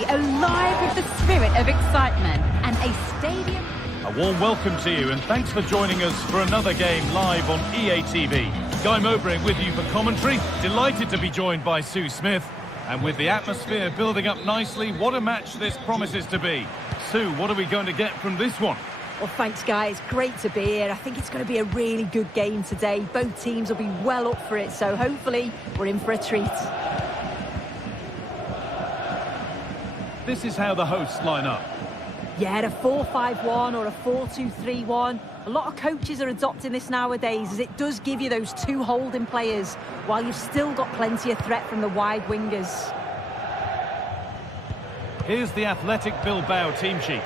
TV, alive with the spirit of excitement and a stadium. A warm welcome to you and thanks for joining us for another game live on EA TV. Guy Mowbray with you for commentary. Delighted to be joined by Sue Smith. And with the atmosphere building up nicely, what a match this promises to be. Sue, what are we going to get from this one? Well, thanks, guys. Great to be here. I think it's going to be a really good game today. Both teams will be well up for it, so hopefully we're in for a treat. This is how the hosts line up. Yeah, a 4-5-1 or a 4-2-3-1. A lot of coaches are adopting this nowadays, as it does give you those two holding players, while you've still got plenty of threat from the wide wingers. Here's the Athletic Bilbao team sheet.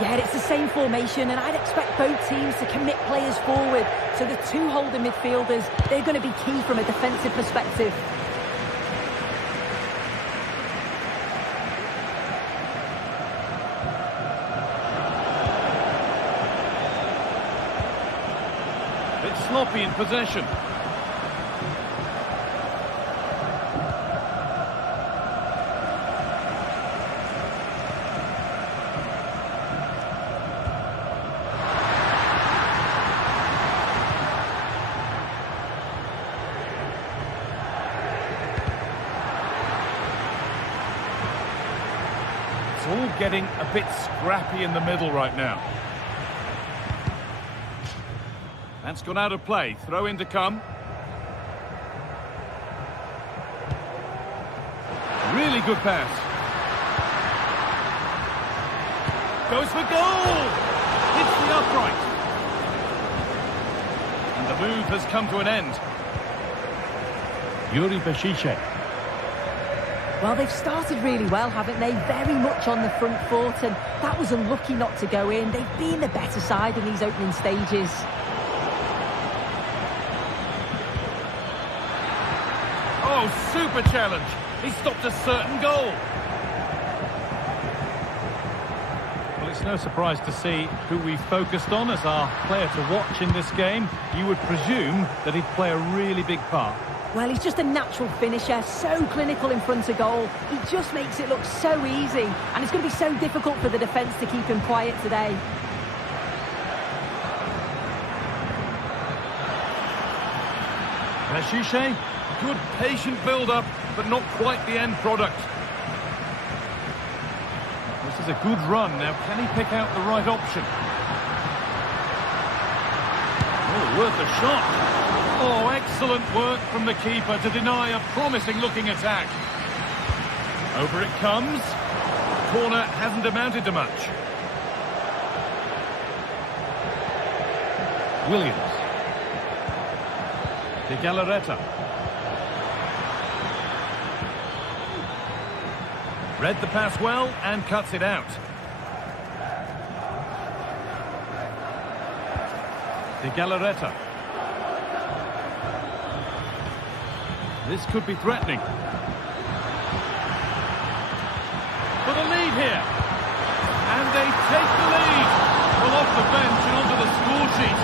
Yeah, it's the same formation, and I'd expect both teams to commit players forward. So the two holding midfielders, they're going to be key from a defensive perspective. It's sloppy in possession. It's all getting a bit scrappy in the middle right now. That's gone out of play. Throw in to come. Really good pass. Goes for goal! Hits the upright. And the move has come to an end. Yuri Bashiche. Well, they've started really well, haven't they? Very much on the front foot, and that was unlucky not to go in. They've been the better side in these opening stages. Oh, super challenge. He stopped a certain goal. Well, it's no surprise to see who we focused on as our player to watch in this game. You would presume that he'd play a really big part. Well, he's just a natural finisher, so clinical in front of goal. He just makes it look so easy, and it's going to be so difficult for the defence to keep him quiet today. Bashiche, good patient build-up, but not quite the end product. This is a good run. Now, can he pick out the right option? Oh, worth a shot. Oh, excellent work from the keeper to deny a promising-looking attack. Over it comes. Corner hasn't amounted to much. Williams. De Galarreta. Read the pass well and cuts it out. De Galarreta. This could be threatening. For the lead here. And they take the lead. Well, off the bench and onto the score sheet.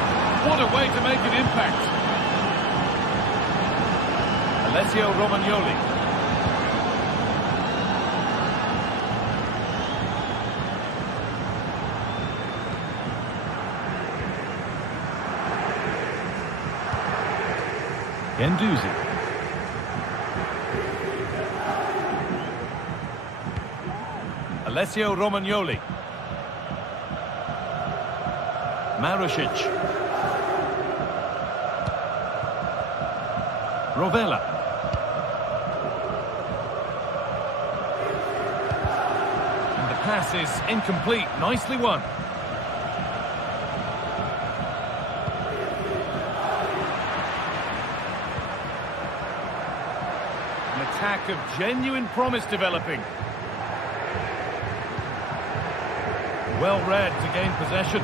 What a way to make an impact. Alessio Romagnoli. Guendouzi. Alessio Romagnoli. Marusic. Rovella. And the pass is incomplete. Nicely won. An attack of genuine promise developing. Well read to gain possession.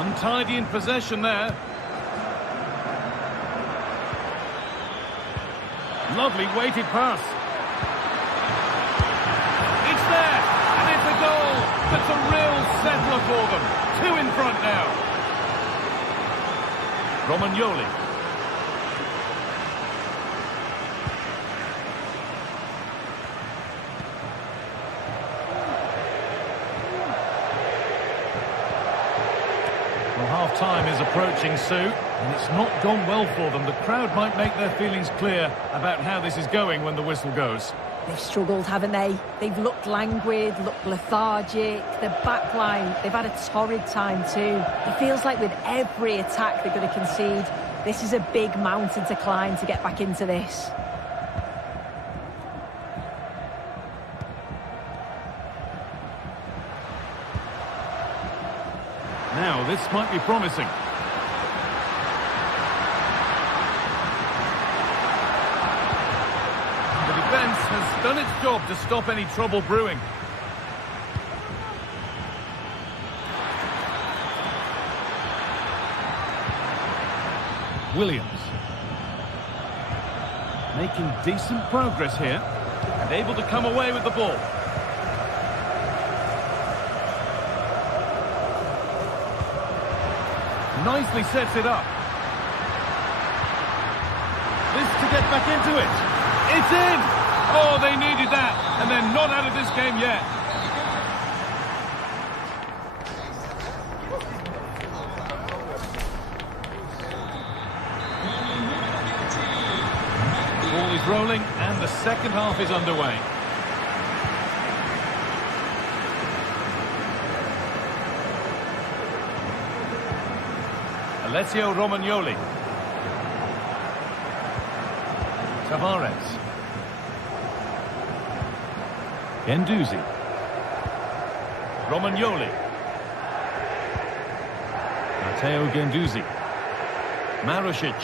Untidy in possession there. lovely weighted pass. It's there, and it's a goal. That's a real settler for them. 2 in front now. Romagnoli. Well, half-time is approaching, Sue, and it's not gone well for them. The crowd might make their feelings clear about how this is going when the whistle goes. They've struggled, haven't they? They've looked languid, looked lethargic. The back line, they've had a torrid time too. It feels like with every attack they're going to concede, this is a big mountain to climb to get back into this. Now, this might be promising. The defence has done its job to stop any trouble brewing. Williams. Making decent progress here and able to come away with the ball. Nicely sets it up. This to get back into it. It's in! Oh, they needed that, and they're not out of this game yet. The ball is rolling, and the second half is underway. Alessio Romagnoli. Tavares. Guendouzi. Romagnoli. Matteo Guendouzi. Marusic.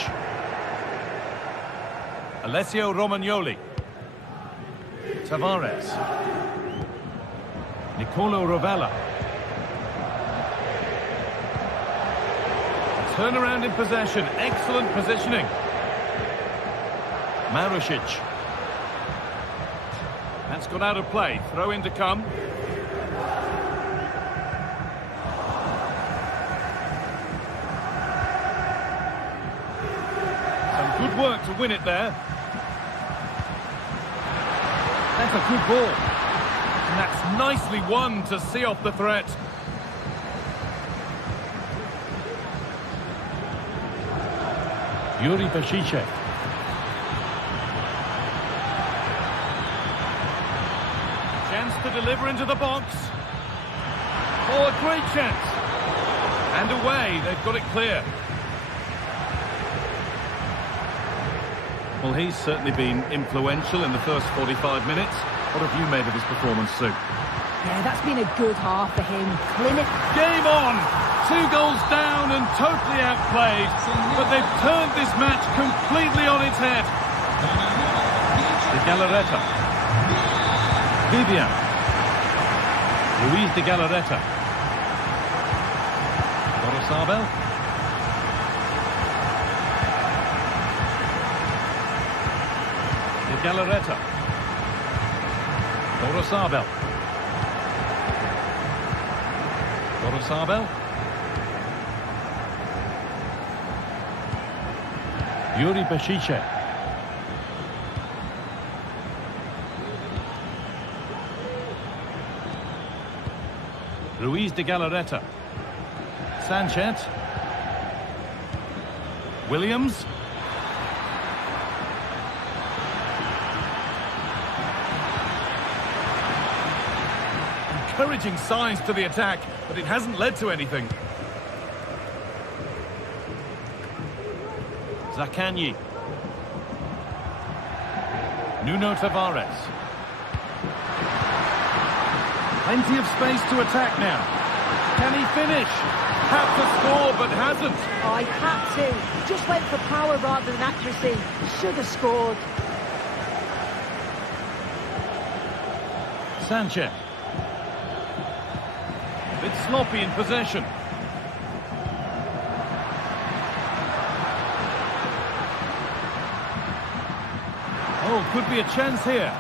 Alessio Romagnoli. Tavares. Nicolo Rovella. Turnaround in possession, excellent positioning. Marusic. That's got out of play, throw in to come. Some good work to win it there. That's a good ball. And that's nicely won to see off the threat. Yuri Peshichev. Chance to deliver into the box. Oh, a great chance. And away, they've got it clear. Well, he's certainly been influential in the first 45 minutes. What have you made of his performance, Sue? Yeah, that's been a good half for him. Clinical. Game on! 2 goals down and totally outplayed, but they've turned this match completely on its head. De Galarreta. Vivian. Luis de Galarreta. Gorosabel. De Galarreta. Gorosabel. Gorosabel. Yuri Peshichev. Luis de Galarreta. Sanchez. Williams. Encouraging signs to the attack, but it hasn't led to anything. Zaccagni. Nuno Tavares. Plenty of space to attack now. Can he finish? Had to score, but hasn't. Oh, he had to. Just went for power rather than accuracy. Should have scored. Sanchez. A bit sloppy in possession. Oh, could be a chance here.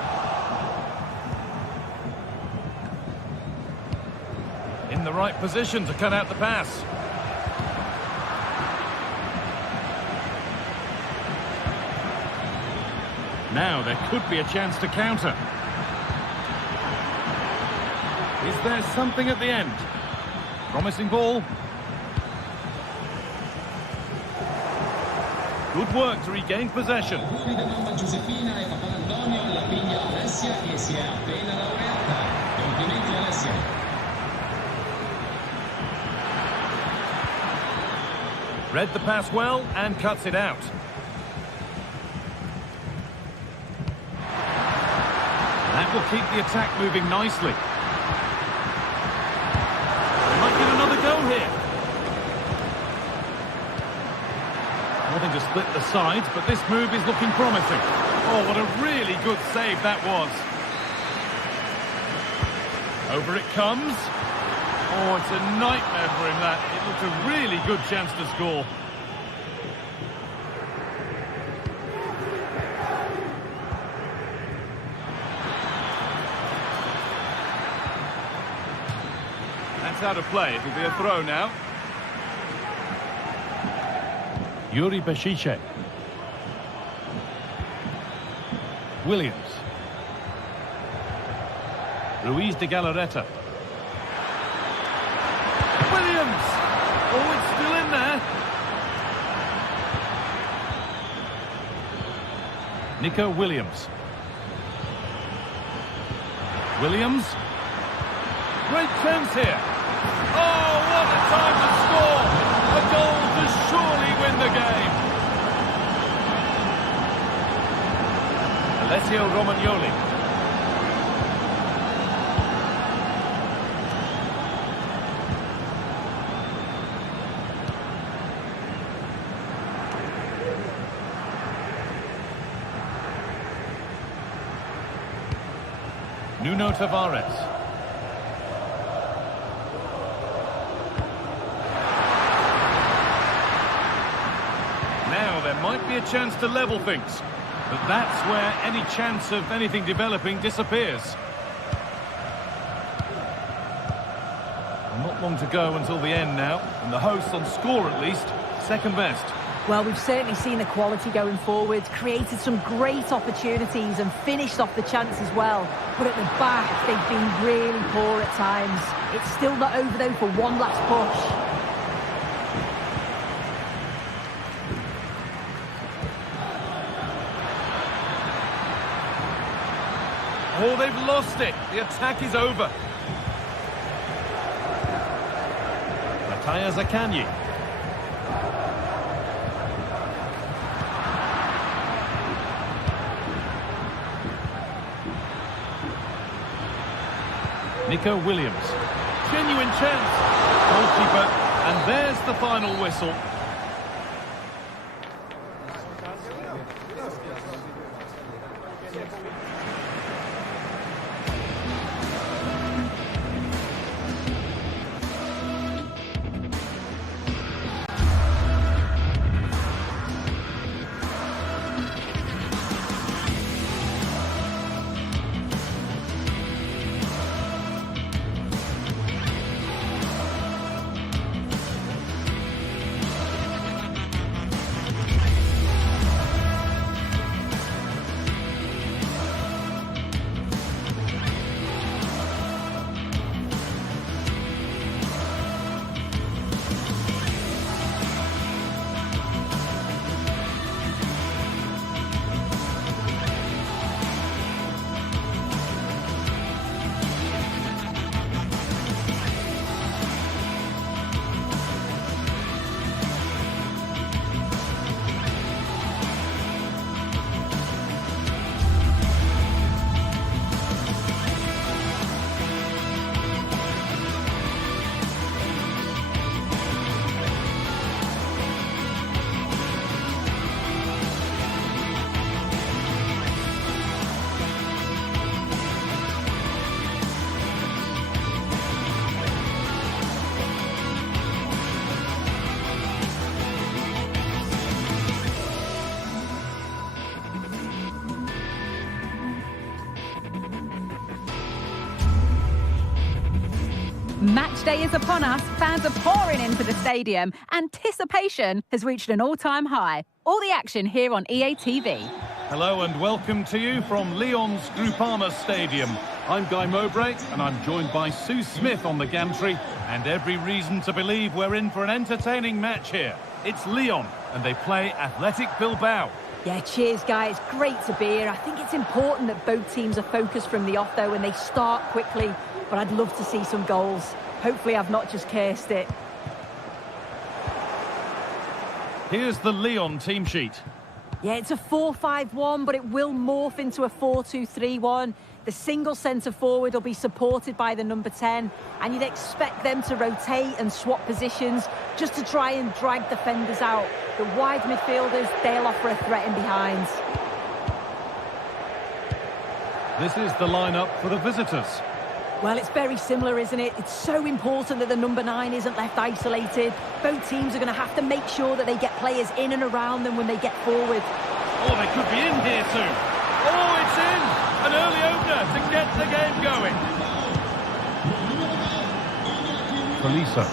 In the right position to cut out the pass. Now there could be a chance to counter. Is there something at the end? Promising ball. Good work to regain possession. Read the pass well and cuts it out. That will keep the attack moving nicely. They might get another go here. Nothing to split the sides, but this move is looking promising. Oh, what a really good save that was. Over it comes. Oh, it's a nightmare for him, that. It looked a really good chance to score. That's out of play. It'll be a throw now. Yuri Beshiche. Williams. Ruiz de Galarreta. Williams! Oh, it's still in there. Nico Williams. Williams. Great chance here. Oh, what a time to score! A goal to surely win the game. Alessio Romagnoli. Nuno Tavares. Now there might be a chance to level things, but that's where any chance of anything developing disappears. Not long to go until the end now, and the hosts on score at least, second best. Well, we've certainly seen the quality going forward, created some great opportunities and finished off the chance as well. But at the back, they've been really poor at times. It's still not over though for one last push. Oh, they've lost it. The attack is over. Mattia Zaccagni. Nico Williams. Genuine chance. Goalkeeper. And there's the final whistle. Match day is upon us, fans are pouring into the stadium. Anticipation has reached an all-time high. All the action here on EA TV. Hello and welcome to you from Lyon's Groupama Stadium. I'm Guy Mowbray and I'm joined by Sue Smith on the gantry, and every reason to believe we're in for an entertaining match here. It's Lyon and they play Athletic Bilbao. Yeah, cheers, Guy. It's great to be here. I think it's important that both teams are focused from the off, though, and they start quickly. But I'd love to see some goals. Hopefully I've not just cursed it. Here's the Lyon team sheet. Yeah, it's a 4-5-1, but it will morph into a 4-2-3-1. The single centre-forward will be supported by the number 10, and you'd expect them to rotate and swap positions just to try and drag defenders out. The wide midfielders, they'll offer a threat in behind. This is the lineup for the visitors. Well, it's very similar, isn't it? It's so important that the number 9 isn't left isolated. Both teams are going to have to make sure that they get players in and around them when they get forward. Oh, they could be in here too. Oh, it's in! An early opener to get the game going. Tolisso.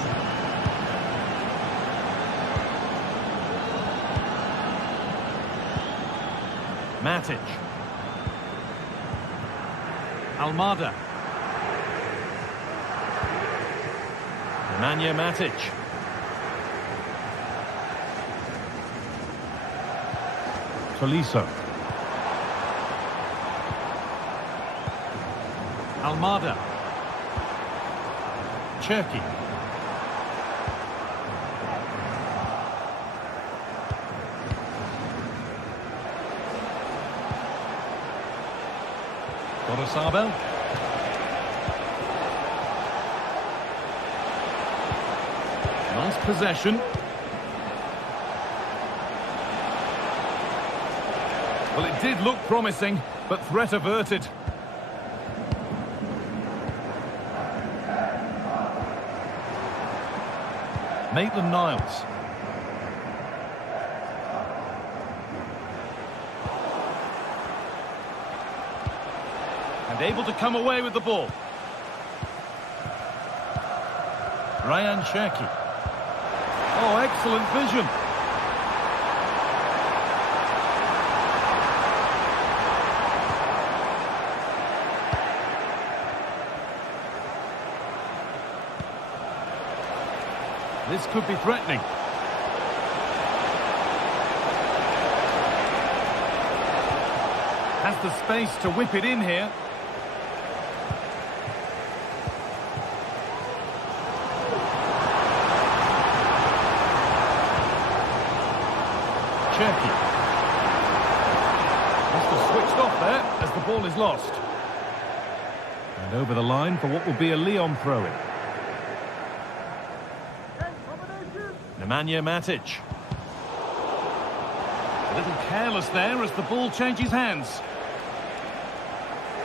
Matic. Almada. Nemanja Matic. Tolisso. Almada. Cherki. Gorosabel. Nice possession. Well, it did look promising, but threat averted. Maitland-Niles. And able to come away with the ball. Ryan Cherki. Oh, excellent vision. This could be threatening. Has the space to whip it in here. Cherki. Must have switched off there as the ball is lost. And over the line for what will be a Lyon throw-in. Nemanja Matic. A little careless there as the ball changes hands.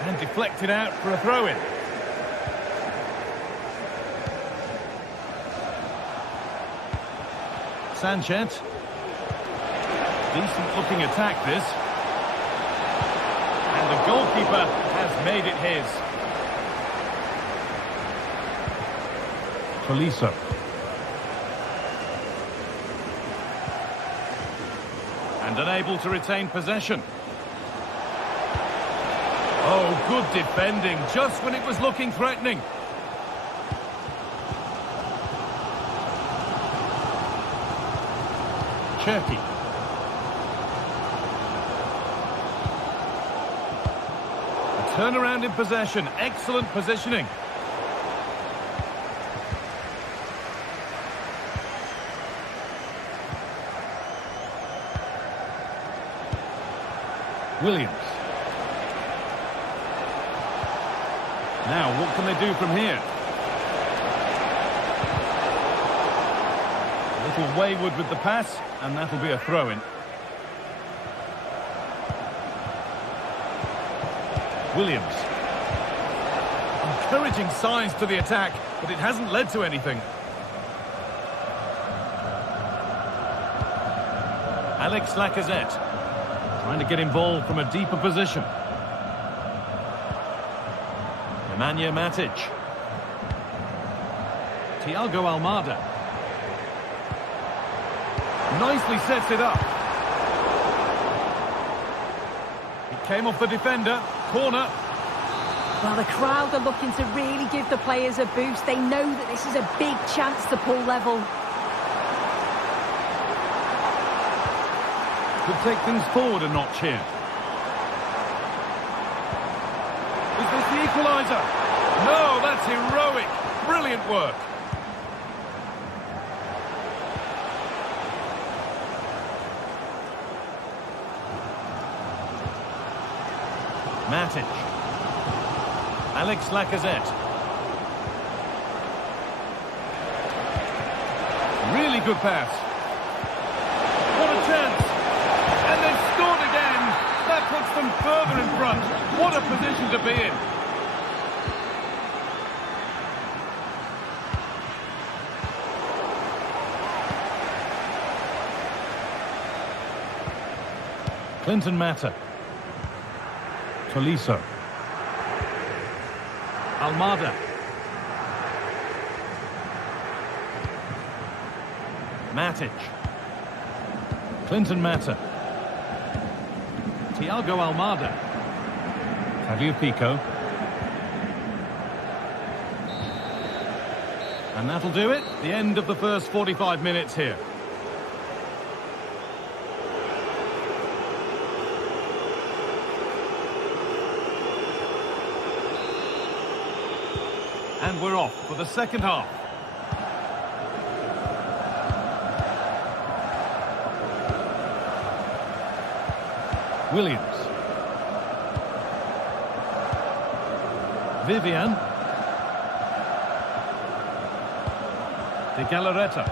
And deflected out for a throw-in. Sanchez. Decent looking attack this. And the goalkeeper has made it his. Tolisso. And unable to retain possession. Oh, good defending, just when it was looking threatening. Cherki. A turnaround in possession, excellent positioning. Williams. Now, what can they do from here? A little wayward with the pass, and that'll be a throw-in. Williams. Encouraging signs to the attack, but it hasn't led to anything. Alex Lacazette. Trying to get involved from a deeper position. Nemanja Matic. Thiago Almada. Nicely sets it up. It came off the defender. Corner. Well, the crowd are looking to really give the players a boost. They know that this is a big chance to pull level. Could take things forward a notch here. Is this the equaliser? No, that's heroic. Brilliant work. Matic. Alex Lacazette. Really good pass. What a chance. And they've scored again. That puts them further in front. What a position to be in. Clinton Mata. Tolisso. Almada. Matic. Clinton Mata. Thiago Almada. Tagliafico. And that'll do it. The end of the first 45 minutes here. And we're off for the second half. Williams. Vivian. De Galarreta.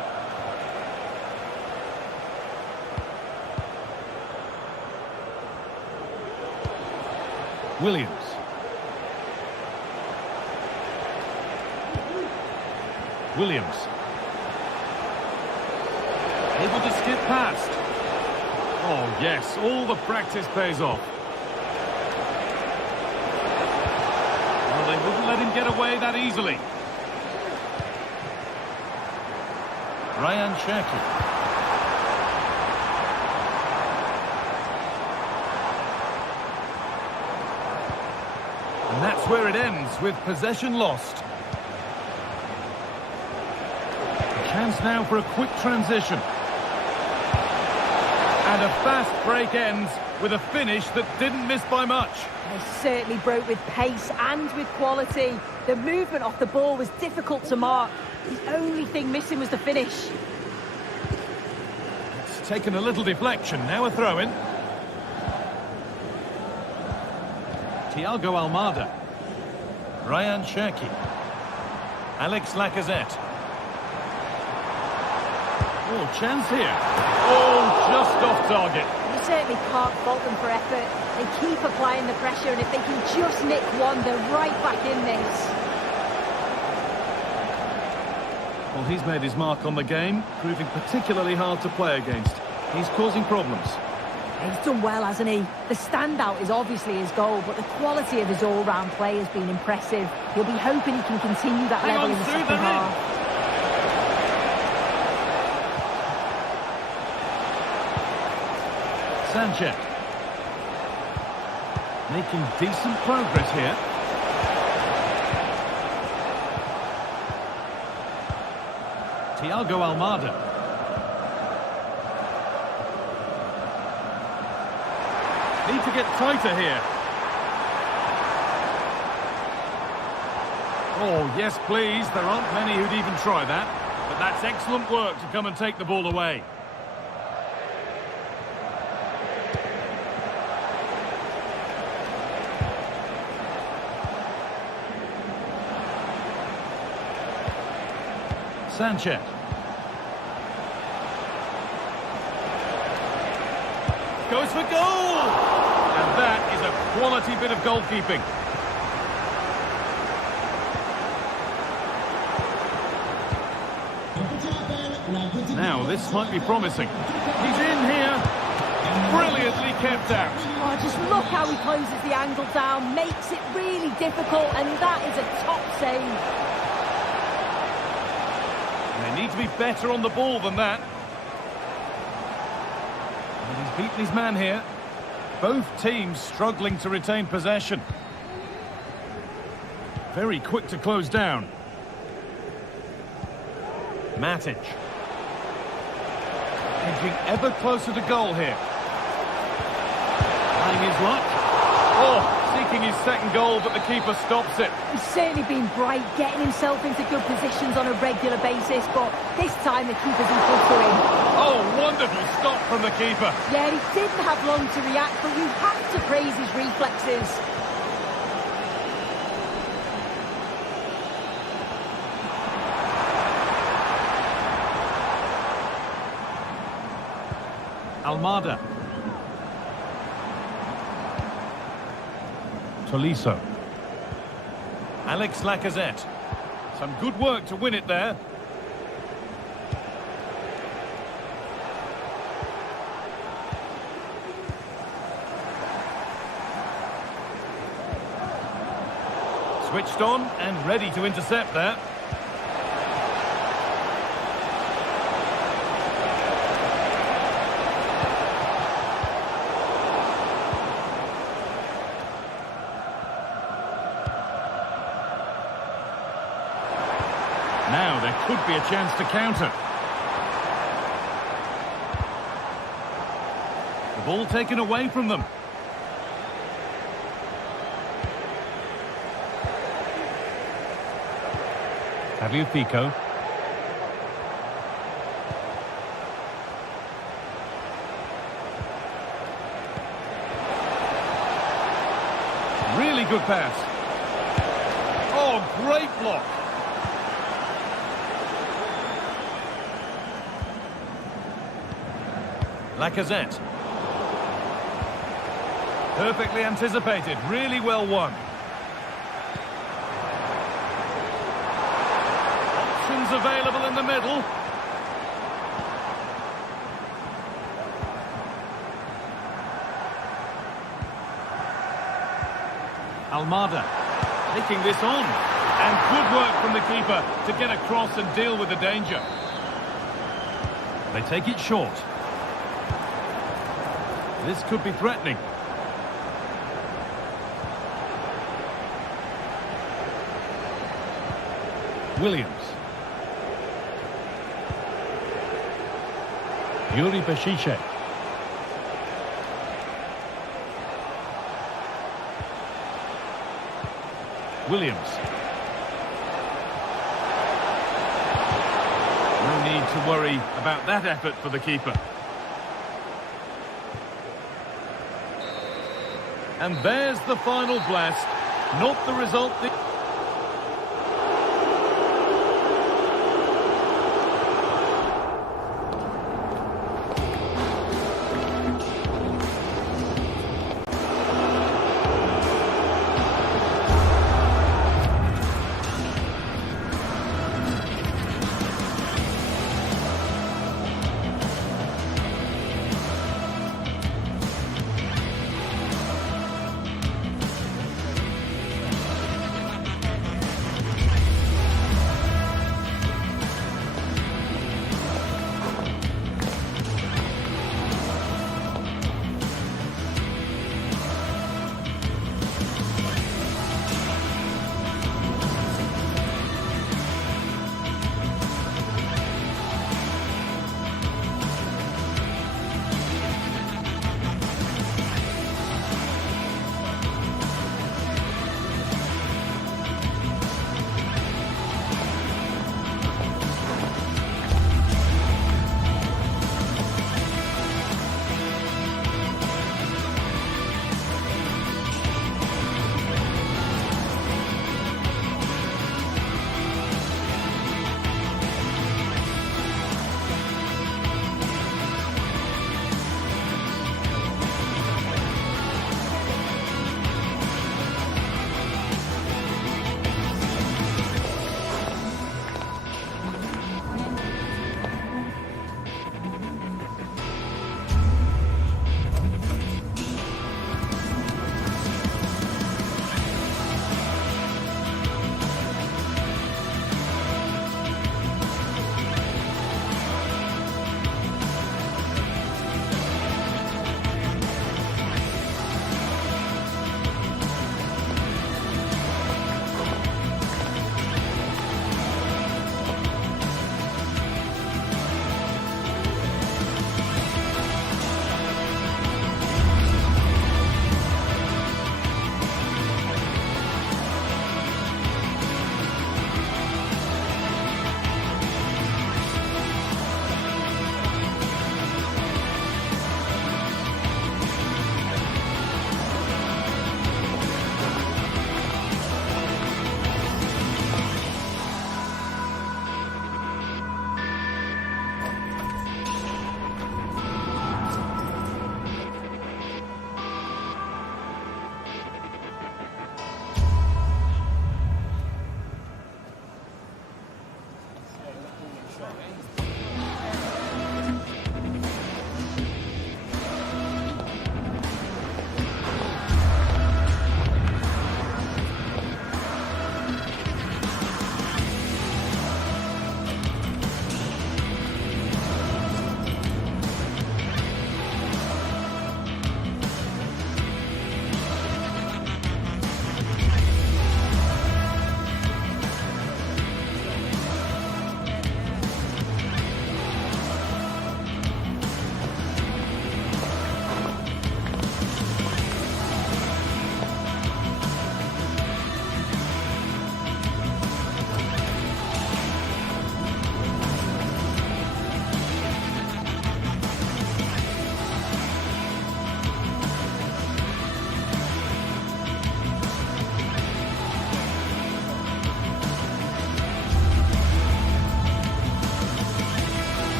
Williams. Williams. Able to skip past. Oh, yes, all the practice pays off. Well, they wouldn't let him get away that easily. Ryan Cherki. And that's where it ends, with possession lost. Chance now for a quick transition. And a fast break ends with a finish that didn't miss by much. They certainly broke with pace and with quality. The movement off the ball was difficult to mark. The only thing missing was the finish. It's taken a little deflection. Now a throw-in. Thiago Almada. Ryan Cherki. Alex Lacazette. Oh, chance here. Oh, just off target. You certainly can't fault them for effort. They keep applying the pressure, and if they can just nick one, they're right back in this. Well, he's made his mark on the game, proving particularly hard to play against. He's causing problems. He's done well, hasn't he? The standout is obviously his goal, but the quality of his all-round play has been impressive. He'll be hoping he can continue that level in the second half. Sanchez. Making decent progress here. Thiago Almada. Need to get tighter here. Oh, yes, please. There aren't many who'd even try that. But that's excellent work to come and take the ball away. Sanchez. Goes for goal! And that is a quality bit of goalkeeping. Now, this might be promising. He's in here. Brilliantly kept out. Oh, just look how he closes the angle down. Makes it really difficult, and that is a top save. Need to be better on the ball than that. And he's beaten his man here. Both teams struggling to retain possession. Very quick to close down. Matic. Edging ever closer to goal here. Trying his luck. Oh, seeking his second goal, but the keeper stops it. He's certainly been bright, getting himself into good positions on a regular basis, but this time the keeper's in full for him. Oh, wonderful stop from the keeper. Yeah, he didn't have long to react, but you have to praise his reflexes. Almada. Tolisso. Alex Lacazette. Some good work to win it there. Switched on and ready to intercept there. Now there could be a chance to counter. The ball taken away from them. Tagliafico. Really good pass. Oh, great block. Lacazette. Perfectly anticipated, really well won. Options available in the middle. Almada taking this on. And good work from the keeper to get across and deal with the danger. They take it short. This could be threatening. Williams. Yuri Bashishek. Williams. No need to worry about that effort for the keeper. And there's the final blast. Not the result.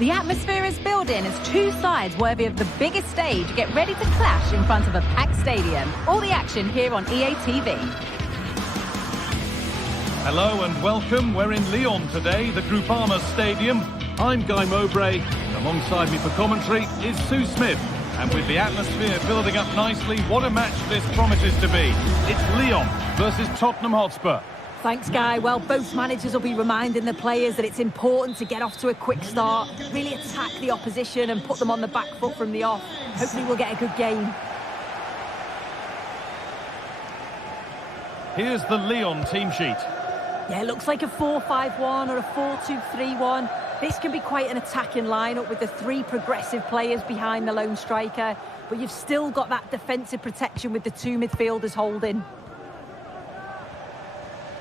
The atmosphere is building as two sides worthy of the biggest stage get ready to clash in front of a packed stadium. All the action here on EA TV. Hello and welcome. We're in Lyon today, the Groupama Stadium. I'm Guy Mowbray. Alongside me for commentary is Sue Smith. And with the atmosphere building up nicely, what a match this promises to be. It's Lyon versus Tottenham Hotspur. Thanks, Guy. Well, both managers will be reminding the players that it's important to get off to a quick start, really attack the opposition and put them on the back foot from the off. Hopefully we'll get a good game. Here's the Lyon team sheet. Yeah, it looks like a 4-5-1 or a 4-2-3-1. This can be quite an attacking lineup with the three progressive players behind the lone striker, but you've still got that defensive protection with the two midfielders holding.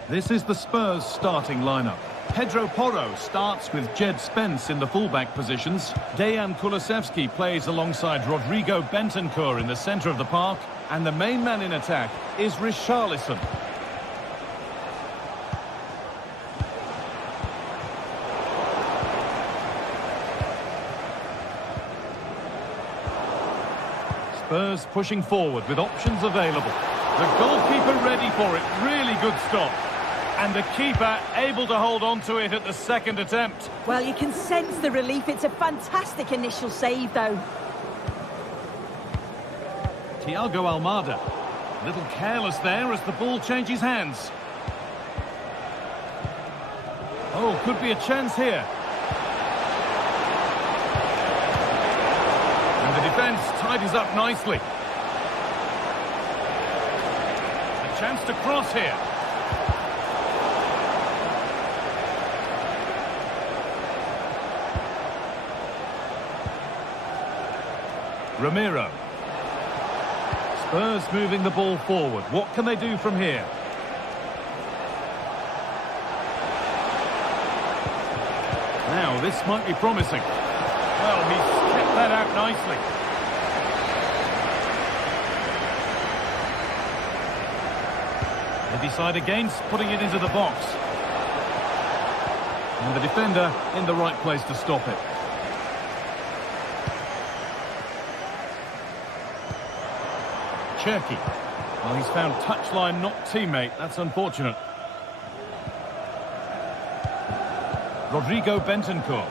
This is the Spurs starting lineup. Pedro Porro starts with Jed Spence in the fullback positions. Dejan Kulusevski plays alongside Rodrigo Bentancur in the centre of the park. And the main man in attack is Richarlison. Spurs pushing forward with options available. The goalkeeper ready for it. Really good stop. And the keeper able to hold on to it at the second attempt. Well, you can sense the relief. It's a fantastic initial save, though. Thiago Almada. A little careless there as the ball changes hands. Oh, could be a chance here. And the defence tidies up nicely. A chance to cross here. Ramiro. Spurs moving the ball forward. What can they do from here? Now, this might be promising. Well, he's kept that out nicely. They decide against putting it into the box. And the defender in the right place to stop it. Cherky. Well, he's found touchline, not teammate. That's unfortunate. Rodrigo Bentancur.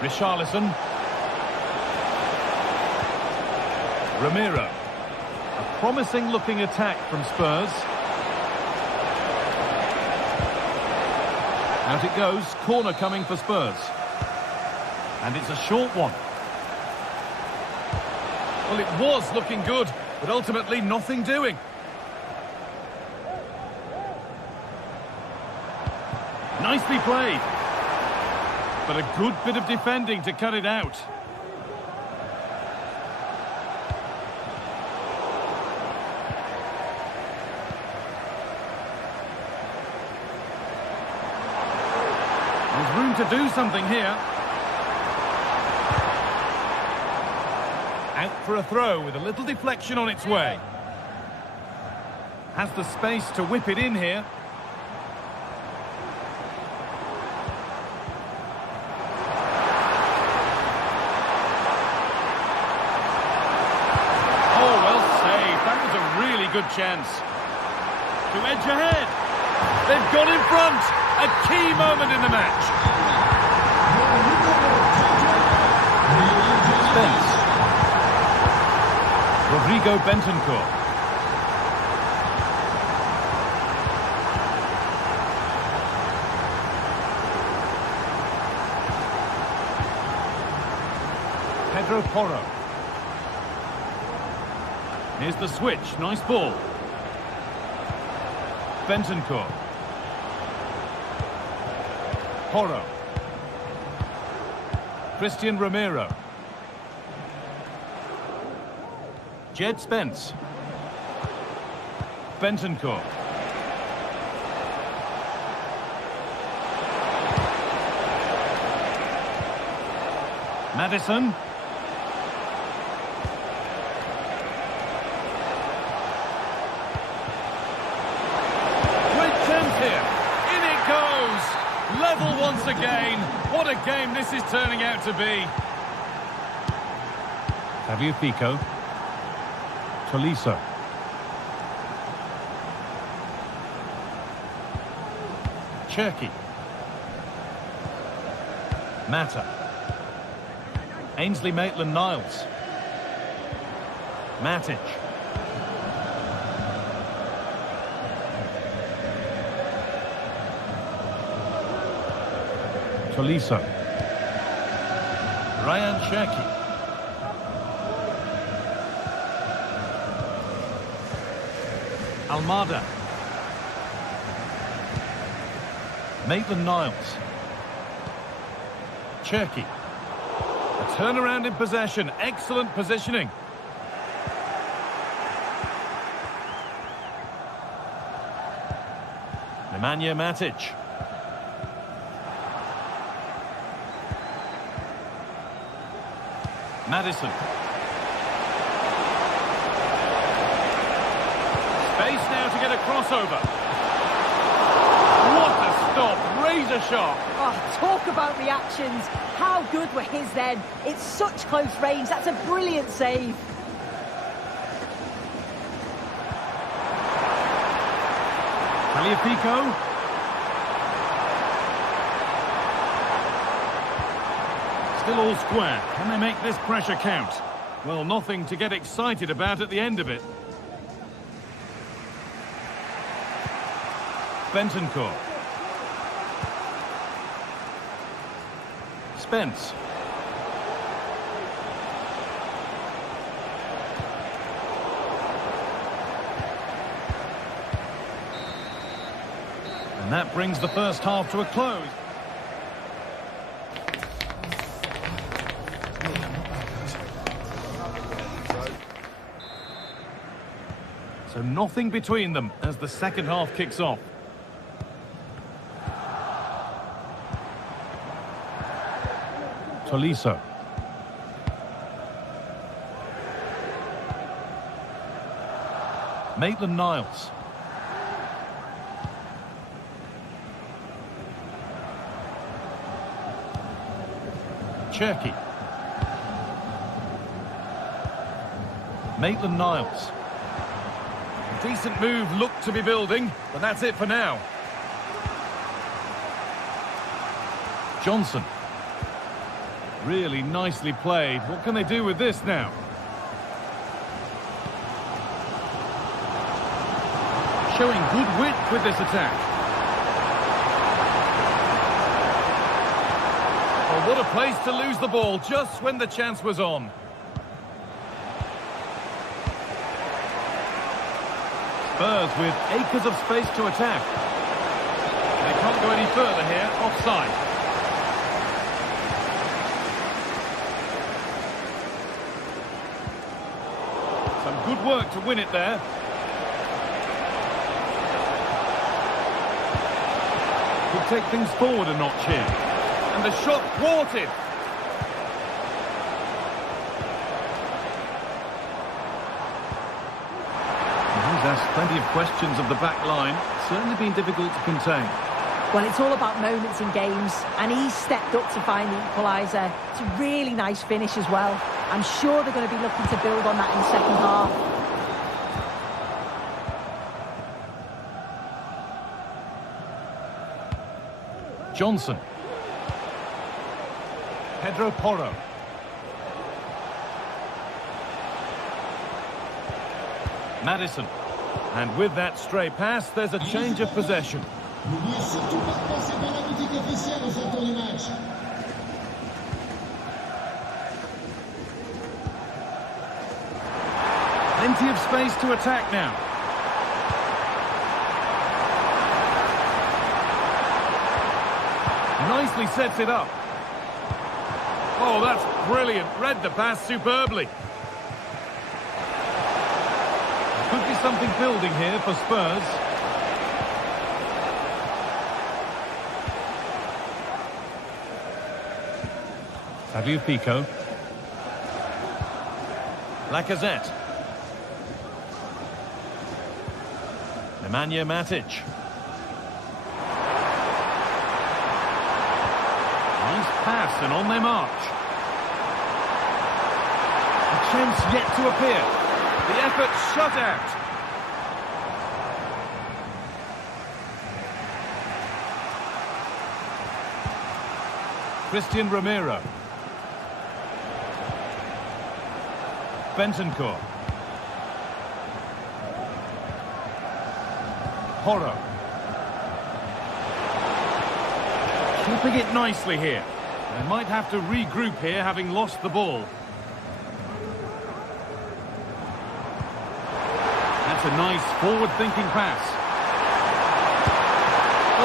Richarlison. Ramiro. A promising looking attack from Spurs. Out it goes. Corner coming for Spurs. And it's a short one. Well, it was looking good, but ultimately nothing doing. Nicely played. But a good bit of defending to cut it out. There's room to do something here. Out for a throw with a little deflection on its way. Has the space to whip it in here. Oh, well saved. That was a really good chance. To edge ahead. They've gone in front. A key moment in the match. Spence. Rodrigo Bentancur. Pedro Porro. Here's the switch. Nice ball. Bentancur. Porro. Christian Ramiro. Jed Spence. Bentancur. Maddison. Great chance here. In it goes. Level once again. What a game this is turning out to be. Tagliafico. Tolisso. Cherki. Mata. Ainsley Maitland-Niles. Matic. Tolisso. Ryan Cherki. Almada. Maitland-Niles. Cherki. A turnaround in possession. Excellent positioning. Nemanja Matic. Madison. Space now to get a crossover. What a stop, razor sharp. Oh, talk about reactions. How good were his then? It's such close range. That's a brilliant save. Tagliafico. Still all square. Can they make this pressure count? Well, nothing to get excited about at the end of it. Bentancur. Spence. And that brings the first half to a close. So nothing between them as the second half kicks off. Tolisso. Maitland-Niles. Cherki. Maitland-Niles. Decent move looked to be building, but that's it for now. Johnson. Really nicely played. What can they do with this now? Showing good width with this attack. Oh, what a place to lose the ball just when the chance was on. Spurs with acres of space to attack. They can't go any further here. Offside. Some good work to win it there. Could take things forward a notch here. And the shot thwarted. He's asked plenty of questions of the back line. Certainly been difficult to contain. Well, it's all about moments in games, and he's stepped up to find the equaliser. It's a really nice finish as well. I'm sure they're going to be looking to build on that in the second half. Johnson. Pedro Porro. Madison. And with that stray pass, there's a change of possession. Plenty of space to attack now. Nicely sets it up. Oh, that's brilliant. Read the pass superbly. Could be something building here for Spurs. Tagliafico. Lacazette. Nemanja Matic. pass and on their march. A chance yet to appear. The effort shut out. Christian Romero. Bentancur. Porro. Keeping it nicely here. They might have to regroup here, having lost the ball. That's a nice forward-thinking pass.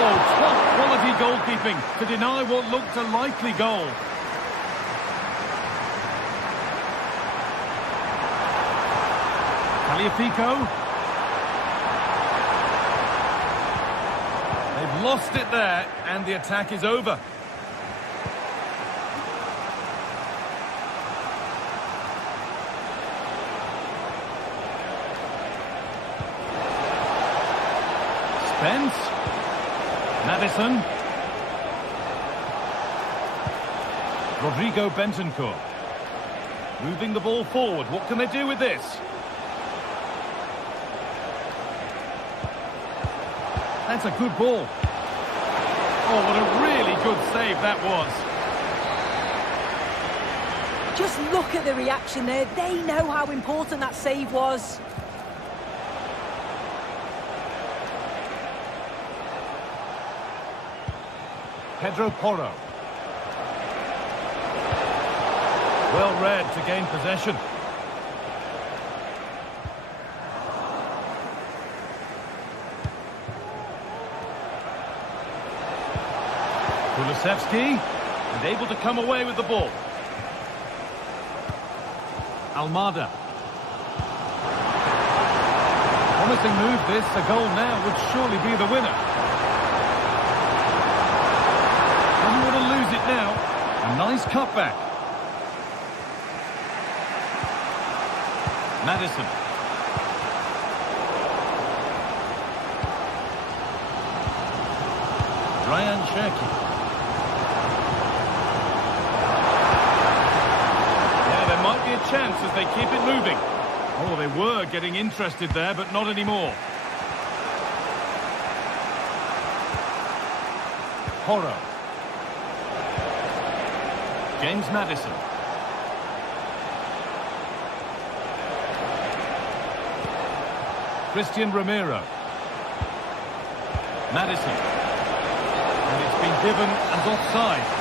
Oh, top-quality goalkeeping to deny what looked a likely goal. Tagliafico. They've lost it there, and the attack is over. Spence. Madison. Rodrigo Bentancur. Moving the ball forward. What can they do with this? That's a good ball. Oh, what a really good save that was. Just look at the reaction there. They know how important that save was. Pedro Porro. Well read to gain possession. Kulusevski, and able to come away with the ball. Almada. Promising move this, a goal now would surely be the winner. Don't want to lose it now. A nice cutback. Madison. Ryan Cherki. Might be a chance as they keep it moving. Oh, they were getting interested there, but not anymore. Porro. James Madison. Christian Romero. Madison. And it's been given as offside.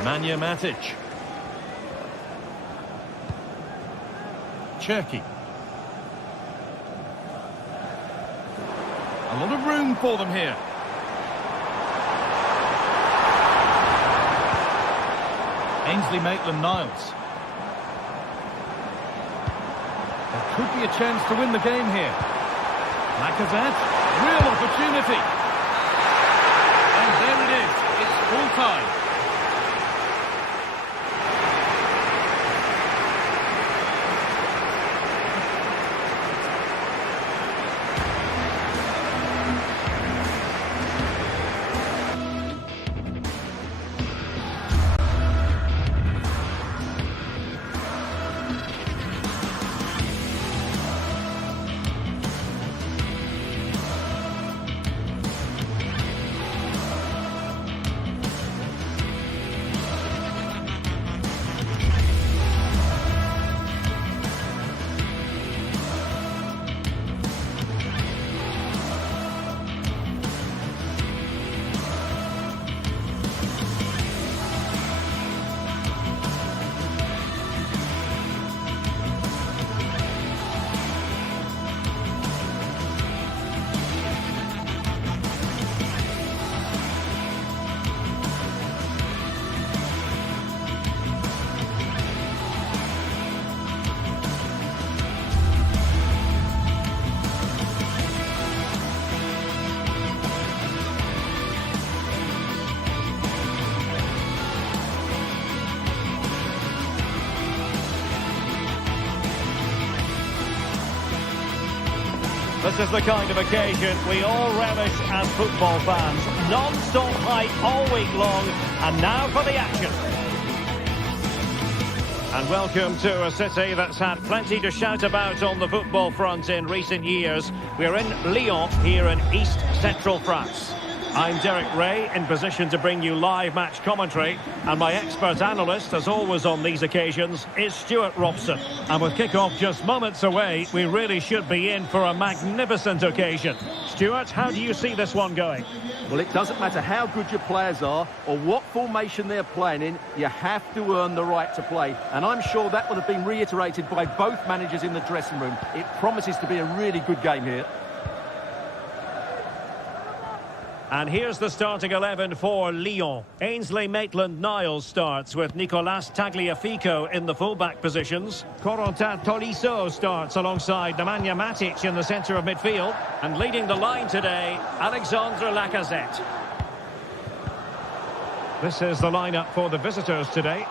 Nemanja Matic. Cherki. A lot of room for them here. Ainsley Maitland-Niles. There could be a chance to win the game here. Lacazette. Real opportunity. And there it is. It's full time. This is the kind of occasion we all relish as football fans. Non-stop hype all week long, and now for the action. And welcome to a city that's had plenty to shout about on the football front in recent years. We're in Lyon, here in East Central France. I'm Derek Ray, in position to bring you live match commentary, and my expert analyst, as always on these occasions, is Stuart Robson. And with kick-off just moments away, we really should be in for a magnificent occasion. Stuart, how do you see this one going? Well, it doesn't matter how good your players are or what formation they're playing in, you have to earn the right to play. And I'm sure that would have been reiterated by both managers in the dressing room. It promises to be a really good game here. And here's the starting 11 for Lyon. Ainsley Maitland-Niles starts with Nicolas Tagliafico in the full-back positions. Corentin Tolisso starts alongside Nemanja Matic in the centre of midfield. And leading the line today, Alexandre Lacazette. This is the lineup for the visitors today.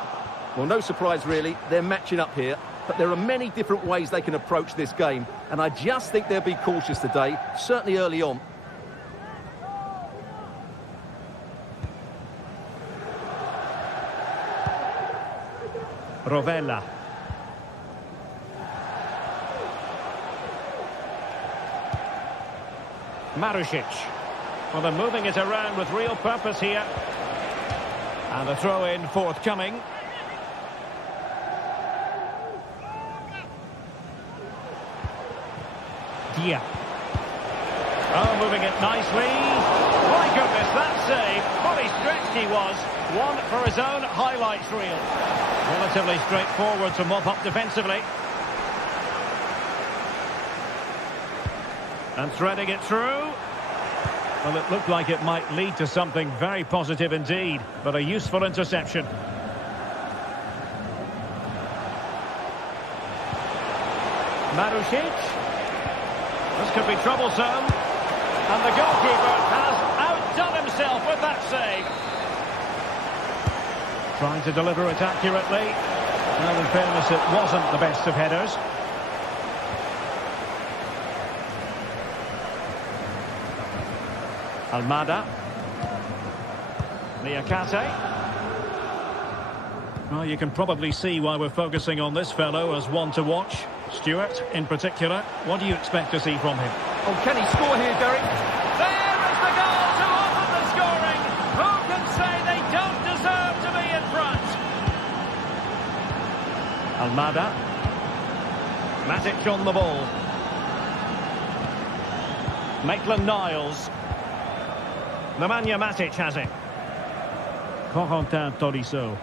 Well, no surprise really, they're matching up here. But there are many different ways they can approach this game. And I just think they'll be cautious today, certainly early on. Rovella. Marušić. Well, they're moving it around with real purpose here. And a throw-in forthcoming. Dia. Oh, moving it nicely. My goodness, that save. Fully stretched he was. One for his own highlights reel. Relatively straightforward to mop up defensively. And threading it through. Well, it looked like it might lead to something very positive indeed, but a useful interception. Marušić. This could be troublesome. And the goalkeeper has outdone himself with that save. Trying to deliver it accurately. Well, in fairness, it wasn't the best of headers. Almada. Niakate. Well, you can probably see why we're focusing on this fellow as one to watch. Stuart, in particular, what do you expect to see from him? Oh, can he score here, Derek? There is the goal to open the scoring! Who can say they don't deserve to be in front? Almada. Matic on the ball. Maitland-Niles. Nemanja Matic has it. Corentin Tolisso.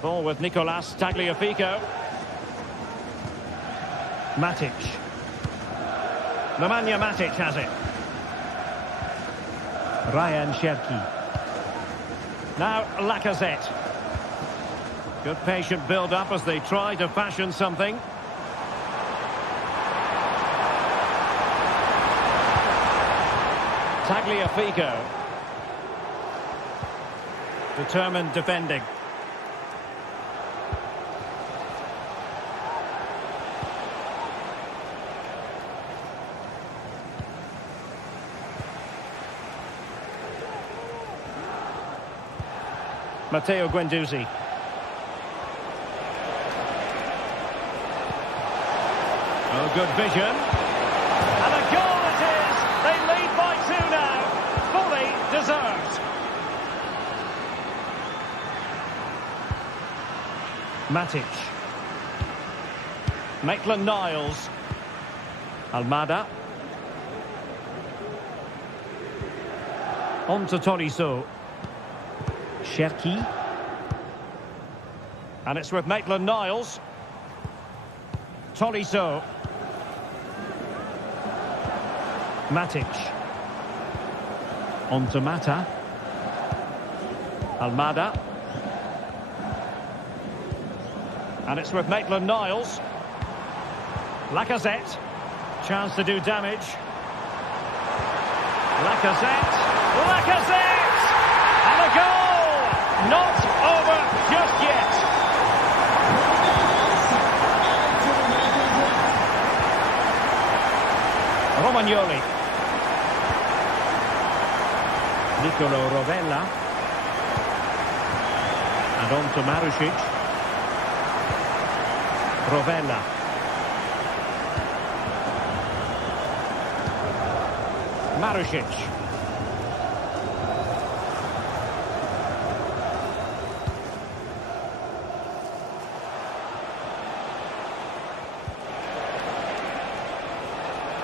Ball with Nicolas Tagliafico. Matic. Nemanja Matic has it. Ryan Cherki. Now Lacazette. Good patient build-up as they try to fashion something. Tagliafico. Determined defending. Matteo Guendouzi. Oh, good vision. And a goal it is! They lead by 2 now. Fully deserved. Matic. Maitland-Niles. Almada. On to Tolisso. Cherki. And it's with Maitland-Niles. Tolisso. Matic. On to Mata. Almada. And it's with Maitland-Niles. Lacazette. Chance to do damage. Lacazette. Lacazette! And a goal! Not over just yet. Romagnoli. Nicolo Rovella. And on to Marušić. Rovella. Marušić.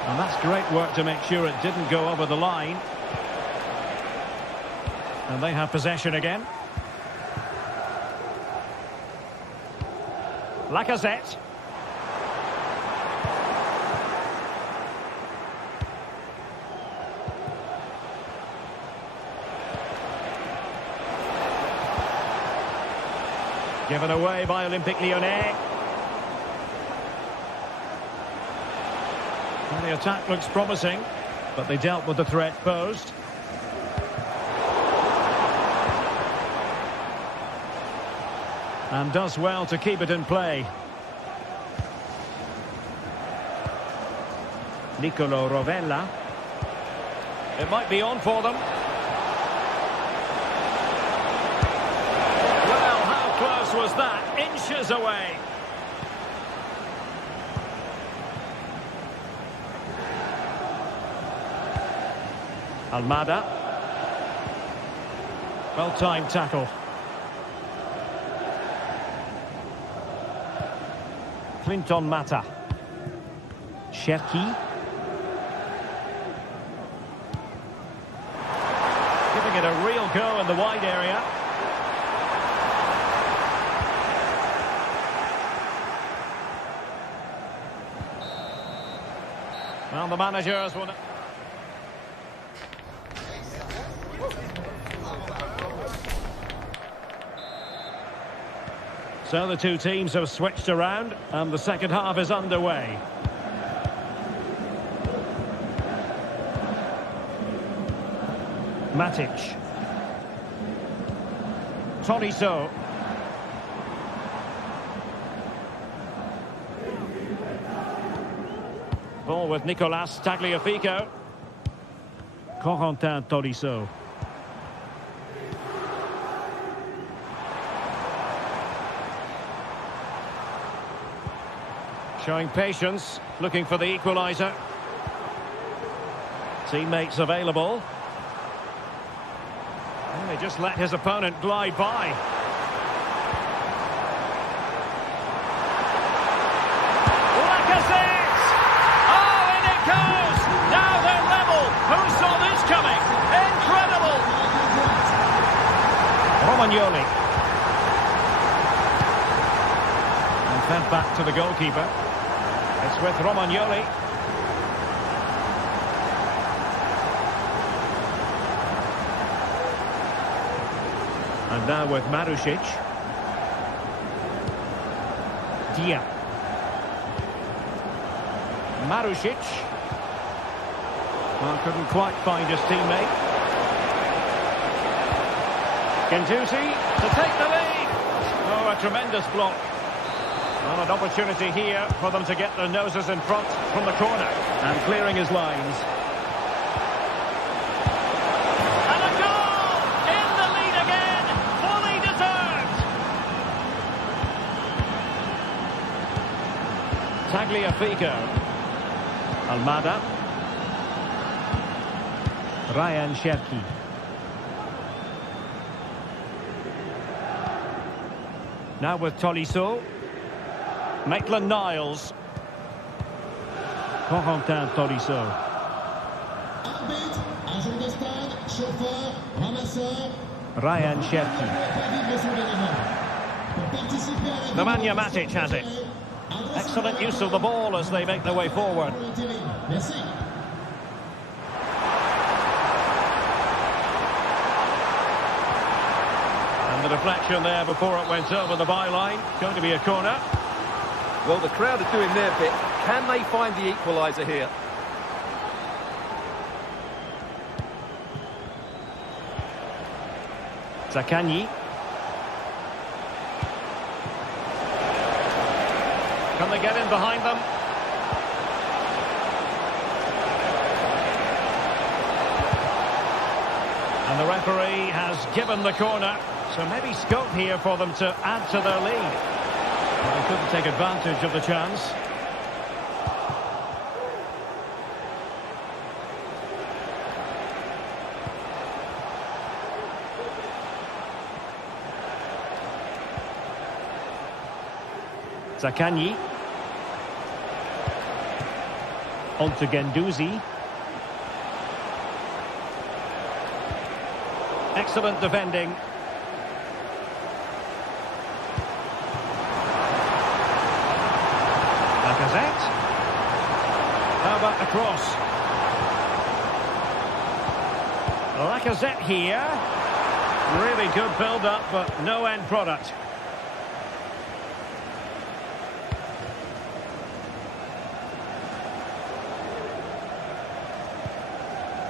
And that's great work to make sure it didn't go over the line. And they have possession again. Lacazette. Given away by Olympique Lyonnais. Well, the attack looks promising, but they dealt with the threat posed. And does well to keep it in play. Nicolo Rovella. It might be on for them. Well, how close was that? Inches away. Almada. Well-timed tackle. Clinton Mata. Cherki. Giving it a real go in the wide area. Well, the managers will... So the two teams have switched around and the second half is underway. Matic. Tolisso. Ball with Nicolas Tagliafico. Corentin Tolisso. Showing patience, looking for the equaliser. Teammates available. And they just let his opponent glide by. Lacazette! Oh, in it goes! Now they're level! Who saw this coming? Incredible! Romagnoli. And fed back to the goalkeeper. It's with Romagnoli. And now with Marušić. Dia. Marušić. Well, couldn't quite find his teammate. Gendouzi to take the lead. Oh, a tremendous block. Well, an opportunity here for them to get their noses in front from the corner. And clearing his lines. And a goal! In the lead again! Fully deserved! Tagliafico. Almada. Ryan Cherki. Now with Tolisso. Maitland-Niles. Corentin Tolisso. Ryan Cherki. Nemanja Matic has it. Excellent use of the ball as they make their way forward. And the deflection there before it went over the byline. Going to be a corner. Well, the crowd are doing their bit. Can they find the equaliser here? Zaccagni. Can they get in behind them? referee has given the corner, so maybe scope here for them to add to their lead. But they couldn't take advantage of the chance. Zakanyi. On to Guendouzi. Excellent defending. Lacazette. How about the cross? Lacazette here. Really good build-up, but no end product.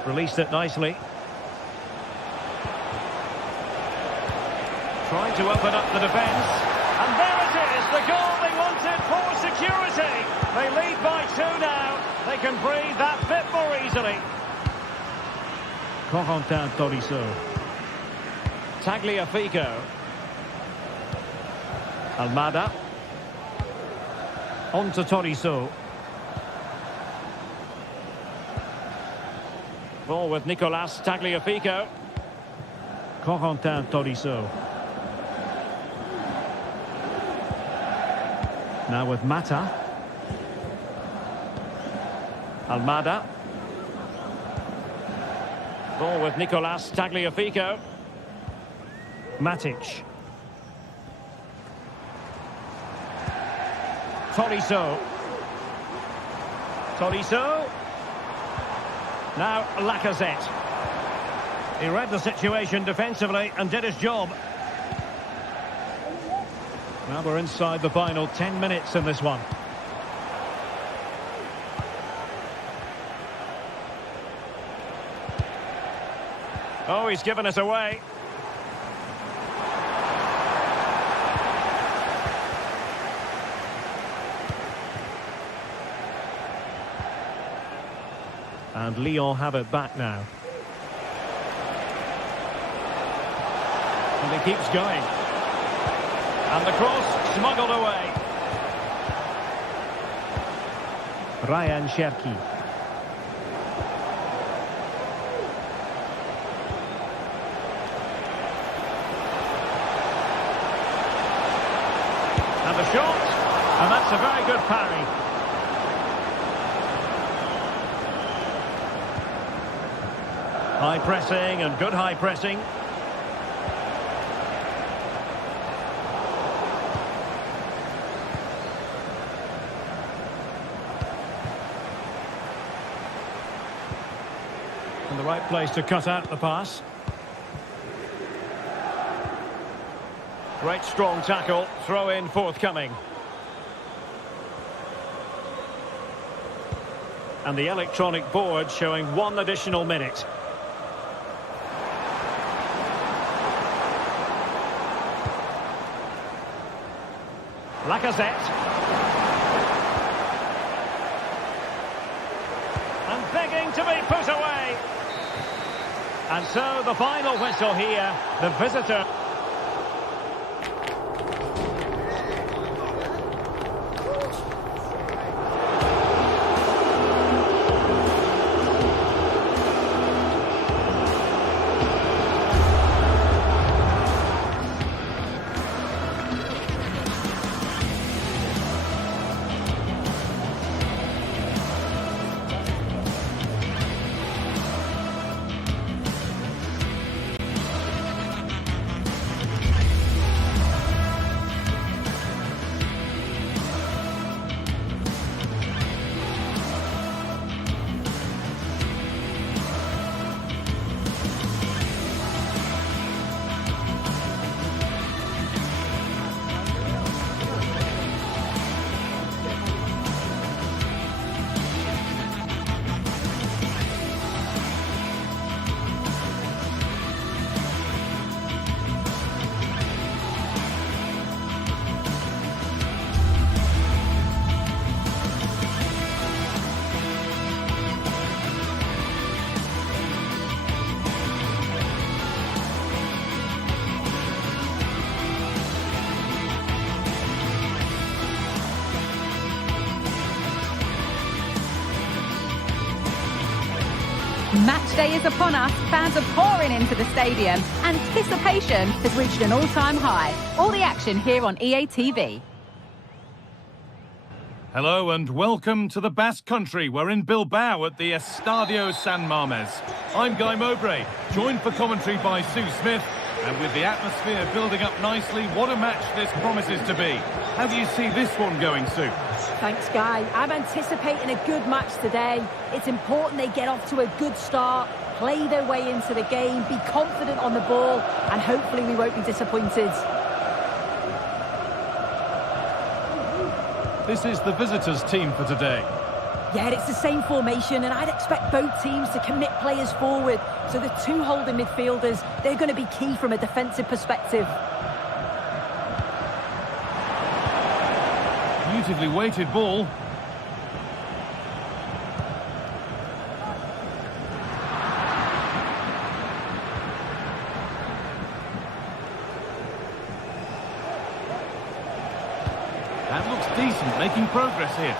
Released it nicely. Trying to open up the defence. And there it is, the goal they wanted for security. They lead by 2 now. They can breathe that bit more easily. Corentin Tolisso. Tagliafico. Almada. On to Tolisso. Ball with Nicolas Tagliafico. Corentin Tolisso. Now with Mata. Almada. Ball with Nicolas Tagliafico. Matic. Tolisso. Tolisso. Now Lacazette. He read the situation defensively and did his job. Now we're inside the final 10 minutes in this one. Oh, he's given us away. And Lyon have it back now. And he keeps going. And the cross smuggled away. Ryan Cherki. And the shot. And that's a very good parry. High pressing and good high pressing. And the right place to cut out the pass. Great strong tackle, throw in forthcoming. And the electronic board showing 1 additional minute. Lacazette. And begging to be put away. And so the final whistle here, the visitor. Match day is upon us, fans are pouring into the stadium. Anticipation has reached an all-time high. All the action here on EA TV. Hello and welcome to the Basque Country. We're in Bilbao at the Estadio San Mamés. I'm Guy Mowbray, joined for commentary by Sue Smith. And with the atmosphere building up nicely, what a match this promises to be. How do you see this one going, Sue? Thanks, Guy. I'm anticipating a good match today. It's important they get off to a good start, play their way into the game, be confident on the ball, and hopefully we won't be disappointed. This is the visitors' team for today. Yeah, it's the same formation, and I'd expect both teams to commit players forward. So the two holding midfielders, they're going to be key from a defensive perspective. Beautifully weighted ball. That looks decent, making progress here.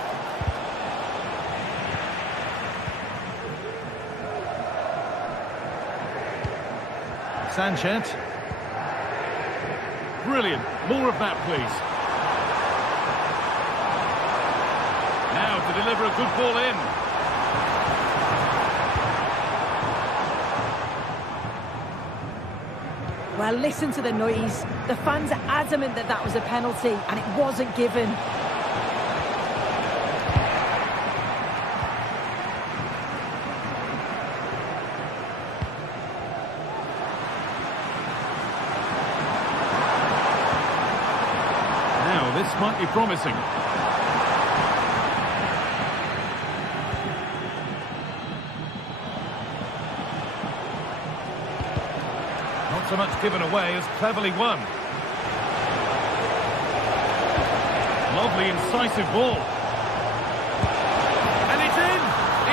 Sanchez. Brilliant. More of that, please. Now to deliver a good ball in. Well, listen to the noise. The fans are adamant that that was a penalty, and it wasn't given. This might be promising. Not so much given away as cleverly won. Lovely incisive ball. And it's in!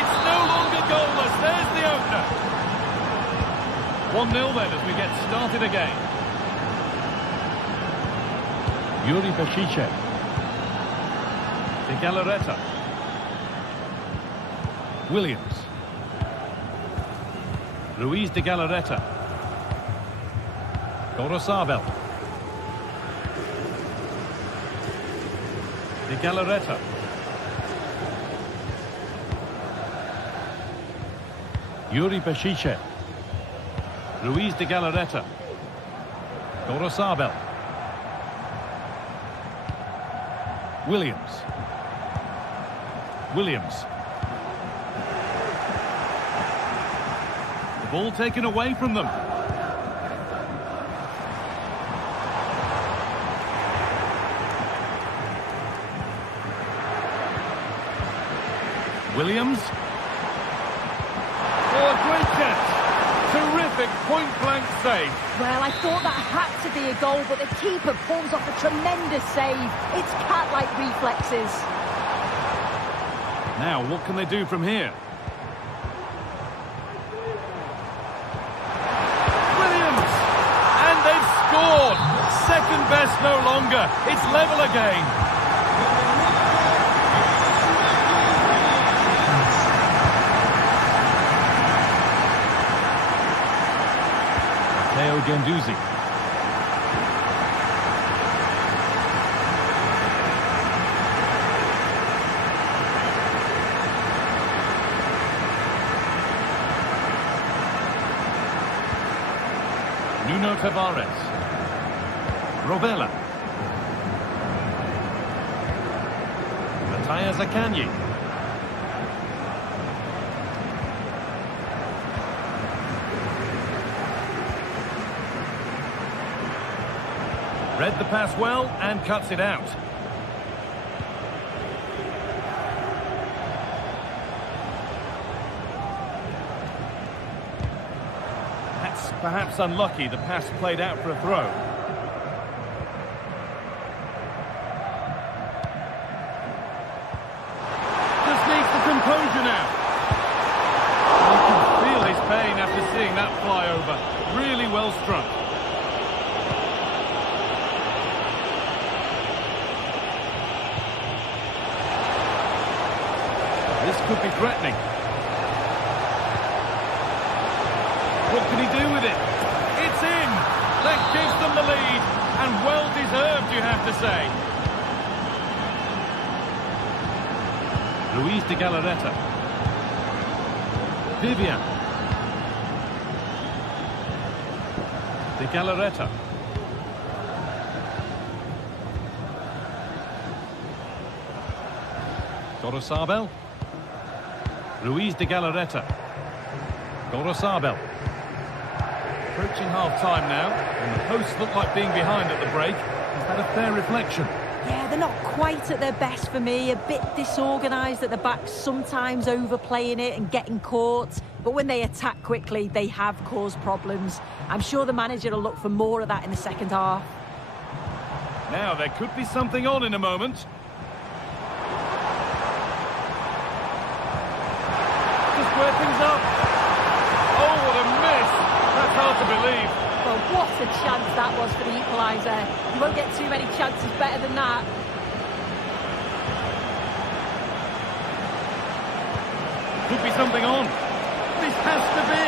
It's no longer goalless. There's the opener. 1-0 then as we get started again. Yuri Peshice. De Galarreta. Williams. Luis de Galarreta. Gorosabel. De Galarreta. Yuri Peshice. Luis de Galarreta. Gorosabel. Williams. The ball taken away from them. Williams. Oh, a great catch. Terrific point-blank save. Well, I thought that had to be a goal, but the keeper pulls off a tremendous save. It's cat-like reflexes. Now, what can they do from here? Williams! And they've scored! Second best no longer. It's level again. Matteo Guendouzi. Nuno Tavares. Rovella. Matthias Akanji. Read the pass well and cuts it out. That's perhaps unlucky. The pass played out for a throw. Just needs the composure now. You can feel his pain after seeing that fly over. Really well struck. This could be threatening. What can he do with it? It's in! That gives them the lead, and well-deserved, you have to say. Luis de Galarreta. Vivian. De Galarreta. Gorosabel. Luis de Galarreta. Gorosabel. Approaching half-time now, and the posts look like being behind at the break. Is that a fair reflection? Yeah, they're not quite at their best for me. A bit disorganised at the back, sometimes overplaying it and getting caught. But when they attack quickly, they have caused problems. I'm sure the manager will look for more of that in the second half. Now, there could be something on in a moment. Just square things up. Oh, what a miss! That's hard to believe. Well, what a chance that was for the equaliser. You won't get too many chances better than that. Could be something on. This has to be.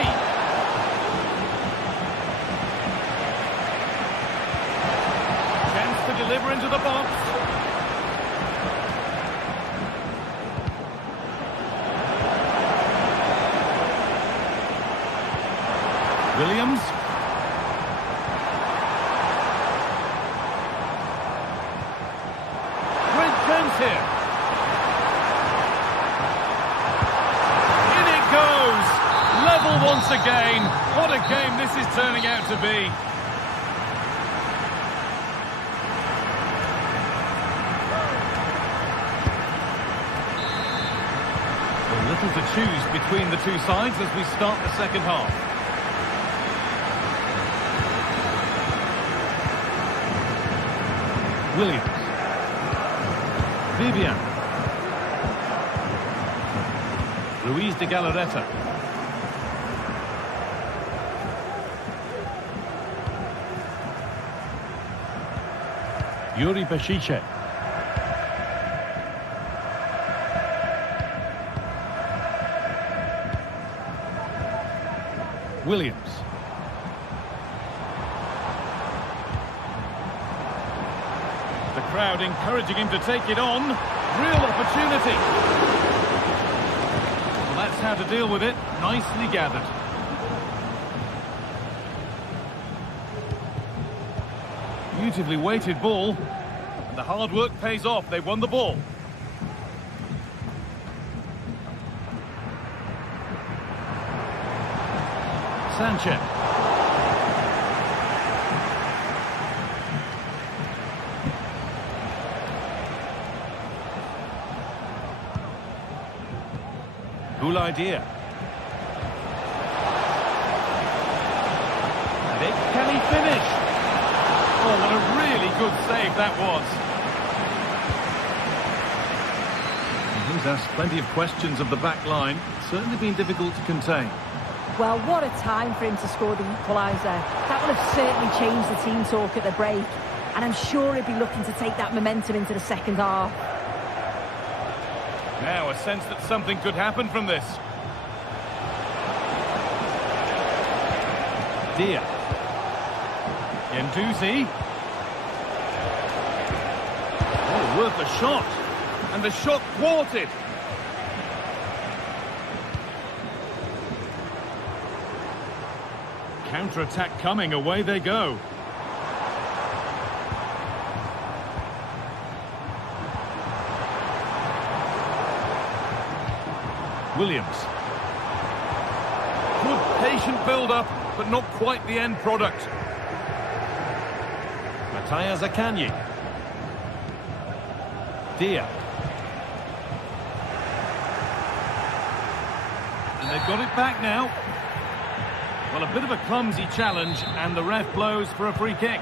Chance to deliver into the box. Williams. Great chance here. In it goes. Level once again. What a game this is turning out to be. A little to choose between the two sides as we start the second half. Williams. Vivian. Luis de Galarreta. Yuri Bešice. Williams. The crowd encouraging him to take it on. Real opportunity. Well, that's how to deal with it. Nicely gathered. Beautifully weighted ball. And the hard work pays off. They won the ball. Sanchez. Cool idea. And can he finish? Oh, what a really good save that was. He's asked plenty of questions of the back line. It's certainly been difficult to contain. Well, what a time for him to score the equaliser. That will have certainly changed the team talk at the break. And I'm sure he'll be looking to take that momentum into the second half. Now, a sense that something could happen from this. Dia. Guendouzi. Oh, worth a shot. And the shot thwarted. Counter-attack coming, away they go. Williams. Good patient build-up, but not quite the end product. Mattia Zaccagni. Dia. And they've got it back now. Well, a bit of a clumsy challenge, and the ref blows for a free kick.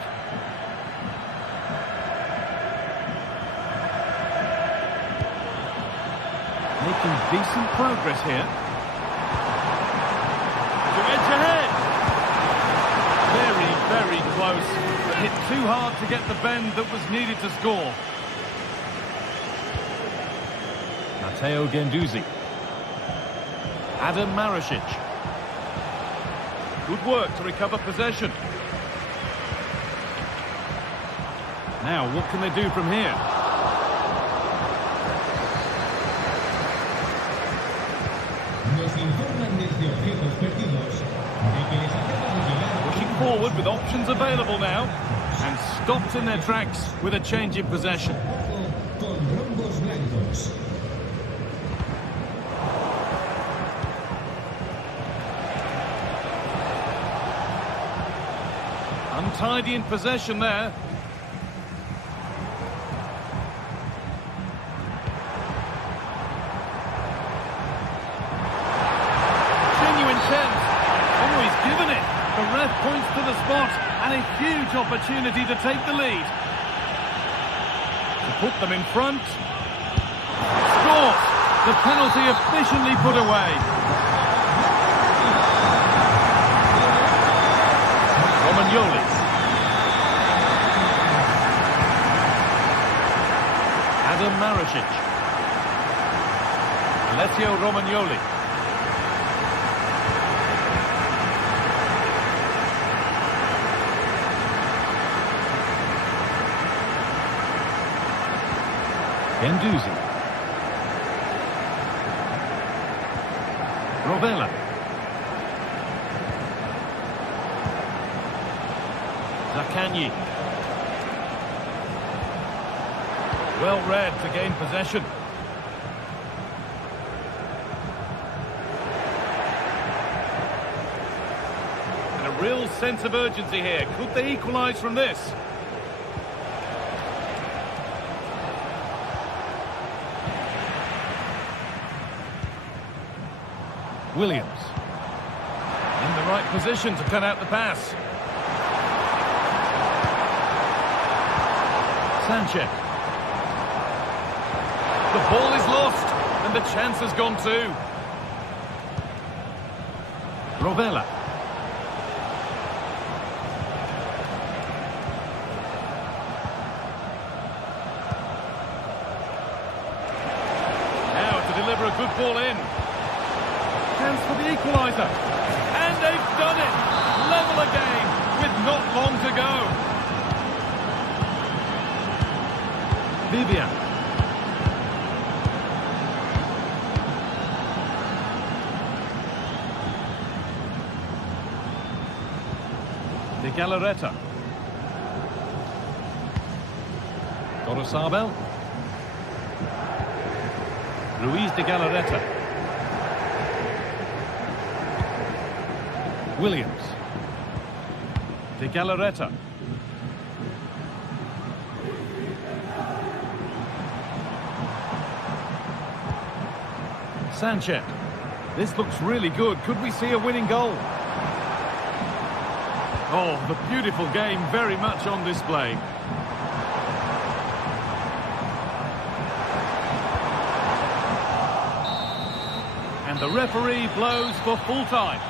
Making decent progress here. To edge ahead. Very, very close, but hit too hard to get the bend that was needed to score. Matteo Guendouzi. Adam Marasic. Good work to recover possession. Now, what can they do from here? Pushing forward with options available now. And stopped in their tracks with a change in possession. Untidy in possession there. Genuine chance. Oh, he's given it. The ref points to the spot, and a huge opportunity to take the lead. To put them in front. Scores! The penalty efficiently put away. Romagnoli. Adam Maricic. Alessio Romagnoli. Gendouzi. Rovella. Zaccagni. Well read to gain possession. And a real sense of urgency here. Could they equalise from this? Williams. In the right position to cut out the pass. Sanchez. The ball is lost, and the chance has gone too. Rovella. Now to deliver a good ball in. Chance for the equaliser. And they've done it! Level again, with not long to go. Vivian. De Galarreta. Gorosabel. Luis de Galarreta. Williams. De Galarreta. Sanchez. This looks really good. Could we see a winning goal? Oh, the beautiful game very much on display. And the referee blows for full time.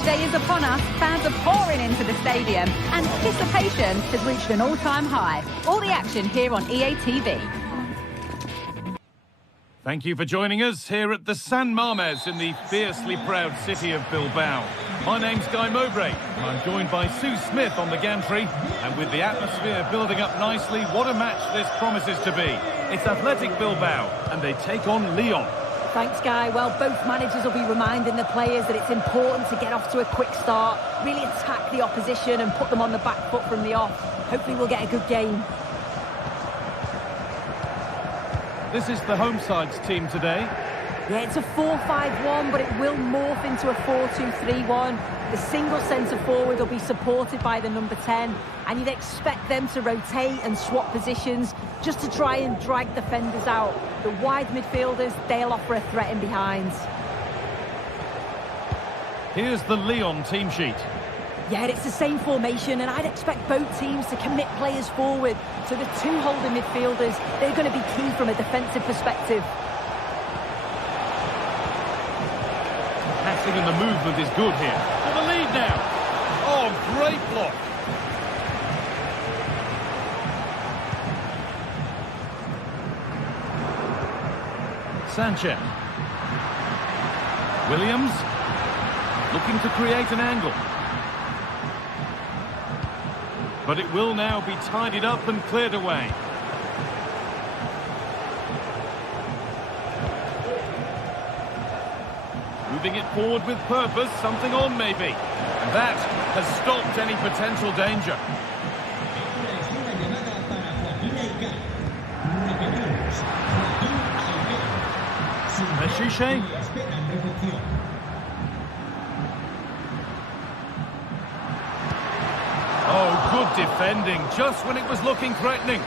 Match day is upon us, fans are pouring into the stadium. Anticipation has reached an all-time high. All the action here on EA TV. Thank you for joining us here at the San Mamés in the fiercely proud city of Bilbao. My name's Guy Mowbray, and I'm joined by Sue Smith on the gantry. And with the atmosphere building up nicely, what a match this promises to be. It's Athletic Bilbao, and they take on Lyon. Thanks, Guy. Well, both managers will be reminding the players that it's important to get off to a quick start, really attack the opposition and put them on the back foot from the off. Hopefully we'll get a good game. This is the home side's team today. Yeah, it's a 4-5-1, but it will morph into a 4-2-3-1. The single centre forward will be supported by the number 10, and you'd expect them to rotate and swap positions just to try and drag defenders out. The wide midfielders, they'll offer a threat in behind. Here's the Lyon team sheet. Yeah, it's the same formation, and I'd expect both teams to commit players forward. So the two holding midfielders, they're going to be key from a defensive perspective. Passing and the movement is good here. For the lead now. Oh, great block. Sanchez. Williams. Looking to create an angle. But it will now be tidied up and cleared away. Moving it forward with purpose, something on maybe. And that has stopped any potential danger. Meshiche. Oh, good defending, just when it was looking threatening.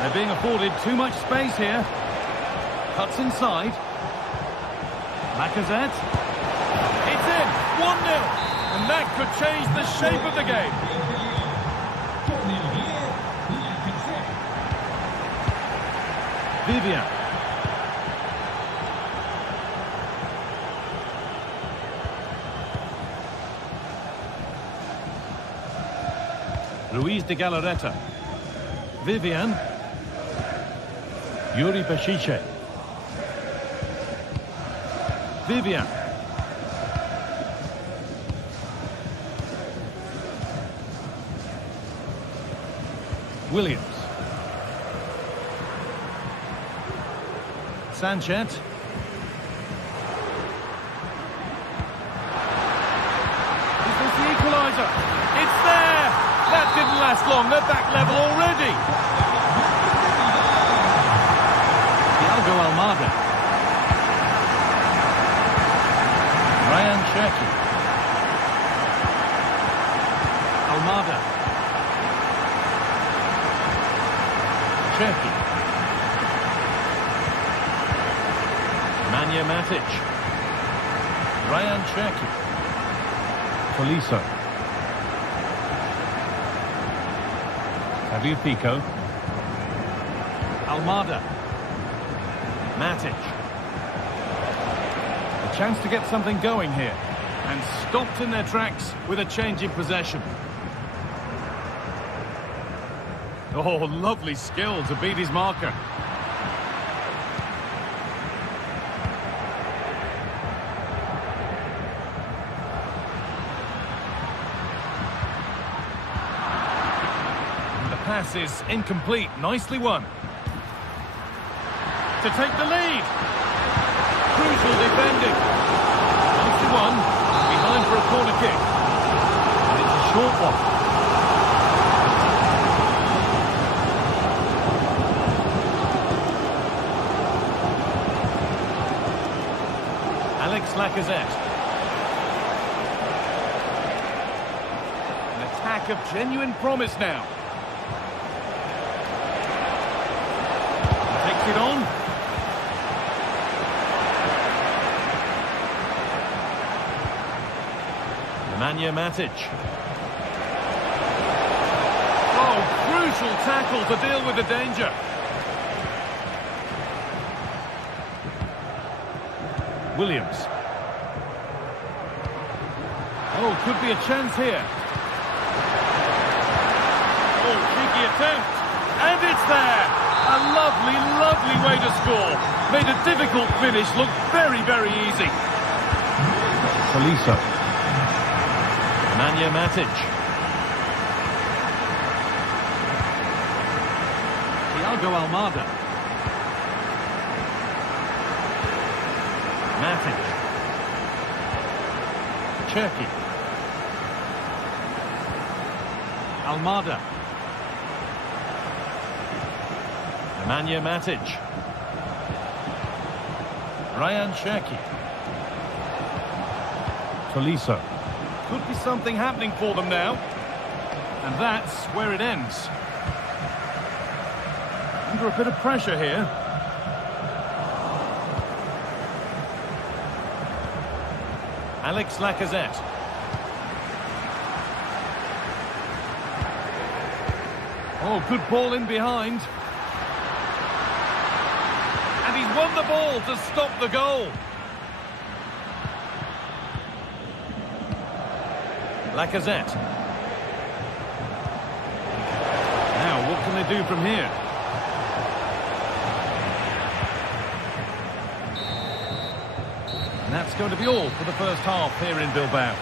They're being afforded too much space here. Cuts inside. Lacazette. It's in, 1-0. And that could change the shape of the game. Vivian. Luis de Galarreta. Vivian. Yuri Peshice. Vivian. Williams. Sanchez. Is this the equaliser? It's there! That didn't last long. They're back level already. Thiago Almada. Ryan Cherki. Almada. Cherki. Nemanja Matic. Ryan Cherki. Tolisso. Fabio Pico. Almada. Matic. A chance to get something going here. And stopped in their tracks with a change in possession. Oh, lovely skill to beat his marker. Pass is incomplete. Nicely won. To take the lead. Crucial defending. Nicely won. Behind for a corner kick. And it's a short one. Alex Lacazette. An attack of genuine promise now. It on. Nemanja Matic. Oh, crucial tackle to deal with the danger. Williams. Oh, could be a chance here. Oh, cheeky attempt. And it's there. A lovely, lovely way to score. Made a difficult finish look very, very easy. Tolisso. Nemanja Matic. Thiago Almada. Matic. Cherki. Almada. Nemanja Matic. Ryan Cherki. Tolisso. Could be something happening for them now. And that's where it ends. Under a bit of pressure here. Alex Lacazette. Oh, good ball in behind. And he's won the ball to stop the goal. Lacazette. Now, what can they do from here? And that's going to be all for the first half here in Bilbao.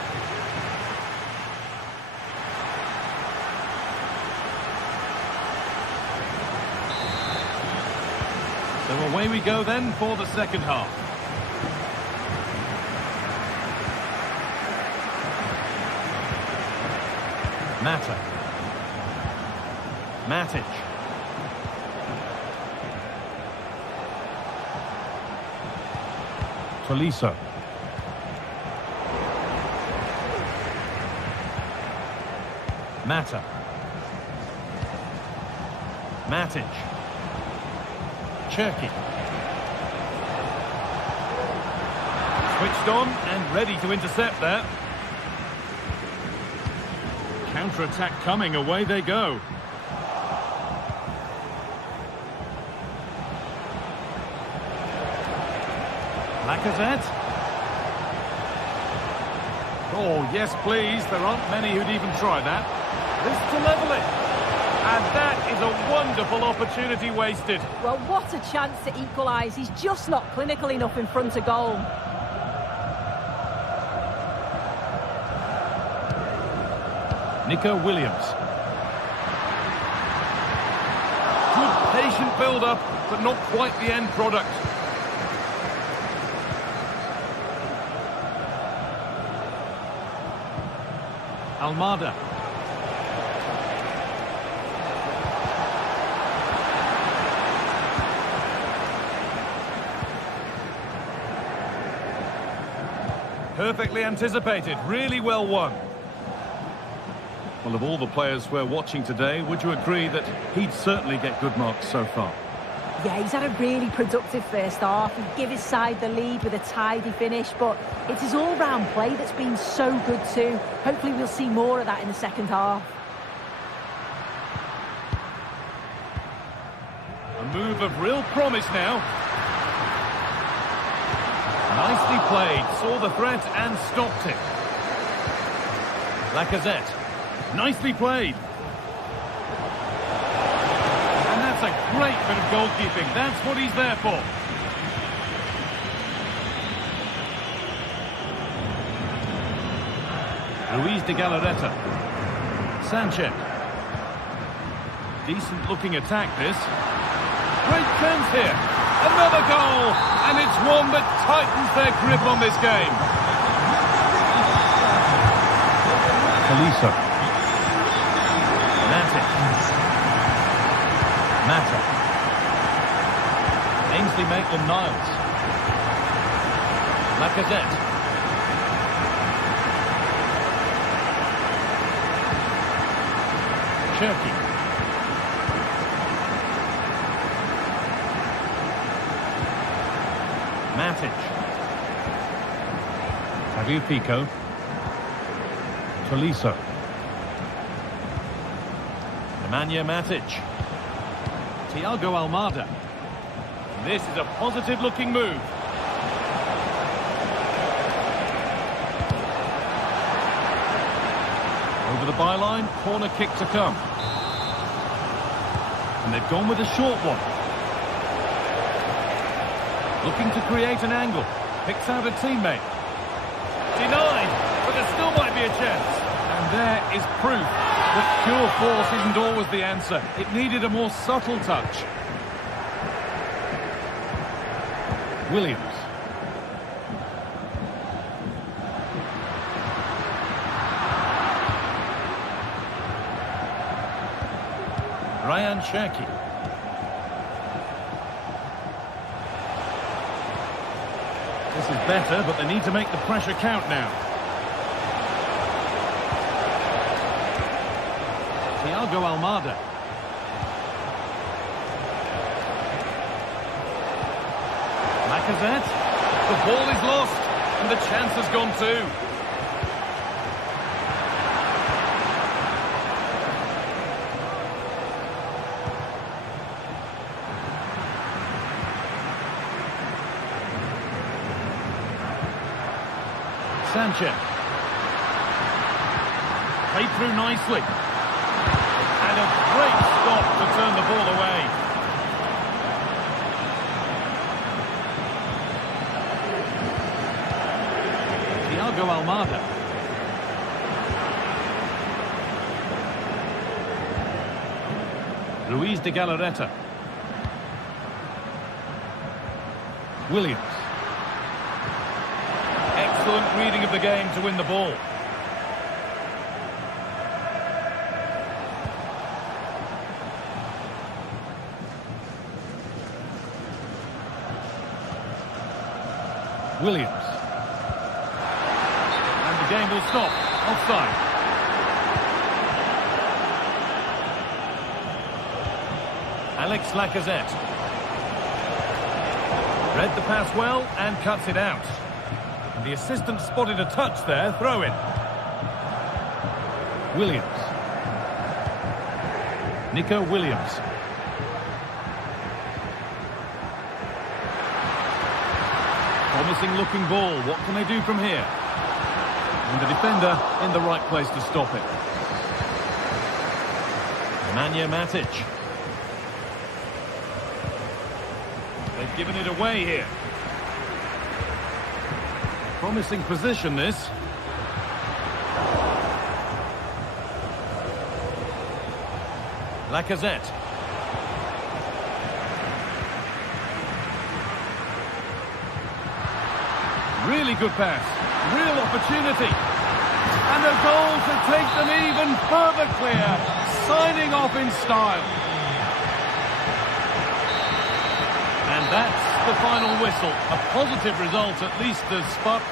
So away we go then for the second half. Mata. Matic. Tolisso. Mata. Matic. Cherki. Switched on and ready to intercept there. Counter-attack coming, away they go. Lacazette. Oh, yes, please. There aren't many who'd even try that. This to level it. And that is a wonderful opportunity wasted. Well, what a chance to equalise. He's just not clinical enough in front of goal. Nico Williams. Good patient build-up, but not quite the end product. Almada. Perfectly anticipated, really well won. Well, of all the players we're watching today, would you agree that he'd certainly get good marks so far? Yeah, he's had a really productive first half. He'd give his side the lead with a tidy finish, but it's his all-round play that's been so good too. Hopefully we'll see more of that in the second half. A move of real promise now. Nicely played, saw the threat and stopped it. Lacazette. Nicely played. And that's a great bit of goalkeeping. That's what he's there for. Luis de Galarreta. Sanchez. Decent looking attack this. Great chance here. Another goal. And it's one that tightens their grip on this game. Tolisso. Matic. Mata. Ainsley Maitland-Niles. Lacazette. Cherki. Matic. Tagliafico. Tolisso. Nemanja Matic. Thiago Almada. This is a positive-looking move. Over the byline, corner kick to come. And they've gone with a short one. Looking to create an angle. Picks out a teammate. Denied, but there still might be a chance. And there is proof that pure force isn't always the answer. It needed a more subtle touch. Williams. Ryan Cherki. This is better, but they need to make the pressure count now. Thiago Almada. Lacazette. The ball is lost, and the chance has gone too. Sanchez. Played through nicely. And a great stop to turn the ball away. Thiago Almada. Luis de Galarreta. Williams. Excellent reading of the game to win the ball. Williams. And the game will stop. Offside. Alex Lacazette. Read the pass well and cuts it out. And the assistant spotted a touch there, throw in. Williams. Nico Williams. Promising looking ball. What can they do from here? And the defender in the right place to stop it. Nemanja Matic. They've given it away here. Promising position, this. Lacazette. Really good pass. Real opportunity. And a goal to take them even further clear. Signing off in style. And that's the final whistle. A positive result, at least as Spot.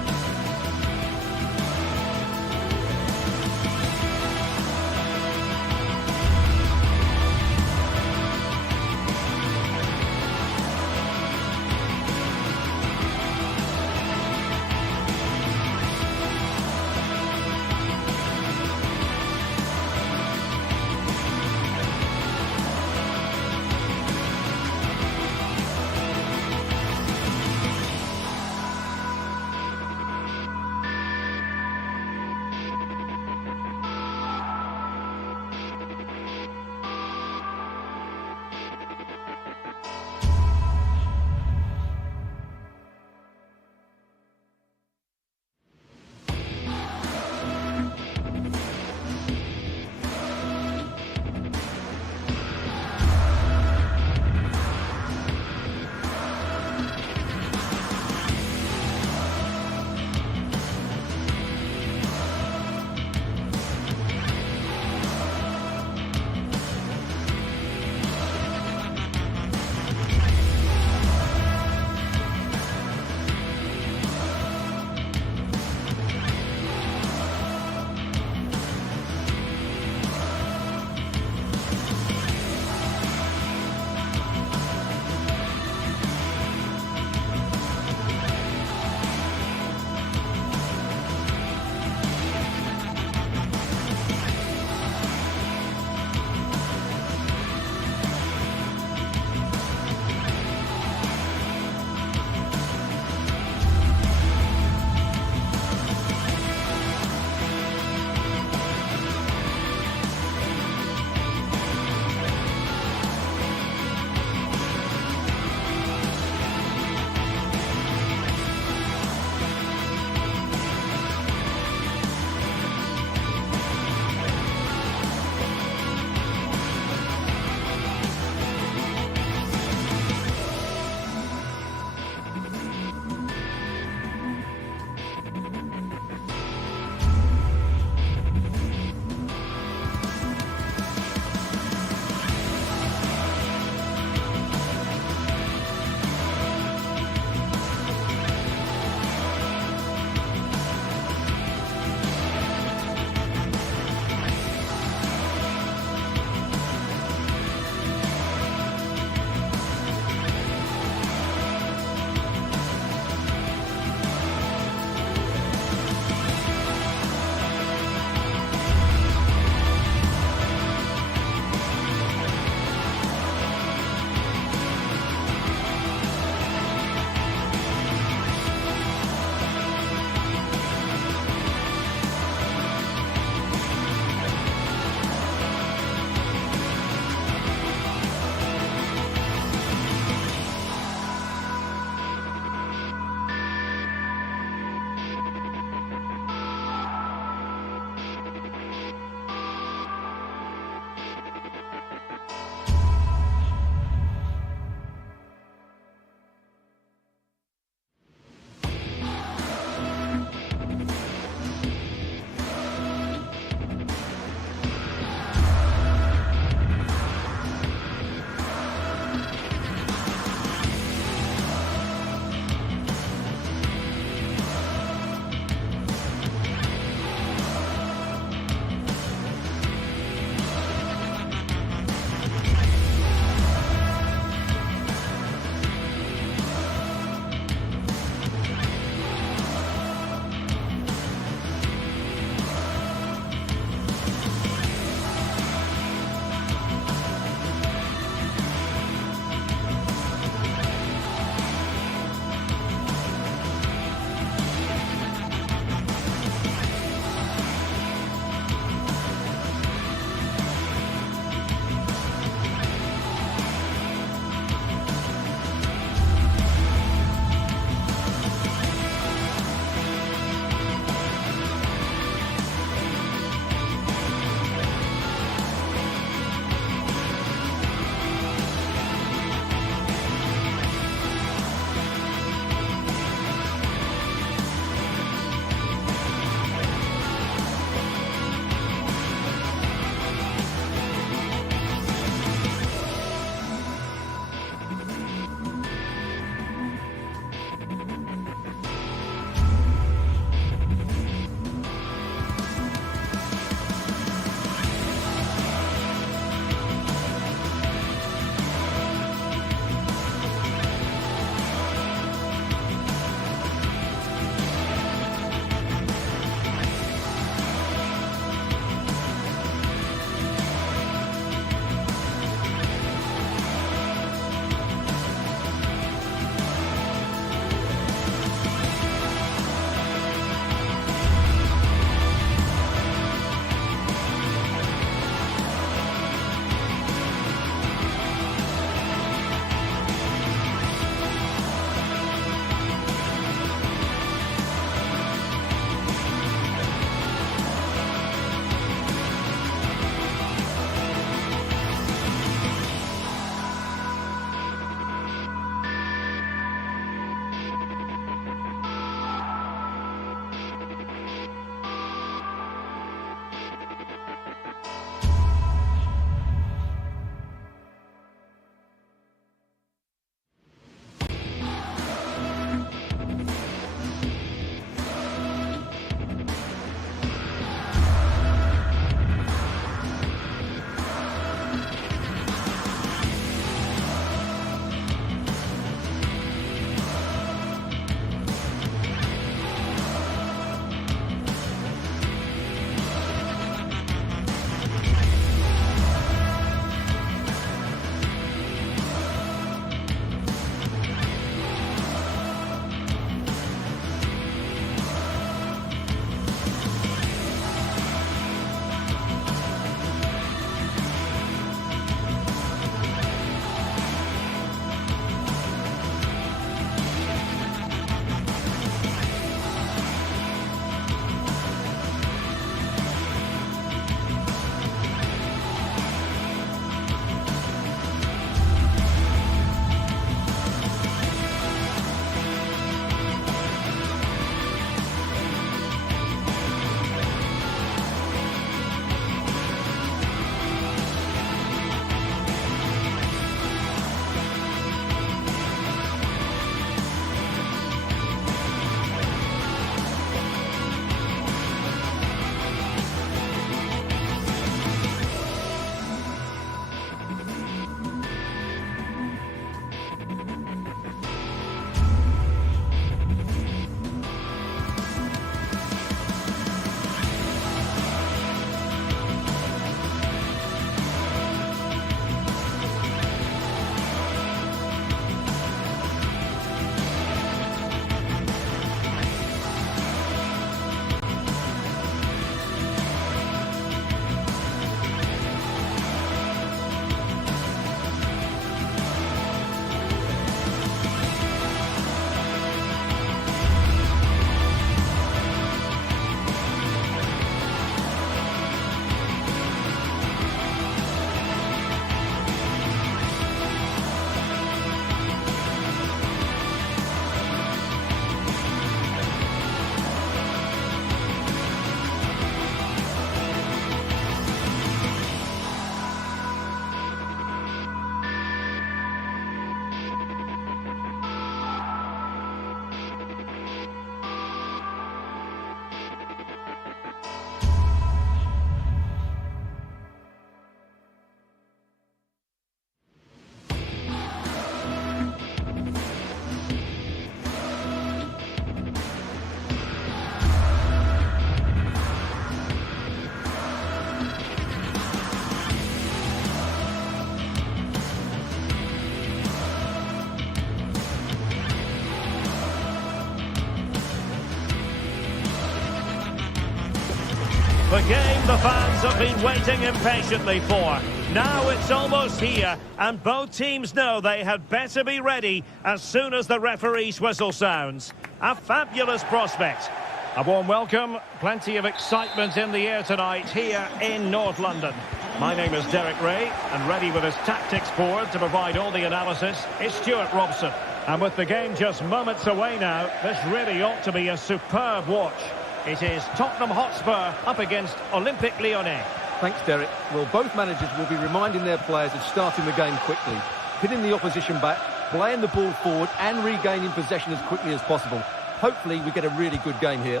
The game the fans have been waiting impatiently for. Now it's almost here, and both teams know they had better be ready as soon as the referee's whistle sounds. A fabulous prospect. A warm welcome, plenty of excitement in the air tonight here in North London. My name is Derek Ray, and ready with his tactics board to provide all the analysis is Stuart Robson. And with the game just moments away now, this really ought to be a superb watch. It is Tottenham Hotspur up against Olympique Lyonnais. Thanks, Derek. Well, both managers will be reminding their players of starting the game quickly, hitting the opposition back, playing the ball forward and regaining possession as quickly as possible. Hopefully we get a really good game here.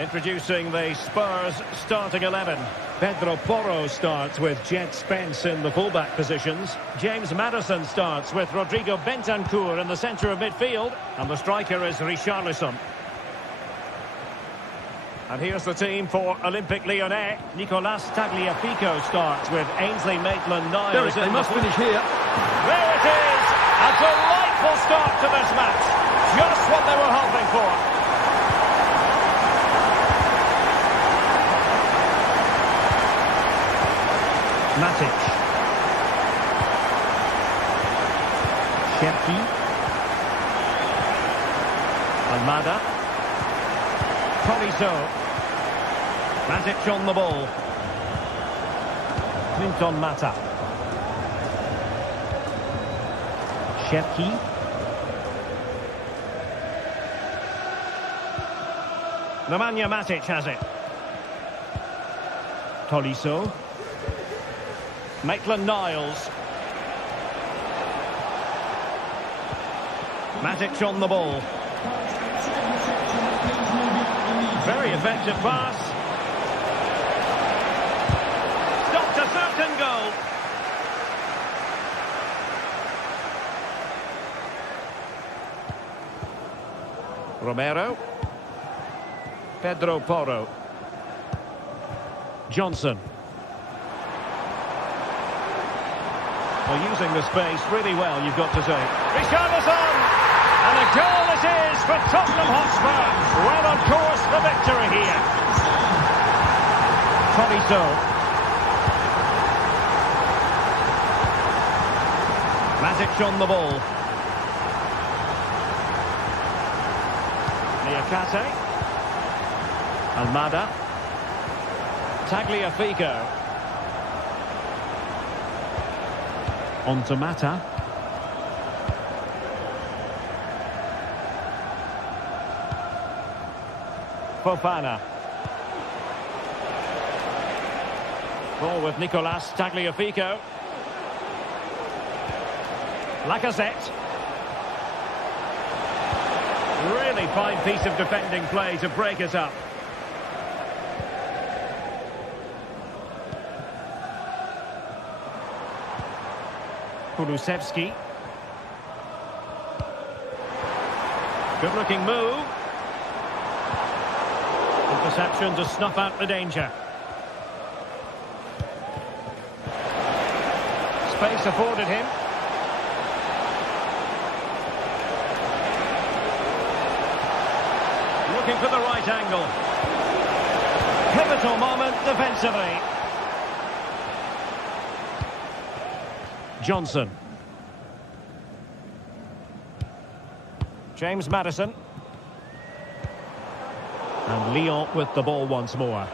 Introducing the Spurs starting 11. Pedro Porro starts with Jet Spence in the fullback positions. James Maddison starts with Rodrigo Bentancur in the centre of midfield. And the striker is Richarlison. And here's the team for Olympique Lyonnais. Nicolas Tagliafico starts with Ainsley Maitland-Niles. Derek, they must finish here. There it is! A delightful start to this match. Just what they were hoping for. Matic. Cherki. Almada. Tolisso. Matic on the ball. Clinton Mata. Cherki. Nemanja Matic has it. Tolisso. Maitland-Niles. Matic on the ball. Very effective pass. Stopped a certain goal. Romero. Pedro Porro. Johnson. Well, using the space really well, you've got to say. Richarlison! And a goal it is for Tottenham Hotspur. Well on course for victory here. Tolisso. Matic on the ball. Niakate. Almada. Tagliafico. On to Mata. Fofana. Ball with Nicolas Tagliafico. Lacazette. Really fine piece of defending play to break it up. Kulusevski. Good-looking move. Interception to snuff out the danger. Space afforded him. Looking for the right angle. Pivotal moment defensively. Johnson. James Maddison. And Lyon with the ball once more.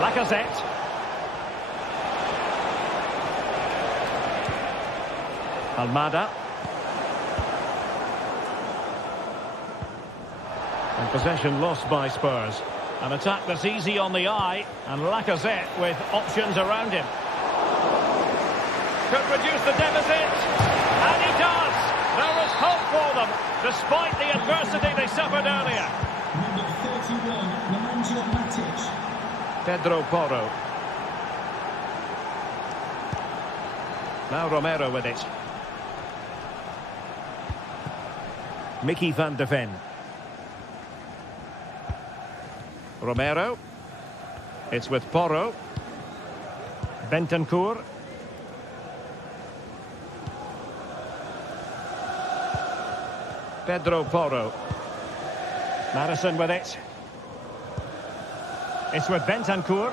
Lacazette. Almada. And possession lost by Spurs. An attack that's easy on the eye, and Lacazette with options around him. Could reduce the deficit, and he does! There is hope for them, despite the adversity they suffered earlier. Number 31, Nemanja Matic. Pedro Porro. Now Romero with it. Mickey van de Ven. Romero. It's with Porro. Bentancur. Pedro Porro. Madison with it. It's with Bentancur.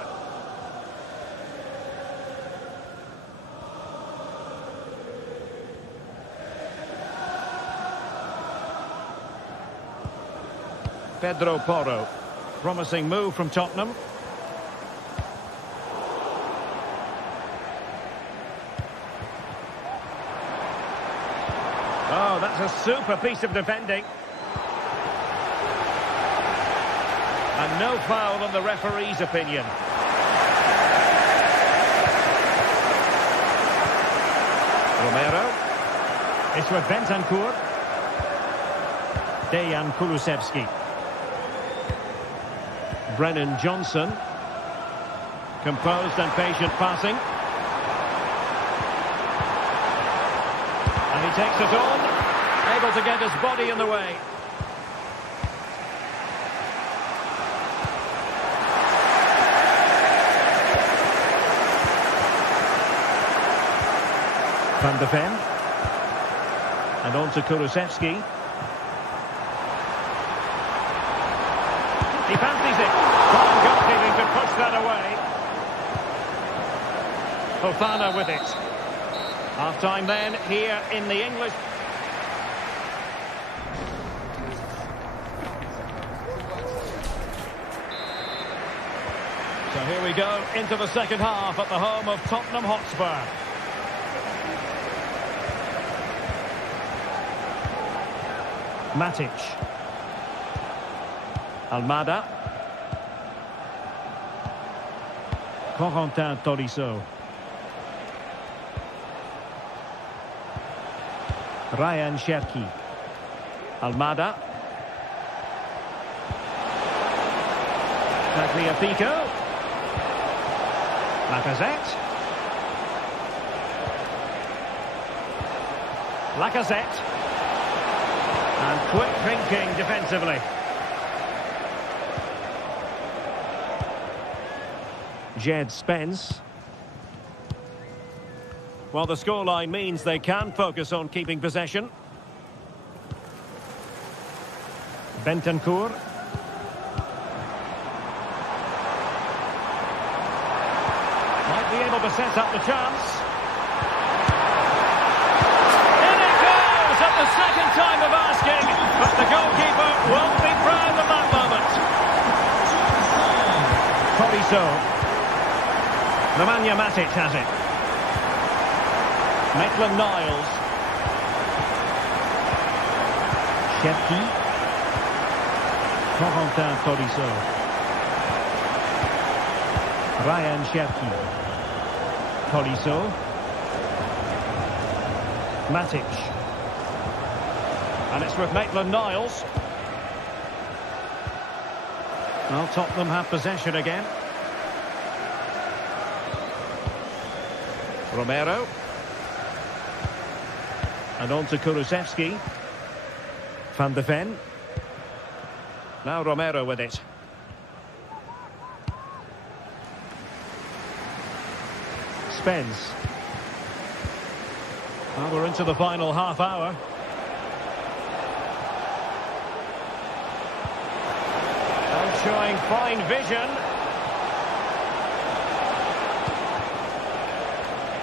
Pedro Porro. Promising move from Tottenham. Oh, that's a super piece of defending. And no foul on the referee's opinion. Romero. It's with Bentancur. Dejan Kulusevski. Brennan Johnson. Composed and patient passing. And he takes it on. Able to get his body in the way. Van de Ven. And on to Kulusevski. He fancies it. Fine goalkeeping to push that away. Fofana with it. Half-time then, here in the English. So here we go into the second half at the home of Tottenham Hotspur. Matic. Almada. Corentin Tolisso. Ryan Cherki. Almada. Tagliafico. Lacazette. And quick thinking defensively. Jed Spence. Well, the scoreline means they can focus on keeping possession. Bentancur. Might be able to set up the chance. In it goes at the second time of asking, but the goalkeeper won't be proud of that moment. Tolisso. Nemanja Matic has it. Maitland-Niles. Cherki. Corentin Tolisso. Ryan Cherki. Tolisso. Matic. And it's with Maitland-Niles. Well, Tottenham have possession again. Romero. And on to Kulusevski. Van de Ven. Now Romero with it. Spence. Well, we're into the final half hour. And showing fine vision.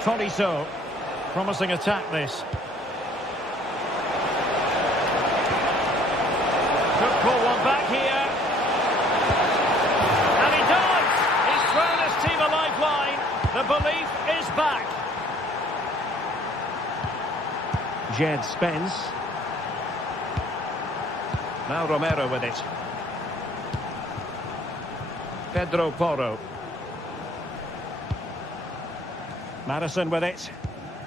Tolisso. Promising attack this. Could pull one back here. And he does! He's thrown his team a lifeline. The belief is back. Jed Spence. Now Romero with it. Pedro Porro. Madison with it.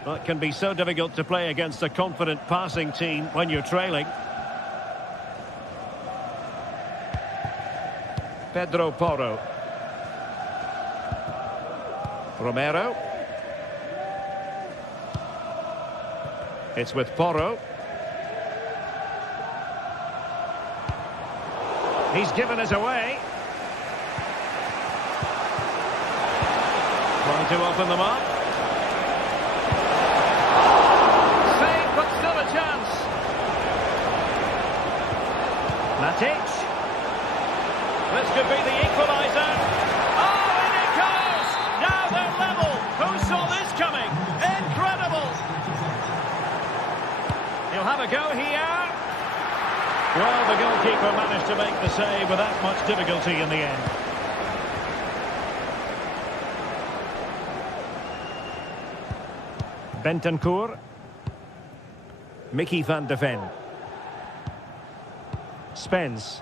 Well, it can be so difficult to play against a confident passing team when you're trailing. Pedro Porro. Romero. It's with Porro. He's given us away. Trying to open them up. Save, but still a chance. Matic. This could be the equaliser. Oh, in it goes! Now they're level. Who saw this coming? Incredible! He'll have a go here. Well, the goalkeeper managed to make the save without much difficulty in the end. Bentancur. Mickey van de Ven. Spence.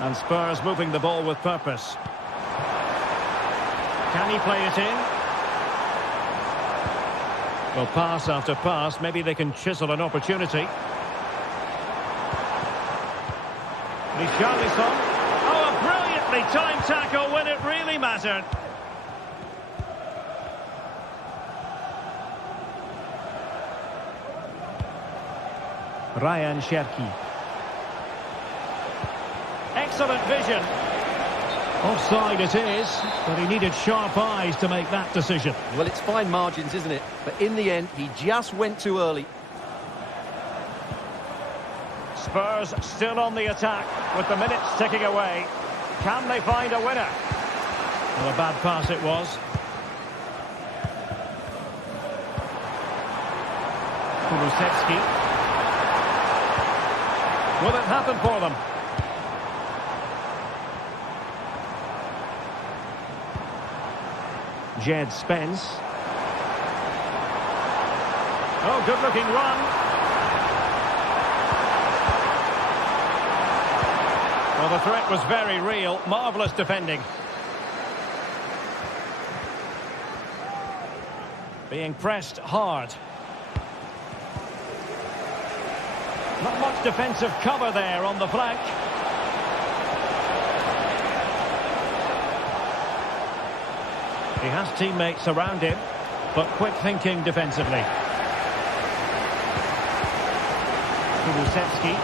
And Spurs moving the ball with purpose. Can he play it in? Well, pass after pass, maybe they can chisel an opportunity. Richarlison. Oh, a brilliantly timed tackle when it really mattered. Ryan Cherki. Excellent vision. Offside it is, but he needed sharp eyes to make that decision. Well, it's fine margins, isn't it? But in the end, he just went too early. Spurs still on the attack with the minutes ticking away. Can they find a winner? Well, a bad pass it was. Kulusevski. Will it happen for them? Jed Spence. Oh, good-looking run. Well, the threat was very real. Marvellous defending. Being pressed hard. Not much defensive cover there on the flank. He has teammates around him, but quick thinking defensively. Kulusevski.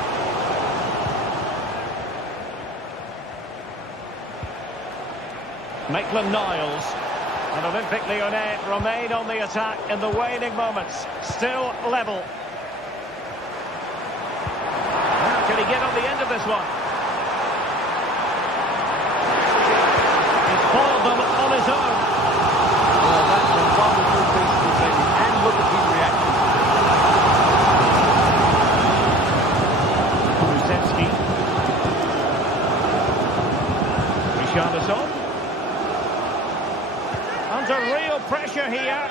Maitland-Niles. And Olympique Lyonnais remain on the attack in the waning moments. Still level. How can he get on the end of this one? He's foiled them on his own. Well, that's a wonderful piece of defending. And look at his reaction. Kulusevski. Richarlison. Under real pressure here.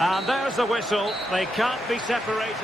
And there's the whistle. They can't be separated.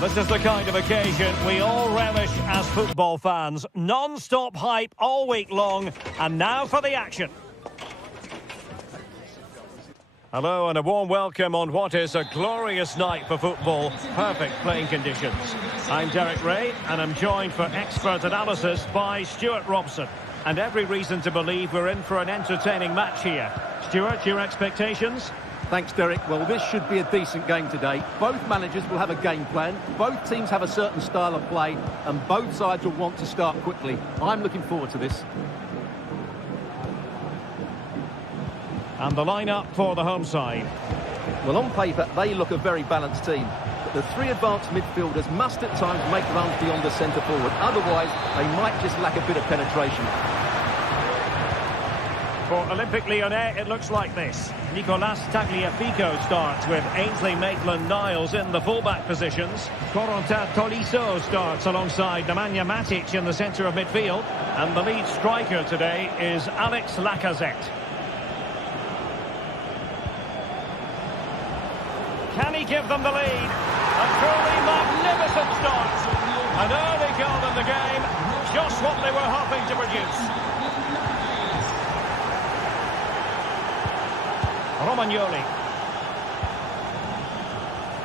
This is the kind of occasion we all relish as football fans. Non-stop hype all week long, and now for the action. Hello and a warm welcome on what is a glorious night for football. Perfect playing conditions. I'm Derek Ray and I'm joined for expert analysis by Stuart Robson. And every reason to believe we're in for an entertaining match here. Stuart, your expectations? Thanks, Derek. Well, this should be a decent game today. Both managers will have a game plan. Both teams have a certain style of play, and both sides will want to start quickly. I'm looking forward to this. And the lineup for the home side. Well, on paper, they look a very balanced team. But the three advanced midfielders must at times make runs beyond the centre forward. Otherwise, they might just lack a bit of penetration. For Olympique Lyonnais, it looks like this. Nicolas Tagliafico starts with Ainsley Maitland-Niles in the fullback positions. Corentin Tolisso starts alongside Nemanja Matic in the centre of midfield. And the lead striker today is Alex Lacazette. Can he give them the lead? A truly magnificent start. An early goal in the game, just what they were hoping to produce. Romagnoli.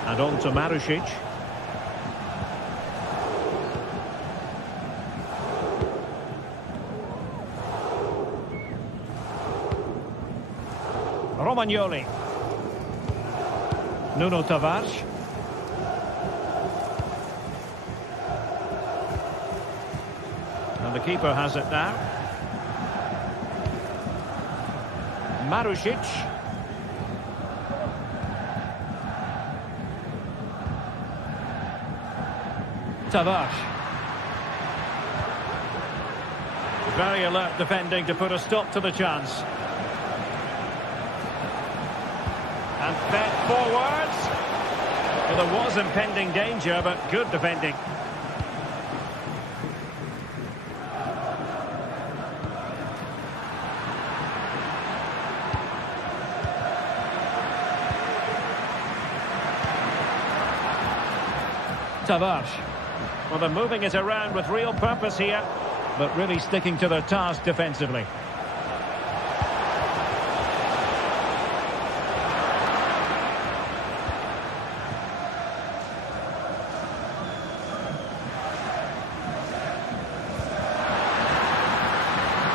And on to Marušić. Romagnoli. Nuno Tavares. And the keeper has it now. Marušić. Tavares. Very alert defending to put a stop to the chance. And fed forwards. Well, there was impending danger, but good defending. Tavares. Well, they're moving it around with real purpose here, but really sticking to their task defensively.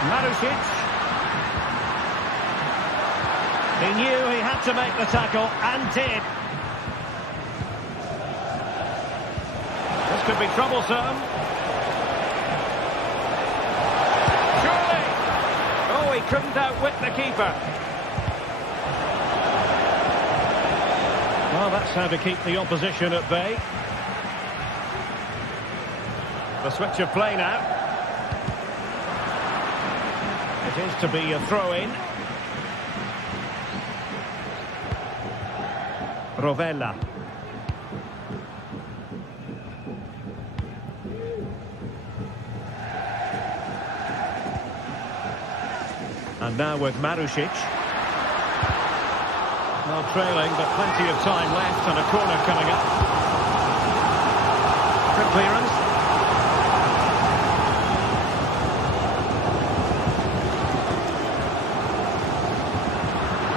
Marušić. He knew he had to make the tackle, and did. Could be troublesome. Surely! Oh, he couldn't outwit the keeper. Well, that's how to keep the opposition at bay. The switch of play now. It is to be a throw-in. Rovella. And now with Marušić. Well, trailing, but plenty of time left and a corner coming up. Good clearance.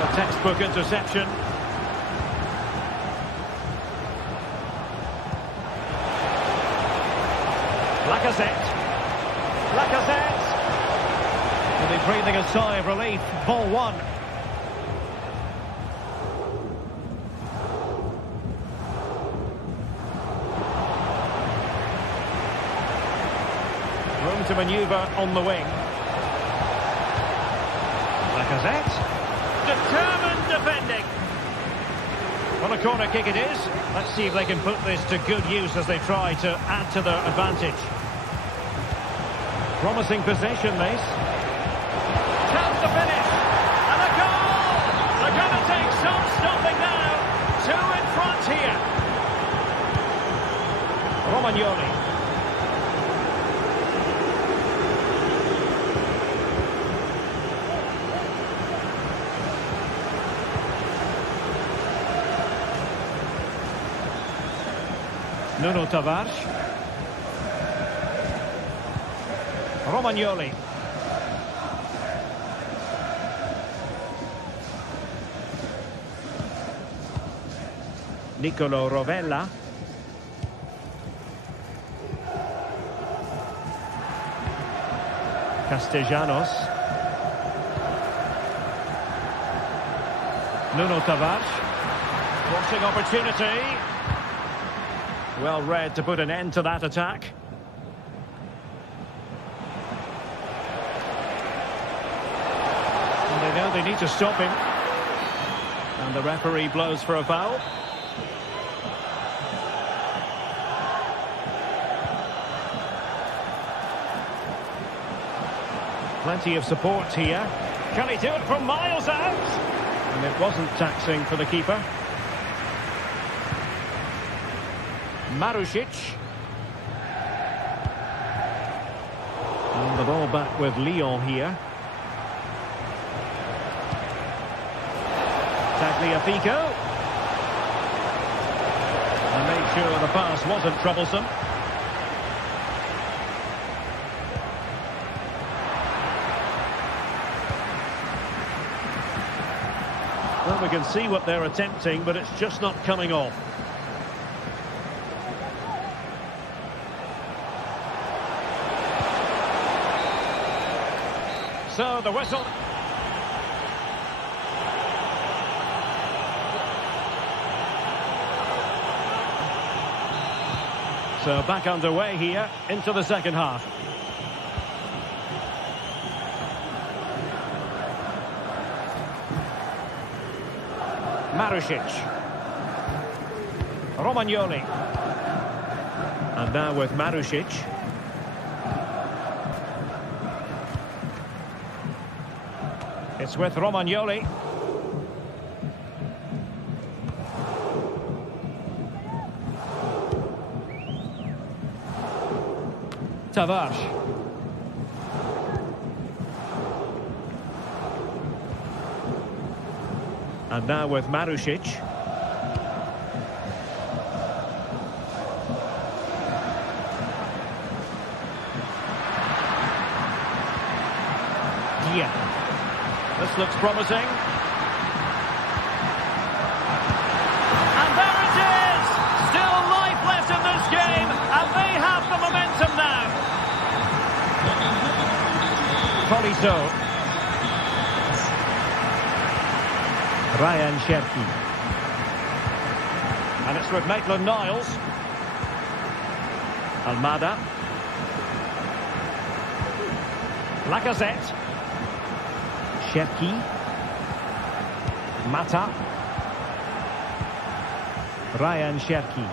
A textbook interception. Lacazette. Will be breathing a sigh of relief. Ball one. Room to manoeuvre on the wing. Lacazette. Determined defending. Well, a corner kick it is. Let's see if they can put this to good use as they try to add to their advantage. Promising possession, this. Chance to finish. And a goal! They're going to take some stopping now. Two in front here. Romagnoli. Nuno Tavares. Romagnoli. Nicolo Rovella. Castellanos. Nuno Tavares. Crossing opportunity. Well read to put an end to that attack. And they know they need to stop him. And the referee blows for a foul. Plenty of support here. Can he do it from miles out? And it wasn't taxing for the keeper. Marusic. And the ball back with Lyon here. Tagliafico. And made sure the pass wasn't troublesome. Well, we can see what they're attempting, but it's just not coming off. So the whistle. So back underway here into the second half. Marusic. Romagnoli. And now with Marusic. It's with Romagnoli. Tavares. And now with Marusic. Yeah. This looks promising. And there it is! Still life left in this game, and they have the momentum now. Tolisso. Ryan Cherki. And it's with Maitland-Niles. Almada. Lacazette. Cherki. Mata. Ryan Cherki.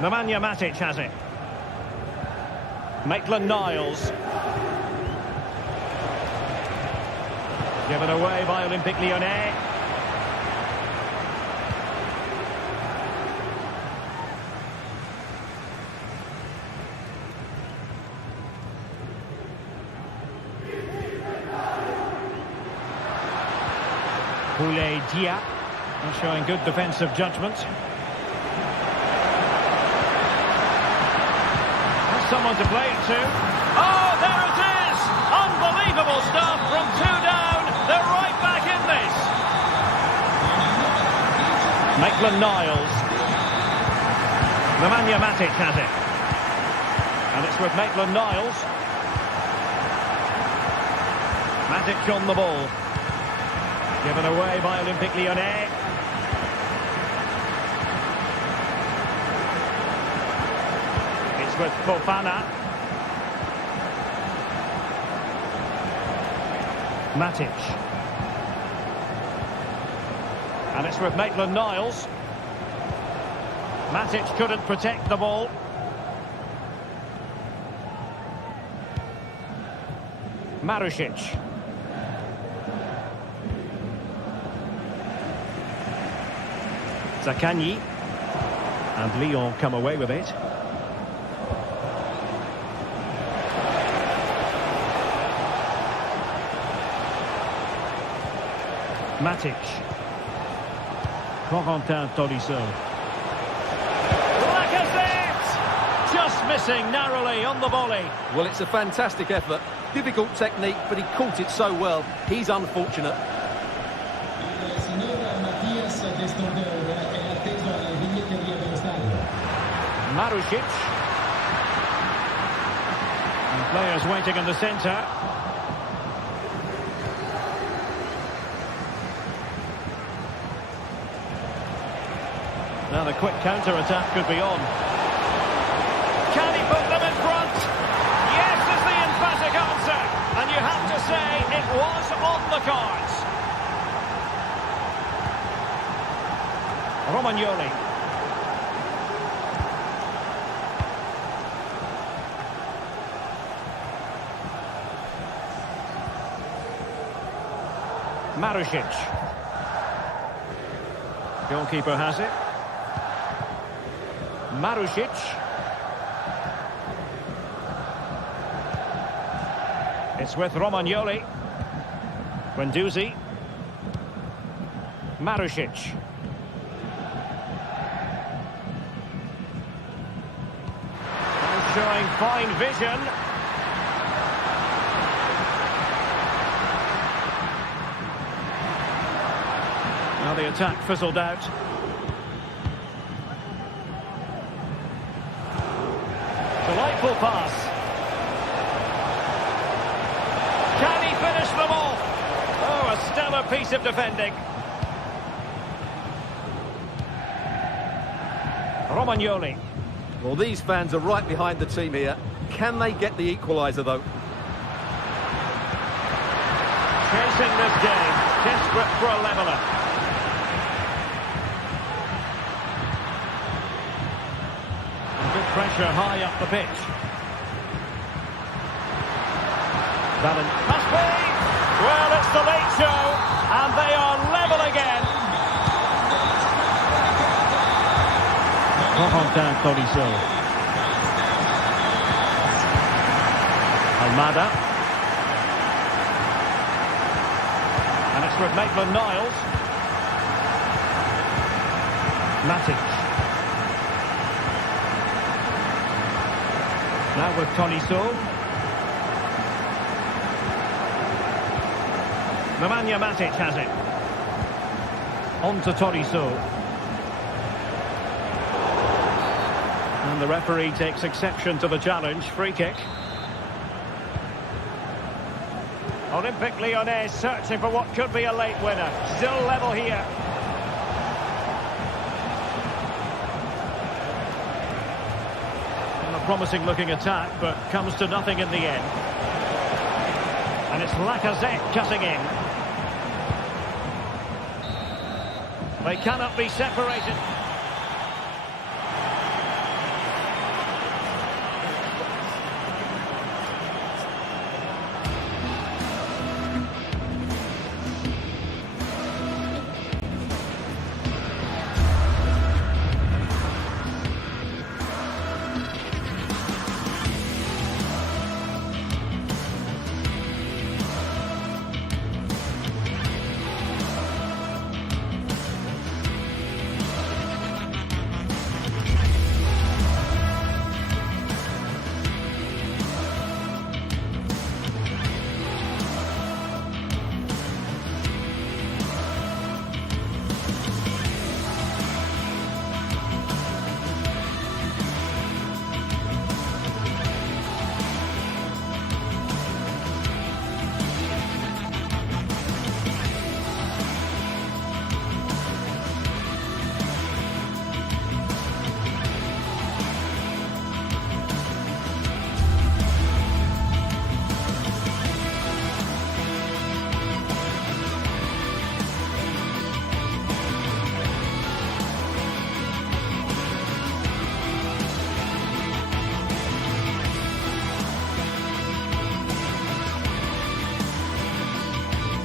Nemanja Matic has it. Maitland-Niles. Given away by Olympique Lyonnais. Boulaye Dia showing good defensive judgment. Has someone to play it to. Oh, there it is! Unbelievable stuff from two down. They're right back in this. Maitland-Niles. Nemanja Matic has it. And it's with Maitland-Niles. Matic on the ball. Given away by Olympique Lyonnais. It's with Fofana. Matic. And it's with Maitland-Niles. Matic couldn't protect the ball. Marusic. Zaccagni. And Lyon come away with it. Matic. Corentin Tolisso. Lacazette! Just missing narrowly on the volley. Well, it's a fantastic effort. Difficult technique, but he caught it so well. He's unfortunate. Marusic. And players waiting in the centre. Now the quick counter-attack could be on. Can he put them in front? Yes is the emphatic answer. And you have to say it was on the cards. Romagnoli. Marusic. Goalkeeper has it. Marusic. It's with Romagnoli. Guendouzi. Marusic. Showing fine vision. Now the attack fizzled out. Delightful pass. Can he finish them off? Oh, a stellar piece of defending. Romagnoli. Well, these fans are right behind the team here. Can they get the equaliser, though? Chasing this game, desperate for a leveller. And good pressure high up the pitch. Must be! Well, it's the late show, and they are level again. Corentin Tolisso. Almada. And it's with Maitland-Niles. Matic. Now with Tolisso. Nemanja Matic has it. On to Tolisso. And the referee takes exception to the challenge. Free kick. Olympique Lyonnais searching for what could be a late winner. Still level here. And a promising looking attack, but comes to nothing in the end. And it's Lacazette cutting in. They cannot be separated.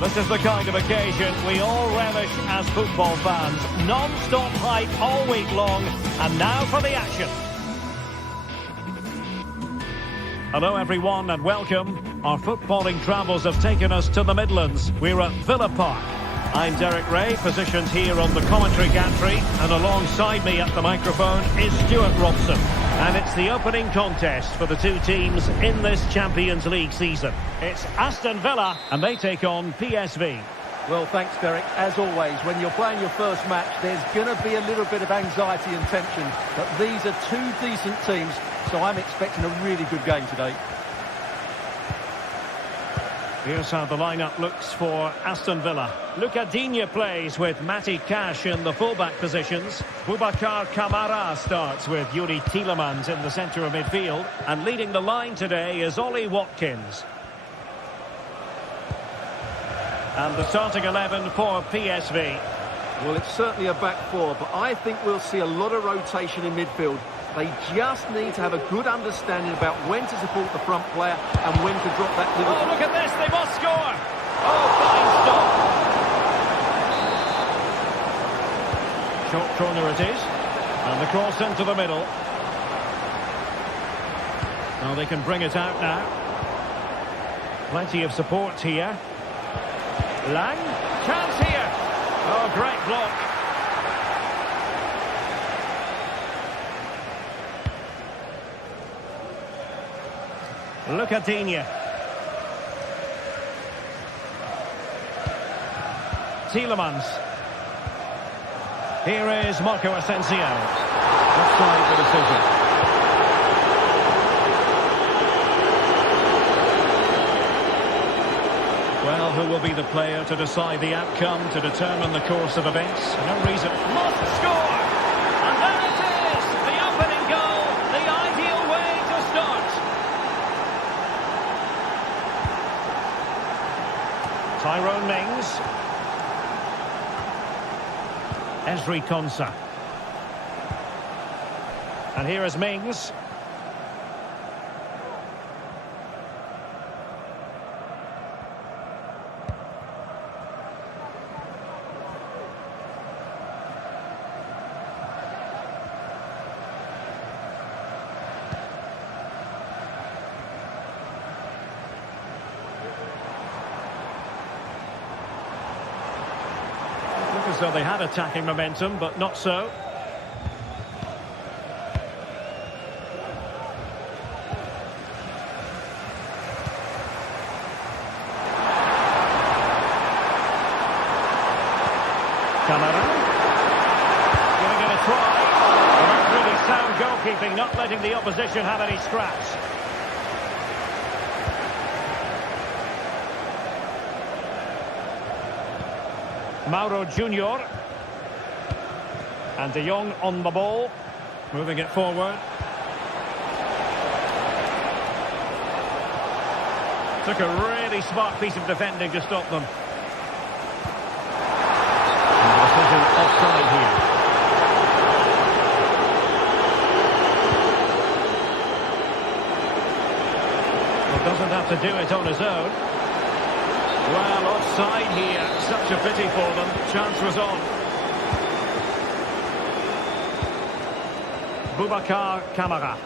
This is the kind of occasion we all relish as football fans. Non-stop hype all week long, and now for the action. Hello everyone and welcome. Our footballing travels have taken us to the Midlands. We're at Villa Park. I'm Derek Ray, positioned here on the commentary gantry, and alongside me at the microphone is Stuart Robson. And it's the opening contest for the two teams in this Champions League season. It's Aston Villa, and they take on PSV. Well, thanks, Derek. As always, when you're playing your first match, there's going to be a little bit of anxiety and tension. But these are two decent teams, so I'm expecting a really good game today. Here's how the lineup looks for Aston Villa. Luca Digne plays with Matty Cash in the fullback positions. Boubacar Kamara starts with Yuri Tielemans in the centre of midfield. And leading the line today is Ollie Watkins. And the starting 11 for PSV. Well, it's certainly a back four, but I think we'll see a lot of rotation in midfield. They just need to have a good understanding about when to support the front player and when to drop that little... Oh, look at this, they must score! Oh, fine stop! Short corner it is. And the cross into the middle. Now they can bring it out now. Plenty of support here. Lang, chance here. Oh, great block. Look at Digne. Tielemans. Here is Marco Asensio. Offside the decision. Well, who will be the player to decide the outcome, to determine the course of events? No reason. Must score! And there it is! The opening goal! The ideal way to start! Tyrone Mings. Ezri Konsa. And here is Mings. So they had attacking momentum, but not so. Kamara. Giving it a try. Well, that's really sound goalkeeping, not letting the opposition have any scraps. Mauro Junior. And De Jong on the ball. Moving it forward. Took a really smart piece of defending to stop them. And the decision offside here. Well, doesn't have to do it on his own. Well, offside here. Such a pity for them. Chance was on. Boubacar Kamara.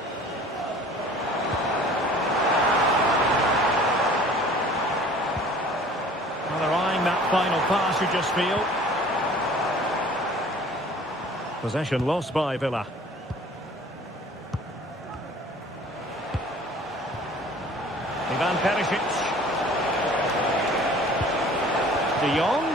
Well, they're eyeing that final pass, you just feel. Possession lost by Villa. Ivan Perisic. De Jong.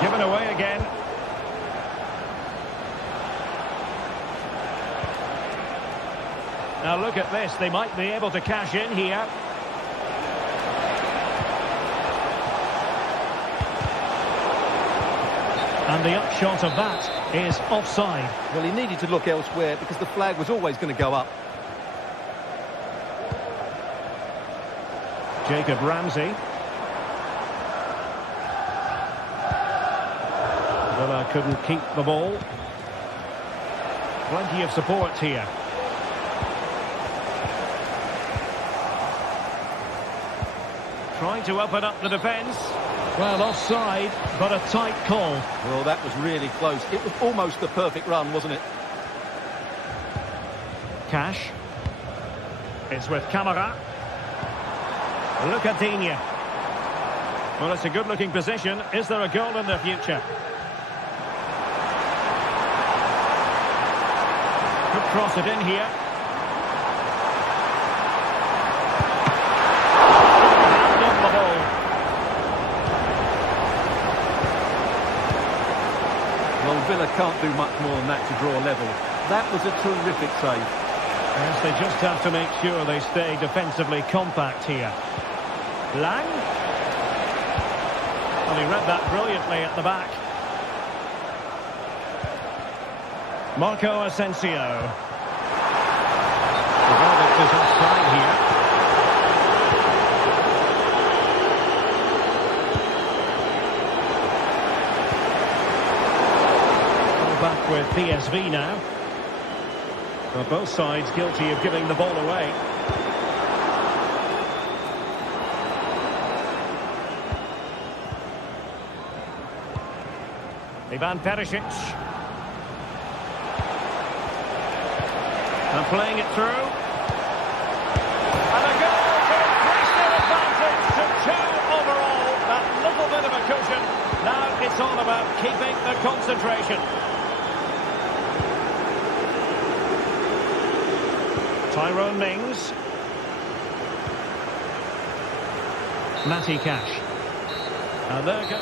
Given away again. Now look at this, they might be able to cash in here. And the upshot of that is offside. Well, he needed to look elsewhere because the flag was always going to go up. Jacob Ramsey. Villa couldn't keep the ball. Plenty of support here. Trying to open up the defence. Well, offside, but a tight call. Well, that was really close. It was almost the perfect run, wasn't it? Cash. It's with Camara. Look at Digne. Well, it's a good-looking position. Is there a goal in the future? Could cross it in here. And on the ball. Well, Villa can't do much more than that to draw level. That was a terrific save. Yes, they just have to make sure they stay defensively compact here. Lang. Well, he read that brilliantly at the back. Marco Asensio. The verdict is offside here. Ball back with PSV now. Well, both sides guilty of giving the ball away. Ivan Perisic. And playing it through. And a goal for a 3-0 advantage to 2 overall. That little bit of a cushion. Now it's all about keeping the concentration. Tyrone Mings. Matty Cash. And there go.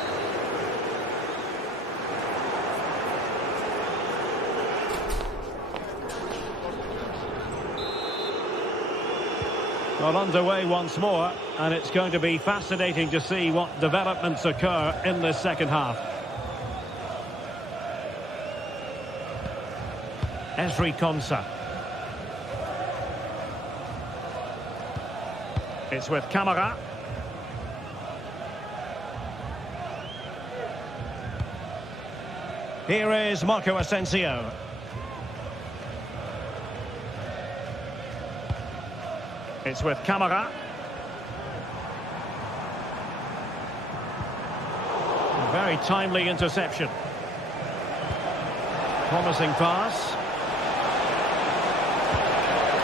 Well, underway once more, and it's going to be fascinating to see what developments occur in the second half. Ezri Konsa. It's with Camara. Here is Marco Asensio. It's with Camara. A very timely interception. Promising pass.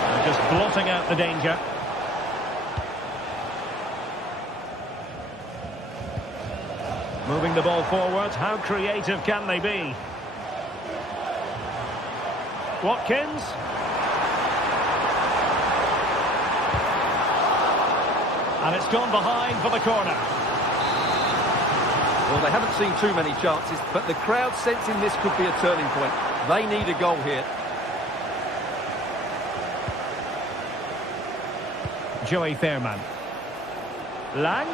And just blotting out the danger. Moving the ball forward. How creative can they be? Watkins. And it's gone behind for the corner. Well, they haven't seen too many chances, but the crowd sensing this could be a turning point. They need a goal here. Joey Fairman. Lang.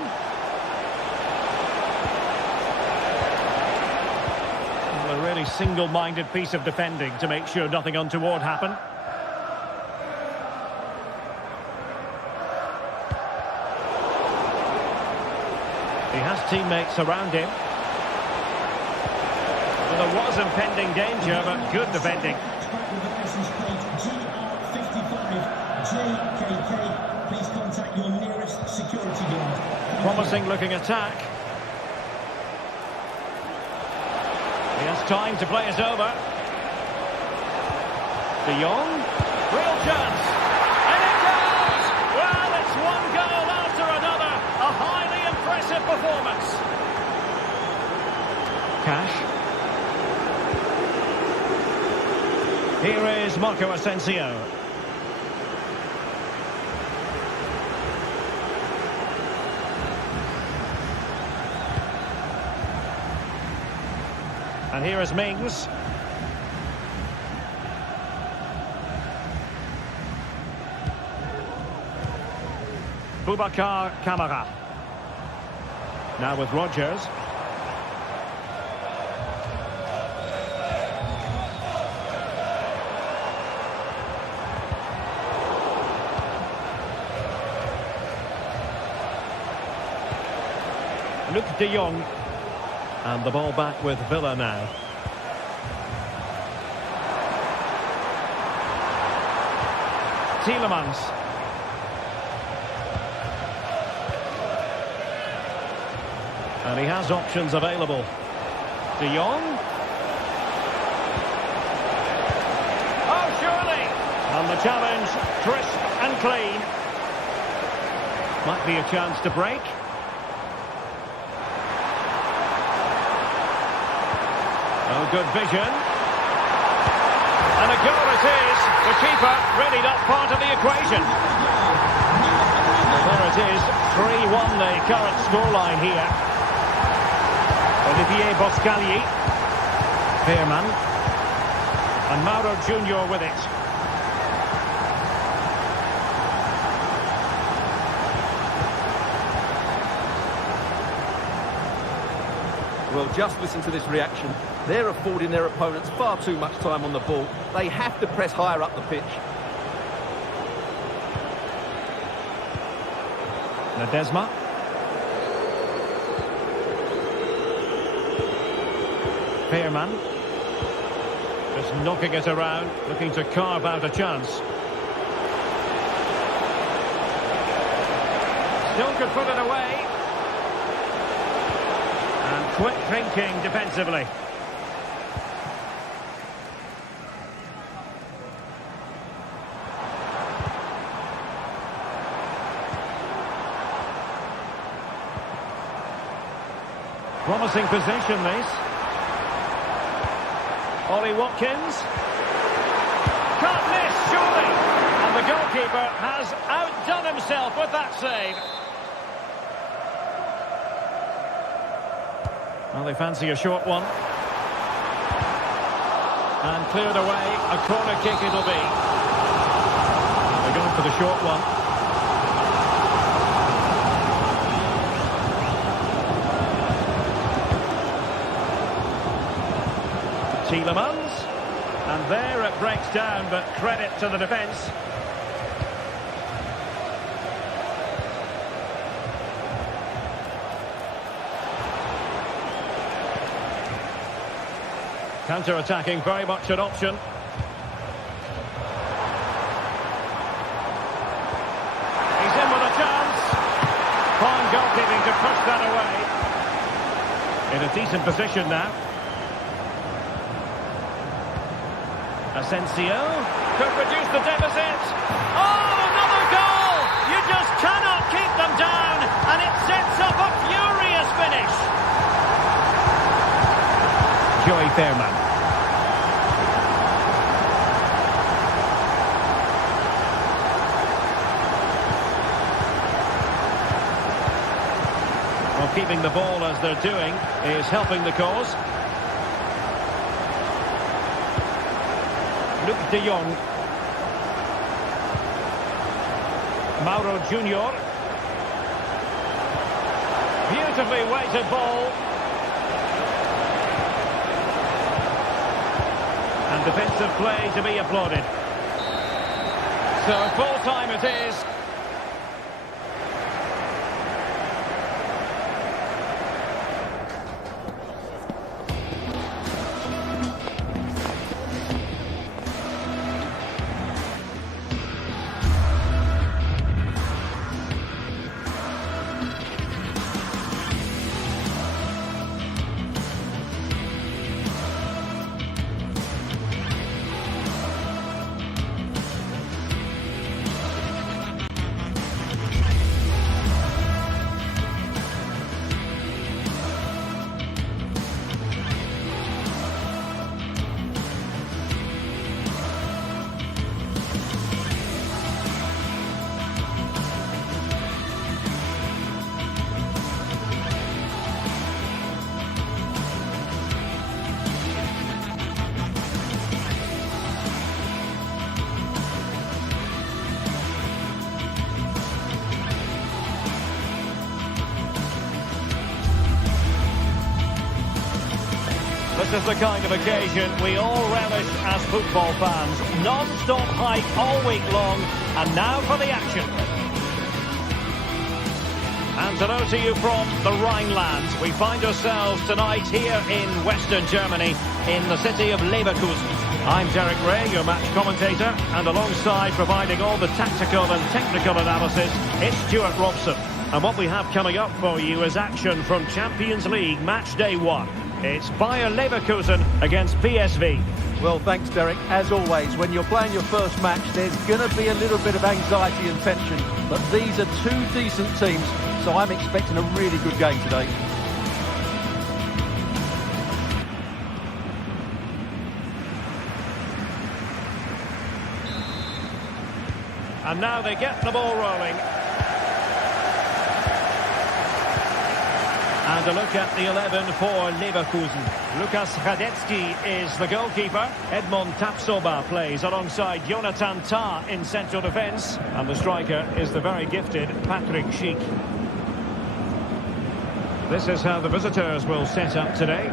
Well, a really single-minded piece of defending to make sure nothing untoward happened. He has teammates around him. Well, there was impending danger, but good defending. Please contact your nearest security guard. Promising looking attack. He has time to play it over. De Jong. Real chance. And it goes! Well, it's one goal after another. A highly impressive performance. Cash. Here is Marco Asensio. And here is Mings. Boubacar Kamara. Now with Rodgers. Luc de Jong. And the ball back with Villa now. Tielemans. And he has options available. De Jong. Oh, surely! And the challenge, crisp and clean. Might be a chance to break. Oh, good vision. And a goal it is. The keeper really not part of the equation. There it is. 3-1 the current scoreline here. Olivier Boscagli. Veerman. And Mauro Junior with it. Well, just listen to this reaction. They're affording their opponents far too much time on the ball. They have to press higher up the pitch. Ledesma. Veerman. Just knocking it around, looking to carve out a chance. Still could put it away. And quick thinking defensively. Promising position, this. Ollie Watkins. Can't miss, surely. And the goalkeeper has outdone himself with that save. Well, they fancy a short one. And cleared away. A corner kick it'll be. They're going for the short one. Tielemans, and there it breaks down, but credit to the defence. Counter-attacking, very much an option. He's in with a chance. Fine goalkeeping to push that away. In a decent position now. Asensio could reduce the deficit. Oh, another goal! You just cannot keep them down, and it sets up a furious finish. Joey Veerman. Well, keeping the ball as they're doing is helping the cause. Luc de Jong. Mauro Junior. Beautifully weighted ball. And defensive play to be applauded. So full time it is. This is the kind of occasion we all relish as football fans. Non-stop hype all week long, and now for the action. And hello to you from the Rhineland. We find ourselves tonight here in Western Germany, in the city of Leverkusen. I'm Derek Ray, your match commentator, and alongside providing all the tactical and technical analysis, it's Stuart Robson. And what we have coming up for you is action from Champions League match day 1. It's Bayer Leverkusen against PSV. Well, thanks, Derek. As always, when you're playing your first match, there's going to be a little bit of anxiety and tension. But these are two decent teams, so I'm expecting a really good game today. And now they get the ball rolling. And a look at the 11 for Leverkusen. Lukas Radetzky is the goalkeeper. Edmond Tapsoba plays alongside Jonathan Tah in central defence. And the striker is the very gifted Patrick Schick. This is how the visitors will set up today.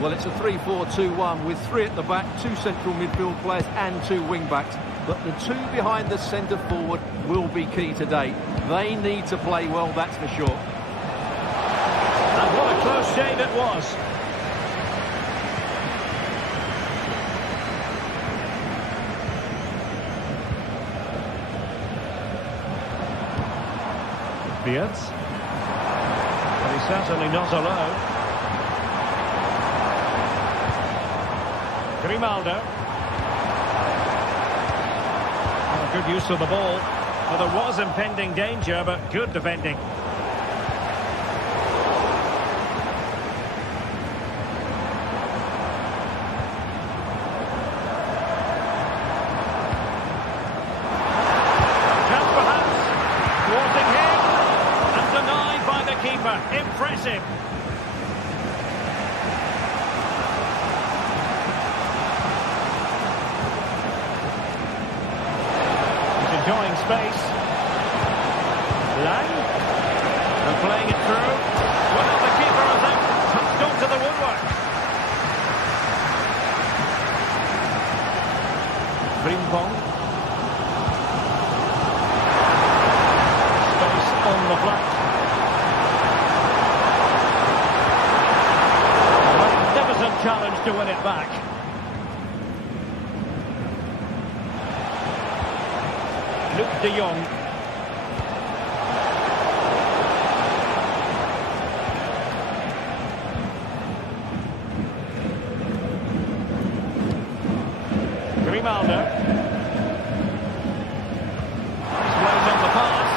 Well, it's a 3-4-2-1 with 3 at the back, 2 central midfield players and 2 wing-backs. But the 2 behind the centre forward will be key today. They need to play well, that's for sure. And what a close shave it was. Beards. But he's certainly not alone. Grimaldo. Good use of the ball. Well, there was impending danger, but good defending. Chance perhaps. Thwarting him. And denied by the keeper. Impressive. Enjoying space. Lang. And playing it through. Well, the keeper has then touched onto the woodwork. Frimpong. Space on the flank. Magnificent challenge to win it back. Luc de Jong. Grimaldo. Slows on the pass.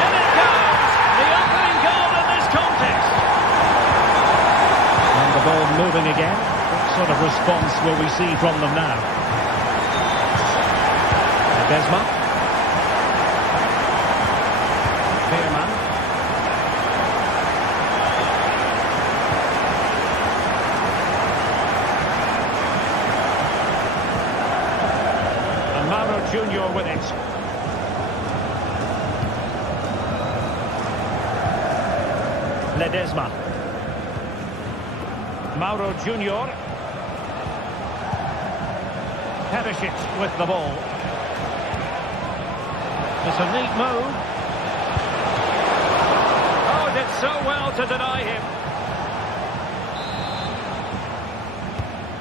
And it goes! The opening goal in this contest. And the ball moving again. What sort of response will we see from them now? Desma. Veerman. And Mauro Junior with it. Ledesma. Mauro Junior. Perisic with the ball. It's a neat move. Oh, did so well to deny him.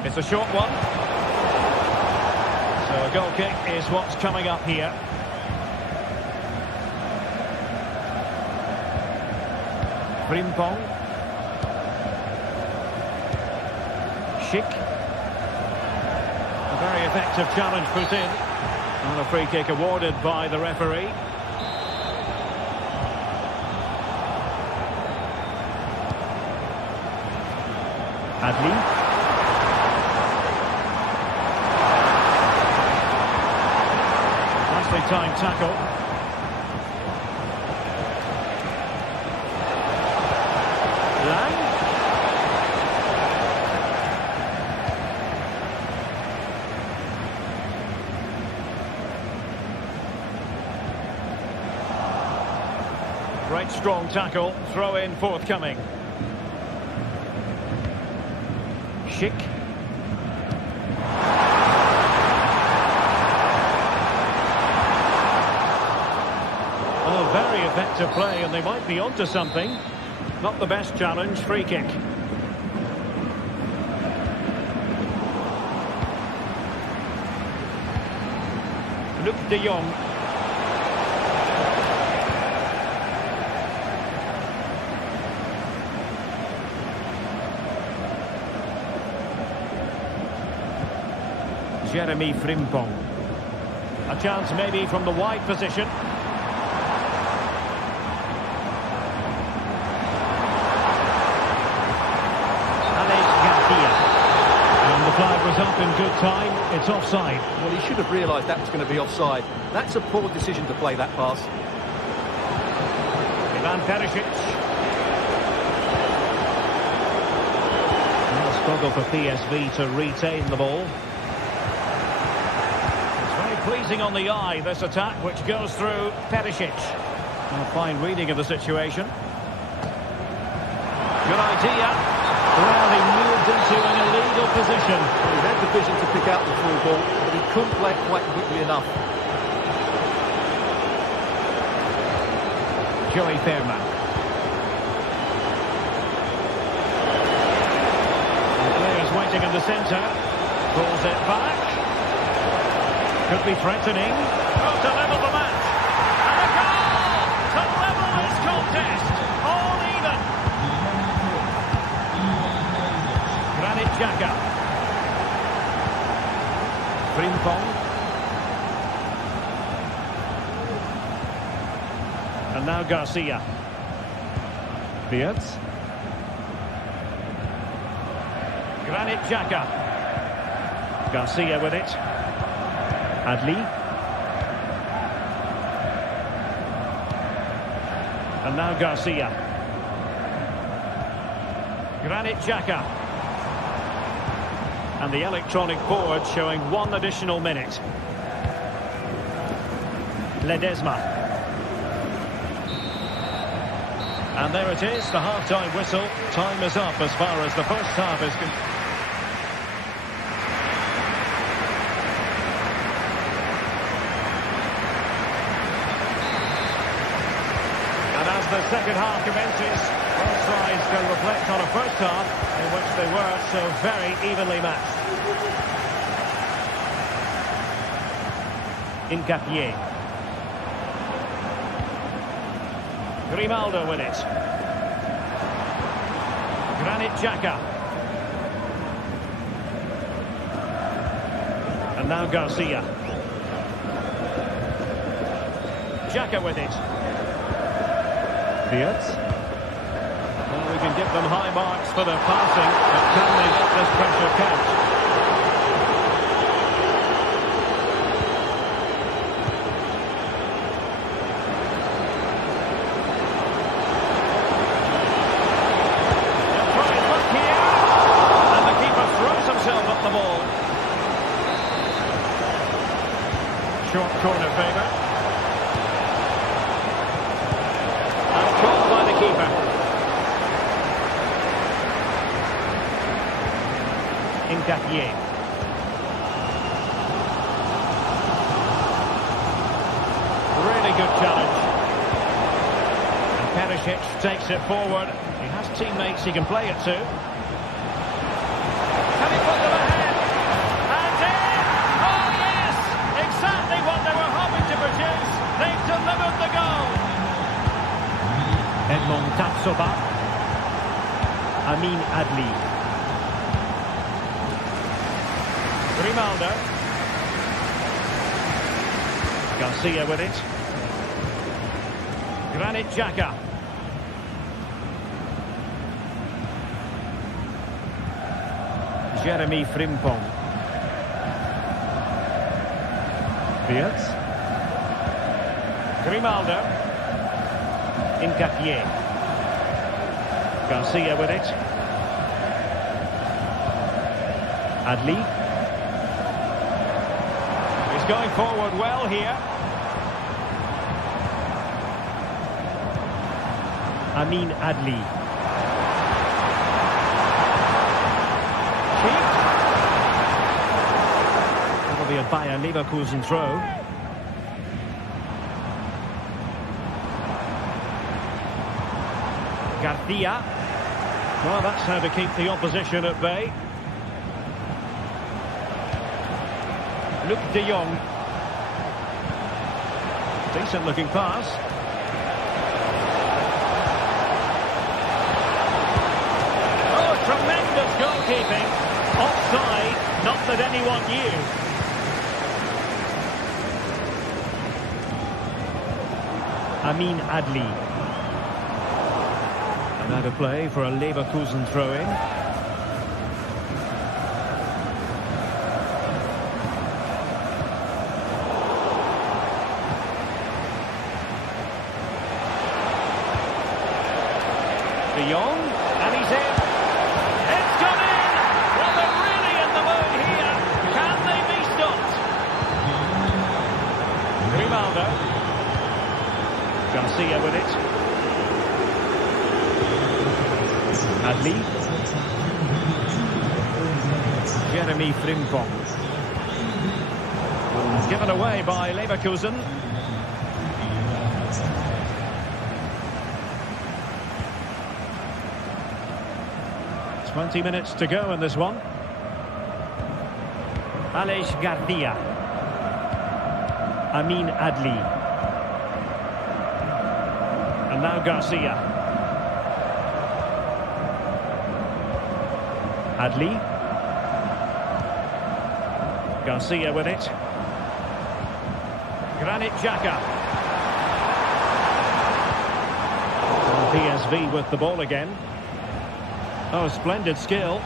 It's a short one. So a goal kick is what's coming up here. Frimpong. Schick. A very effective challenge put in. And a free kick awarded by the referee. Adli. Nicely timed tackle. Lang. Great strong tackle, throw in forthcoming. Schick. Oh, very effective play, and they might be onto something. Not the best challenge, free kick. Luc de Jong. Jeremy Frimpong. A chance maybe from the wide position. And the flag was up in good time. It's offside. Well, he should have realised that was going to be offside. That's a poor decision to play that pass. Ivan Perisic. A struggle for PSV to retain the ball. It's very pleasing on the eye, this attack, which goes through Perisic. A fine reading of the situation. Good idea. Well, he moved into an illegal position. He had the vision to pick out the through ball, but he couldn't play it quite quickly enough. Joey Fairman. The players waiting in the centre. Pulls it back. Could be threatening. Oh, to level the match. And a goal to level this contest. All even. Granit Xhaka. Frimpong. And now Garcia. Beards. Granit Xhaka. Garcia with it. Adli. And now Garcia. Granit Xhaka. And the electronic board showing 1 additional minute. Ledesma. And there it is, the half-time whistle. Time is up as far as the first half is concerned. And as the second half commences, both sides can reflect on a first half in which they were so very evenly matched. Incapié. Grimaldo with it. Granit Xhaka. And now Garcia. Xhaka with it. Beards. Well, we can give them high marks for their passing, but can they let this pressure count? They'll try and look here, and the keeper throws himself at the ball. Short corner favour. By the keeper. Incapié. Really good challenge. And Perisic takes it forward. He has teammates he can play it to. Can he put them ahead? And in! Oh yes! Exactly what they were hoping to produce. They've delivered the goal. Edmond Tapsoba. Amin Adli. Grimaldo. Garcia with it. Granit Xhaka. Jeremy Frimpong. Beards. Grimaldo. Incapié. Garcia with it. Adli. He's going forward well here. Amin Adli. Keep. That'll be a Bayer Leverkusen throw. Garcia. Well, that's how to keep the opposition at bay. Luc de Jong. Decent looking pass. Oh, tremendous goalkeeping. Offside, not that anyone knew. Adli. And out of play for a Leverkusen throw-in. De Jong, and he's in. It's gone in! Well, they're really in the mood here. Can they be stopped? Grimaldo. Garcia with it. Adli. Jeremy Frimpong. Given away by Leverkusen. 20 minutes to go in this one. Aleix Garcia. Adli. And now Garcia. Adli. Garcia with it. Granit Xhaka. And PSV with the ball again. Oh, splendid skill.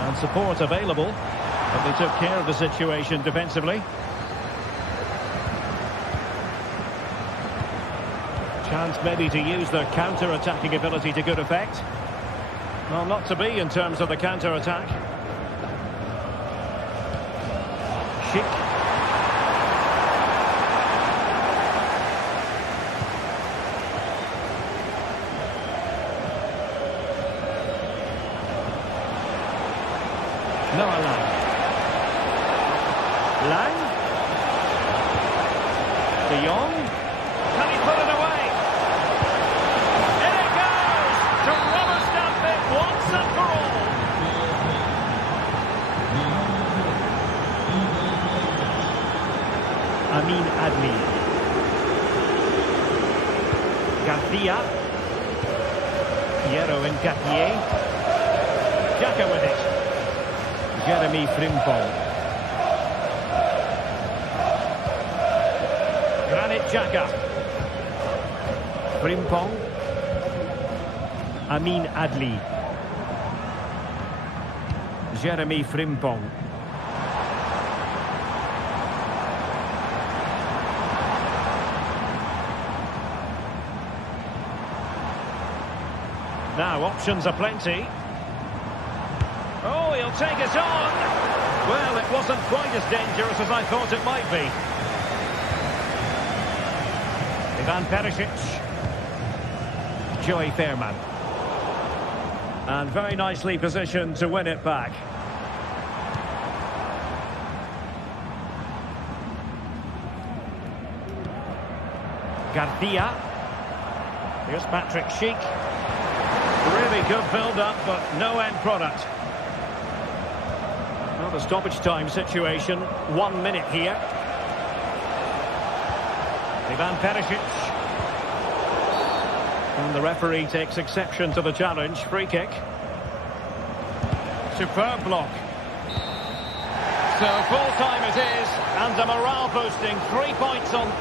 And support available. But they took care of the situation defensively. Chance maybe to use their counter-attacking ability to good effect. Well, not to be in terms of the counter-attack. Schick. Noah Lang. Lang. De Jong. Can he put it away? In it goes! To rubber stamp it once and for all. Adli. Garcia. Piero Nketiah. Xhaka with it. Jeremy Frimpong. Granit Xhaka. Frimpong. Adli. Jeremy Frimpong. Now options are plenty. Oh, he'll take it on. Well, it wasn't quite as dangerous as I thought it might be. Ivan Perisic. Joey Fairman. And very nicely positioned to win it back. Garcia. Here's Patrick Schick. Really good build-up, but no end product. Well, the stoppage time situation, 1 minute here. Ivan Perisic. And the referee takes exception to the challenge. Free kick. Superb block. So full time it is, and a morale boosting 3 points on.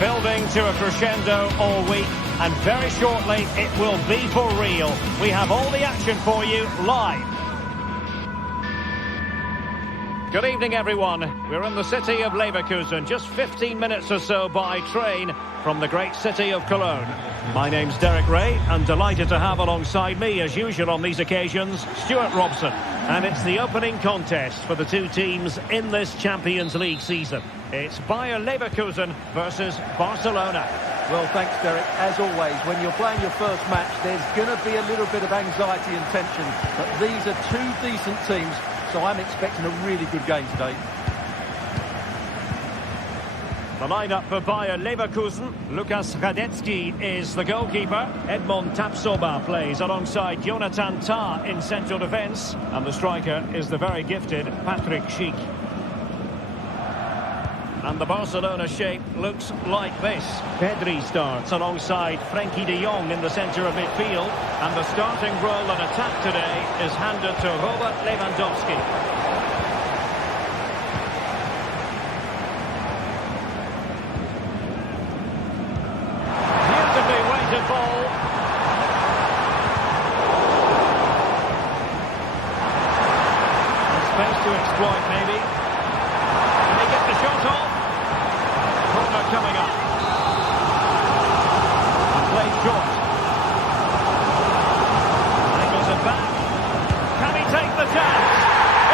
building to a crescendo all week, and very shortly it will be for real. We have all the action for you live. Good evening, everyone. We're in the city of Leverkusen, just 15 minutes or so by train from the great city of Cologne. My name's Derek Ray, and delighted to have alongside me, as usual on these occasions, Stuart Robson. And it's the opening contest for the two teams in this Champions League season. It's Bayer Leverkusen versus Barcelona. Well, thanks, Derek. As always, when you're playing your first match, there's going to be a little bit of anxiety and tension. But these are two decent teams, so I'm expecting a really good game today. The lineup for Bayer Leverkusen. Lukas Radetzky is the goalkeeper. Edmond Tapsoba plays alongside Jonathan Tah in central defence. And the striker is the very gifted Patrick Schick. And the Barcelona shape looks like this. Pedri starts alongside Frenkie de Jong in the centre of midfield. And the starting role in attack today is handed to Robert Lewandowski. Ball. And space to exploit, maybe. Can he get the shot off? Corner coming up. And played short. Angles it back. Can he take the chance?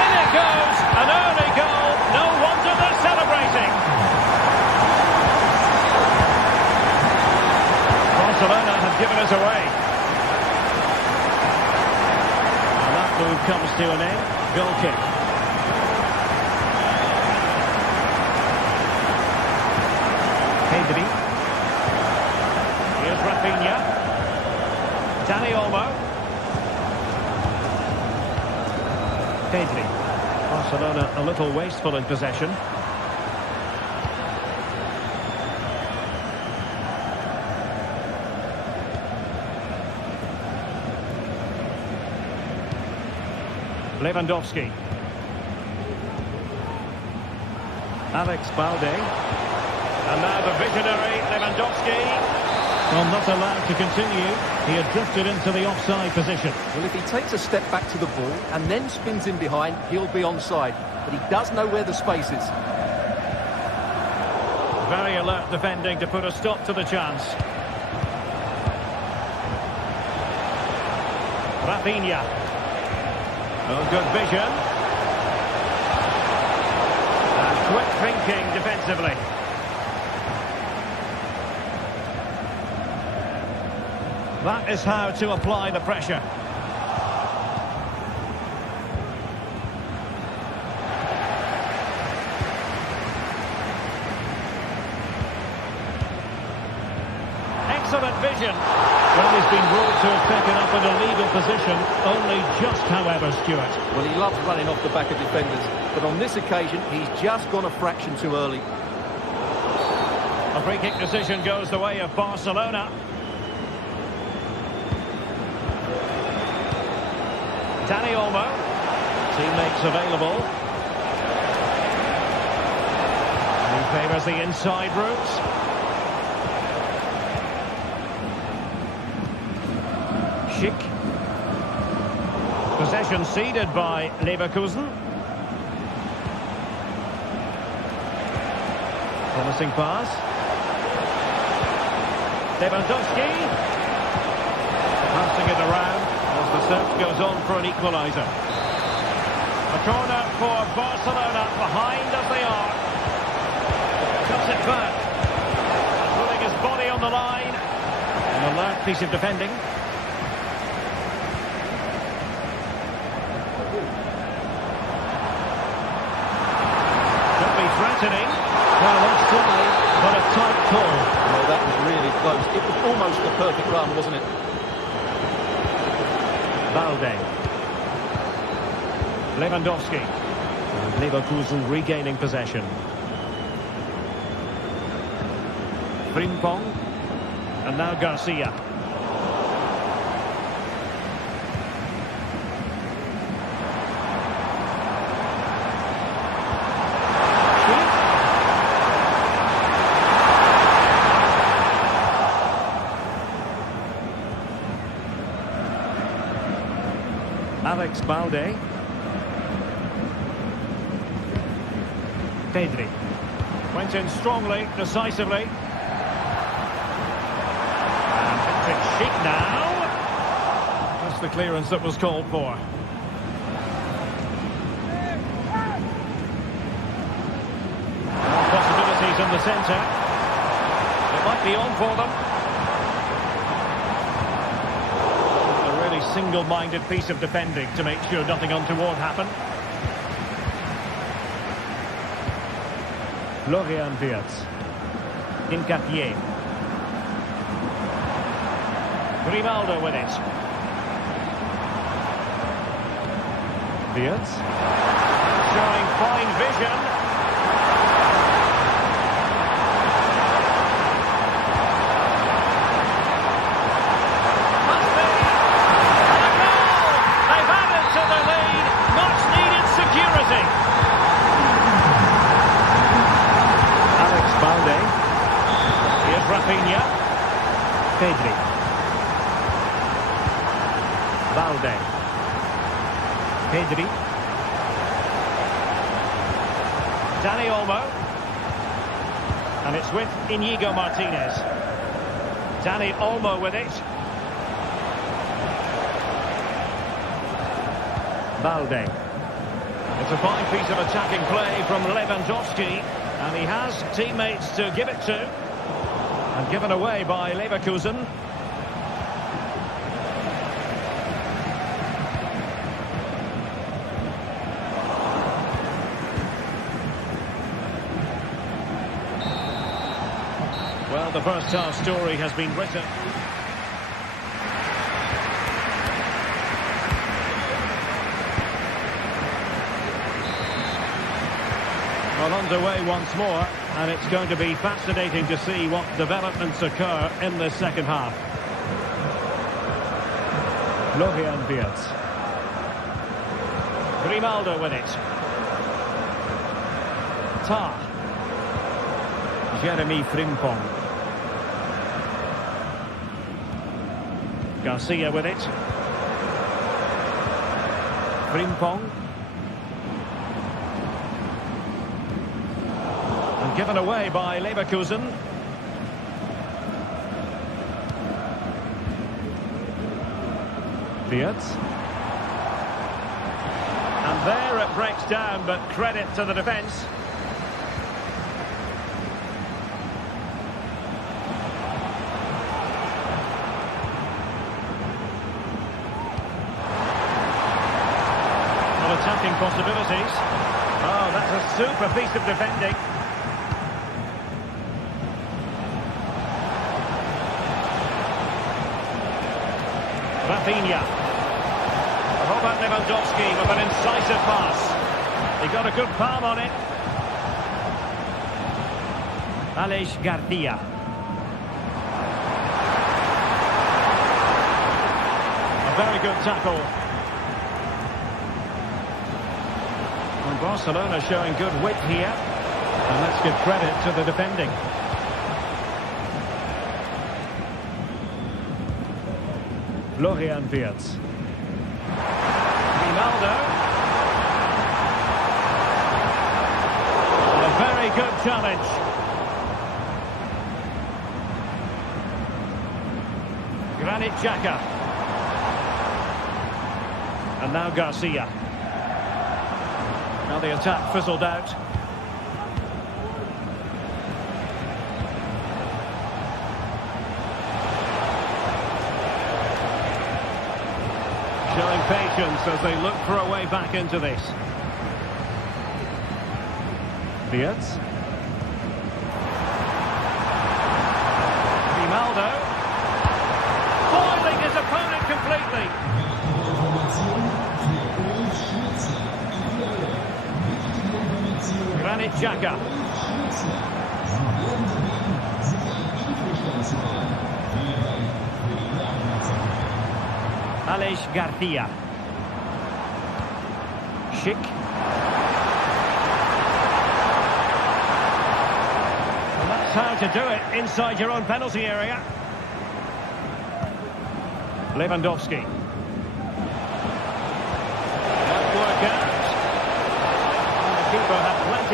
In it goes. An early goal. No wonder they're celebrating. Barcelona have given us away. And that move comes to an end. Goal kick. Pedri. Here's Rafinha. Dani Olmo. Pedri. Barcelona a little wasteful in possession. Lewandowski. Alex Balde. And now the visionary Lewandowski. Well, not allowed to continue. He had drifted into the offside position. Well, if he takes a step back to the ball and then spins in behind, he'll be onside. But he does know where the space is. Very alert defending to put a stop to the chance. Rafinha. Oh, good vision. And quick thinking defensively. That is how to apply the pressure. Excellent vision. Well, he's been ruled to have taken up an illegal position, only just, however, Stuart. Well, he loves running off the back of defenders, but on this occasion, he's just gone a fraction too early. A free kick decision goes the way of Barcelona. Dani Olmo. Teammates available. He favours the inside route. Schick. Possession ceded by Leverkusen. Promising pass. Lewandowski. Passing it around as the search goes on for an equaliser. A corner for Barcelona, behind as they are. Cuts it back. Putting his body on the line. An alert piece of defending. Threatening. Well, that's totally, but a tight call. Well, that was really close. It was almost a perfect run, wasn't it? Balde. Lewandowski. And Leverkusen regaining possession. Frimpong. And now Garcia. Alex Balde. Pedri. Went in strongly, decisively. And it's Sheik now. That's the clearance that was called for. Possibilities in the centre. It might be on for them. A really single-minded piece of defending to make sure nothing untoward happened. Florian Wirtz. Incapié. Grimaldo with it. Wirtz. Showing fine vision. Must be. And a goal! They've added to the lead. Much needed security. Alex Balde. Here's Rafinha. Pedri. Balde. Pedri. Dani Olmo. And it's with Inigo Martinez. Dani Olmo with it. Balde. It's a fine piece of attacking play from Lewandowski. And he has teammates to give it to. And given away by Leverkusen. Well, the first half story has been written. Well, underway once more, and it's going to be fascinating to see what developments occur in the second half. Florian Wirtz. Grimaldo with it. Tar. Jeremy Frimpong. Garcia with it. Frimpong. And given away by Leverkusen. Wirtz. And there it breaks down, but credit to the defence. Attacking possibilities. Oh, that's a super piece of defending. Rafinha. Robert Lewandowski with an incisive pass. He got a good palm on it. Alex Garcia. A very good tackle. And Barcelona showing good wit here. And let's give credit to the defending. Florian Wirtz. Grimaldo. A very good challenge. Granit Xhaka. And now Garcia. Now the attack fizzled out. Showing patience as they look for a way back into this. Wirtz. Grimaldo. Foiling his opponent completely. Granit Xhaka. Alex Garcia. Sheik. And that's how to do it inside your own penalty area. Lewandowski.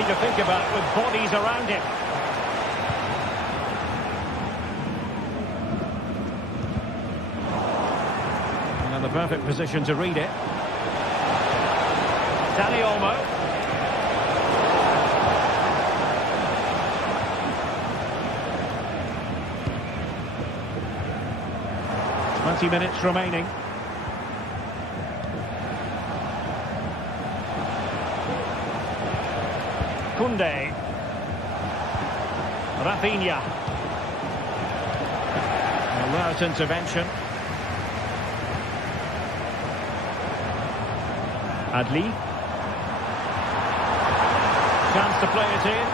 plenty to think about with bodies around him. And in the perfect position to read it. Dani Olmo. Minutes remaining. Koundé. Rafinha. Alert intervention. Adli. Chance to play it in.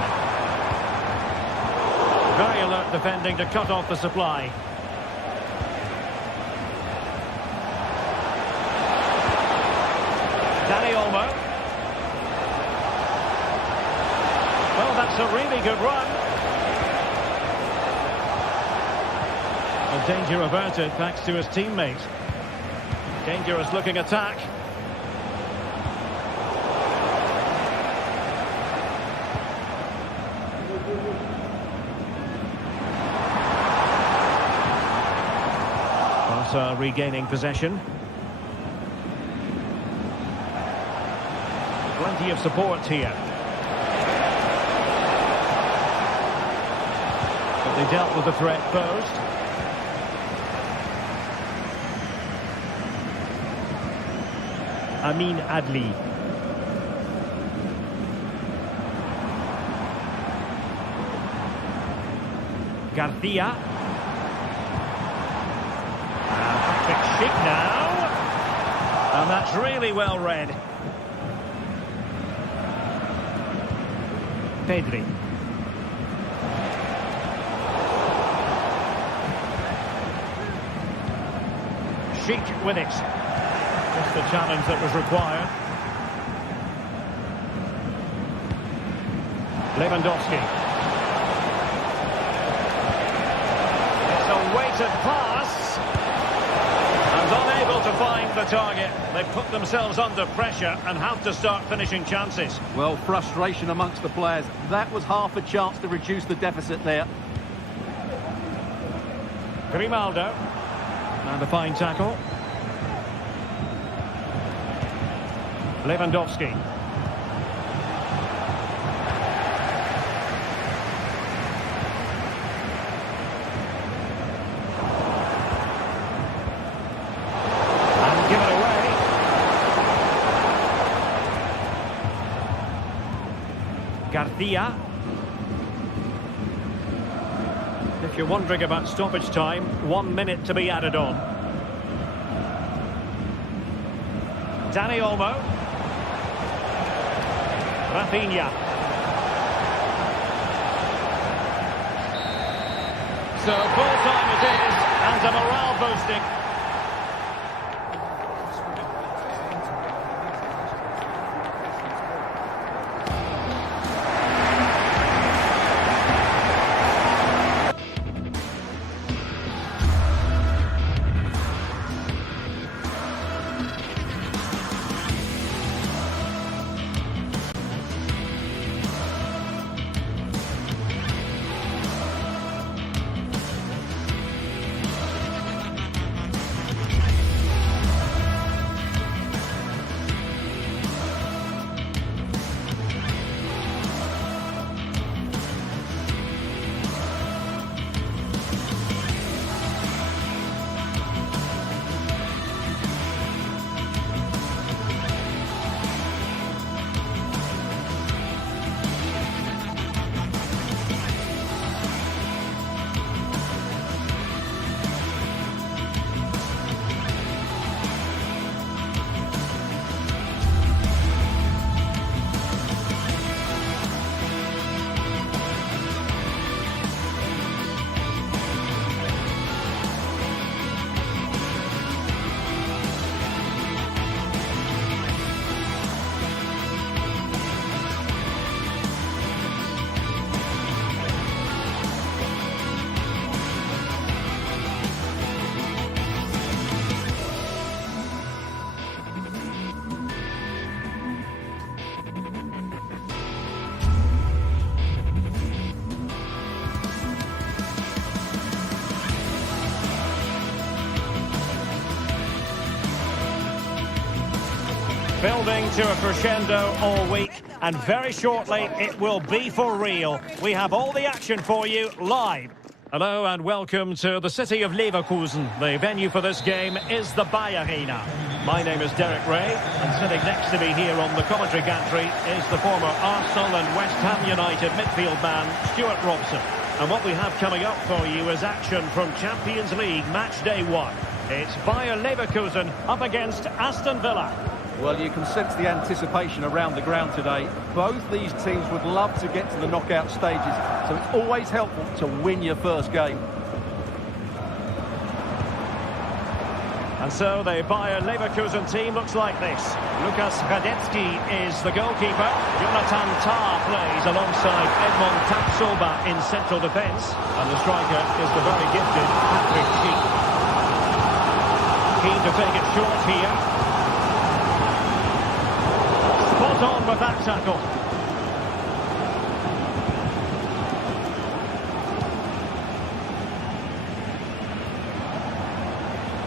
Very alert defending to cut off the supply. Dani Olmo. Well, that's a really good run. A danger averted thanks to his teammate. Dangerous looking attack. Barca regaining possession. Plenty of support here. But they dealt with the threat posed. Amin Adli. Garcia. Patrick Schick now. And that's really well read. Pedri. Schick with it. Just the challenge that was required. Lewandowski. It's a weighted pass. And unable to find the target. They put themselves under pressure and have to start finishing chances. Well, frustration amongst the players. That was half a chance to reduce the deficit there. Grimaldo. And a fine tackle. Lewandowski. And give it away. Garcia. If you're wondering about stoppage time, 1 minute to be added on. Dani Olmo. Rafinha. So full time it is, and a morale boosting. Building to a crescendo all week, and very shortly it will be for real. We have all the action for you live. Hello and welcome to the city of Leverkusen. The venue for this game is the Bayer Arena. My name is Derek Ray, and sitting next to me here on the commentary gantry is the former Arsenal and West Ham United midfield man, Stuart Robson. And what we have coming up for you is action from Champions League match day 1. It's Bayer Leverkusen up against Aston Villa. Well, you can sense the anticipation around the ground today. Both these teams would love to get to the knockout stages, so it's always helpful to win your first game. And so the Bayer Leverkusen team looks like this. Lukas Radetzky is the goalkeeper. Jonathan Tah plays alongside Edmond Tapsoba in central defence. And the striker is the very gifted Patrick Schick. Keen to take it short here. Spot on with that tackle.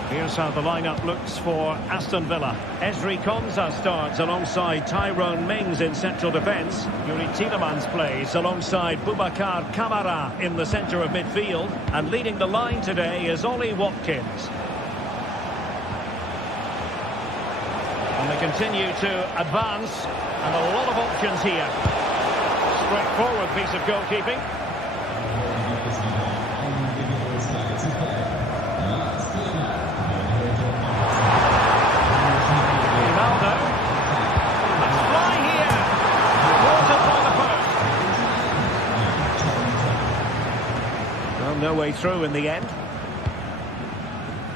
Here's how the lineup looks for Aston Villa. Ezri Konsa starts alongside Tyrone Mings in central defence. Yuri Tielemans plays alongside Boubacar Kamara in the centre of midfield. And leading the line today is Ollie Watkins. And they continue to advance, and a lot of options here. Straightforward piece of goalkeeping. Ronaldo. Let's fly here. Watered by the post. Well, no way through in the end.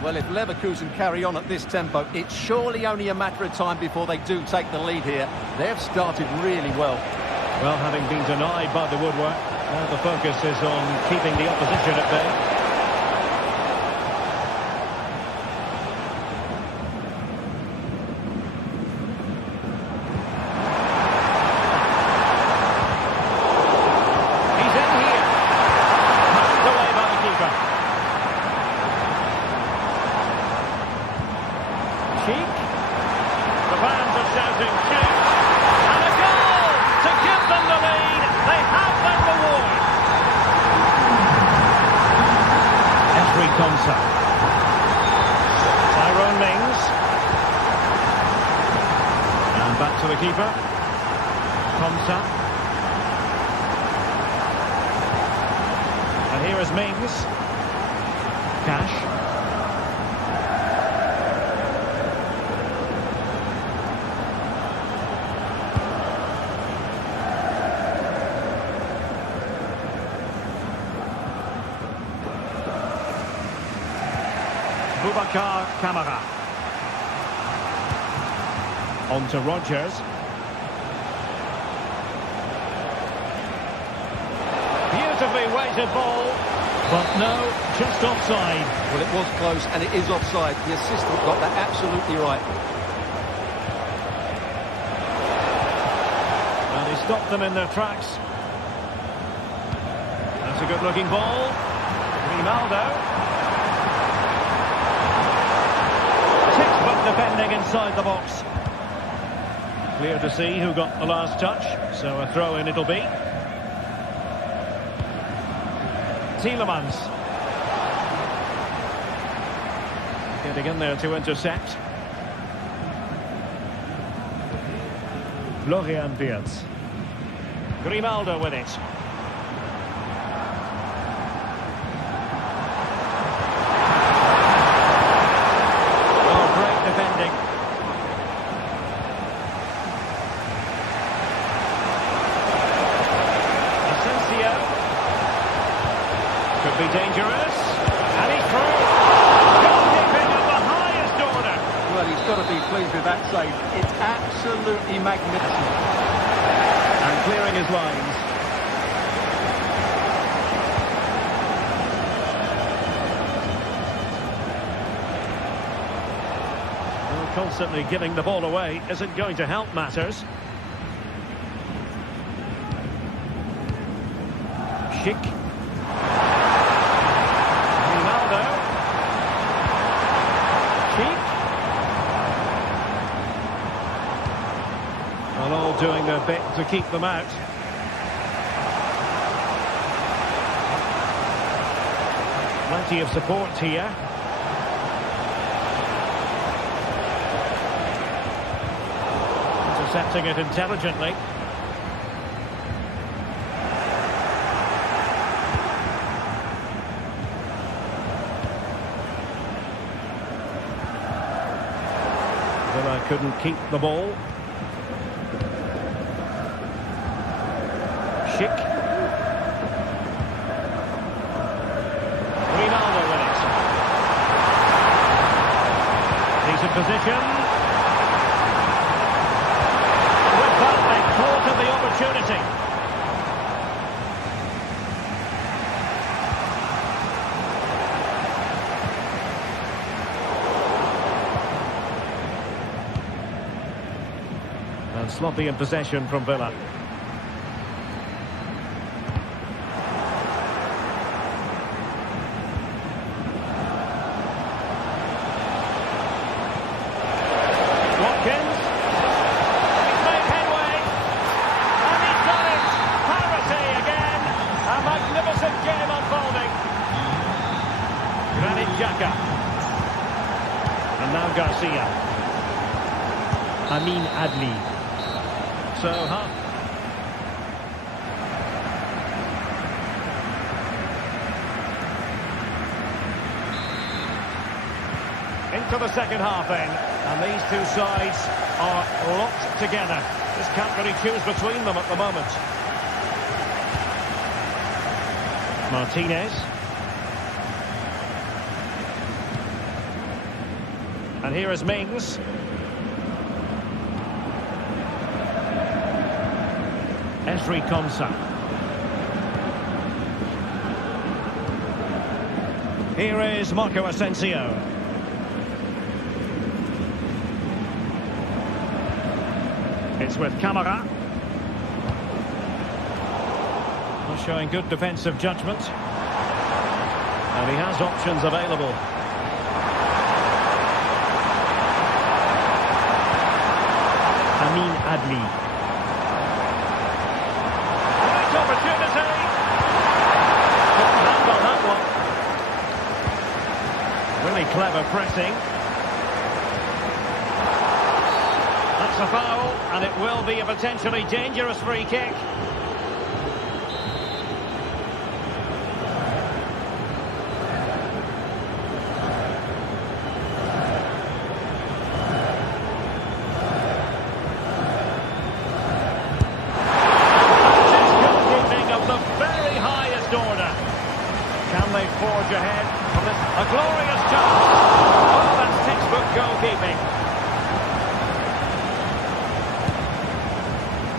Well, if Leverkusen carry on at this tempo, it's surely only a matter of time before they do take the lead here. They've started really well. Well, having been denied by the woodwork, now the focus is on keeping the opposition at bay. He's in here. Knocked away by the keeper. Cheek. The fans are shouting cheek. And a goal to give them the lead. They have their reward. Ezri Konsa. Tyrone Mings. And back to the keeper. Konsa. And here is Mings. Cash. Boubacar Kamara. On to Rodgers. Beautifully weighted ball, but no, just offside. Well, it was close, and it is offside. The assistant got that absolutely right. And he stopped them in their tracks. That's a good-looking ball. Ronaldo. Defending inside the box. Clear to see who got the last touch, so a throw in it'll be. Tielemans. Getting in there to intercept. Florian Wirtz. Grimaldo with it. Could be dangerous, and he's through. Goalkeeping of the highest order. Well, he's got to be pleased with that save. It's absolutely magnificent. And clearing his lines. Well, constantly giving the ball away isn't going to help matters. Schick. And all doing their bit to keep them out. Plenty of support here. Intercepting it intelligently. Villa couldn't keep the ball. Schick. Ronaldo with it. Decent position. With that, they thwarted the opportunity. And sloppy in possession from Villa. And now Garcia. Amin Adli. So, into the second half then. And these two sides are locked together. Just can't really choose between them at the moment. Martinez. And here is Mings. Ezri Konsa. Here is Marco Asensio. It's with Camara. Showing good defensive judgment. And he has options available. Amin Adli. Great opportunity. Couldn't handle that one. Really clever pressing. That's a foul, and it will be a potentially dangerous free kick. Can they forge ahead from this? A glorious chance. Oh, that's textbook goalkeeping.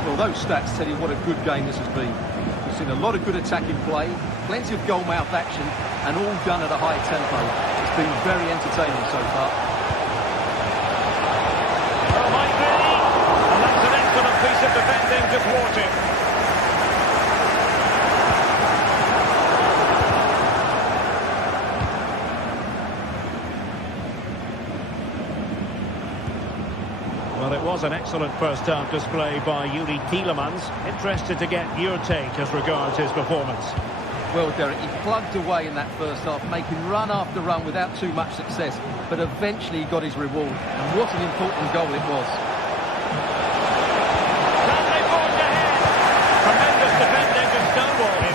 Well, those stats tell you what a good game this has been. We've seen a lot of good attacking play, plenty of goal-mouth action, and all done at a high tempo. It's been very entertaining so far. Oh, might be. And that's an excellent piece of defending to thwart it. Well, it was an excellent first-half display by Yuri Tielemans. Interested to get your take as regards his performance. Well, Derek, he plugged away in that first half, making run after run without too much success, but eventually he got his reward. And what an important goal it was. Can they forge ahead? Tremendous defending to stonewall him.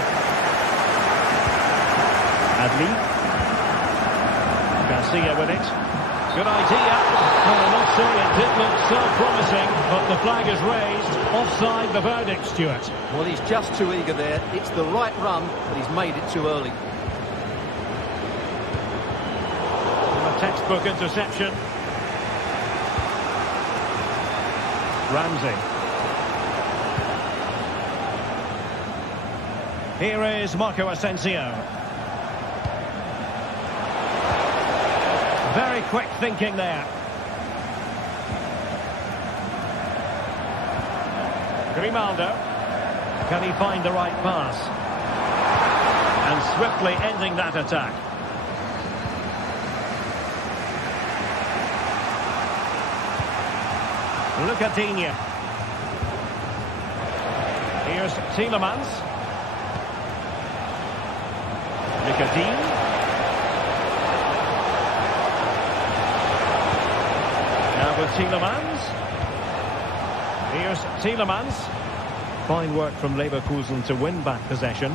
Adli. Garcia with it. Good idea. Well, I must say it did look so promising, but the flag is raised. Offside the verdict, Stuart. Well, he's just too eager there. It's the right run, but he's made it too early. A textbook interception. Ramsey. Here is Marco Asensio. Very quick thinking there. Grimaldo. Can he find the right pass? And swiftly ending that attack. Lucatinha. Here's Tielemans. Nicodine. Now with Tielemans. Here's Tielemans. Fine work from Leverkusen to win back possession.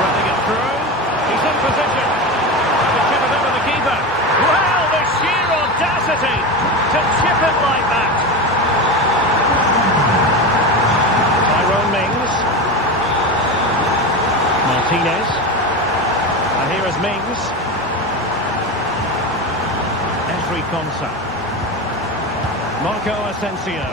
Running it through. He's in position. And the chip it over the keeper. Well, the sheer audacity to chip it like that. Tyrone Mings. Martinez. And here is Mings. Esri Konsa. Marco Asensio.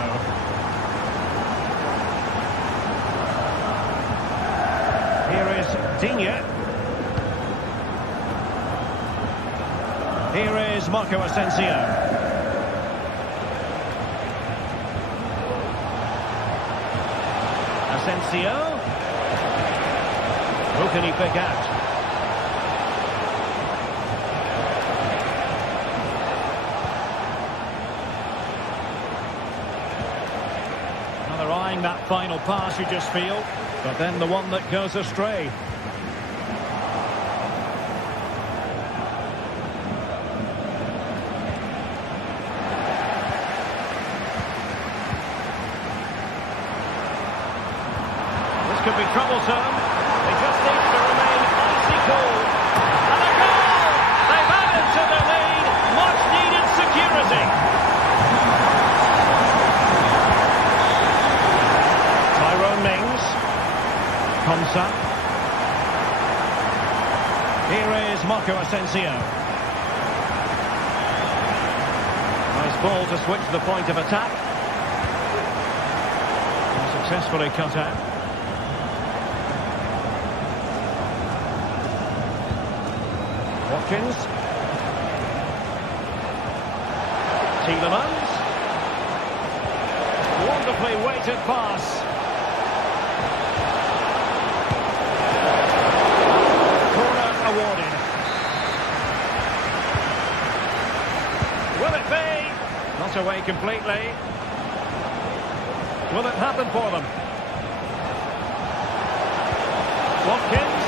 Here is Digne. Here is Marco Asensio. Asensio. Who can he pick out? They're eyeing that final pass, you just feel, but then the one that goes astray. This could be troublesome. They just need to remain icy cool. And a goal! They've added to their lead. Much needed security. Tyrone Mings. Konsa. Here is Marco Asensio. Nice ball to switch the point of attack. And successfully cut out. Watkins. Tielemans. Wonderfully weighted pass. Corner awarded. Will it be? Not away completely. Will it happen for them? Watkins.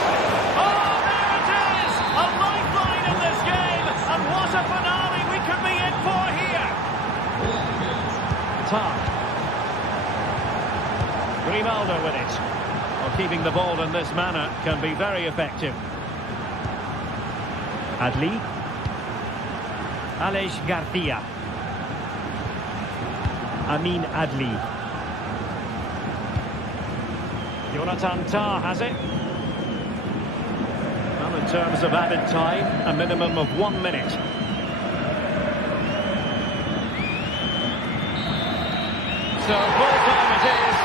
Oh, there it is! A lifeline in this game, and what a finale we could be in for here! Tar. Grimaldo with it. Well, keeping the ball in this manner can be very effective. Adli. Aleix Garcia. Amin Adli. Jonathan Tah has it. Well, in terms of added time, a minimum of 1 minute. So full time it is.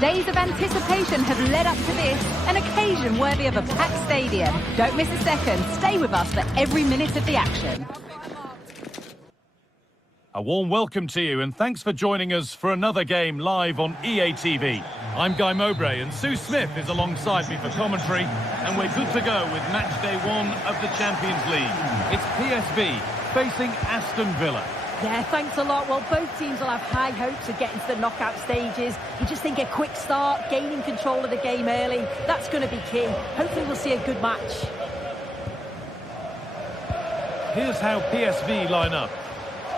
Days of anticipation have led up to this, an occasion worthy of a packed stadium. Don't miss a second. Stay with us for every minute of the action. A warm welcome to you and thanks for joining us for another game live on EA TV. I'm Guy Mowbray and Sue Smith is alongside me for commentary, and we're good to go with match day 1 of the Champions League. It's PSV facing Aston Villa. Yeah, thanks a lot. Well, both teams will have high hopes of getting to the knockout stages. You just think a quick start, gaining control of the game early, that's going to be key. Hopefully we'll see a good match. Here's how PSV line up.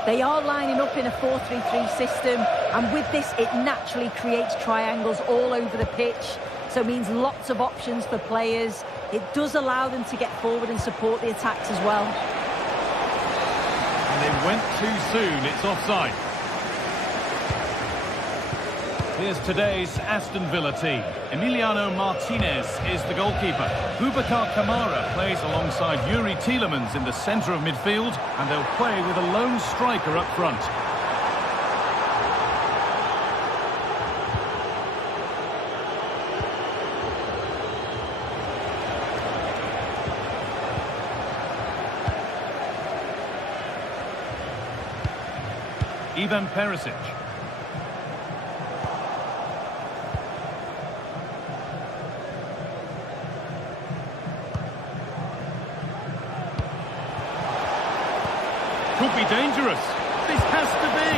They are lining up in a 4-3-3 system, and with this it naturally creates triangles all over the pitch, so it means lots of options for players. It does allow them to get forward and support the attacks as well. And they went too soon, it's offside. Here's today's Aston Villa team. Emiliano Martinez is the goalkeeper. Boubacar Kamara plays alongside Yuri Tielemans in the centre of midfield, and they'll play with a lone striker up front. Ivan Perisic. Could be dangerous. This has to be.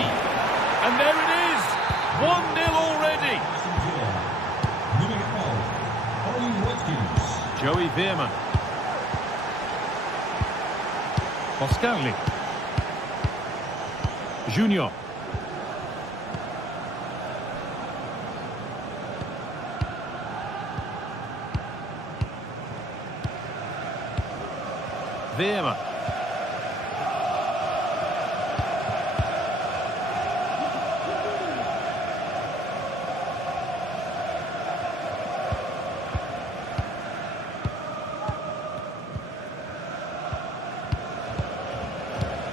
And there it is. 1-0 already. Joey Veerman. Boscanli. Junior. Veerman.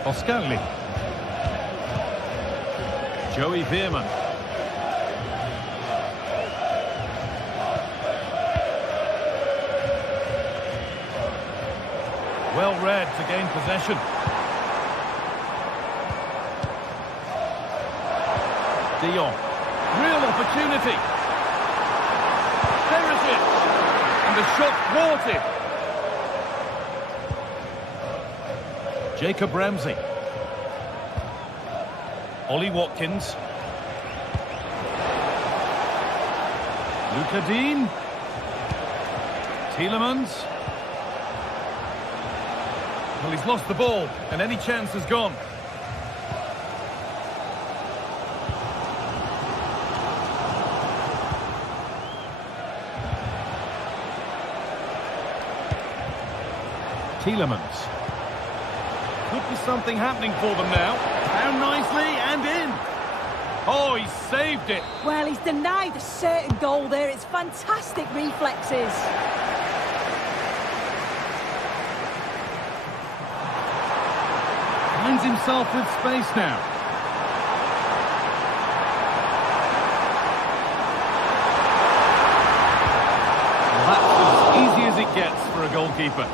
Boscanli. Joey Veerman. Well read to gain possession. De Jong. Real opportunity. Perisic. And the shot thwarted. Jacob Ramsey. Ollie Watkins. Luca Dean. Tielemans. Well, he's lost the ball, and any chance has gone. Tielemans. Could be something happening for them now. Down nicely and in. Oh, he saved it. Well, he's denied a certain goal there. It's fantastic reflexes. Finds himself with space now. Well, that's as easy as it gets for a goalkeeper.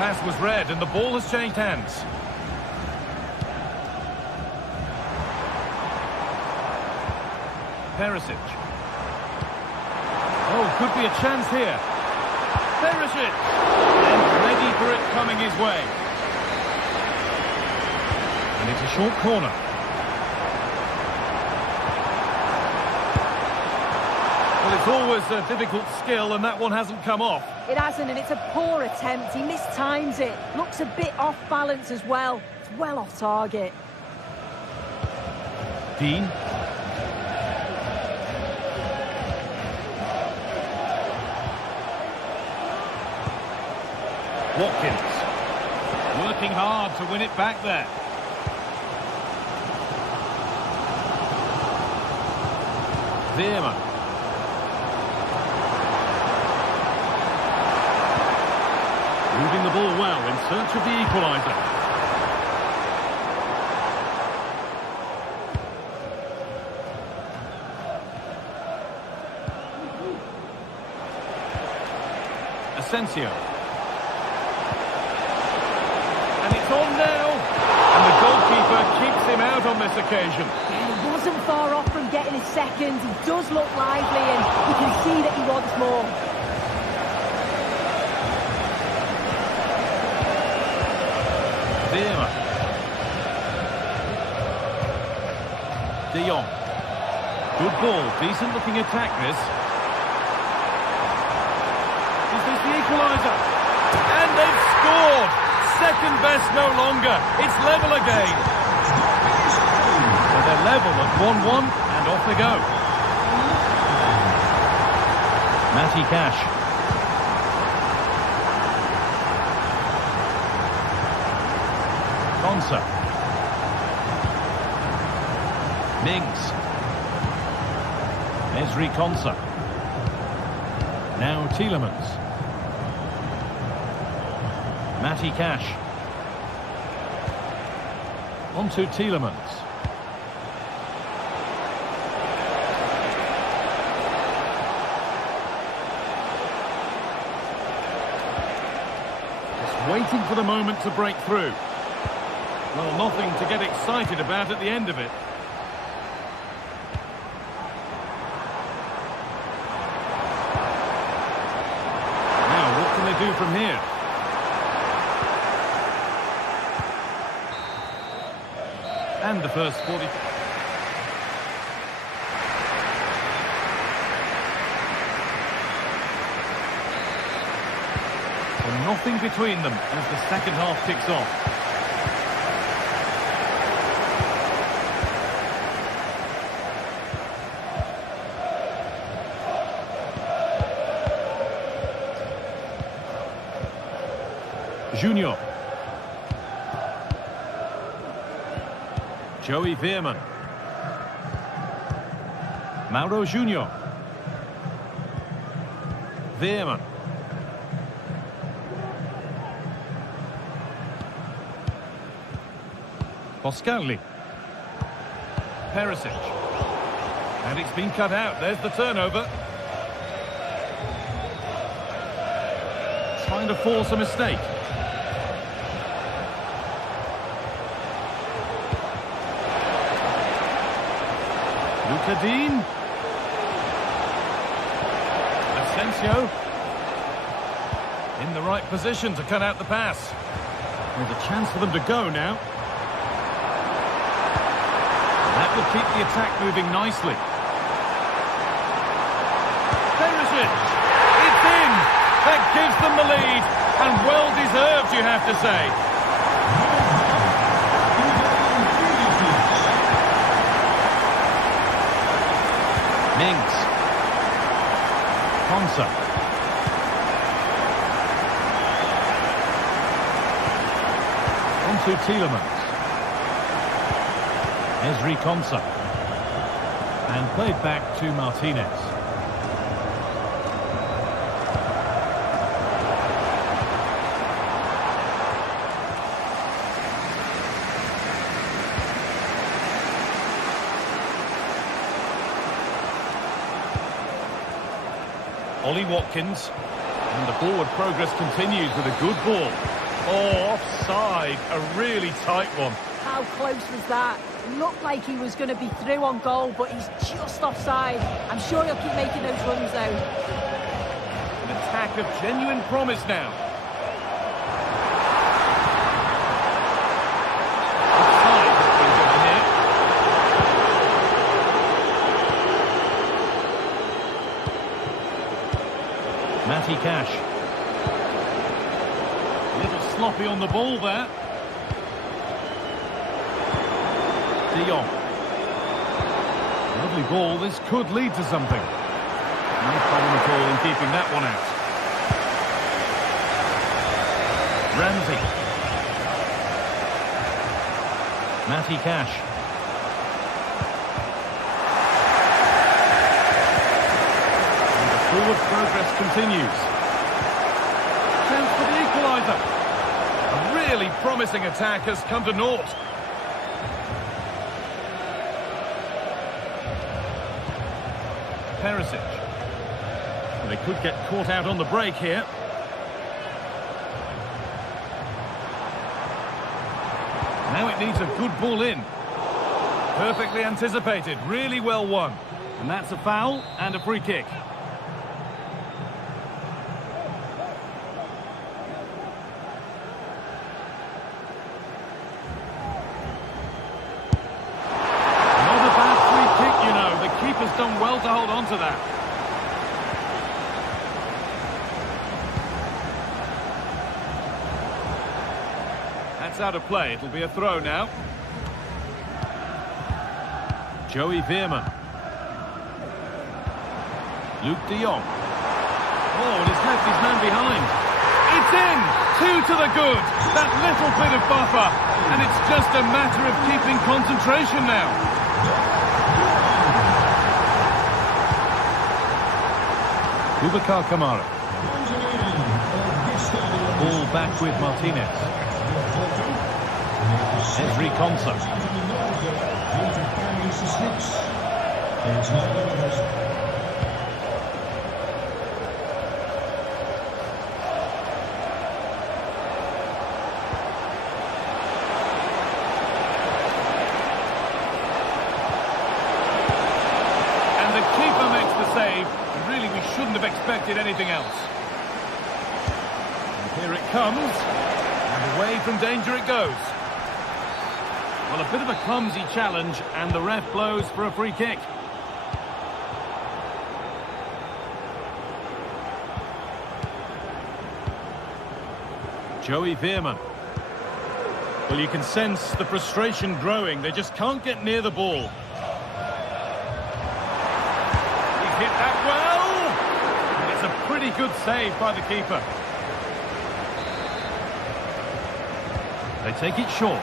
Pass was read and the ball has changed hands. Perisic. Oh, could be a chance here. Perisic! And ready for it coming his way. And it's a short corner. Well, it's always a difficult skill, and that one hasn't come off. It hasn't, and it's a poor attempt. He mistimes it. Looks a bit off balance as well. It's well off target. Dean. Watkins. Working hard to win it back there. Veerman. Moving the ball well in search of the equaliser. Asensio. And it's on now. And the goalkeeper keeps him out on this occasion. He wasn't far off from getting his second. He does look lively and you can see that he wants more. Veerman. De Jong. Good ball, decent looking attack this. Is this the equaliser? And they've scored! Second best no longer. It's level again. So they're level at 1-1 and off they go. Matty Cash. Konsa. Mings. Ezri Konsa. Now Tielemans. Matty Cash. On to Tielemans. Just waiting for the moment to break through. Well, nothing to get excited about at the end of it. Now, what can they do from here? And the first 40. And nothing between them as the second half kicks off. Junior. Joey Veerman. Mauro Junior. Veerman. Boscagli. Perisic. And it's been cut out. There's the turnover. Trying to force a mistake. Dean. Asensio. In the right position to cut out the pass. There's a chance for them to go now. That will keep the attack moving nicely. Perisic. It's in. That gives them the lead. And well deserved, you have to say. Mings. Konsa. On to Tielemans. Ezri Konsa. And played back to Martinez. Ollie Watkins, and the forward progress continues with a good ball. Oh, offside, a really tight one. How close was that? Looked like he was going to be through on goal, but he's just offside. I'm sure he'll keep making those runs though. An attack of genuine promise now. Offside has been given here. Matty Cash. A little sloppy on the ball there. De Jong. Lovely ball. This could lead to something. No problem at all in keeping that one out. Ramsey. Matty Cash. And the forward progress continues. Chance for the equaliser. A really promising attack has come to naught. Perisic. They could get caught out on the break here. Now it needs a good ball in. Perfectly anticipated, really well won. And that's a foul and a free kick. Not a bad free kick, you know. The keeper's done well to hold on to that. That's out of play. It'll be a throw now. Joey Veerman. Luke de Jong. Oh, and he's left his man behind. It's in! 2 to the good. That little bit of buffer. And it's just a matter of keeping concentration now. Boubacar Kamara. Ball back with Martinez. Ezri Konsa. And the keeper makes the save. Really, we shouldn't have expected anything else. And here it comes. And away from danger it goes. Well, a bit of a clumsy challenge, and the ref blows for a free kick. Joey Veerman. Well, you can sense the frustration growing. They just can't get near the ball. He's hit that well! And it's a pretty good save by the keeper. They take it short.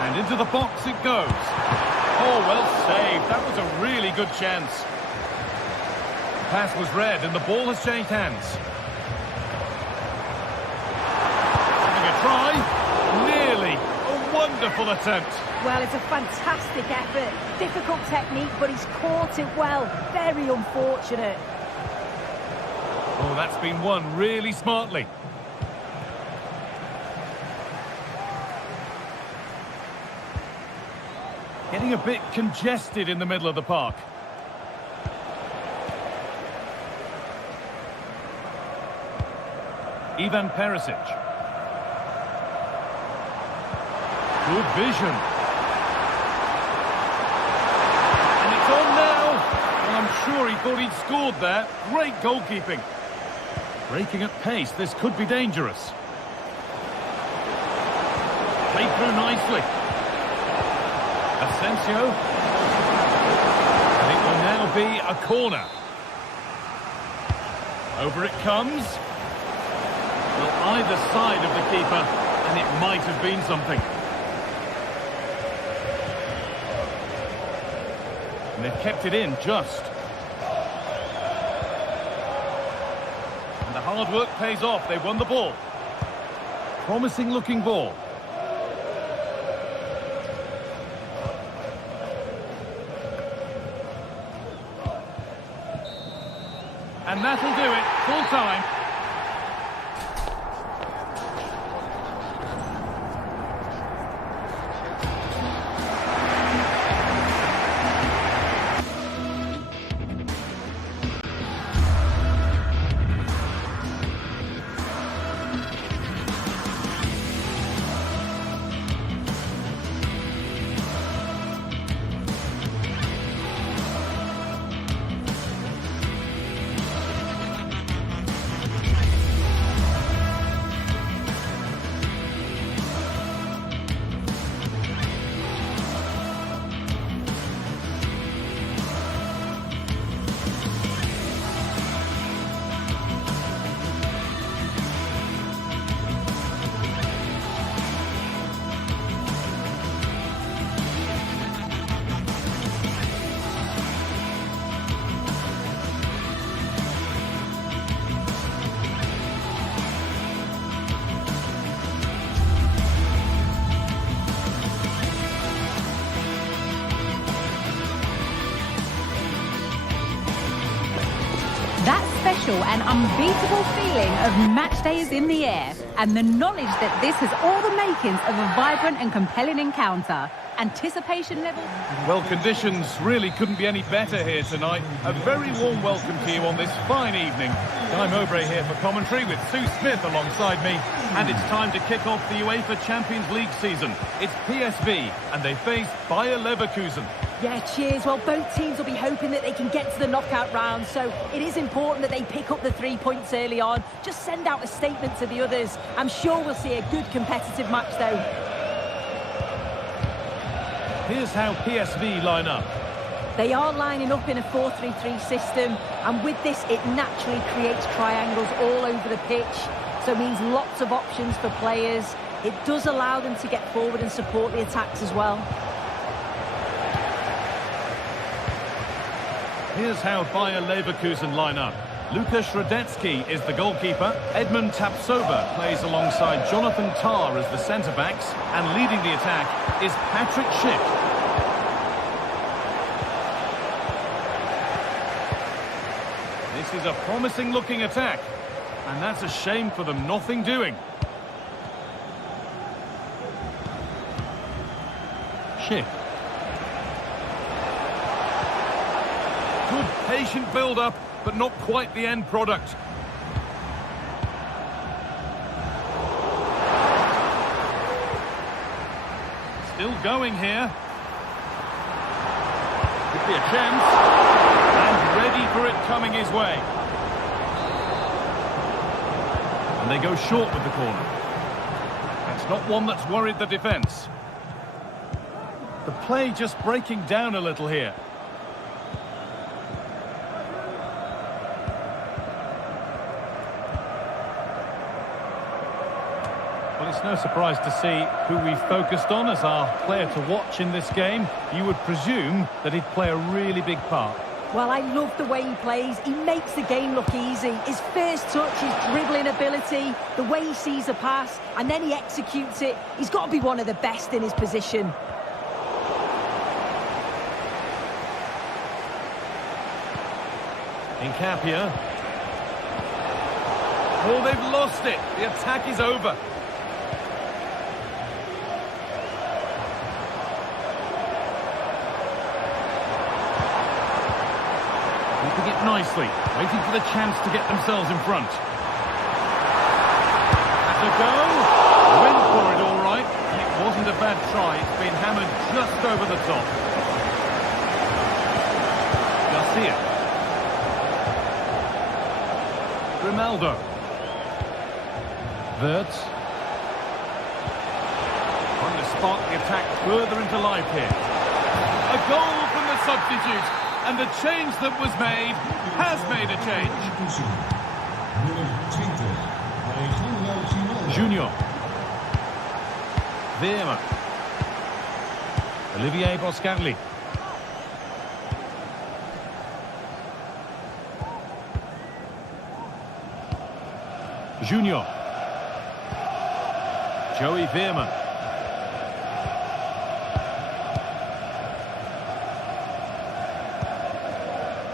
And into the box it goes. Oh, well saved. That was a really good chance. The pass was read and the ball has changed hands. Having a try. Nearly. A wonderful attempt. Well, it's a fantastic effort. Difficult technique, but he's caught it well. Very unfortunate. Oh, that's been won really smartly. Getting a bit congested in the middle of the park. Ivan Perisic. Good vision. And it's on now. Well, I'm sure he thought he'd scored there. Great goalkeeping. Breaking at pace, this could be dangerous. Played through nicely. Asensio. And it will now be a corner. Over it comes. Well, either side of the keeper, and it might have been something. And they've kept it in just. And the hard work pays off. They won the ball. Promising looking ball. And that'll do it, full time. special and unbeatable feeling of match day is in the air, and the knowledge that this has all the makings of a vibrant and compelling encounter. Anticipation level. Well, conditions really couldn't be any better here tonight. A very warm welcome to you on this fine evening. Guy Mowbray here for commentary with Sue Smith alongside me. And it's time to kick off the UEFA Champions League season. It's PSV and they face Bayer Leverkusen. Yeah, cheers. Well, both teams will be hoping that they can get to the knockout round, so it is important that they pick up the 3 points early on. Just send out a statement to the others. I'm sure we'll see a good competitive match, though. Here's how PSV line up. They are lining up in a 4-3-3 system, and with this, it naturally creates triangles all over the pitch, so it means lots of options for players. It does allow them to get forward and support the attacks as well. Here's how Bayer Leverkusen line up. Lukas Radetzky is the goalkeeper. Edmund Tapsoba plays alongside Jonathan Tah as the centre-backs. And leading the attack is Patrick Schick. This is a promising-looking attack. And that's a shame for them, nothing doing. Schick. Good patient build-up, but not quite the end product. Still going here. Could be a chance. And ready for it coming his way. And they go short with the corner. That's not one that's worried the defence. The play just breaking down a little here. Well, it's no surprise to see who we've focused on as our player to watch in this game. You would presume that he'd play a really big part. Well, I love the way he plays. He makes the game look easy. His first touch, his dribbling ability, the way he sees a pass, and then he executes it. He's got to be one of the best in his position. Incapia. Oh, they've lost it. The attack is over. Keeping it nicely, waiting for the chance to get themselves in front. That's a go. Went for it all right. It wasn't a bad try. It's been hammered just over the top. Garcia. Grimaldo. Wirtz. Trying to spark the attack further into life here. A goal from the substitute. And the change that was made has made a change. Junior. Veerman. Olivier Boscanli. Junior. Joey Veerman.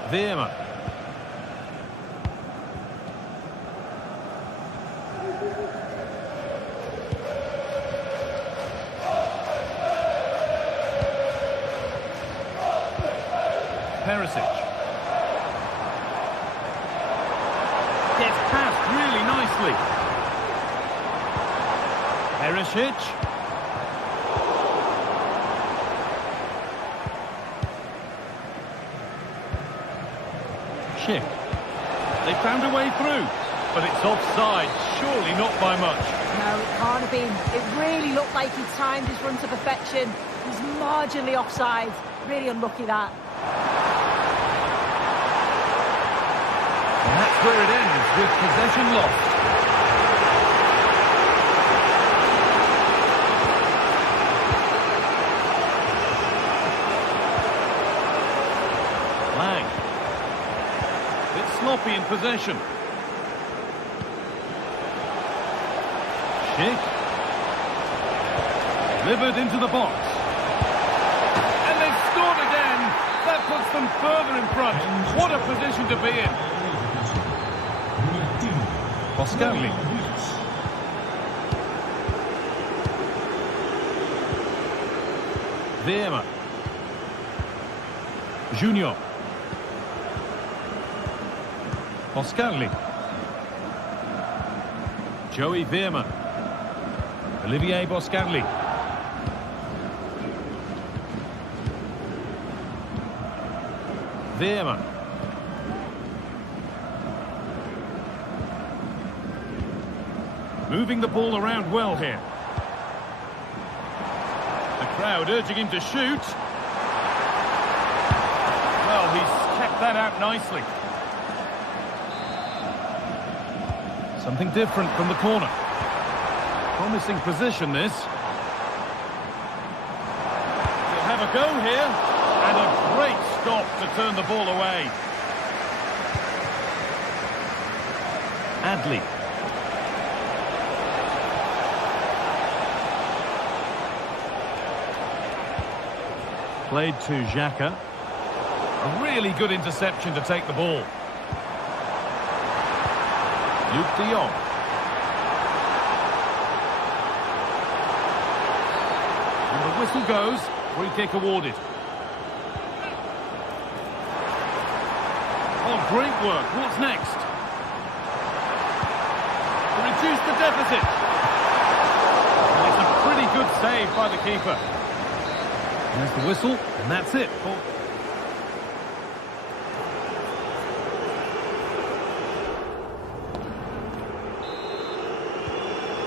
Veerman. Perisic. Gets past really nicely. Perisic. Schick. They found a way through, but it's offside, surely not by much. No, it can't have been. It really looked like he timed his run to perfection. He's marginally offside. Really unlucky, that. And that's where it ends, with possession lost. Lang. Bit sloppy in possession. Schick. Delivered into the box. And they've scored again. That puts them further in front. What a position to be in. Boscarli. Veerman. Junior. Boscarli. Joey Veerman. Olivier Boscarli. Veerman. Moving the ball around well here. The crowd urging him to shoot. Well, he's kept that out nicely. Something different from the corner. Promising position, this. He'll have a go here. And a great stop to turn the ball away. Adley. Played to Xhaka. A really good interception to take the ball. Luke de Jong. And the whistle goes. Free kick awarded. Oh, great work. What's next? To reduce the deficit. And it's a pretty good save by the keeper. There's the whistle, and that's it.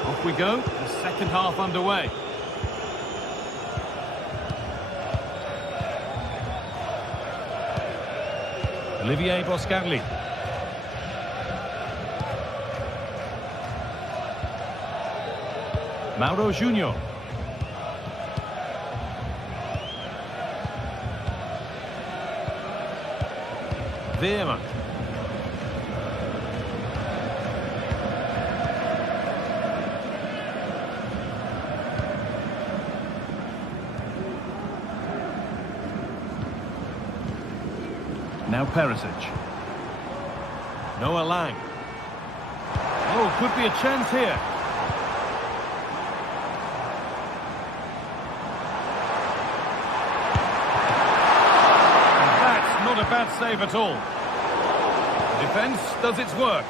Off we go, the second half underway. Olivier Boscarli. Mauro Junior. Veerman. Now Perisic. Noah Lang. Oh, could be a chance here. Not a bad save at all. The defence does its work.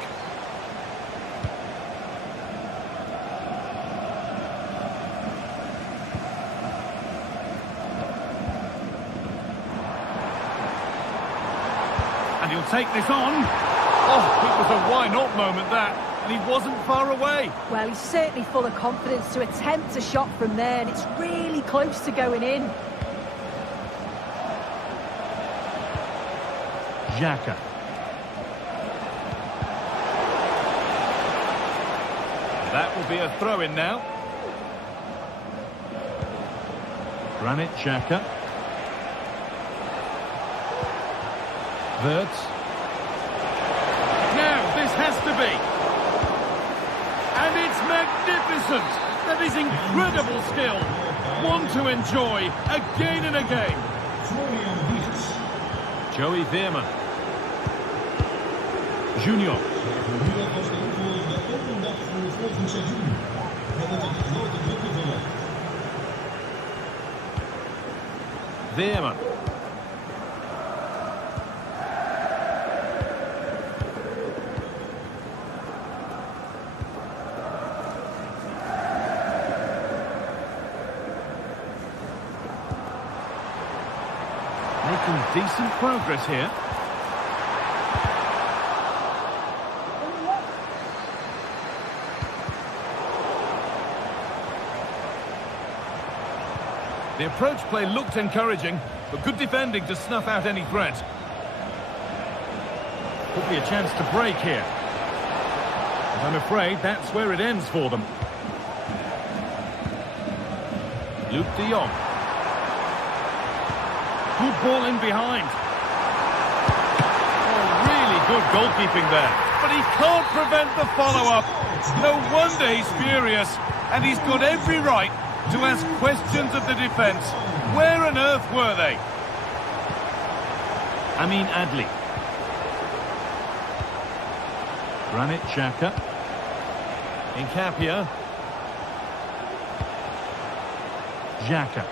And he'll take this on. Oh, it was a why-not moment, that. And he wasn't far away. Well, he's certainly full of confidence to attempt a shot from there, and it's really close to going in. Xhaka. That will be a throw-in now. Granit Xhaka. Wirtz. Now, this has to be. And it's magnificent. That is incredible skill. One to enjoy again and again. Joey Veerman. Junior. Veerman. Making decent progress here. The approach play looked encouraging, but good defending to snuff out any threat. Could be a chance to break here. But I'm afraid that's where it ends for them. Luke de Jong. Good ball in behind. Oh, really good goalkeeping there. But he can't prevent the follow-up. No wonder he's furious. And he's got every right to ask questions of the defence. Where on earth were they? Adley. Granit Xhaka. Incapia. Xhaka.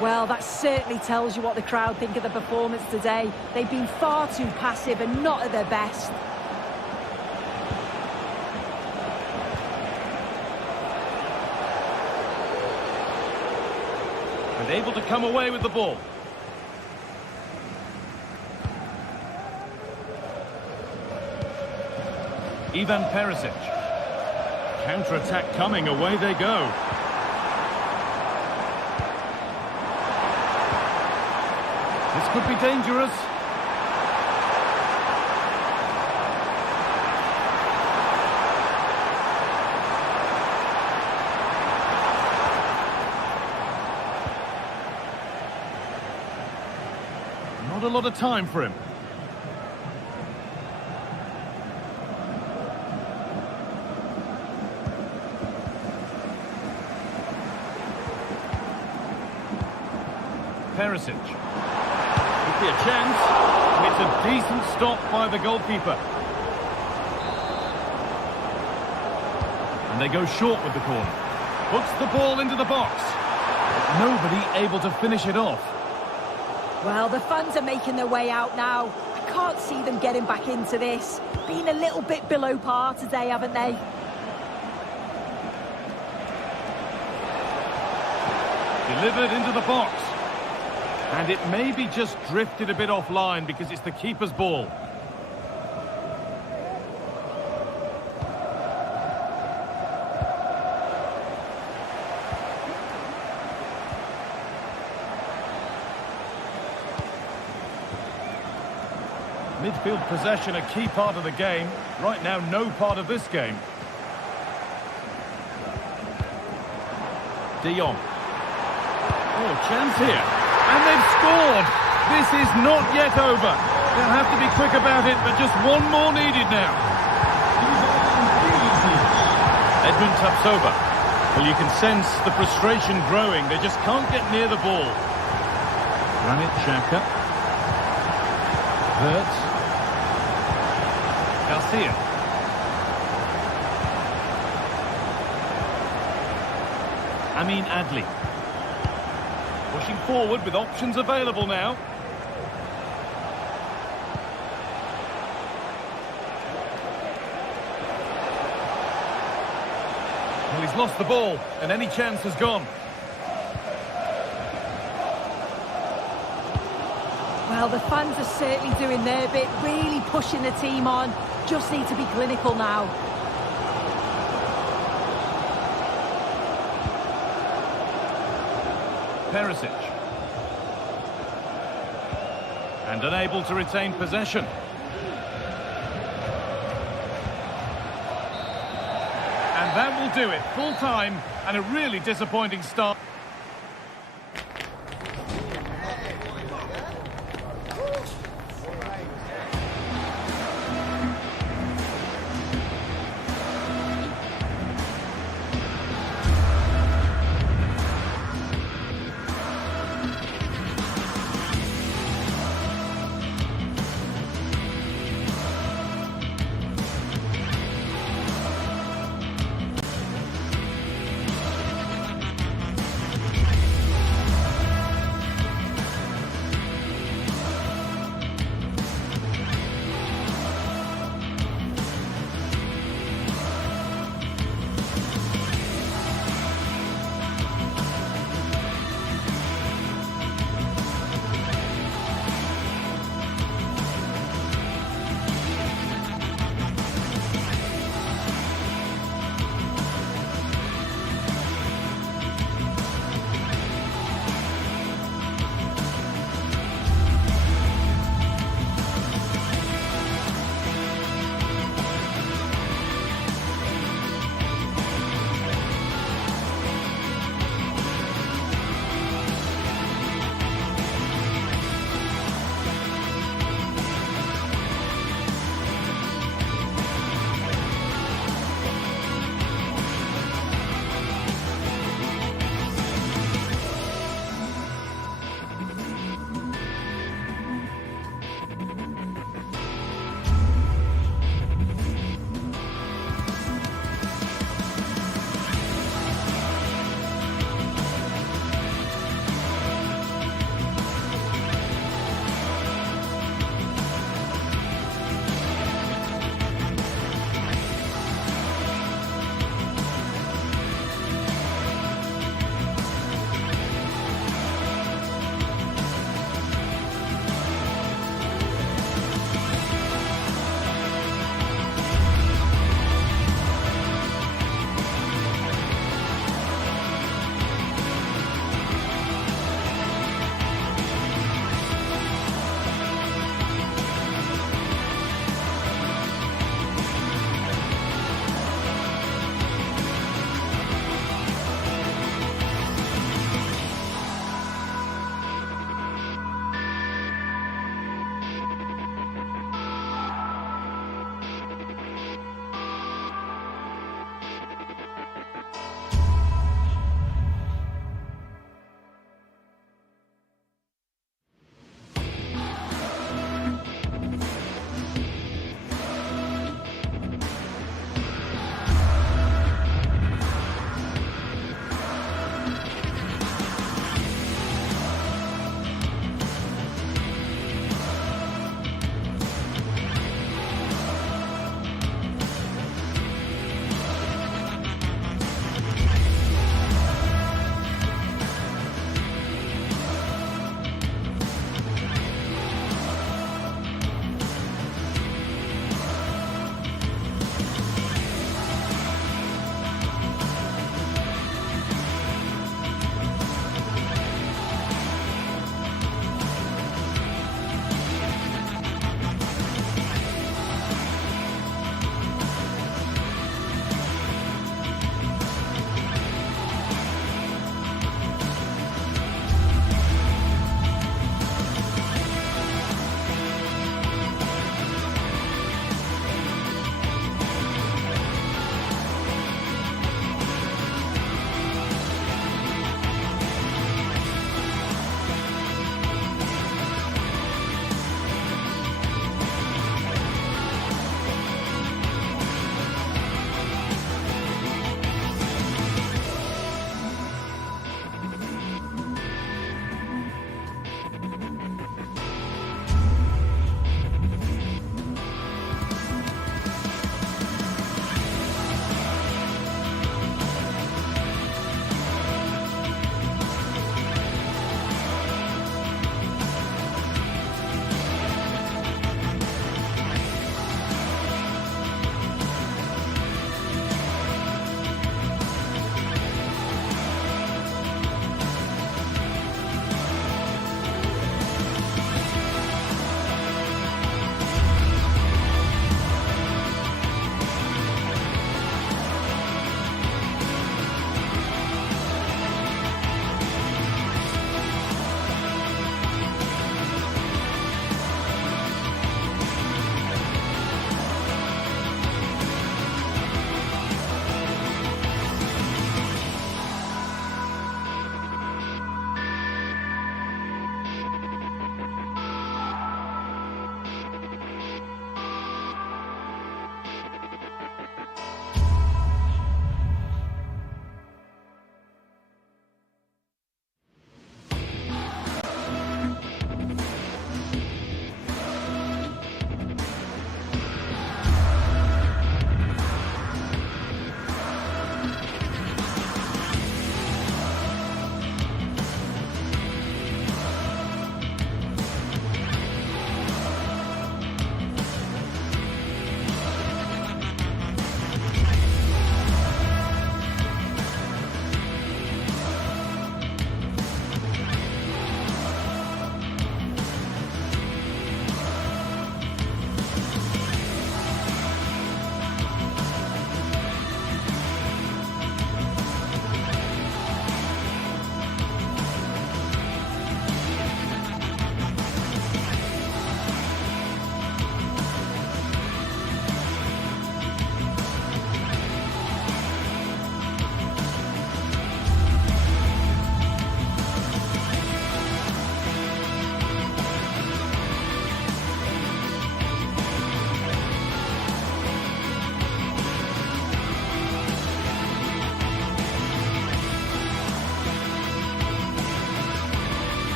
Well, that certainly tells you what the crowd think of the performance today. They've been far too passive and not at their best. And able to come away with the ball. Ivan Perisic. Counter-attack coming, away they go. This could be dangerous. Not a lot of time for him. Perisic. Could be a chance. It's a decent stop by the goalkeeper. And they go short with the corner. Puts the ball into the box. But nobody able to finish it off. Well, the fans are making their way out now. I can't see them getting back into this. Been a little bit below par today, haven't they? Delivered into the box. And it maybe just drifted a bit offline because it's the keeper's ball. Midfield possession, a key part of the game. Right now, no part of this game. De Jong. Oh, chance here. And they've scored. This is not yet over. They'll have to be quick about it, but just one more needed now. Edmund Tapsoba. Well, you can sense the frustration growing. They just can't get near the ball. Granit Xhaka. Hurts. Garcia. Amin Adli. Pushing forward with options available now. Well, he's lost the ball, and any chance has gone. Well, the fans are certainly doing their bit, really pushing the team on. Just need to be clinical now. Perisic. And unable to retain possession. And that will do it. Full time and a really disappointing start.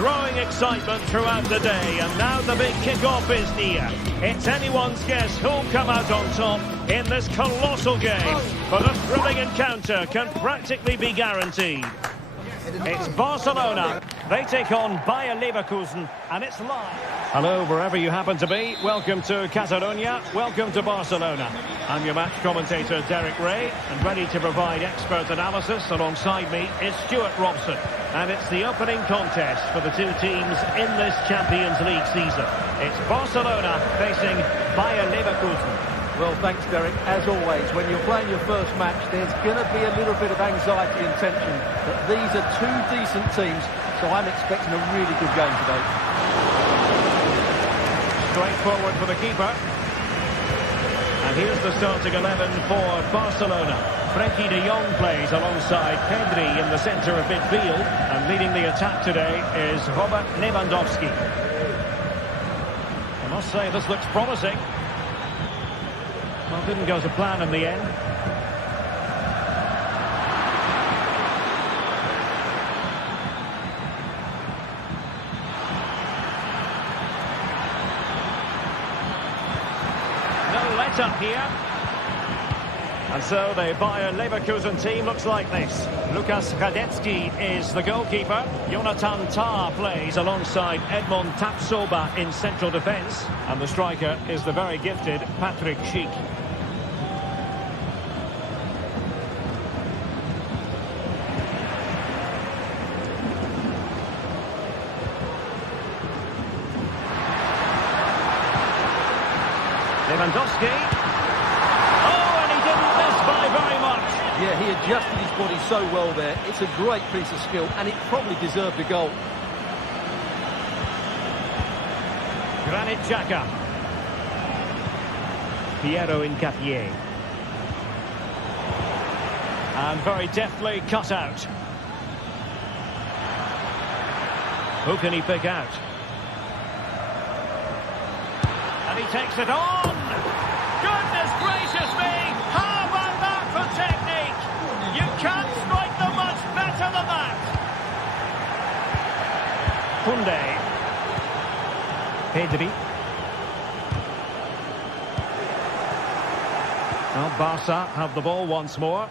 Growing excitement throughout the day, and now the big kick-off is near. It's anyone's guess who'll come out on top in this colossal game, but a thrilling encounter can practically be guaranteed. It's Barcelona. They take on Bayer Leverkusen, and it's live. Hello, wherever you happen to be. Welcome to Catalonia. Welcome to Barcelona. I'm your match commentator, Derek Ray, and ready to provide expert analysis alongside me is Stuart Robson. And it's the opening contest for the two teams in this Champions League season. It's Barcelona facing Bayer Leverkusen. Well, thanks, Derek. As always, when you're playing your first match, there's going to be a little bit of anxiety and tension. But these are two decent teams, so I'm expecting a really good game today. Straight forward for the keeper. And here's the starting 11 for Barcelona. Frenkie de Jong plays alongside Pedri in the centre of midfield. And leading the attack today is Robert Lewandowski. I must say, this looks promising. Well, didn't go to plan in the end. No let-up here. And so the Bayer Leverkusen team looks like this. Lukas Radetzky is the goalkeeper. Jonathan Tah plays alongside Edmond Tapsoba in central defence. And the striker is the very gifted Patrick Schick. Lewandowski. Oh, and he didn't miss by very much. Yeah, he adjusted his body so well there. It's a great piece of skill, and it probably deserved a goal. Granit Xhaka. Piero Incapié. And very deftly cut out. Who can he pick out? And he takes it on! Goodness gracious me! How about that for technique? You can't strike them much better than that! Koundé. Pedri. Well, Barca have the ball once more.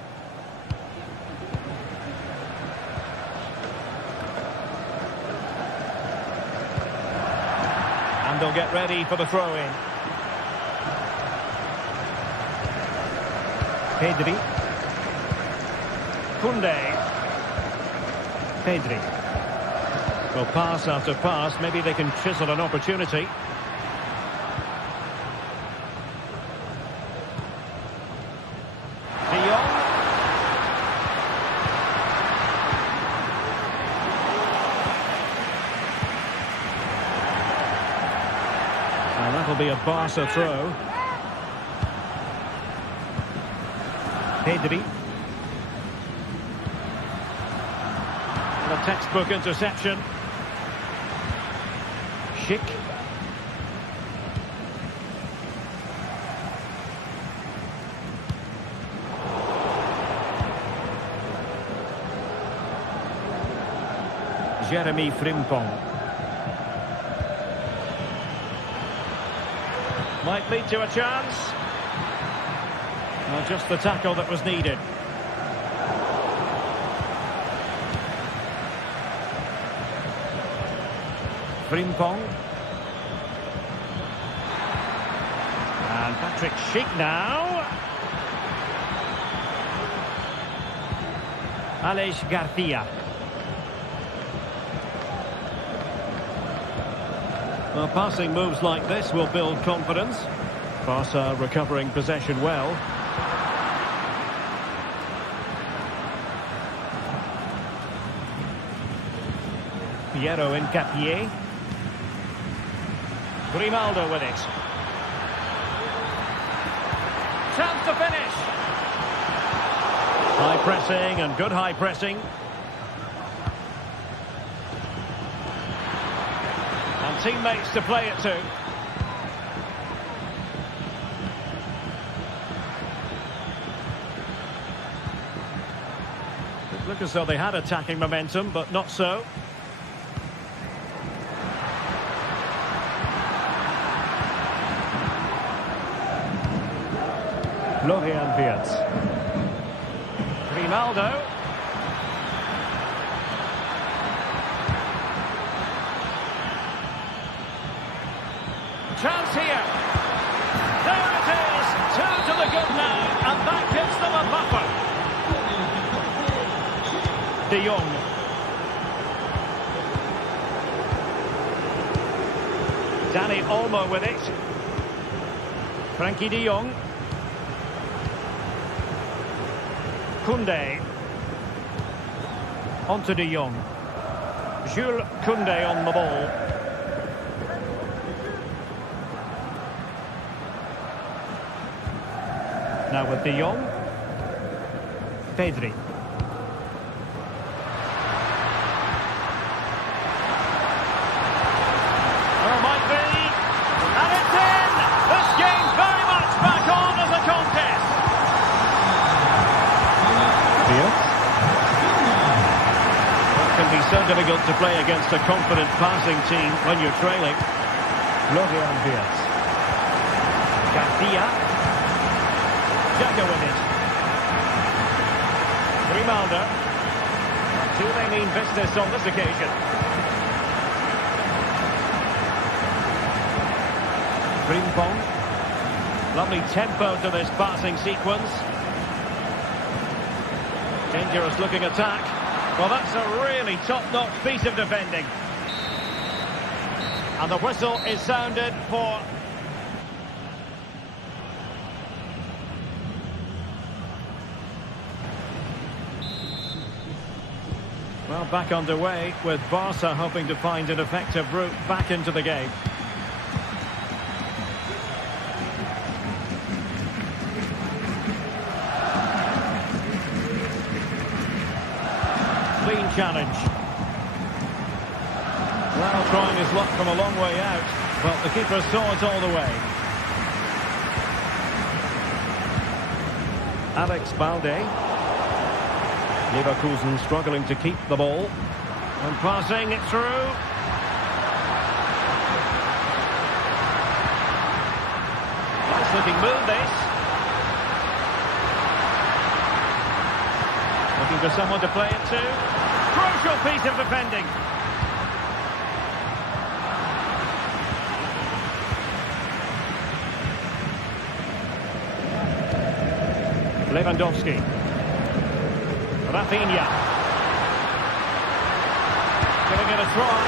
And they'll get ready for the throw-in. Pedri. Koundé. Pedri. Well, pass after pass, maybe they can chisel an opportunity. De Jong. And that'll be a Barca throw. Pedri. And a textbook interception. Schick. Jeremy Frimpong. Might lead to a chance. Well, just the tackle that was needed. Frimpong. And Patrick Schick now. Aleix Garcia. Well, passing moves like this will build confidence. Barca recovering possession well. Piero Incapié. Grimaldo with it. Chance to finish. High pressing and good high pressing. And teammates to play it to. It looked as though they had attacking momentum, but not so. Florian Wirtz. Grimaldo. Chance here. There it is. 2 to the good now, and that gives them a buffer. De Jong. Dani Olmo with it. Frankie de Jong. Koundé. On to de Jong. Jules Koundé on the ball. Now with de Jong. Pedri. Oh, might be. And it's in! This game's very much back on as a contest. It can be so difficult to play against a confident passing team when you're trailing. Florian Wirtz. Garcia. Xhaka with it. Grimaldo. Do they mean business on this occasion? Frimpong. Lovely tempo to this passing sequence. Dangerous looking attack. Well, that's a really top-notch piece of defending. And the whistle is sounded for... Well, back underway with Barca hoping to find an effective route back into the game. Clean challenge. Well, trying his luck from a long way out, but the keeper saw it all the way. Alex Balde. Leverkusen struggling to keep the ball. And passing it through. Nice looking move, this. Looking for someone to play it to. Crucial piece of defending. Lewandowski. Rafinha. Giving it a try.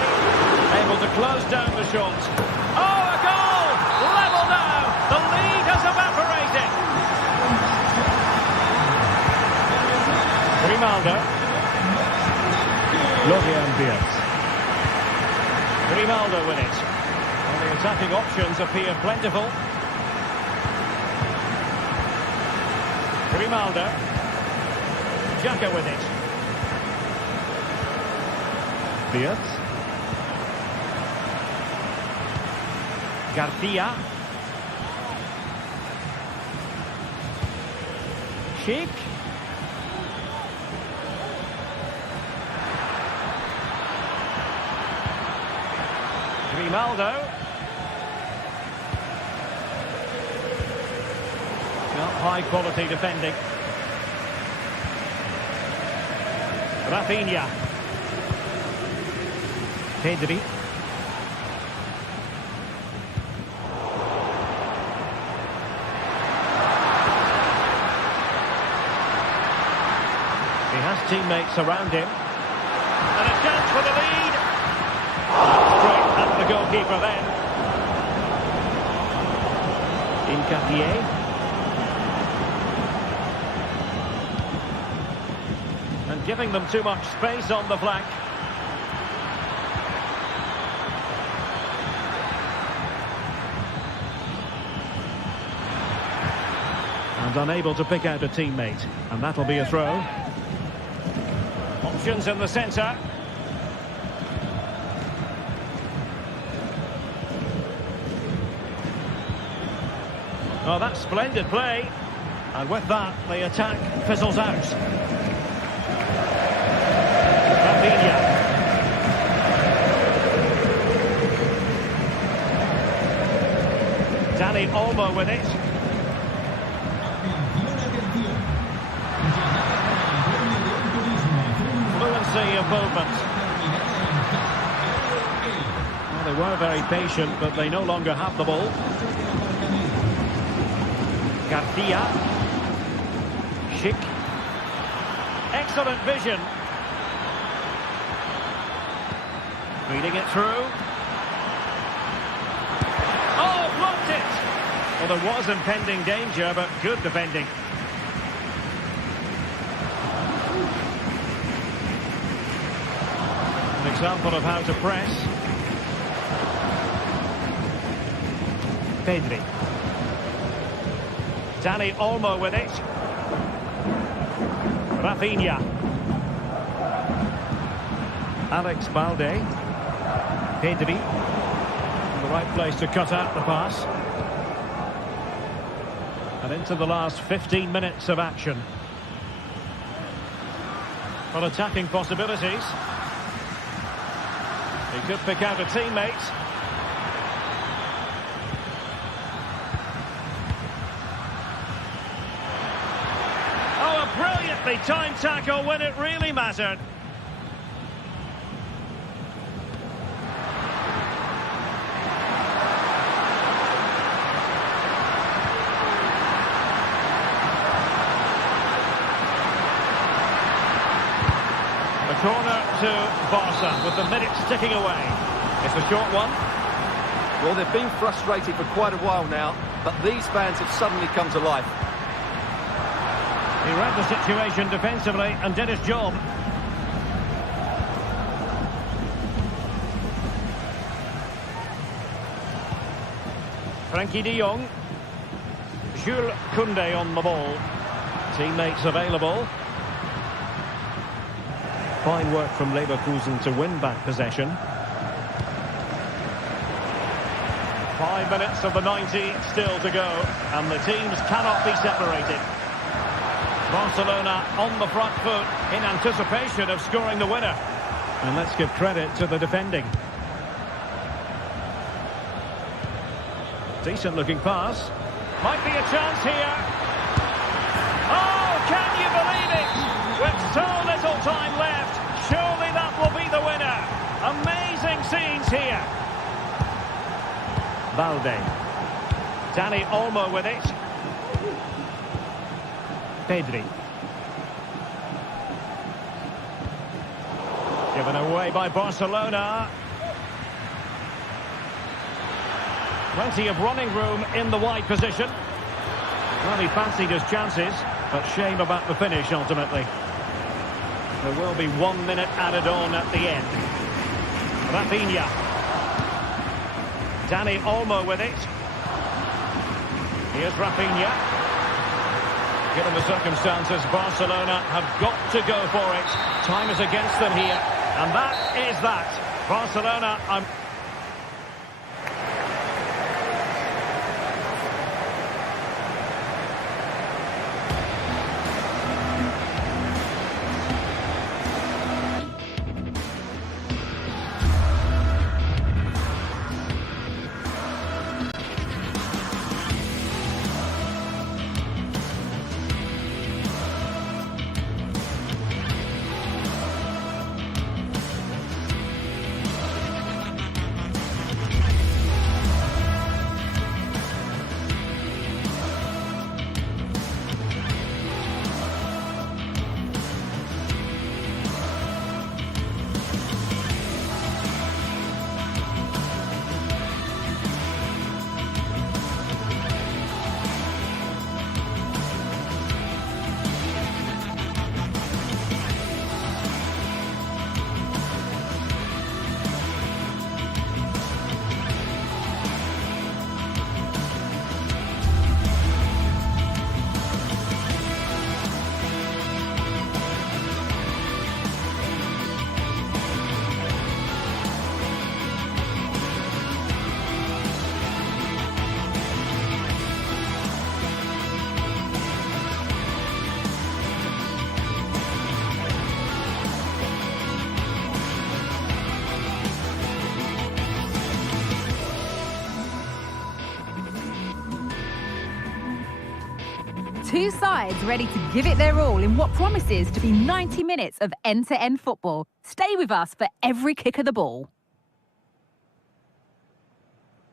Able to close down the shot. Oh, a goal! Level now. The lead has evaporated. Grimaldo. Florian Wirtz. Grimaldo with it. And the attacking options appear plentiful. Grimaldo. Xhaka with it. Wirtz. Garcia. Schick. Grimaldo. Well, high quality defending. Rafinha. Pedri. He has teammates around him. And a chance for the lead. Straight at the goalkeeper then. Incapié. And giving them too much space on the flank. And unable to pick out a teammate. And that'll be a throw. Options in the centre. Oh, that's splendid play. And with that, the attack fizzles out. Rafinha. Dani Olmo with it. of movement. Well, they were very patient, but they no longer have the ball. Garcia. Schick. Excellent vision. Reading it through. Oh, blocked it! Well, there was impending danger, but good defending. An example of how to press. Pedri. Dani Olmo with it. Rafinha. Alex Balde. Pedri. In the right place to cut out the pass. And into the last 15 minutes of action. Well, attacking possibilities. He could pick out a teammate. Oh, a brilliantly timed tackle when it really mattered. Corner to Barca with the minutes ticking away. It's a short one. Well, they've been frustrated for quite a while now, but these fans have suddenly come to life. He read the situation defensively and did his job. Frankie de Jong. Jules Koundé on the ball. Teammates available. Fine work from Leverkusen to win back possession. 5 minutes of the 90 still to go, and the teams cannot be separated. Barcelona on the front foot in anticipation of scoring the winner. And let's give credit to the defending. Decent looking pass. Might be a chance here. Oh, can you believe it? With so little time left, surely that will be the winner. Amazing scenes here. Balde. Dani Olmo with it. Pedri. Given away by Barcelona. Plenty of running room in the wide position. Well, he fancied his chances, but shame about the finish ultimately. There will be 1 minute added on at the end. Rafinha. Dani Olmo with it. Here's Rafinha. Given the circumstances, Barcelona have got to go for it. Time is against them here. And that is that. Barcelona... Two sides ready to give it their all in what promises to be 90 minutes of end-to-end football. Stay with us for every kick of the ball.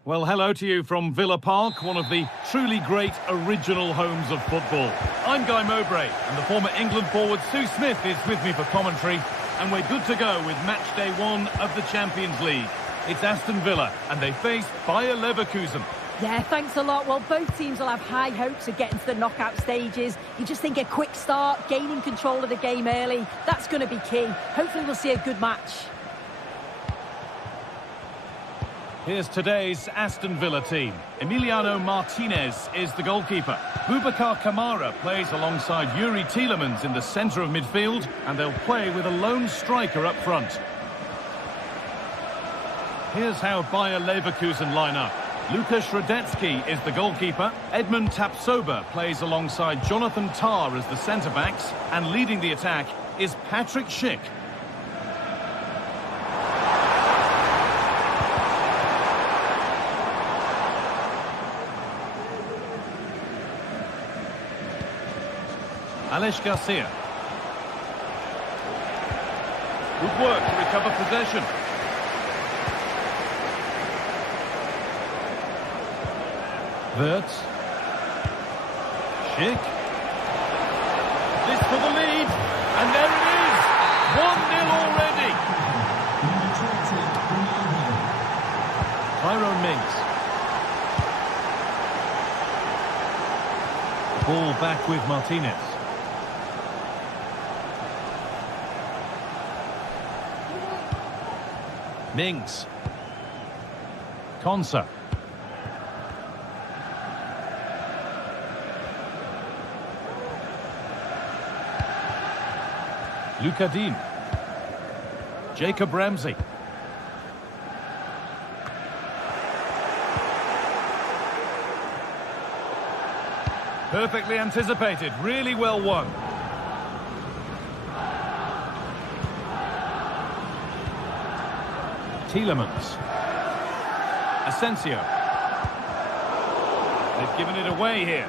Well, hello to you from Villa Park, one of the truly great original homes of football. I'm Guy Mowbray, and the former England forward Sue Smith is with me for commentary, and we're good to go with match day 1 of the Champions League. It's Aston Villa, and they face Bayer Leverkusen. Yeah, thanks a lot. Well, both teams will have high hopes of getting to the knockout stages. You just think a quick start, gaining control of the game early, that's going to be key. Hopefully we'll see a good match. Here's today's Aston Villa team. Emiliano Martinez is the goalkeeper. Boubacar Kamara plays alongside Yuri Tielemans in the centre of midfield, and they'll play with a lone striker up front. Here's how Bayer Leverkusen line up. Lukas Radetzky is the goalkeeper. Edmund Tapsoba plays alongside Jonathan Tah as the centre-backs, and leading the attack is Patrick Schick. Alex Garcia. Good work to recover possession. Wirtz. Schick. This for the lead. And there it is. 1-0 already. Tyrone Mings. Ball back with Martinez. Mings. Konsa. Luka Dean. Jacob Ramsey. Perfectly anticipated, really well won. Tielemans. Asensio. They've given it away here.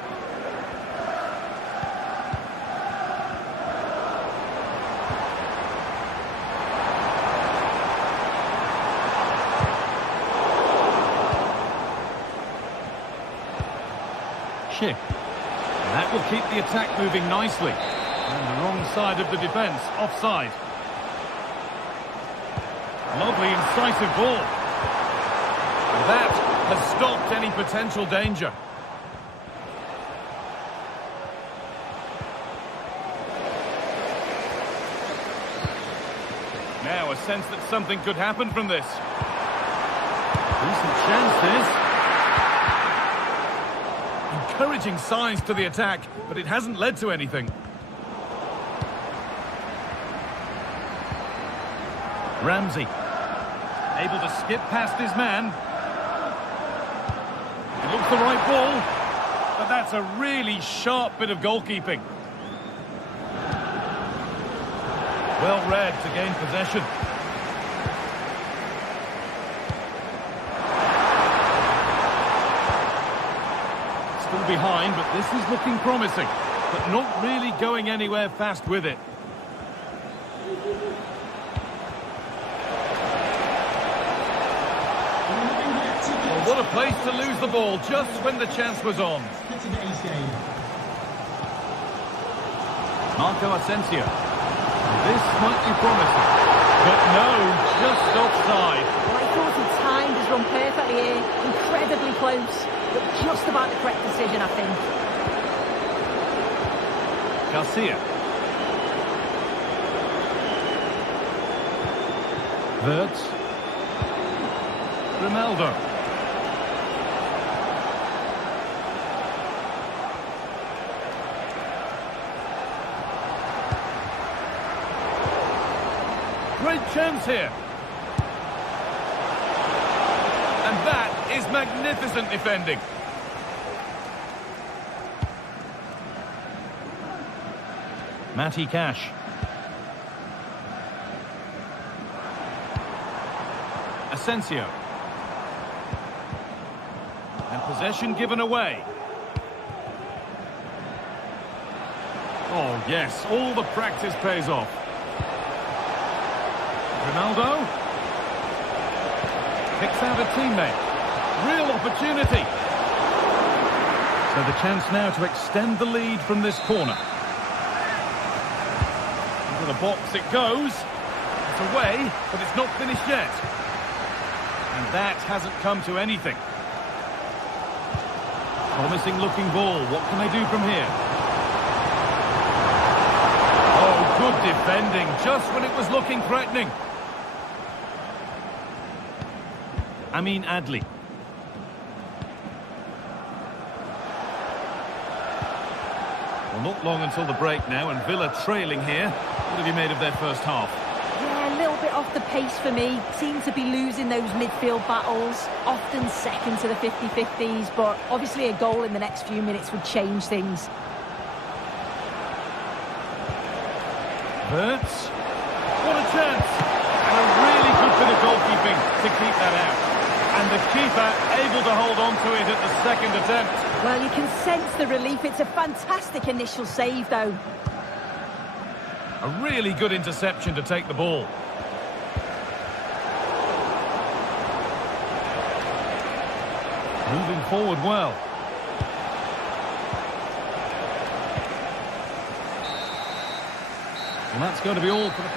Schick. And that will keep the attack moving nicely. And the wrong side of the defence, offside. Lovely, incisive ball. And that has stopped any potential danger. Now a sense that something could happen from this. Decent chance this. Encouraging signs to the attack, but it hasn't led to anything. Ramsey. Able to skip past his man. It looks the right ball, but that's a really sharp bit of goalkeeping. Well read to gain possession. Still behind, but this is looking promising, but not really going anywhere fast with it. Well, what a place to lose the ball just when the chance was on. Marco Asensio. This might be promising, but no, just offside. Well, I thought he timed his run perfectly here, incredibly close, but just about the correct decision, I think. Garcia. Wirtz. Ronaldo. Great chance here. And that is magnificent defending. Matty Cash. Asensio. And possession given away. Oh, yes, all the practice pays off. Ronaldo. Picks out a teammate. Real opportunity. So the chance now to extend the lead from this corner. Into the box it goes. It's away, but it's not finished yet. And that hasn't come to anything. Promising looking ball. What can they do from here? Oh, good defending, just when it was looking threatening. Adli. Well, not long until the break now, and Villa trailing here. What have you made of their first half? Yeah, a little bit off the pace for me. Seem to be losing those midfield battles, often second to the 50-50s, but obviously a goal in the next few minutes would change things. Verts. What a chance! And a really good bit of goalkeeping to keep that out. And the keeper able to hold on to it at the second attempt. Well, you can sense the relief. It's a fantastic initial save, though. A really good interception to take the ball. Moving forward well. And that's going to be all for the...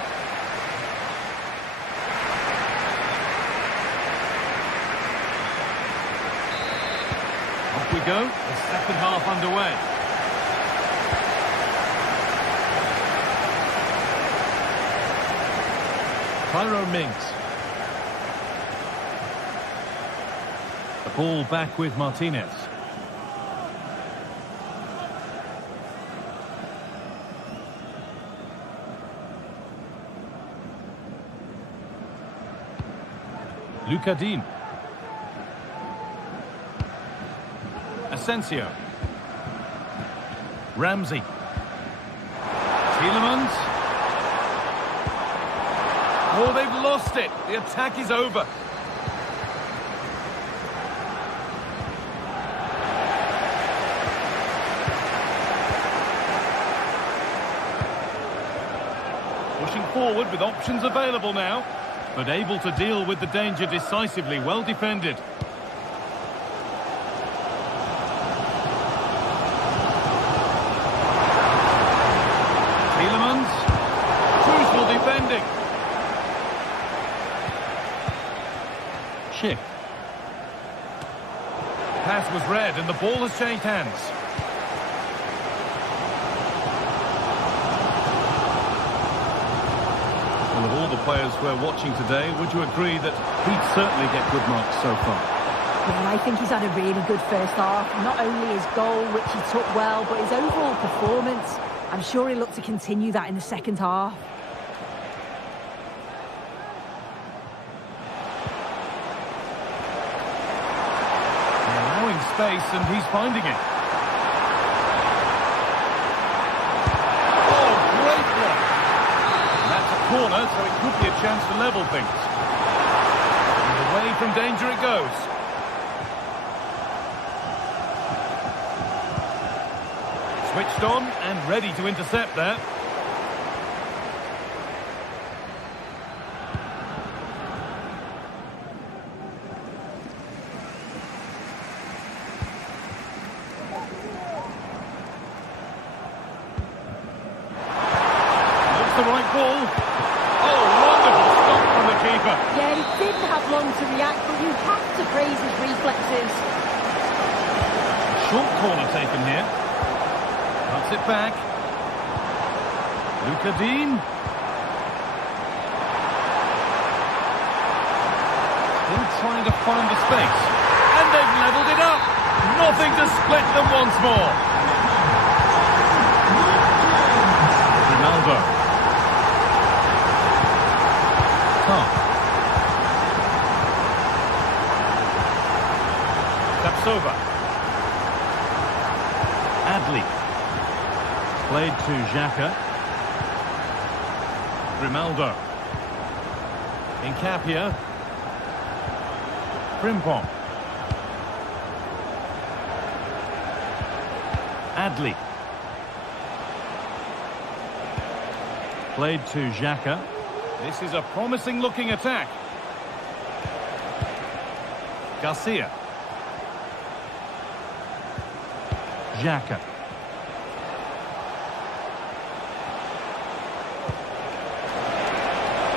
Off we go. The second half underway. Pyro Mings. The ball back with Martinez. Luca Dean. Asensio. Ramsey. Tielemans. Oh, they've lost it. The attack is over. Pushing forward with options available now, but able to deal with the danger decisively. Well defended. Tielemans. Crucial defending. Schick. Pass was read and the ball has changed hands. Well, of all the players we're watching today, would you agree that he'd certainly get good marks so far? Yeah, I think he's had a really good first half. Not only his goal, which he took well, but his overall performance. I'm sure he'll look to continue that in the second half. Allowing space and he's finding it. Oh, great block. And that's a corner, so it could be a chance to level things. And away from danger it goes. Switched on and ready to intercept there. Looks the right ball. Oh, wonderful stop from the keeper. Yeah, he didn't have long to react, but you have to praise his reflexes. Short corner taken here. Cuts it back. Luca Dean. Still trying to find the space. And they've levelled it up. Nothing to split them once more. Ronaldo. Tapsova. Adli. Played to Xhaka. Grimaldo. Incapia. Frimpong. Adli. Played to Xhaka. This is a promising looking attack. Garcia. Xhaka.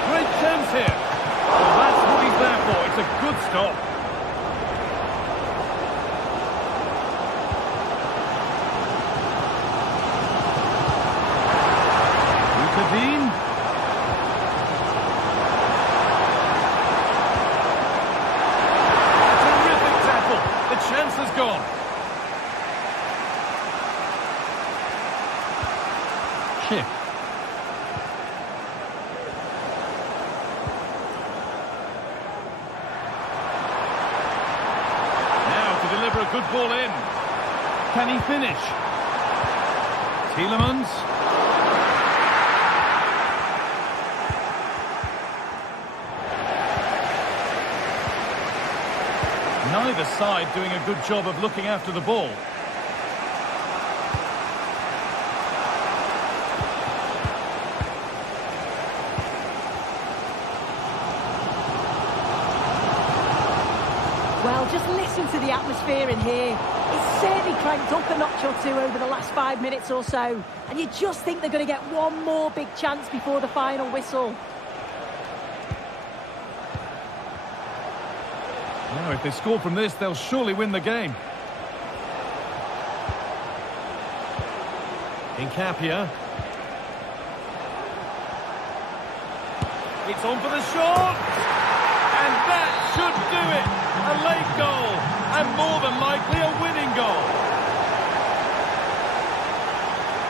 Great chance here. Well, that's what he's there for. It's a good stop. Dean. Terrific tackle. The chance has gone. Chip. Now to deliver a good ball in. Can he finish? Tielemans. Neither side doing a good job of looking after the ball. Well, just listen to the atmosphere in here. It's certainly cranked up a notch or two over the last 5 minutes or so. And you just think they're going to get one more big chance before the final whistle. Now, if they score from this, they'll surely win the game. Incapia. It's on for the shot! And that should do it! A late goal, and more than likely a winning goal.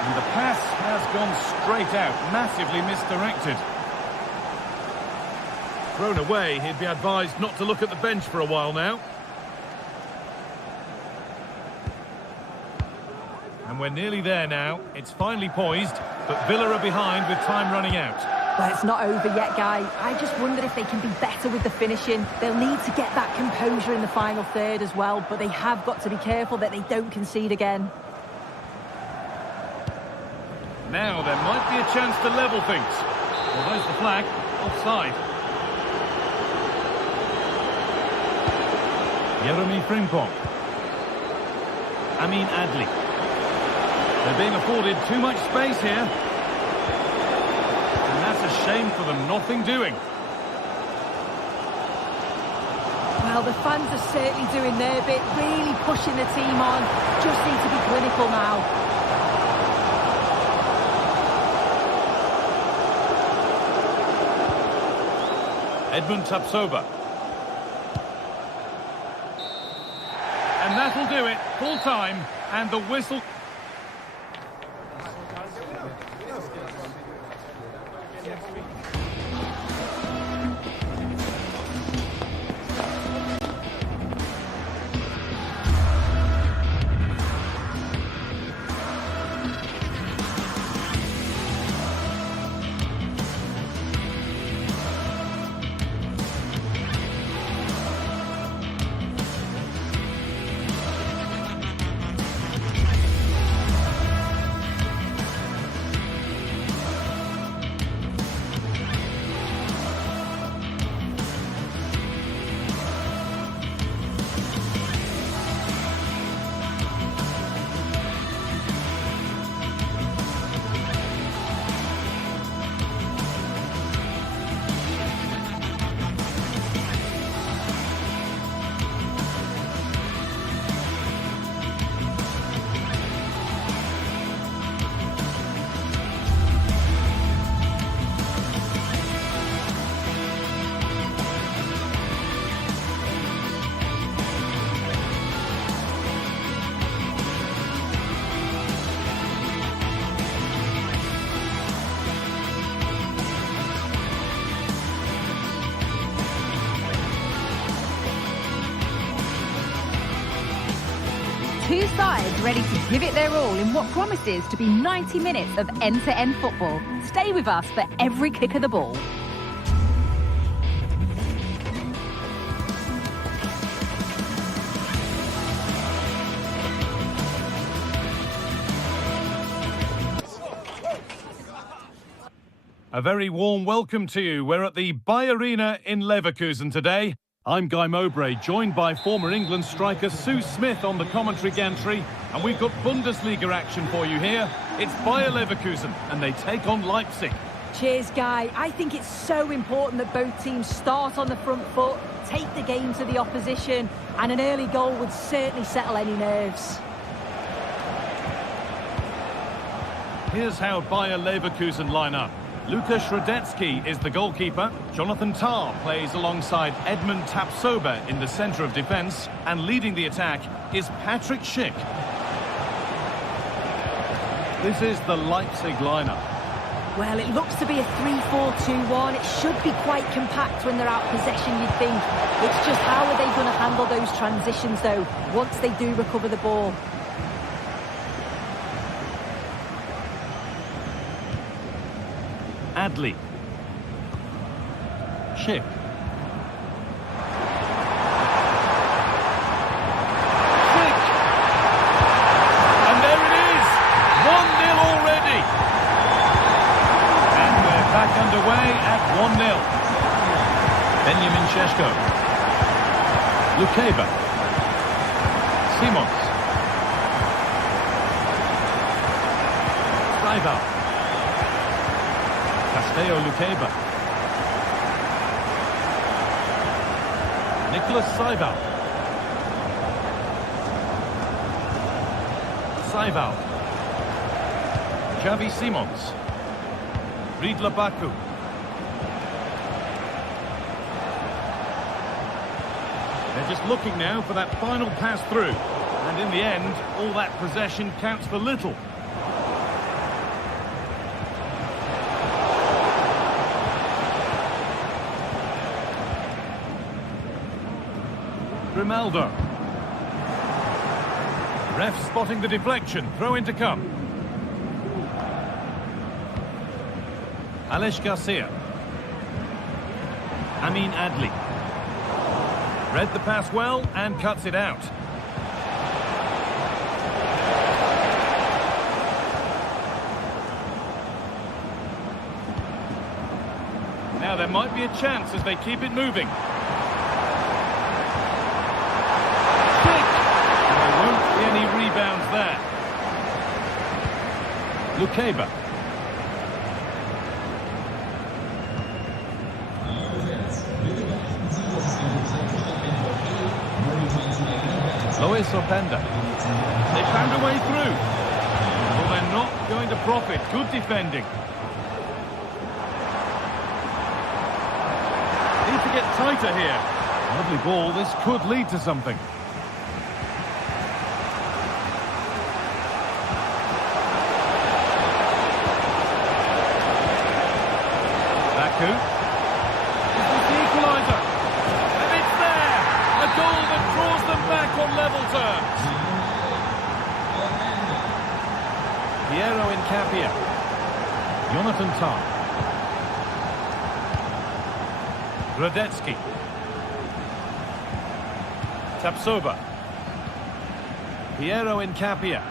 And the pass has gone straight out, massively misdirected. Thrown away, he'd be advised not to look at the bench for a while now. And we're nearly there now. It's finally poised, but Villa are behind with time running out. Well, it's not over yet, Guy. I just wonder if they can be better with the finishing. They'll need to get that composure in the final third as well, but they have got to be careful that they don't concede again. Now there might be a chance to level things. Well, there's the flag. Offside. Jeremy Frimpong. Amin Adli. They're being afforded too much space here. And that's a shame for them. Nothing doing. Well, the fans are certainly doing their bit, really pushing the team on. Just need to be clinical now. Edmund Tapsoba. And that'll do it. Full time. And the whistle. Two sides ready to give it their all in what promises to be 90 minutes of end-to-end football. Stay with us for every kick of the ball. A very warm welcome to you. We're at the Bayer Arena in Leverkusen today. I'm Guy Mowbray, joined by former England striker Sue Smith on the commentary gantry. And we've got Bundesliga action for you here. It's Bayer Leverkusen, and they take on Leipzig. Cheers, Guy. I think it's so important that both teams start on the front foot, take the game to the opposition, and an early goal would certainly settle any nerves. Here's how Bayer Leverkusen line up. Lukas Radetzky is the goalkeeper. Jonathan Tah plays alongside Edmund Tapsoba in the centre of defence. And leading the attack is Patrick Schick. This is the Leipzig lineup. Well, it looks to be a 3-4-2-1. It should be quite compact when they're out of possession, you'd think. It's just how are they going to handle those transitions, though, once they do recover the ball? Adli. Schick. Schick! And there it is! 1-0 already! And we're back underway at 1-0. Benjamin Šeško. Lukeba. Simons. Saival. Castello Lukeba. Nicholas Saival. Saival. Xavi Simons. Riedler Baku. They're just looking now for that final pass through. And in the end, all that possession counts for little. Grimaldo. Ref spotting the deflection. Throw in to come. Aleix Garcia. Amin Adli. Read the pass well and cuts it out. Now there might be a chance as they keep it moving. Any rebounds there. Lukeba. Lois Openda. They found a way through. Well, they're not going to profit. Good defending. Need to get tighter here. Lovely ball. This could lead to something. Baku. This is the equaliser. And it's there! A goal that draws them back on level terms. Piero Incapia. Jonathan Tah. Radetzky. Tapsoba. Piero Incapia.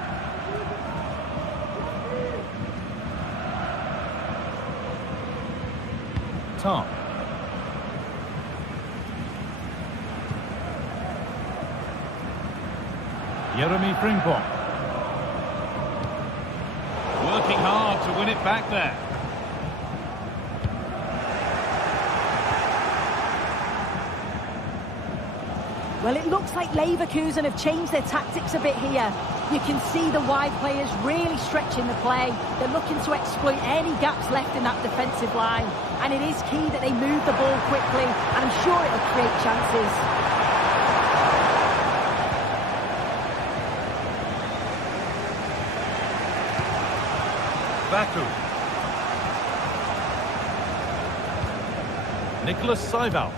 Tah. Jeremy Frimpong. Working hard to win it back there. Well, it looks like Leverkusen have changed their tactics a bit here. You can see the wide players really stretching the play. They're looking to exploit any gaps left in that defensive line. And it is key that they move the ball quickly, and I'm sure it'll create chances. Baku. Nicholas Saival.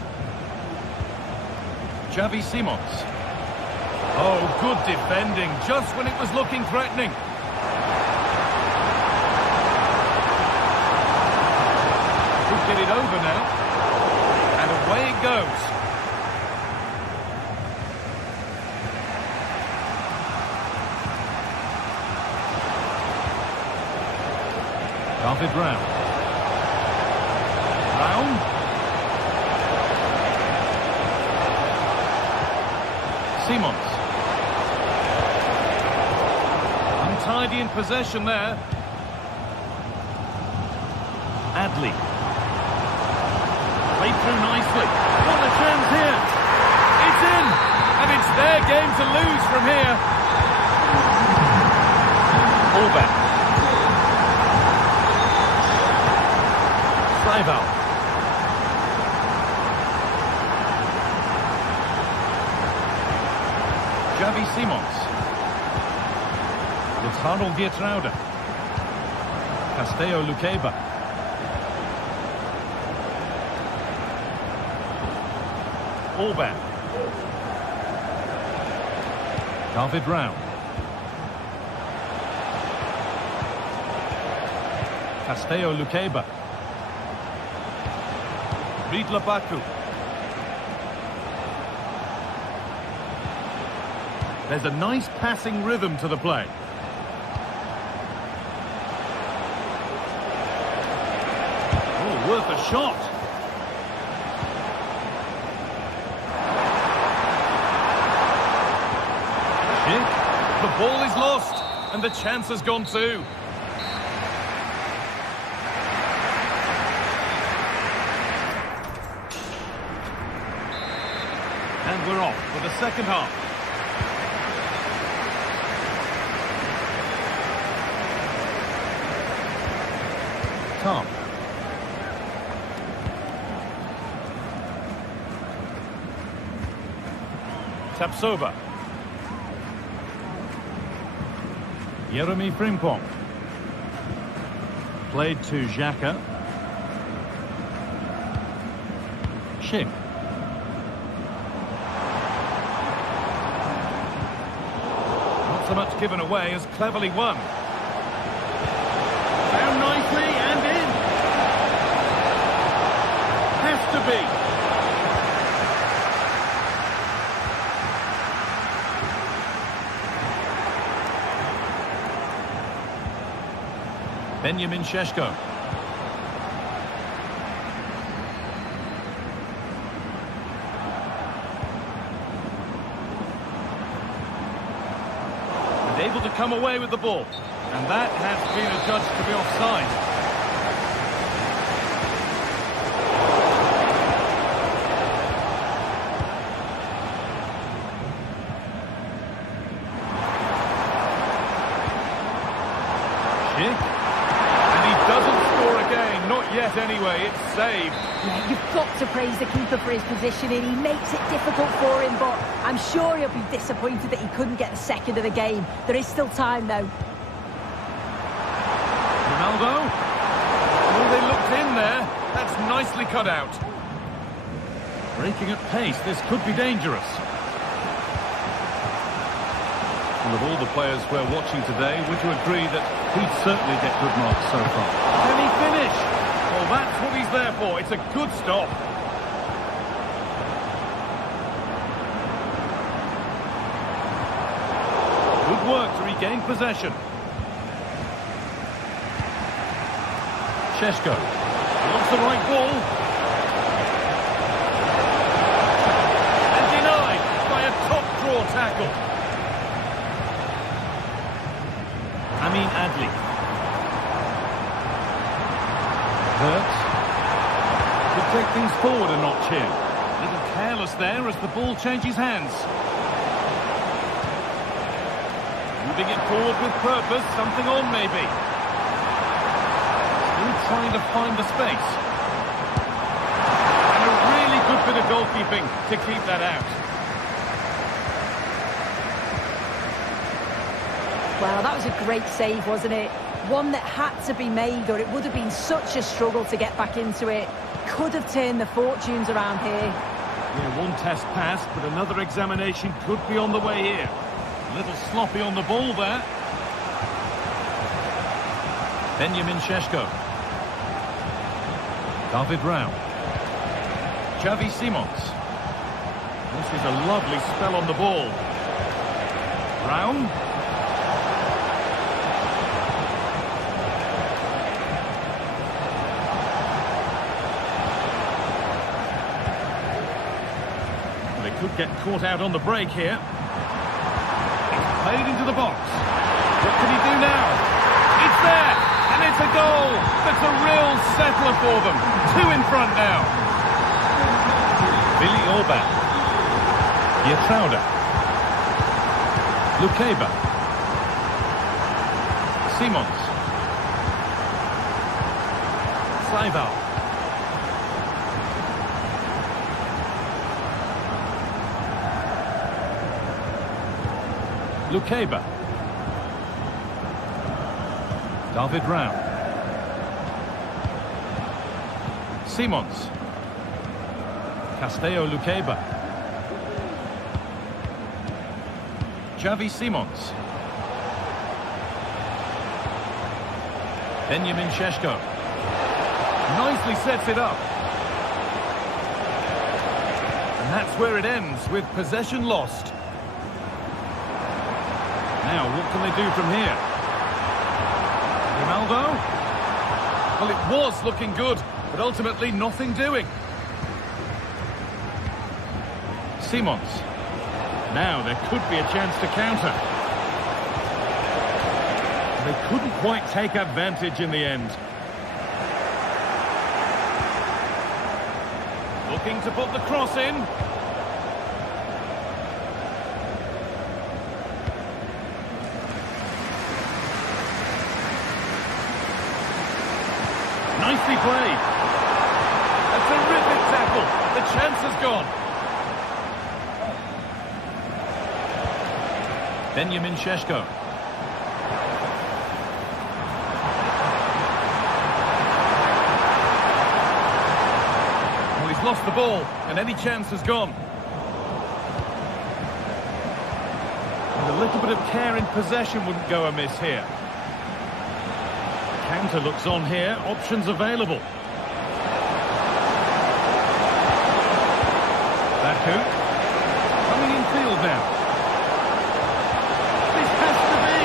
Xavi Simons. Oh, good defending, just when it was looking threatening. Could get it over now. And away it goes. David Brown. Brown. Simons. Untidy in possession there. Adley. Played through nicely. What a chance here. It's in. And it's their game to lose from here. Allback. Saival. Xavi Simons. It's Harold Dietrauda. Castello Luqueba. Allback. David Brown. Castello Luqueba. Ridla Baku. There's a nice passing rhythm to the play. Oh, worth a shot. The ball is lost, and the chance has gone too. And we're off for the second half. Tom. Tapsoba. Jeremy Frimpong. Played to Xhaka. Schick. Not so much given away as cleverly won. Down nicely and in. Has to be. Benjamin Šeško. And able to come away with the ball. And that has been adjudged to be offside. Anyway, it's saved. Yeah, you've got to praise the keeper for his positioning. He makes it difficult for him, but I'm sure he'll be disappointed that he couldn't get the second of the game. There is still time, though. Ronaldo. Oh, they looked in there. That's nicely cut out. Breaking at pace, this could be dangerous. And of all the players we're watching today, would you agree that he'd certainly get good marks so far? Can he finish? Well, that's what he's there for. It's a good stop. Good work to regain possession. Šeško. Looks the right ball. And denied by a top-draw tackle. Amin Adli. Hurts. Could take things forward a notch here. A little careless there as the ball changes hands. Moving it forward with purpose, something on maybe. Still trying to find the space. And a really good bit of goalkeeping to keep that out. Well, that was a great save, wasn't it? One that had to be made, or it would have been such a struggle to get back into it. Could have turned the fortunes around here. Yeah, one test passed, but another examination could be on the way here. A little sloppy on the ball there. Benjamin Šeško. David Brown. Xavi Simons. This is a lovely spell on the ball. Brown. Could get caught out on the break here. It's played into the box. What can he do now? It's there! And it's a goal! That's a real settler for them. 2 in front now. Billy Orban. Yetrauda. Lukeba. Simons. Saival. Lukeba. David Rao. Simons. Castello Lukeba. Xavi Simons. Benjamin Šeško. Nicely sets it up. And that's where it ends, with possession lost. Now, what can they do from here? Ronaldo? Well, it was looking good, but ultimately nothing doing. Simons. Now, there could be a chance to counter. They couldn't quite take advantage in the end. Looking to put the cross in. Nicely played. A terrific tackle. The chance has gone. Benjamin Šeško. Well, he's lost the ball, and any chance has gone. And a little bit of care in possession wouldn't go amiss here. Counter looks on here, options available. Baku. Coming in field now. This has to be.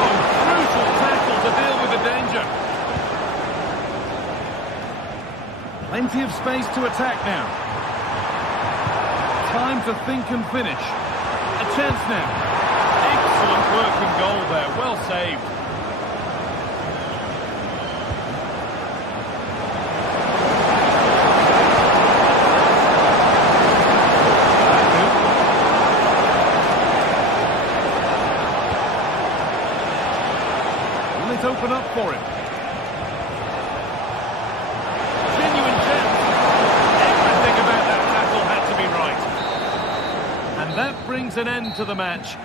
Oh, crucial tackle to deal with the danger. Plenty of space to attack now. Time to think and finish. A chance now. Excellent work and goal there, well saved. Open up for him. Genuine chance. Everything about that tackle had to be right. And that brings an end to the match.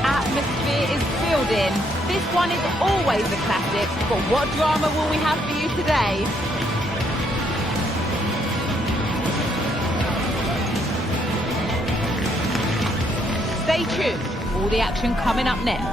Atmosphere is filled in. This one is always a classic, but what drama will we have for you today? Stay tuned, all the action coming up next.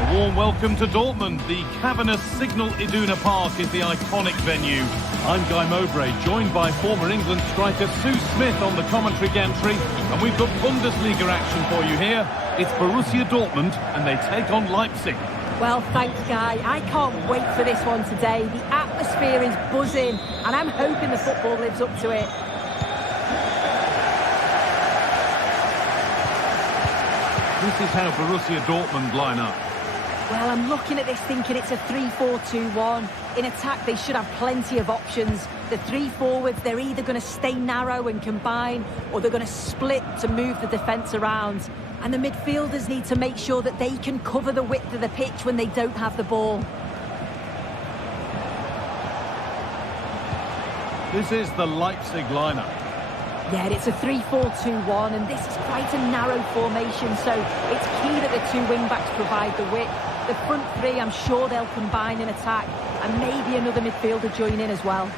The warm welcome to Dortmund. The cavernous Signal Iduna Park is the iconic venue. I'm Guy Mowbray, joined by former England striker Sue Smith on the commentary gantry, and we've got Bundesliga action for you here. It's Borussia Dortmund, and they take on Leipzig. Well, thanks, Guy. I can't wait for this one today. The atmosphere is buzzing, and I'm hoping the football lives up to it. This is how Borussia Dortmund line up. Well, I'm looking at this thinking it's a 3-4-2-1. In attack, they should have plenty of options. The three forwards, they're either going to stay narrow and combine, or they're going to split to move the defence around. And the midfielders need to make sure that they can cover the width of the pitch when they don't have the ball. This is the Leipzig lineup. Yeah, it's a 3-4-2-1, and this is quite a narrow formation, so it's key that the two wing-backs provide the width. The front three, I'm sure they'll combine in attack, and maybe another midfielder join in as well.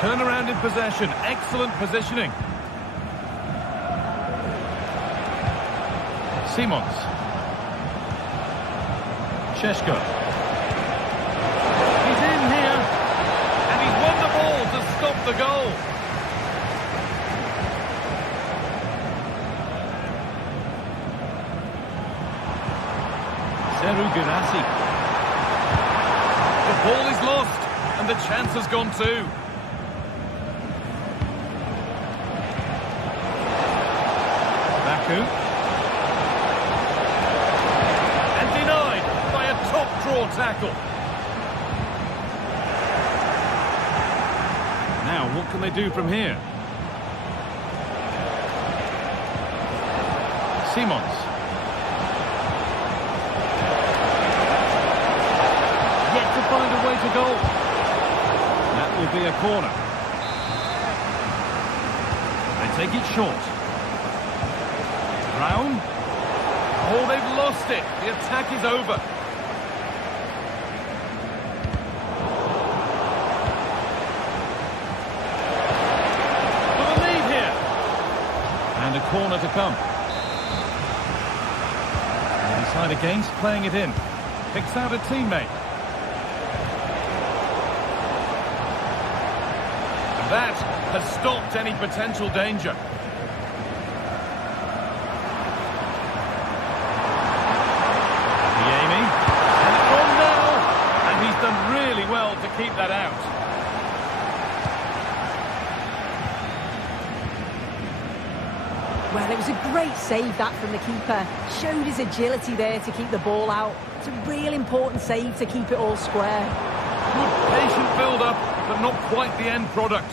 Turnaround in possession, excellent positioning. Simons. Šeško. He's in here, and he's won the ball to stop the goal. Seru Girassi. The ball is lost, and the chance has gone too. Baku. Draw tackle. Now, what can they do from here? Simons. Yet to find a way to goal. That will be a corner. They take it short. Brown. Oh, they've lost it. The attack is over. A corner to come. They decide against playing it in. Picks out a teammate. And that has stopped any potential danger. Niemi. And it's on now. And he's done really well to keep that out. Well, it was a great save, that, from the keeper. Showed his agility there to keep the ball out. It's a real important save to keep it all square. Good patient build-up, but not quite the end product.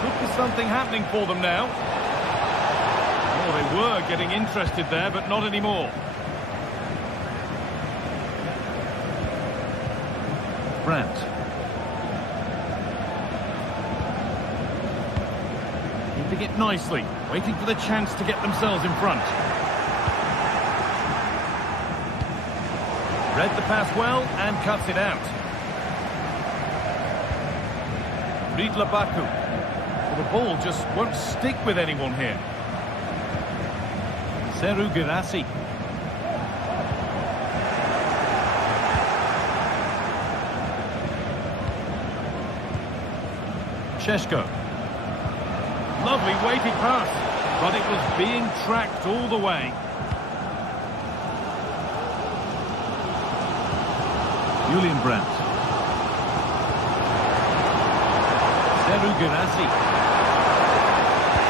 Could be something happening for them now. Oh, they were getting interested there, but not anymore. Brandt. Keeping it nicely, waiting for the chance to get themselves in front. Read the pass well and cuts it out. Riedler Baku. Well, the ball just won't stick with anyone here. Seru Girassi. Šeško. Lovely weighty pass, but it was being tracked all the way. Julian Brandt. Seru Girassi.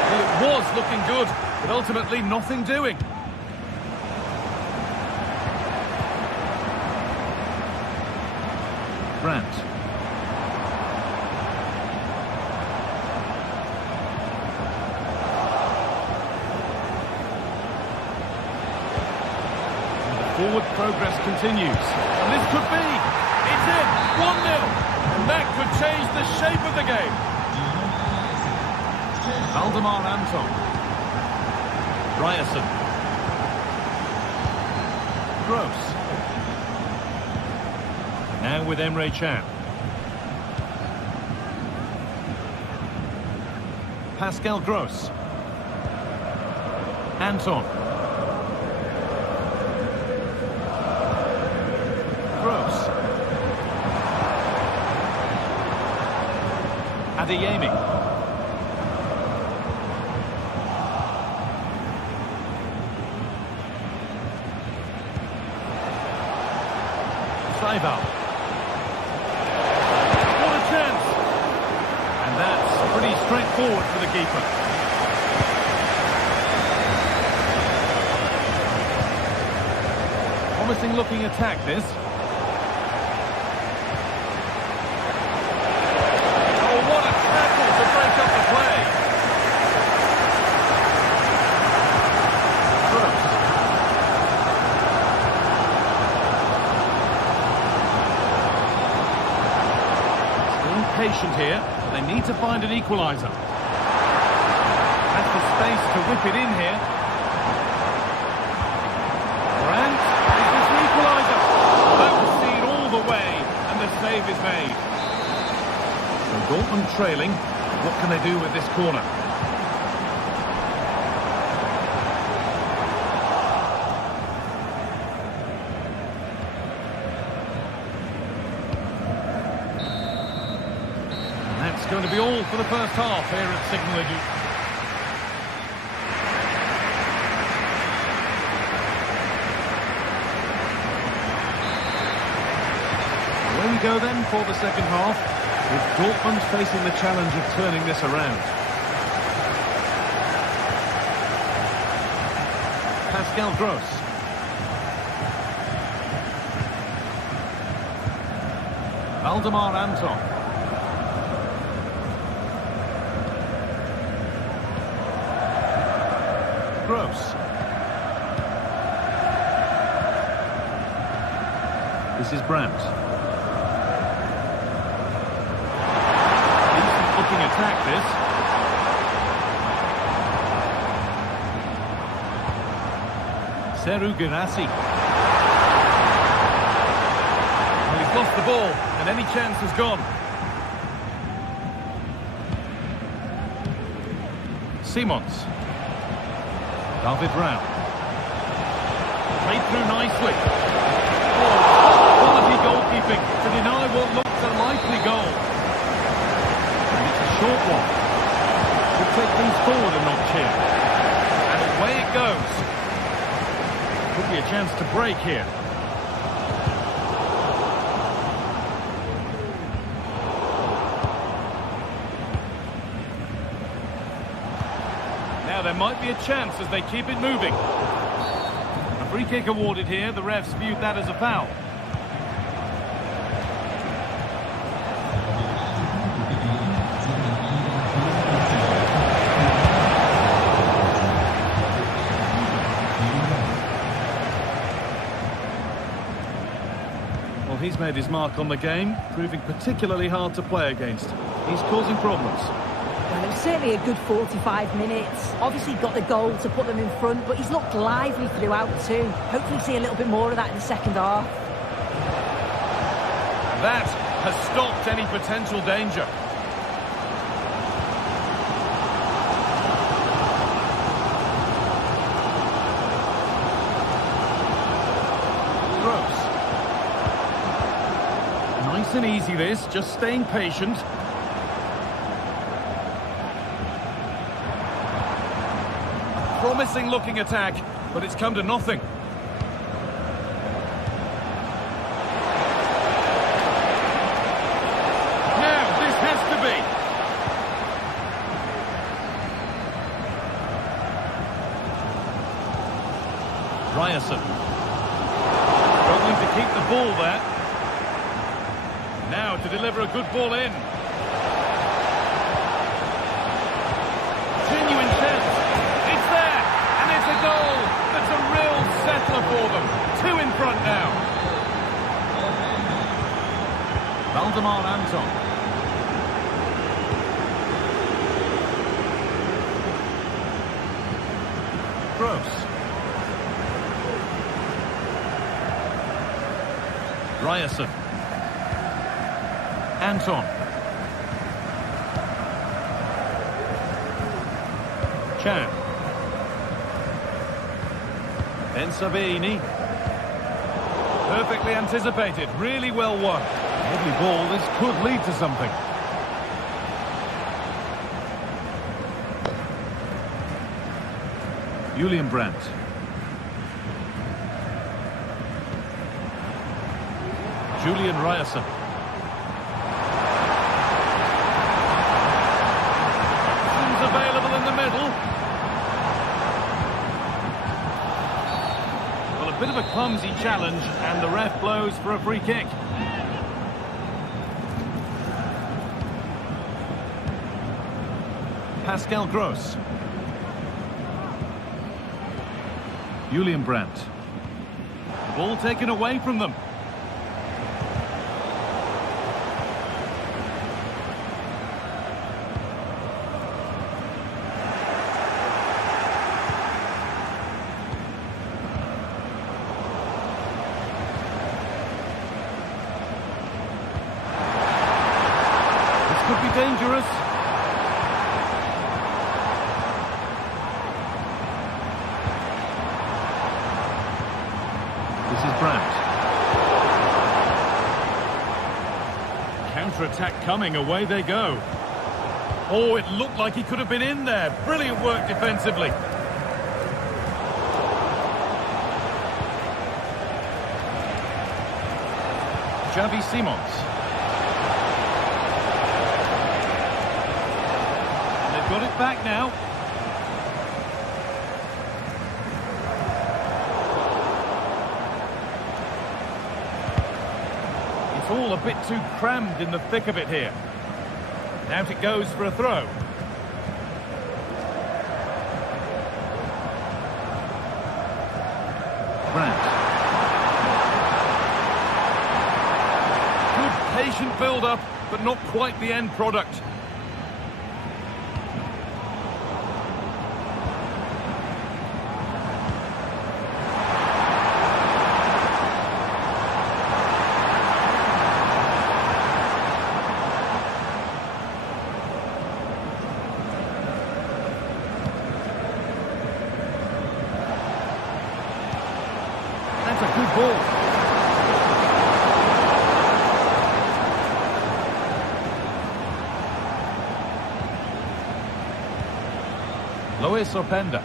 Well, it was looking good, but ultimately nothing doing. Brandt. Forward progress continues. And this could be. It's in. 1-0. And that could change the shape of the game. Valdemar Anton. Ryerson. Gross. Now with Emre Can. Pascal Gross. Anton. Gross. Adeyemi. Saival. What a chance! And that's pretty straightforward for the keeper. Promising looking attack, this. Oh, what a tackle to break up the play! Gross. Patient here. They need to find an equaliser. Has the space to whip it in here. Grant, is this the equaliser? That was seen all the way, and the save is made. So Dortmund trailing. What can they do with this corner? It's going to be all for the first half here at Signal Iduna. Away we go then for the second half, with Dortmund facing the challenge of turning this around. Pascal Gross. Valdemar Anton. Gross. This is Brandt. Decent looking attack, this. Seru Girassi. Well, he's lost the ball, and any chance is gone. Simons. David Brown. Played through nicely. Oh, quality goalkeeping to deny what looks a likely goal. And it's a short one. Could take things forward a notch here. And away it goes. Could be a chance to break here. Now there might be a chance as they keep it moving. A free kick awarded here. The refs viewed that as a foul. Well, he's made his mark on the game, proving particularly hard to play against. He's causing problems. Well, it was certainly a good 45 minutes. Obviously got the goal to put them in front, but he's looked lively throughout too. Hopefully see a little bit more of that in the second half. That has stopped any potential danger. Gross. Nice and easy this, just staying patient. Promising looking attack, but it's come to nothing. Now, this has to be. Ryerson. Struggling to keep the ball there. Now to deliver a good ball in. Genuine chance. It's there, and it's a goal. That's a real settler for them. 2 in front now. Valdemar Anton. Gross. Ryerson. Anton. Chan. Then Sabini. Perfectly anticipated, really well won. Lovely ball, this could lead to something. Julian Brandt. Julian Ryerson. Options available in the middle. Well, a bit of a clumsy challenge, and the ref blows for a free kick. Pascal Gross. Julian Brandt. Ball taken away from them. This could be dangerous. This is Brandt. Counter-attack coming, away they go. Oh, it looked like he could have been in there. Brilliant work defensively. Xavi Simons. And they've got it back now. It's all a bit too crammed in the thick of it here. Out it goes for a throw. Brandt. Good patient build-up, but not quite the end product. That's a good ball. Luis Openda.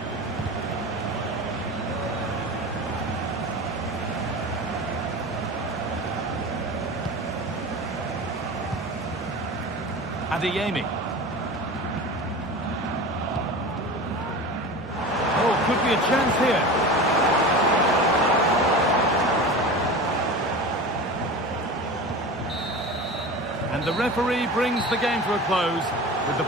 Adeyemi. Oh, could be a chance here. And the referee brings the game to a close with the...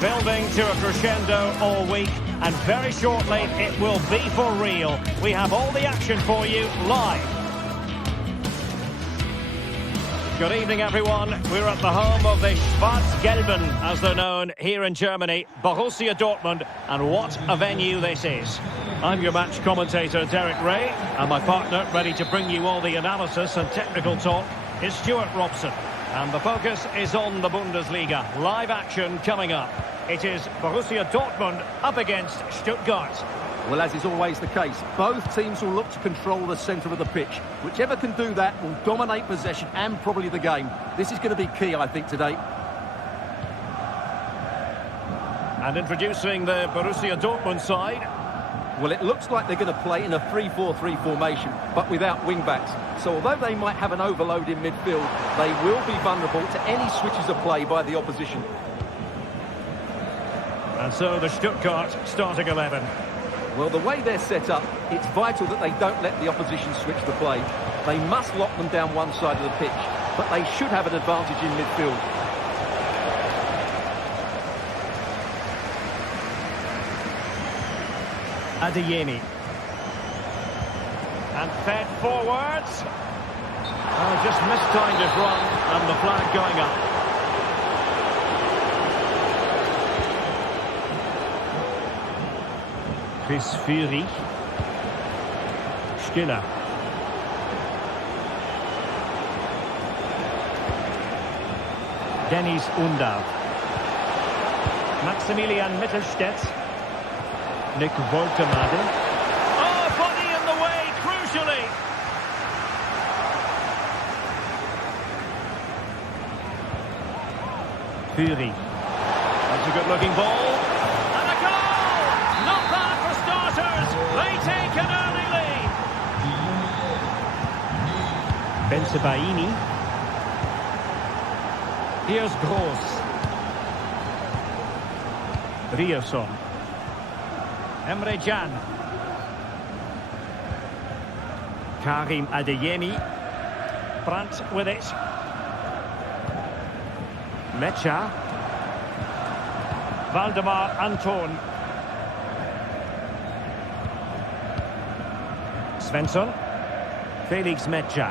Building to a crescendo all week, and very shortly it will be for real. We have all the action for you live. Good evening, everyone. We're at the home of the Schwarz-Gelben, as they're known here in Germany, Borussia Dortmund, and what a venue this is. I'm your match commentator, Derek Ray, and my partner, ready to bring you all the analysis and technical talk, is Stuart Robson. And the focus is on the Bundesliga. Live action coming up. It is Borussia Dortmund up against Stuttgart. Well, as is always the case, both teams will look to control the centre of the pitch. Whichever can do that will dominate possession and probably the game. This is going to be key, I think, today. And introducing the Borussia Dortmund side. Well, it looks like they're going to play in a 3-4-3 formation, but without wing-backs. So although they might have an overload in midfield, they will be vulnerable to any switches of play by the opposition. And so the Stuttgart starting 11. Well, the way they're set up, it's vital that they don't let the opposition switch the play. They must lock them down one side of the pitch, but they should have an advantage in midfield. Adeyemi. And fed forwards. Oh, just mistimed his run, and the flag going up. Chris Führig. Stiller. Dennis Undav. Maximilian Mittelstädt. Nick Woltemade. Oh, body in the way, crucially. Führig. That's a good-looking ball. And a goal! Not bad for starters. They take an early lead. Bensebaini. Here's Gross. Rierson. Emre Can. Karim Adeyemi. Brandt with it. Mecha. Valdemar Anton. Svensson. Felix Mecha.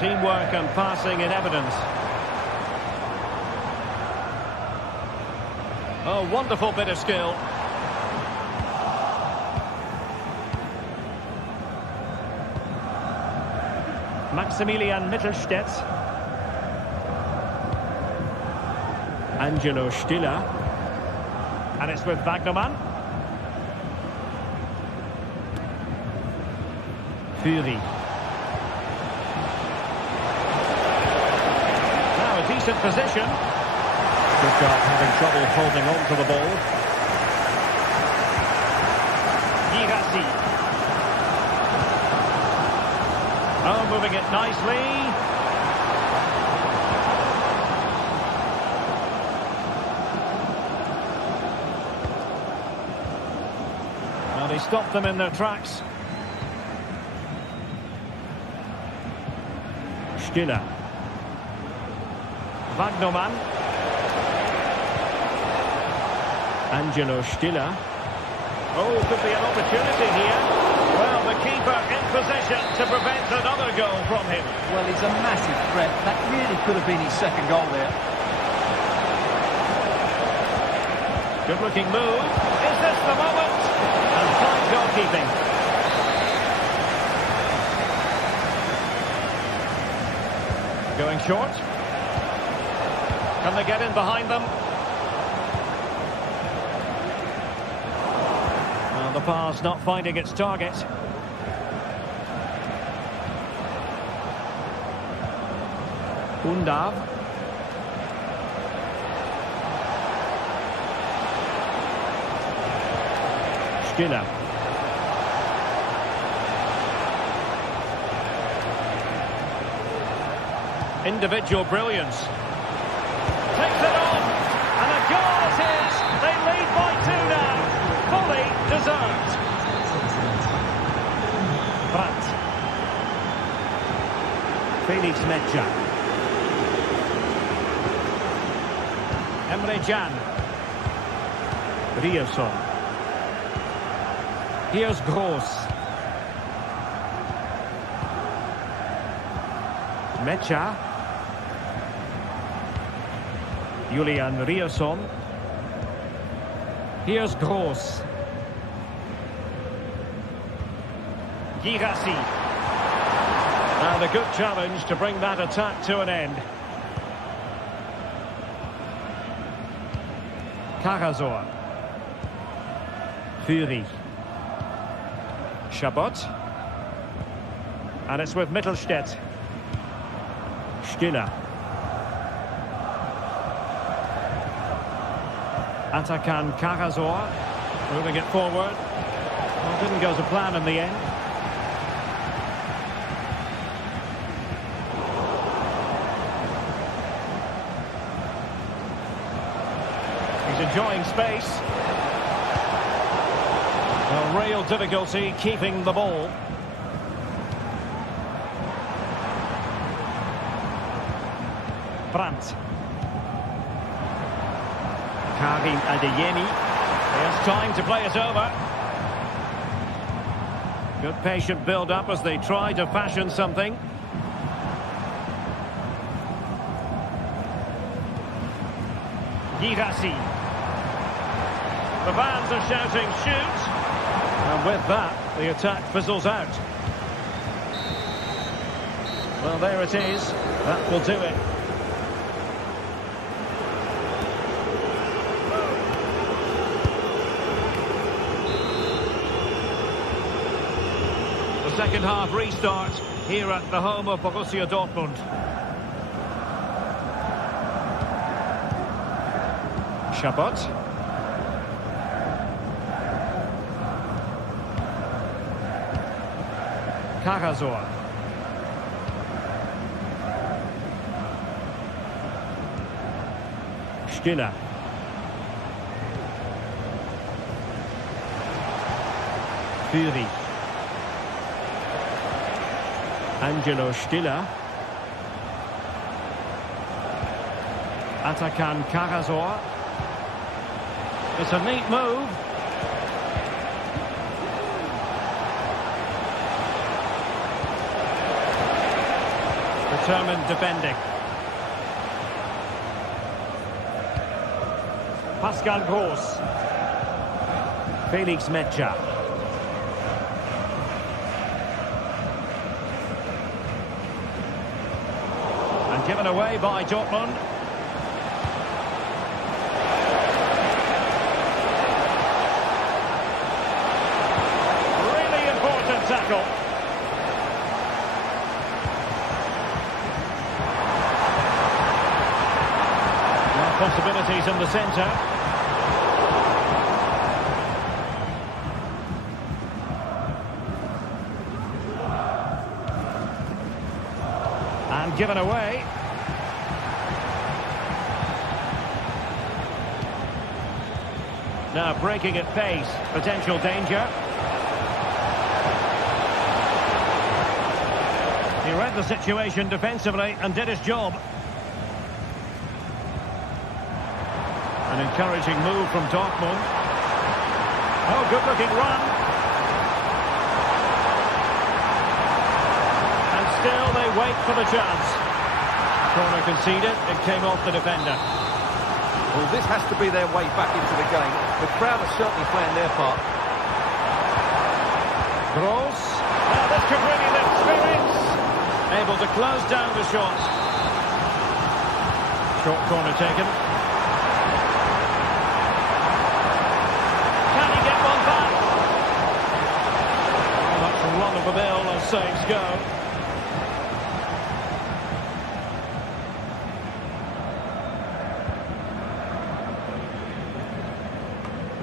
Teamwork and passing in evidence. Oh, wonderful bit of skill. Maximilian Mittelstädt. Angelo Stiller. And it's with Wagnermann. Führig. Now a decent position. Stuttgart having trouble holding on to the ball. Girassi. Oh, moving it nicely. Well, they stopped them in their tracks. Stiller. Wagnermann. Angelo Stiller. Oh, could be an opportunity here. Well, the keeper in position to prevent another goal from him. Well, he's a massive threat. That really could have been his second goal there. Good-looking move. Is this the moment? And fine goalkeeping. Going short. Can they get in behind them? The pass not finding its target. Undav. Stiller. Individual brilliance. Takes it on. And a goal it is. They lead by 2 now. Fully deserved. Brandt. Felix Mecha. Emre Can. Ryerson. Here's Gross. Mecha. Julian Ryerson. Here's Gross. Girassi. And a good challenge to bring that attack to an end. Karasor. Fury. Chabot. And it's with Mittelstädt. Stiller. Atakan Karasor. Moving it forward. Well, didn't go to plan in the end. He's enjoying space. A real difficulty keeping the ball. Brandt. Karim Adeyemi. There's time to play it over. Good patient build-up as they try to fashion something. Girassi. The fans are shouting, shoot! And with that, the attack fizzles out. Well, there it is. That will do it. The second half restart here at the home of Borussia Dortmund. Chabot. Karasor. Stiller. Fury. Angelo Stiller. Atakan Karasor. It's a neat move. Determined defending. Pascal Gross. Felix Mecha. And given away by Dortmund. Really important tackle. Possibilities in the centre. And given away. Now breaking at pace. Potential danger. He read the situation defensively and did his job. An encouraging move from Dortmund. Oh, good-looking run. And still they wait for the chance. Corner conceded. It came off the defender. Well, this has to be their way back into the game. The crowd are certainly playing their part. Gross. Now this could really lift spirits. Able to close down the shot. Short corner taken. Run of the mill as saves go.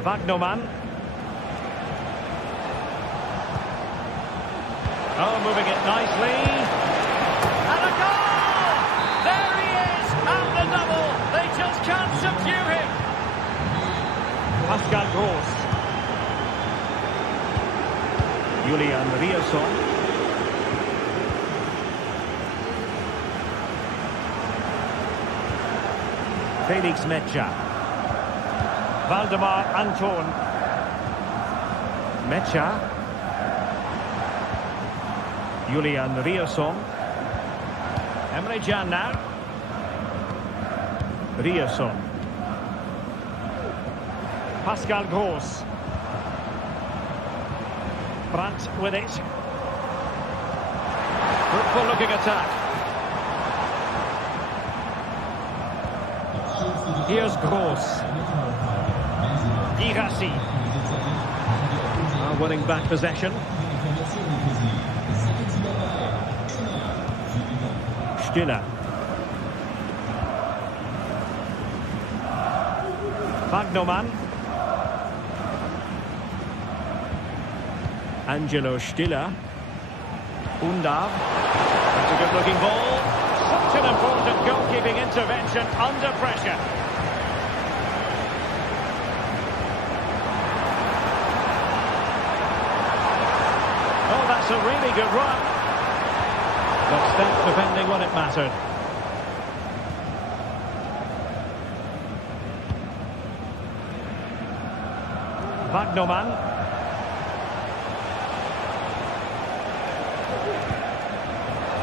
Wagnerman. Oh, moving it nicely. And a goal! There he is! And the double! They just can't subdue him! Pascal Gross. Julian Ryerson. Felix Mecha. Valdemar Anton. Mecha. Julian Rierson. Emre Can now. Rierson. Pascal Gross. Brandt with it. Fruitful looking attack. Here's Gross. Girassi. Winning back possession. Stiller. Wagnermann. Angelo Stiller. Undav. That's a good looking ball. Such an important goalkeeping intervention under pressure. Oh, that's a really good run. But step defending when it mattered. Wagnermann.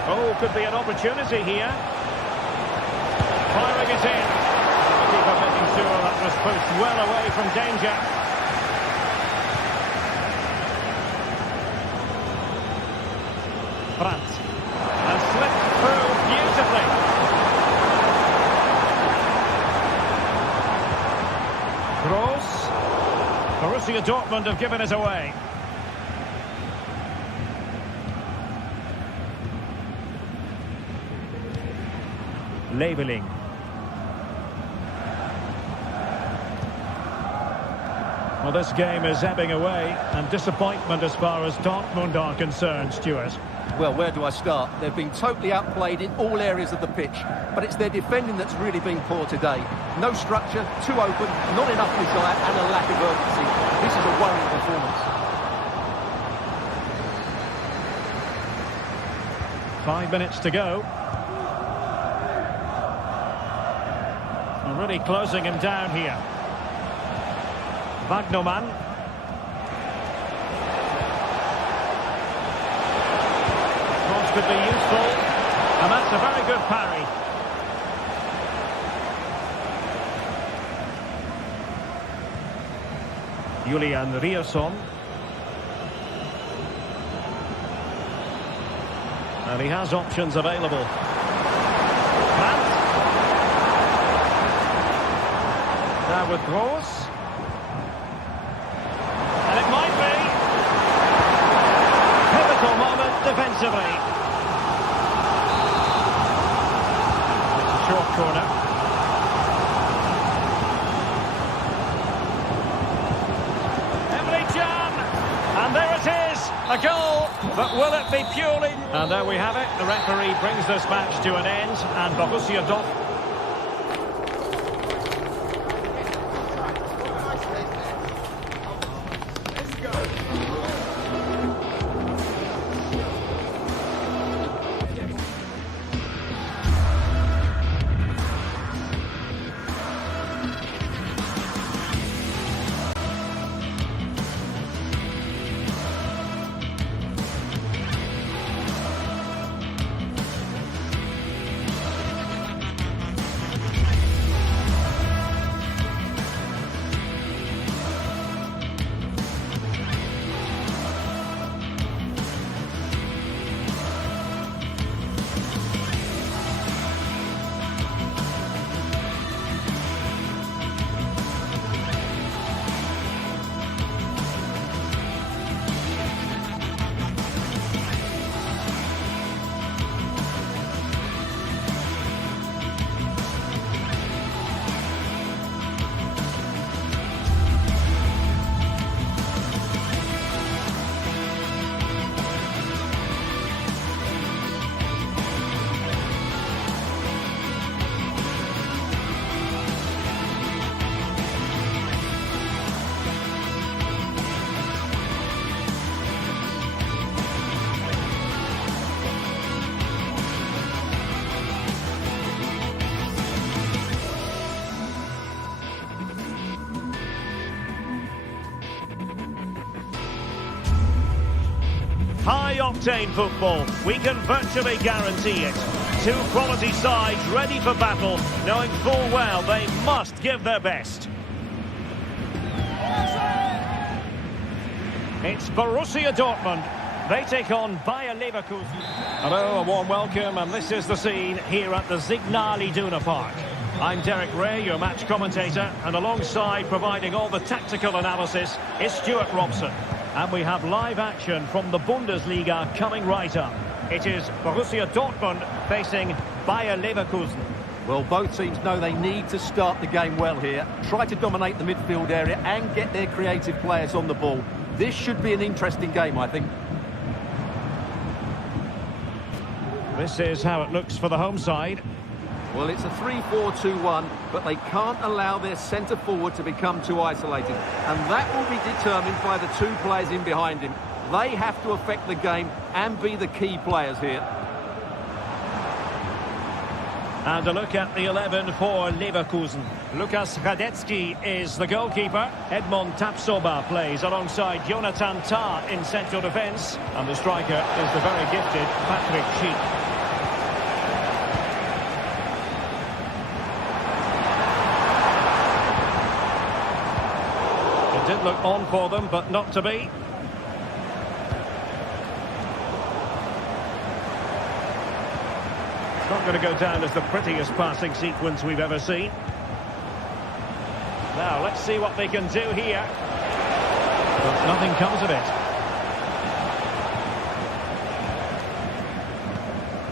Oh, could be an opportunity here. Firing it in. The keeper making sure that was pushed well away from danger. Brandt. And slipped through beautifully. Gross. Borussia Dortmund have given it away. Labeling. Well, this game is ebbing away, and disappointment as far as Dortmund are concerned, Stuart. Well, where do I start? They've been totally outplayed in all areas of the pitch, but it's their defending that's really been poor today. No structure, too open, not enough desire, and a lack of urgency. This is a worrying performance. 5 minutes to go. Really closing him down here. Wagnermann. Cross could be useful. And that's a very good parry. Julian Rierson. And he has options available. Now with Gross. And it might be. Pivotal moment defensively. It's a short corner. Emre Can. And there it is. A goal. But will it be purely... And there we have it. The referee brings this match to an end. And Borussia Dortmund... High-octane football, we can virtually guarantee it. Two quality sides ready for battle, knowing full well they must give their best. It's Borussia Dortmund. They take on Bayer Leverkusen. Hello, a warm welcome, and this is the scene here at the Signal Iduna Park. I'm Derek Ray, your match commentator, and alongside providing all the tactical analysis is Stuart Robson. And we have live action from the Bundesliga coming right up. It is Borussia Dortmund facing Bayer Leverkusen. Well, both teams know they need to start the game well here. Try to dominate the midfield area and get their creative players on the ball. This should be an interesting game, I think. This is how it looks for the home side. Well, it's a 3-4-2-1, but they can't allow their centre-forward to become too isolated. And that will be determined by the two players in behind him. They have to affect the game and be the key players here. And a look at the 11 for Leverkusen. Lukas Radetzky is the goalkeeper. Edmond Tapsoba plays alongside Jonathan Tah in central defence. And the striker is the very gifted Patrick Schick. It did look on for them, but not to be. It's not going to go down as the prettiest passing sequence we've ever seen. Now, let's see what they can do here. But nothing comes of it.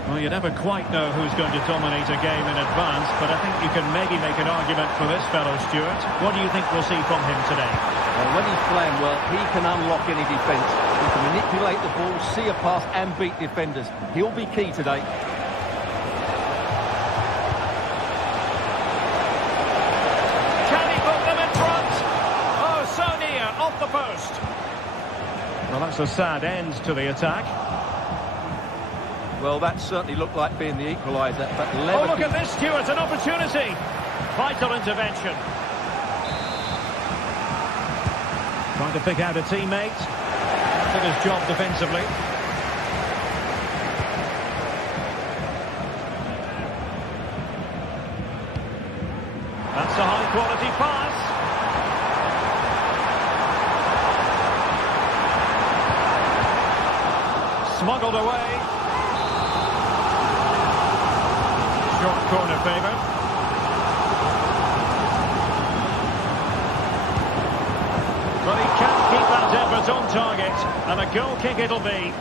Well, you never quite know who's going to dominate a game in advance, but I think you can maybe make an argument for this fellow, Stuart. What do you think we'll see from him today? Well, when he's playing well, he can unlock any defence. He can manipulate the ball, see a pass and beat defenders. He'll be key today. Well, that's a sad end to the attack. Well, that certainly looked like being the equaliser, but Leverkusen... Oh, look at this, Stuart, an opportunity. Vital intervention. Trying to pick out a teammate. Did his job defensively. That's a high-quality pass. Smuggled away. Short corner favour. But he can't keep that effort on target. And a goal kick it'll be.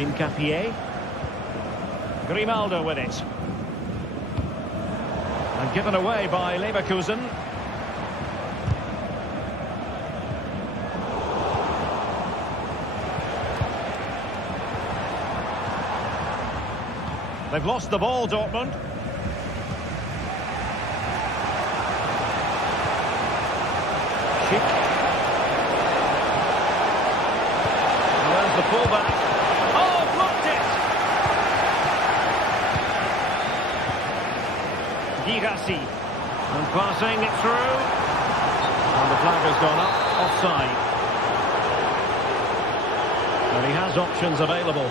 Incapié. Grimaldo with it. And given away by Leverkusen. They've lost the ball, Dortmund. Schick. There's the fullback. Oh, blocked it! Girassi. And passing it through. And the flag has gone up. Offside. And he has options available.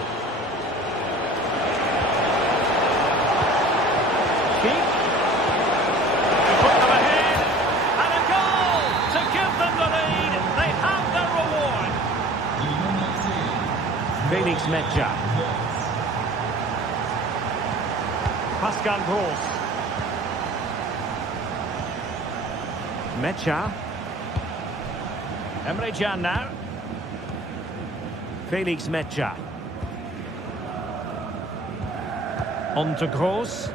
Felix Metja. Pascal Gross. Metja. Emre Can now. Felix Metja. On to Gross.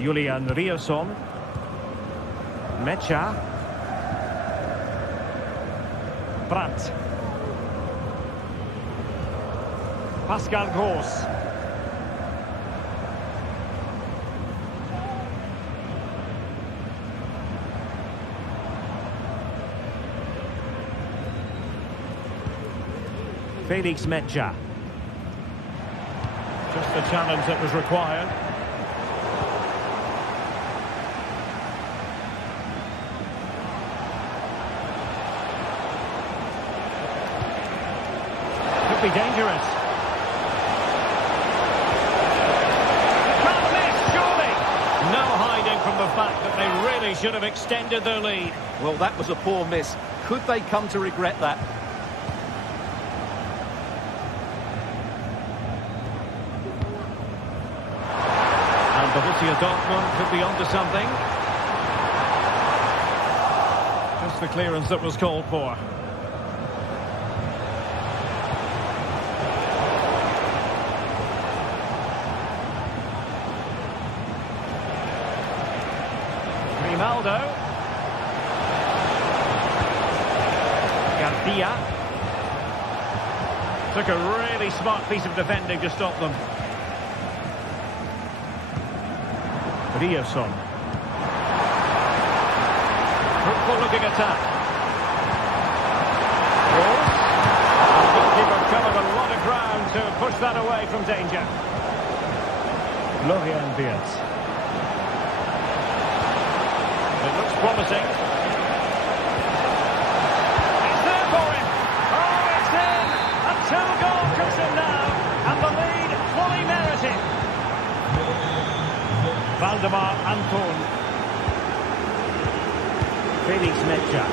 Julian Rierson. Metja. Brandt. Pascal Gross. Felix Metja. Just the challenge that was required. be dangerous. Can't miss, surely. No hiding from the fact that they really should have extended their lead. Well, that was a poor miss. Could they come to regret that? And Borussia Dortmund could be onto something. Just the clearance that was called for. Ronaldo. Garcia. Took a really smart piece of defending to stop them. Riosson. Fruitful looking attack. Cross. The goalkeeper covered a lot of ground to push that away from danger. Florian Wirtz. It looks promising. It's there for him. Oh, it's in. A two-goal cushion now. And the lead fully merited. Valdemar Anton. Felix Mecha.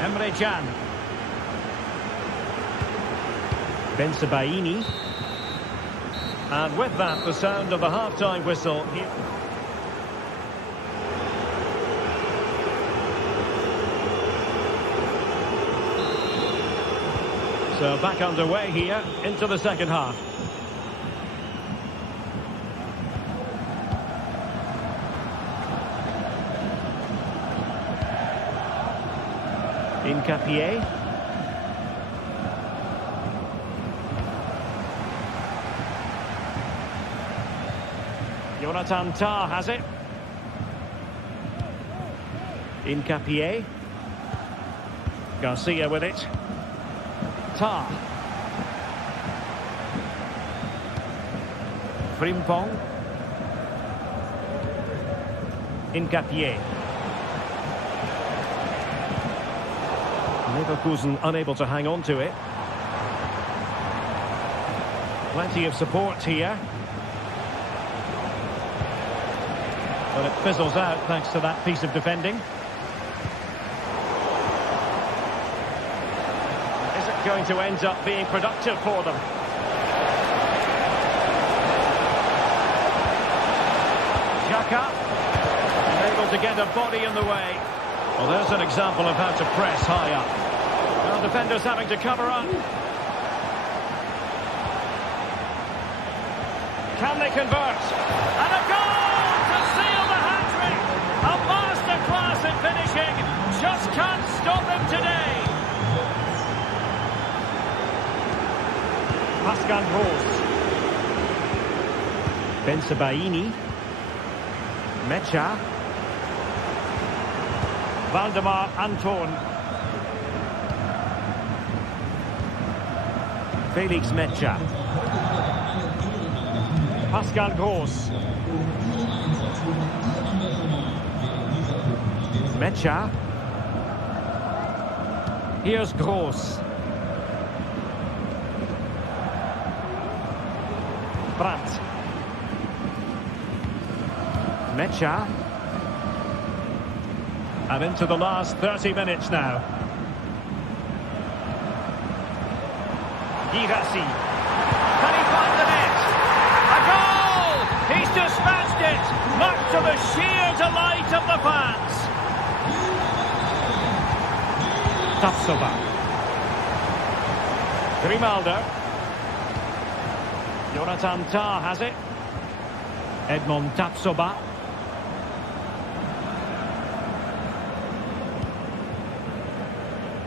Emre Can. Bensebaini. And with that, the sound of the half-time whistle. So back underway here into the second half. Incapié. Jonathan Tah has it. Incapié. Garcia with it. Tah. Frimpong. Incapié. Leverkusen unable to hang on to it. Plenty of support here. But it fizzles out thanks to that piece of defending. Is it going to end up being productive for them? Xhaka. Able to get a body in the way. Well, there's an example of how to press high up. Well, defenders having to cover up. Can they convert? And a goal to seal the hat-trick! A masterclass in finishing. Just can't stop him today. Pascal Gross. Bensebaini. Mecha. Valdemar Anton. Felix Mecha. Pascal Gross. Mecha. Here's Gross. Brandt. Mecha. And into the last 30 minutes now. Girassi. Can he find the net? A goal! He's dispatched it, much to the sheer delight of the fans. Tapsoba. Grimaldo. Jonathan Tah has it. Edmond Tapsoba.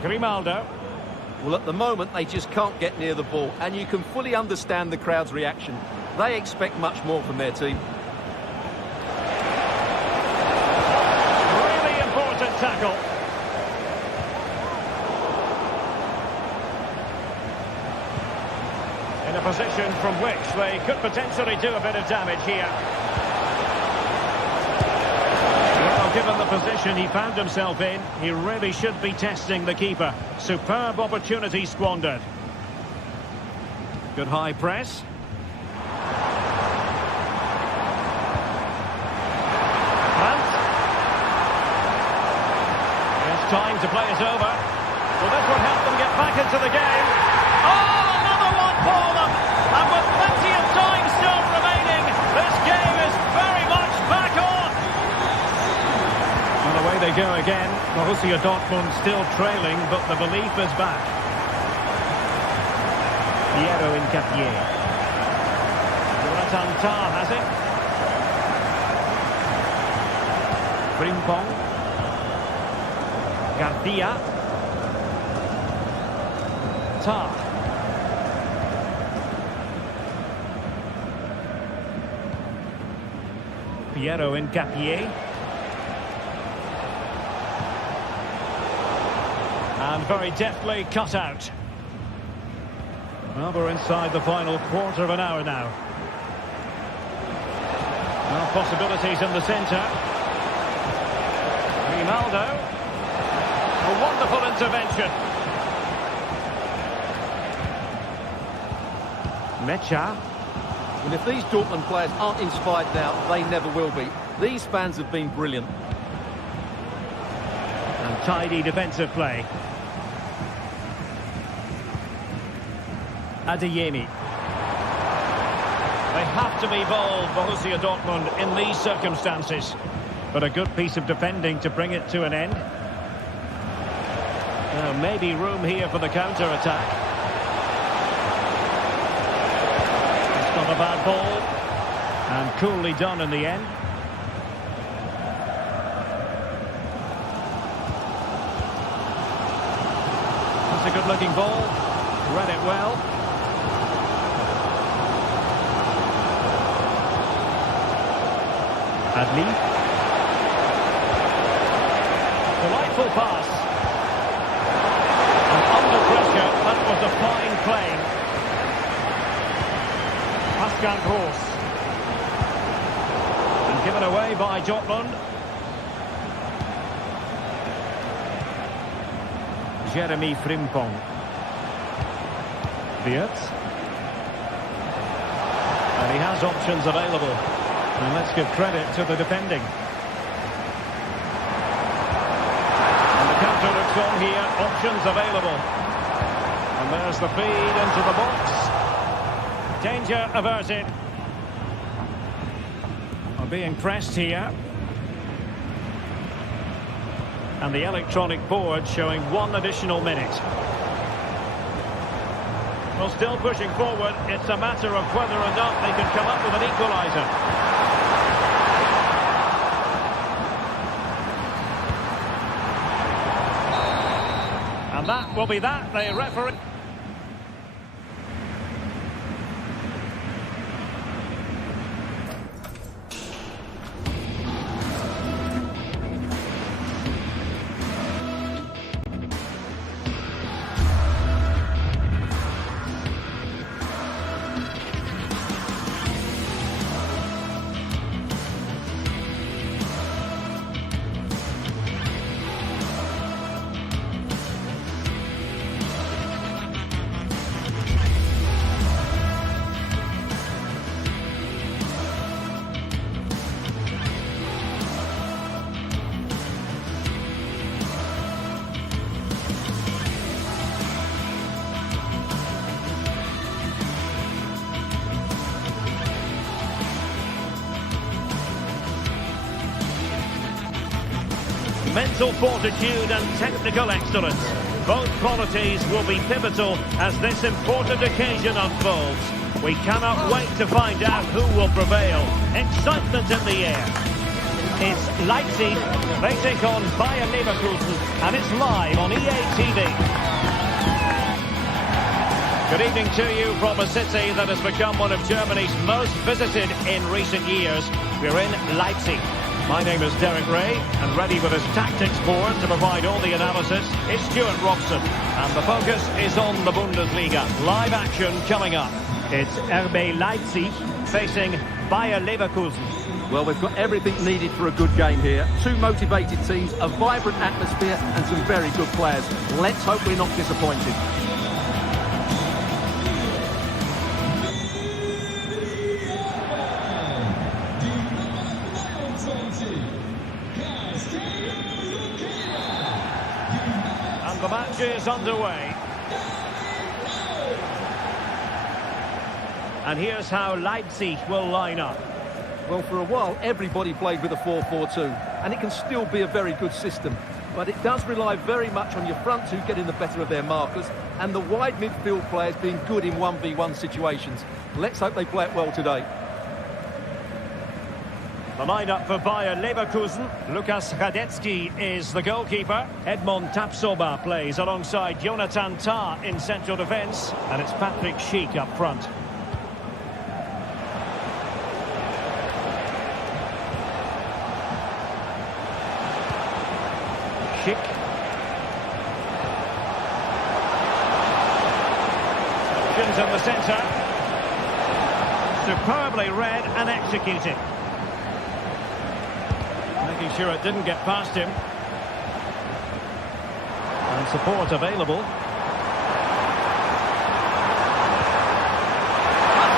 Grimaldo. Well, at the moment, they just can't get near the ball, and you can fully understand the crowd's reaction. They expect much more from their team. Really important tackle. In a position from which they could potentially do a bit of damage here. Well, given the position he found himself in, he really should be testing the keeper. Superb opportunity squandered. Good high press. Brandt. It's time to play it over. Well, this would help them get back into the game. Oh, another one for them! And with plenty of time still remaining, this game is very much back on! Well, away they go again. Borussia Dortmund still trailing, but the belief is back. Piero Incapié. Jonathan Tah has it. Frimpong. Garcia. Tah. Piero Incapié. And very deftly cut out. Well, we're inside the final quarter of an hour now. Well, possibilities in the centre. Ronaldo. A wonderful intervention. Mecha. And if these Dortmund players aren't inspired now, they never will be. These fans have been brilliant. And tidy defensive play. Adeyemi. They have to be bold, Borussia Dortmund, in these circumstances. But a good piece of defending to bring it to an end. Maybe room here for the counter-attack. It's not a bad ball. And coolly done in the end. That's a good-looking ball. Read it well. Adli. Delightful pass. And under pressure, that was a fine play. Pascal Gross. And given away by Dortmund. Jeremy Frimpong. Wirtz. And he has options available. And let's give credit to the defending. And the counter looks on here. Options available. And there's the feed into the box. Danger averted. Are being pressed here. And the electronic board showing 1 additional minute. Well, still pushing forward. It's a matter of whether or not they can come up with an equaliser. And that will be that. The referee. Mental fortitude and technical excellence. Both qualities will be pivotal as this important occasion unfolds. We cannot wait to find out who will prevail. Excitement in the air. It's Leipzig. They take on Bayer Leverkusen, and it's live on EA TV. Good evening to you from a city that has become one of Germany's most visited in recent years. We're in Leipzig. My name is Derek Ray, and ready with his tactics board to provide all the analysis is Stuart Robson. And the focus is on the Bundesliga. Live action coming up. It's RB Leipzig facing Bayer Leverkusen. Well, we've got everything needed for a good game here. 2 motivated teams, a vibrant atmosphere, and some very good players. Let's hope we're not disappointed. is underway. And here's how Leipzig will line up. Well, for a while, everybody played with a 4-4-2, and it can still be a very good system. But it does rely very much on your front two getting the better of their markers, and the wide midfield players being good in 1v1 situations. Let's hope they play it well today. The lineup for Bayer Leverkusen. Lukas Radetzky is the goalkeeper. Edmond Tapsoba plays alongside Jonathan Tah in central defence. And it's Patrick Schick up front. Schick. Options in the centre. Superbly read and executed. Making sure it didn't get past him. And support available. Must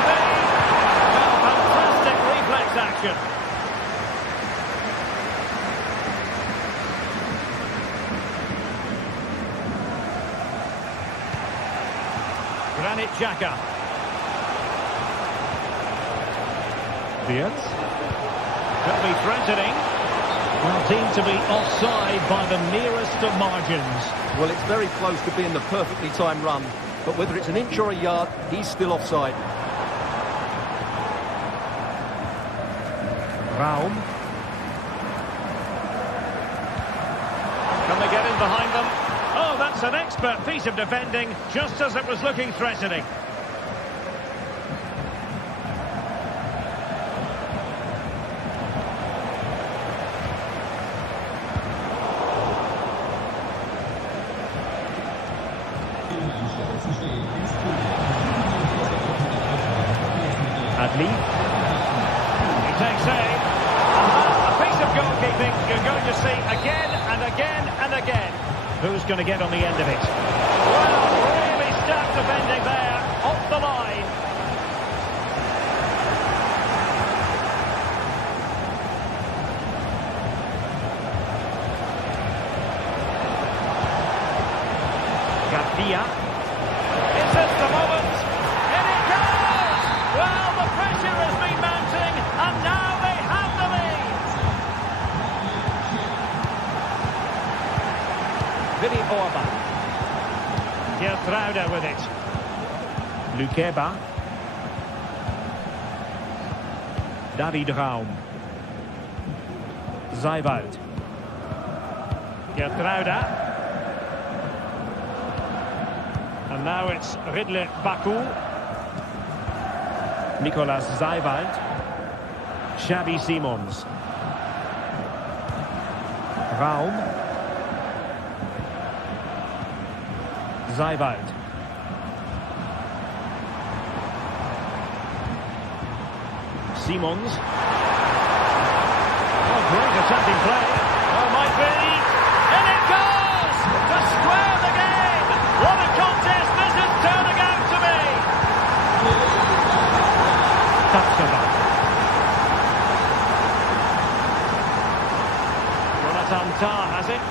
be! Well, fantastic reflex action. Granit Xhaka. Diaz. Could be threatening. Well, deemed to be offside by the nearest of margins. Well, it's very close to being the perfectly timed run, but whether it's an inch or a yard, he's still offside. Raum. Can they get in behind them? Oh, that's an expert piece of defending, just as it was looking threatening. Adli. He takes aim. A piece of goalkeeping you're going to see again and again and again. Who's going to get on the end of it? Well, really stout defending there, off the line. Garcia. Is this the moment? In it goes! Well, the pressure has been mounting, and now they have the lead. Willy Orban. Gertruida with it. Lukeba. David Raum. Zijwald. Gertruida. And now it's Ridley Baku. Nicolas Zijwald. Xavi Simons. Raum. Zijwald. Simons. Oh, great attacking play. Oh, might be. And it goes! To square the game! What a contest this is turning out to be! Tapsoba. Jonathan Tah has it.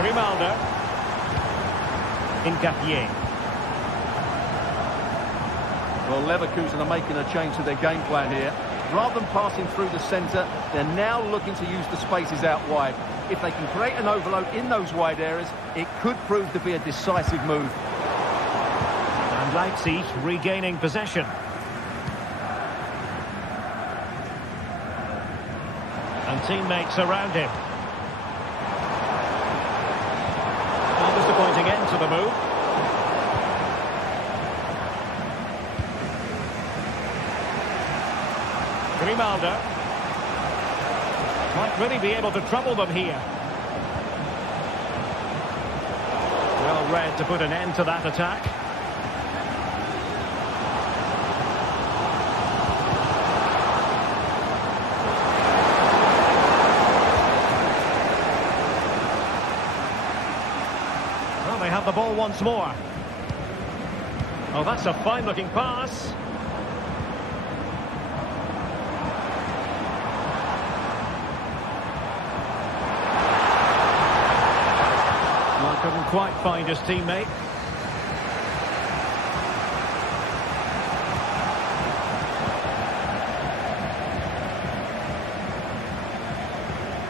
Grimaldo. Incapié. Well, Leverkusen are making a change to their game plan here. Rather than passing through the centre, they're now looking to use the spaces out wide. If they can create an overload in those wide areas, it could prove to be a decisive move. And Leipzig regaining possession. And teammates around him. Well, disappointing end to the move. Grimaldo. Might really be able to trouble them here. Well read to put an end to that attack. Well, they have the ball once more. Oh, that's a fine-looking pass. quite find his teammate.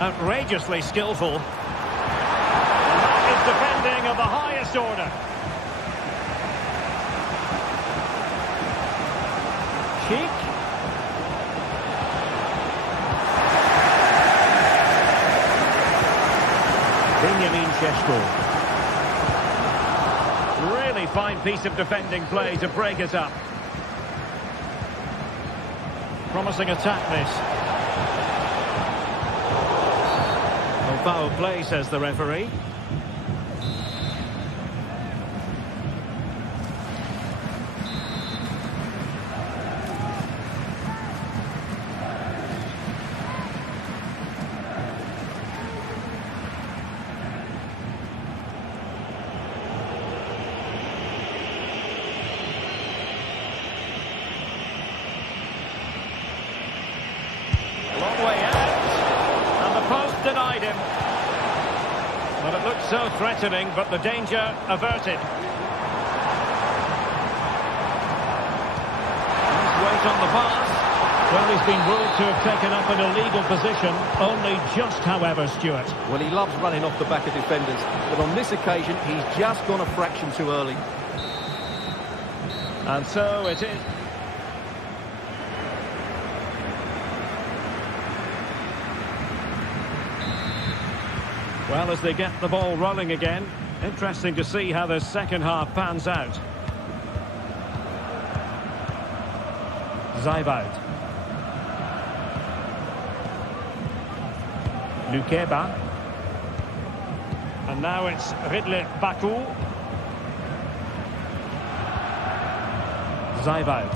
Outrageously skillful. That is defending of the highest order. Cheek. Benjamin Šeško. Really fine piece of defending play to break it up. Promising attack this. Well, foul play, says the referee. Long way out, and the post denied him. Well, it looked so threatening, but the danger averted. Nice weight on the pass. Well, he's been ruled to have taken up an illegal position, only just, however, Stuart. Well, he loves running off the back of defenders, but on this occasion, he's just gone a fraction too early. And so it is. Well, as they get the ball rolling again, interesting to see how the second half pans out. Zijboud. Lukeba. And now it's Ridley Baku. Zijboud.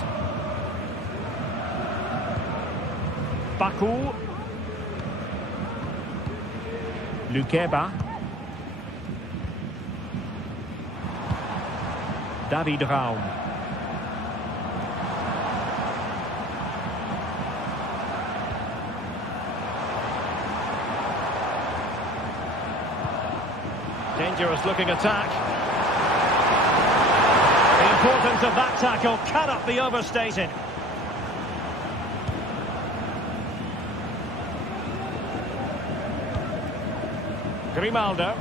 Baku. Lukeba. David Raum. Dangerous looking attack. The importance of that tackle cannot be overstated. Grimaldo.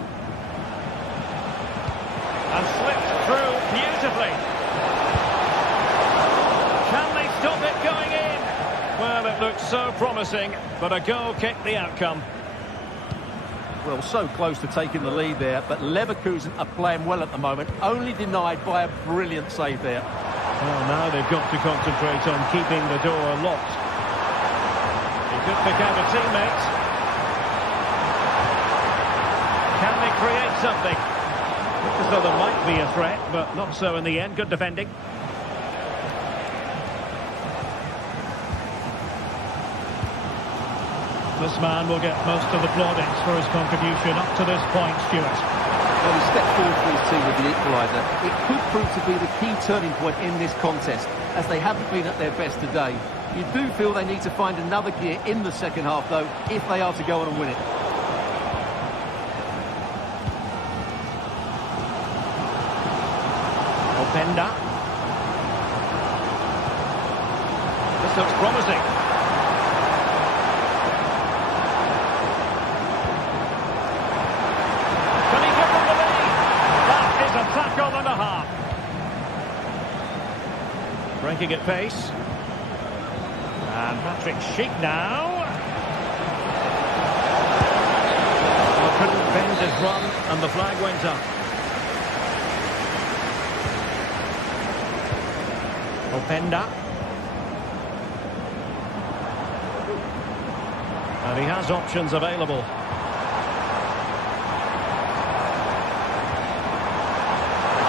And slipped through beautifully. Can they stop it going in? Well, it looked so promising, but a goal kicked the outcome. Well, so close to taking the lead there, but Leverkusen are playing well at the moment, only denied by a brilliant save there. Well, now they've got to concentrate on keeping the door locked. He could pick out a teammate. Can they create something? Looks as though there might be a threat, but not so in the end. Good defending. This man will get most of the plaudits for his contribution up to this point, Stuart. Well, he stepped forward for his team with the equaliser. It could prove to be the key turning point in this contest, as they haven't been at their best today. You do feel they need to find another gear in the second half, though, if they are to go on and win it. Openda. This looks promising. Can he give them the lead? That is a tackle and a half. Breaking at pace. And Patrick Schick now. Well, couldn't bend his run, and the flag went up. Openda. And he has options available.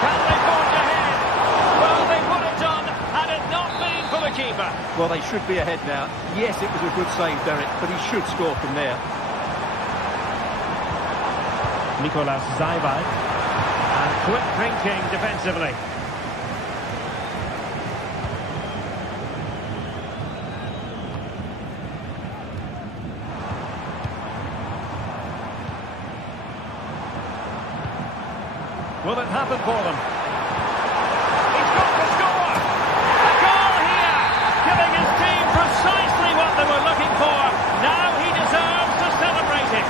Can they forge ahead? Well, they put it on, had it not been for the keeper. Well, they should be ahead now. Yes, it was a good save, Derek, but he should score from there. Nicolas Zijboud. And quick thinking defensively. Will it happen for them? He's got to score! A goal here! Giving his team precisely what they were looking for. Now he deserves to celebrate it.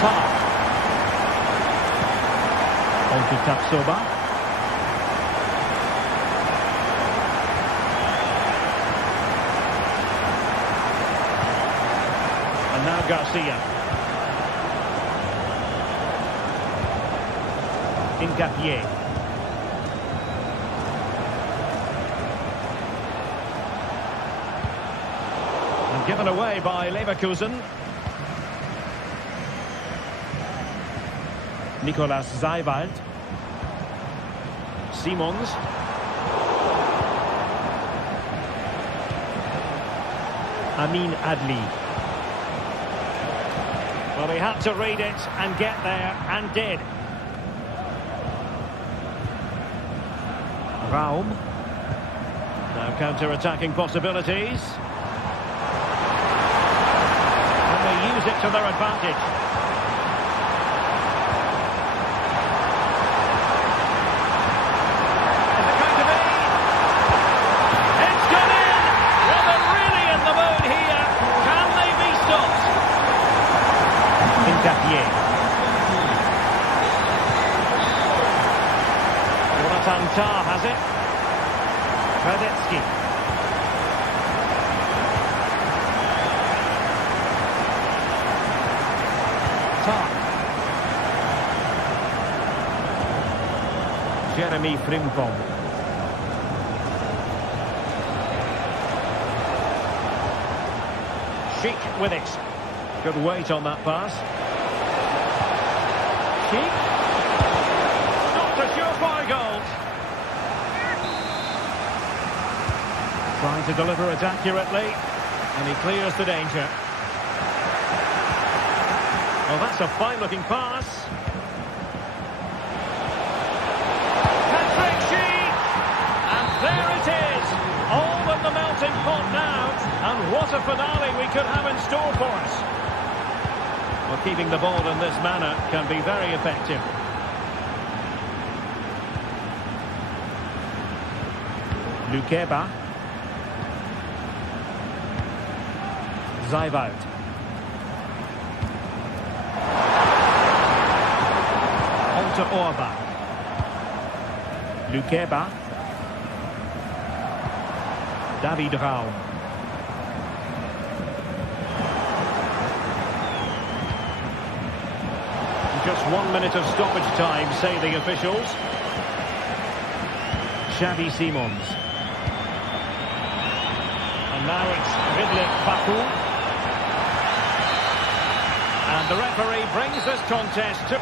Tar. On to Tapsoba. And now Garcia. Ngapié. And given away by Leverkusen. Nicolas Seiwald. Simons. Amin Adli. Well, he had to read it and get there, and did. Raum. Now counter-attacking possibilities. And they use it to their advantage. Is it going to be? It's gone in! Well, they're really in the mood here. Can they be stopped? Ngapié. Tar has it. Radetsky. Tar. Jeremy Frimpong. Sheik with it. Good weight on that pass. Sheik. Not a surefire goal. Trying to deliver it accurately, and he clears the danger. Well, that's a fine-looking pass. Patrick Sheik! And there it is! All in the melting pot now, and what a finale we could have in store for us. Well, keeping the ball in this manner can be very effective. Lukeba. Seiwald. On to Orba. Lukeba. David Raum. Just 1 minute of stoppage time, say the officials. Xavi Simons. And now it's Ridley Baku. And the referee brings this contest to...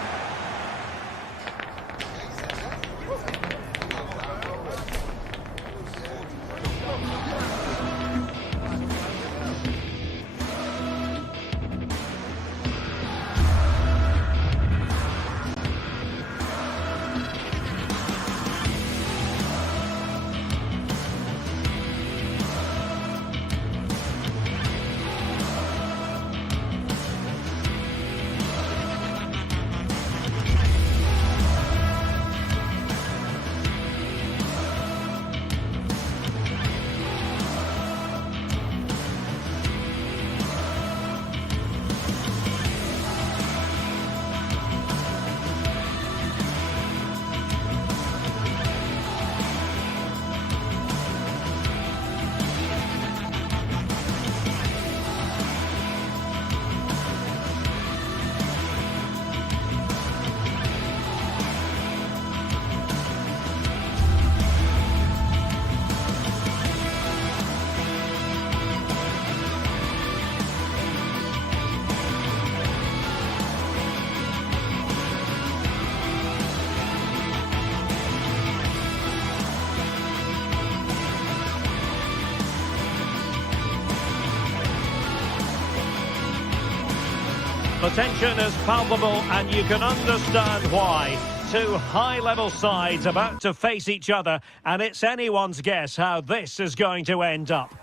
The tension is palpable, and you can understand why. Two high-level sides about to face each other, and it's anyone's guess how this is going to end up.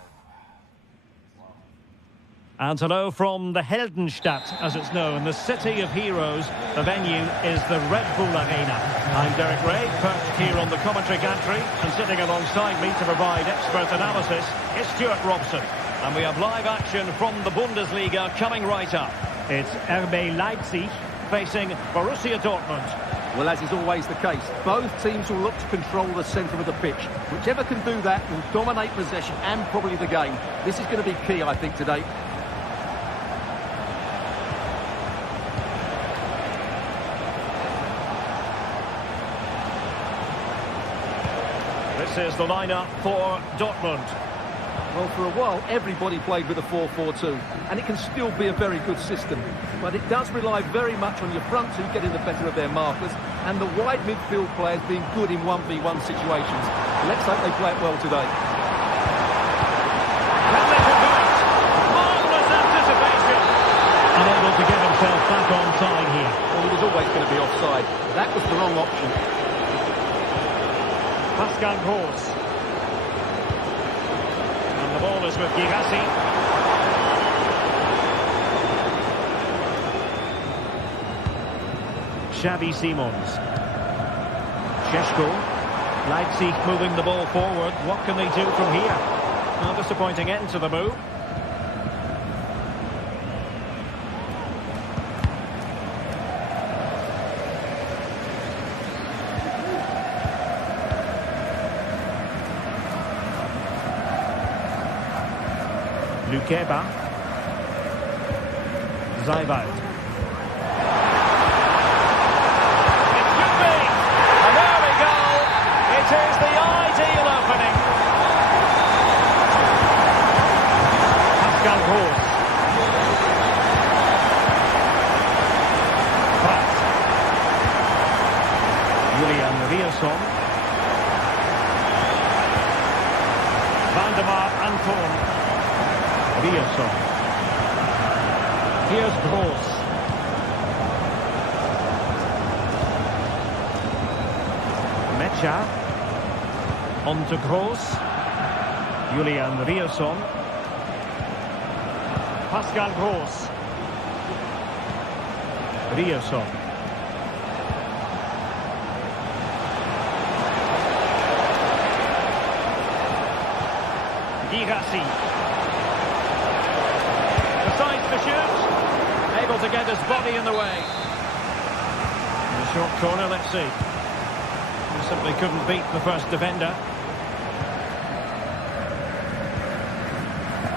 And hello from the Heldenstadt, as it's known, the city of heroes. The venue is the Red Bull Arena. I'm Derek Ray, perched here on the commentary gantry, and sitting alongside me to provide expert analysis is Stuart Robson. And we have live action from the Bundesliga coming right up. It's RB Leipzig facing Borussia Dortmund. Well, as is always the case, both teams will look to control the centre of the pitch. Whichever can do that will dominate possession and probably the game. This is going to be key, I think, today. This is the lineup for Dortmund. Well, for a while, everybody played with a 4-4-2, and it can still be a very good system. But it does rely very much on your front two getting the better of their markers, and the wide midfield players being good in 1v1 situations. Let's hope they play it well today. Can they convert? Marvellous anticipation! Unable to get himself back on side here. Well, he was always going to be offside. That was the wrong option. Pascal Gross. And the ball is with Girassi. Xavi Simons. Šeško. Leipzig moving the ball forward. What can they do from here? A disappointing end to the move. Lukeba. Zaiwald. It should be. And there we go. It is the ideal opening. Pascal Gross. Pratt. Julian Rierson. Vandemar Anton. Rierson. Here's Gross. Mecha. On to Gross. Julian Rierson. Pascal Gross. Rierson. Girassi. Decides to shoot. Able to get his body in the way. In the short corner, let's see. He simply couldn't beat the first defender.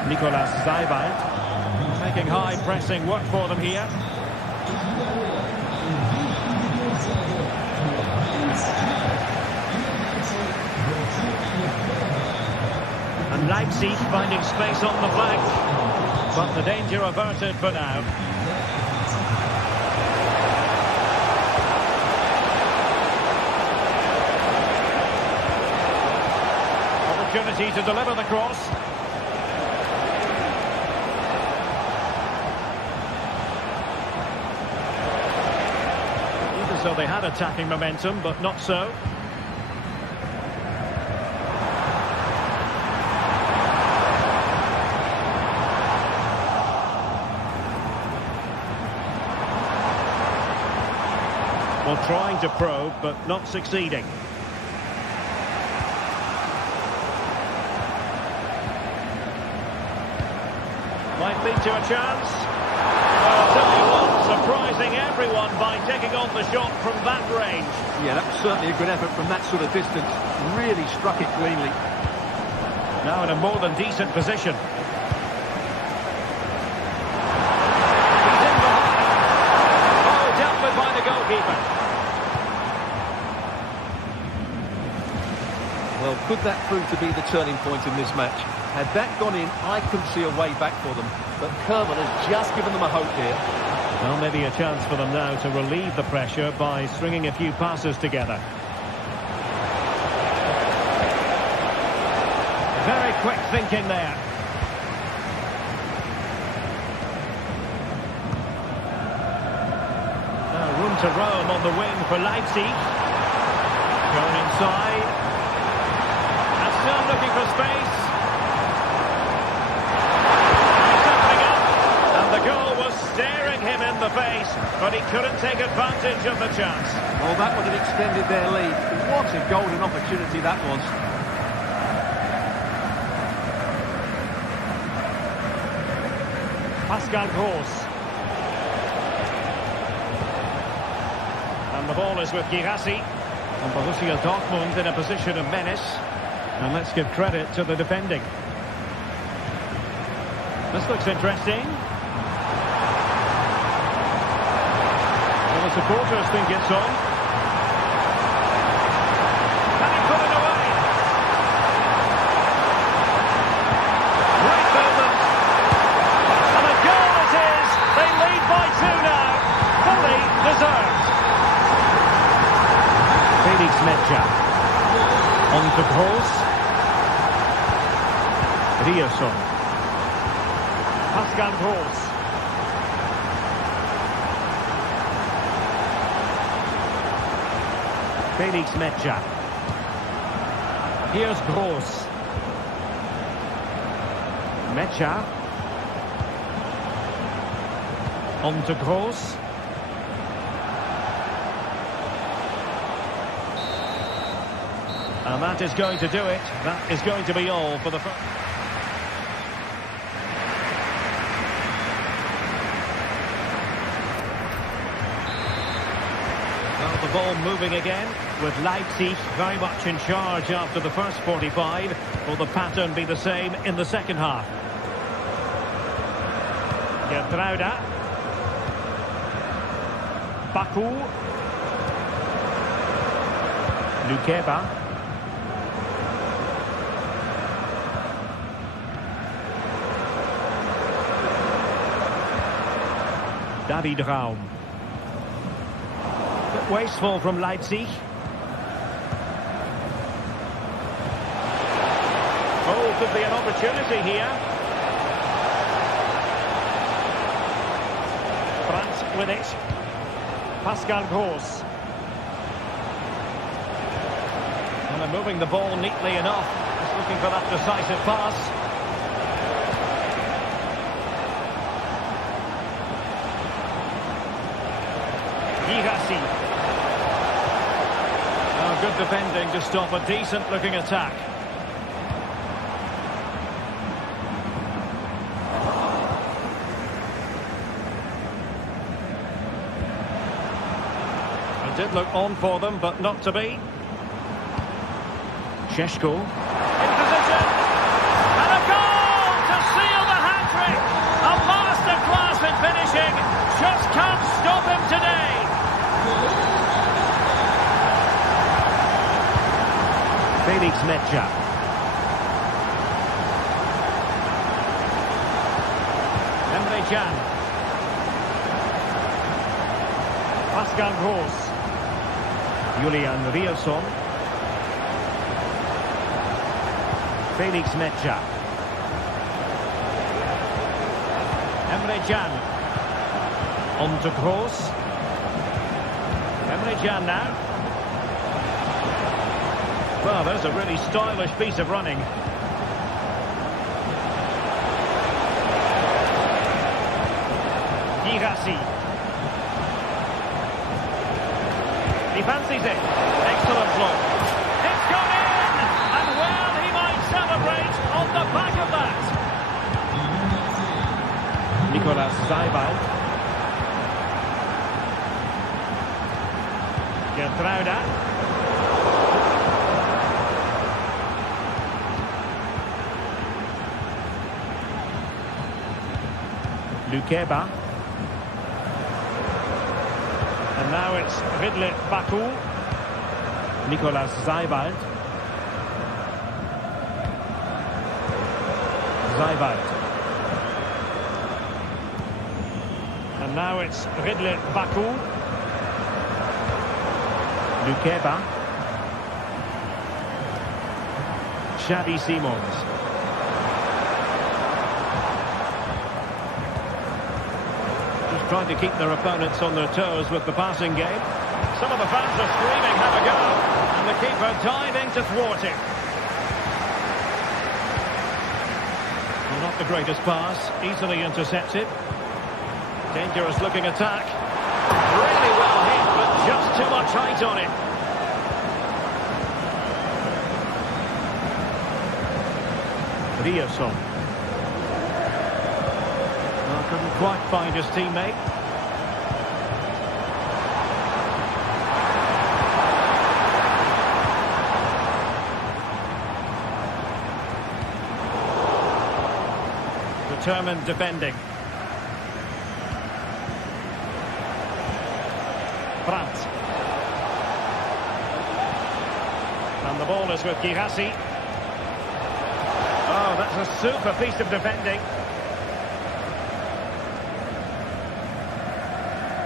Nicolas Zaiwald. Making high pressing work for them here. And Leipzig finding space on the flank. But the danger averted for now. Opportunity to deliver the cross. Even so, they had attacking momentum, but not so. Well, trying to probe, but not succeeding. Might lead to a chance. Well, I'll tell you what, surprising everyone by taking on the shot from that range. Yeah, that was certainly a good effort from that sort of distance. Really struck it cleanly. Now in a more than decent position. He's in behind. Oh, dealt with by the goalkeeper. Well, could that prove to be the turning point in this match? Had that gone in, I couldn't see a way back for them. But Kerman has just given them a hope here. Well, maybe a chance for them now to relieve the pressure by stringing a few passes together. Very quick thinking there. Now room to roam on the wing for Leipzig. Going inside. And still looking for space. Settling up. face, but he couldn't take advantage of the chance. Well, that would have extended their lead. What a golden opportunity that was. Pascal Gross. And the ball is with Girassi. And Borussia Dortmund in a position of menace. And let's give credit to the defending. This looks interesting. Well, the supporters think it's on. Can he put it away? Great movement. And a goal it is. They lead by 2 now. Fully deserved. Felix Metja. On to Gross. Rierson. Pascal Gross. Felix Metja. Here's Gross. Metja. On to Gross. And that is going to do it. That is going to be all for the first. Well, the ball moving again with Leipzig very much in charge after the first 45. Will the pattern be the same in the second half? Gertruida. Baku. Lukeba. David Raum. Bit wasteful from Leipzig. Oh, could be an opportunity here. France with it. Pascal Gross. And they're moving the ball neatly enough. Just looking for that decisive pass. Girassi. Oh, good defending to stop a decent-looking attack. It did look on for them, but not to be. Šeško. In position. And a goal to seal the hat-trick. A masterclass in finishing. Just can't stop him today. Felix Metja. Emre Can. Pascal Gross. Julian Rierson. Felix Metja. Emre Can. On to Gross. Emre Can now. Well, there's a really stylish piece of running. Girassi. He fancies it. Excellent block. It's gone in! And well, he might celebrate on the back of that. Nicolas Seibald. Gertruida. Lukeba. And now it's Ridley Baku. Nicolas Seibald. Seibald. And now it's Ridley Baku. Lukeba. Xavi Simons. Just trying to keep their opponents on their toes with the passing game. Some of the fans are screaming, have a go. And the keeper diving to thwart it. Well, not the greatest pass, easily intercepted. Dangerous looking attack. Really well hit, but just too much height on it. Rioson. Well, couldn't quite find his teammate. Determined defending. Brandt. And the ball is with Girassi. Oh, that's a super piece of defending.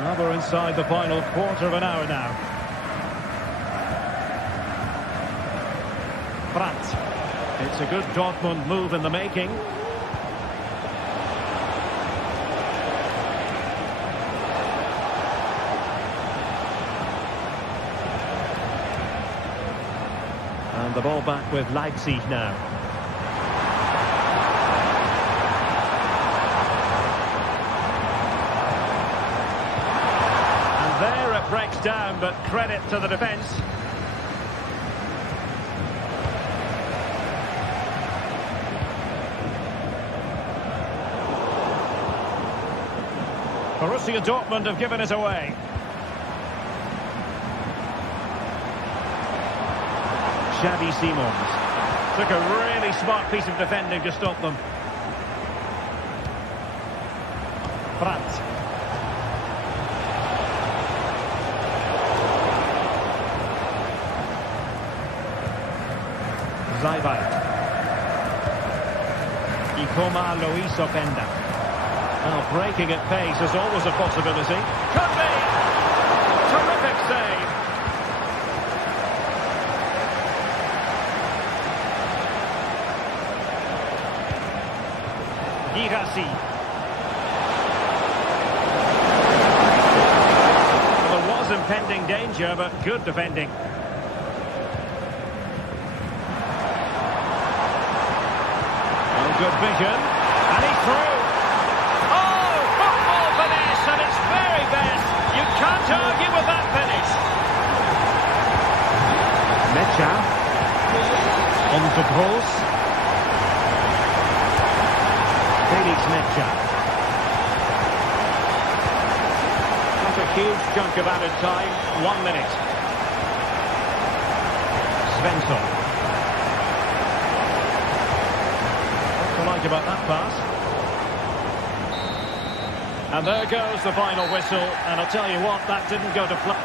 Well, we're inside the final quarter of an hour now. Brandt. It's a good Dortmund move in the making. And the ball back with Leipzig now. And there it breaks down, but credit to the defence. Borussia Dortmund have given it away. Xavi Simons took a really smart piece of defending to stop them. Brandt. Zaybay. Ikoma Luis Openda. Now breaking at pace is always a possibility. Could be! Terrific save. Girassi. There was impending danger, but good defending. Oh, good vision. And he's through. Oh, football finish, and it's very best. You can't argue with that finish. Mecha. On to Gross. Felix Mecha. Not a huge chunk of added time. 1 minute. Svensson. What to like about that pass? And there goes the final whistle. And I'll tell you what, that didn't go to plan.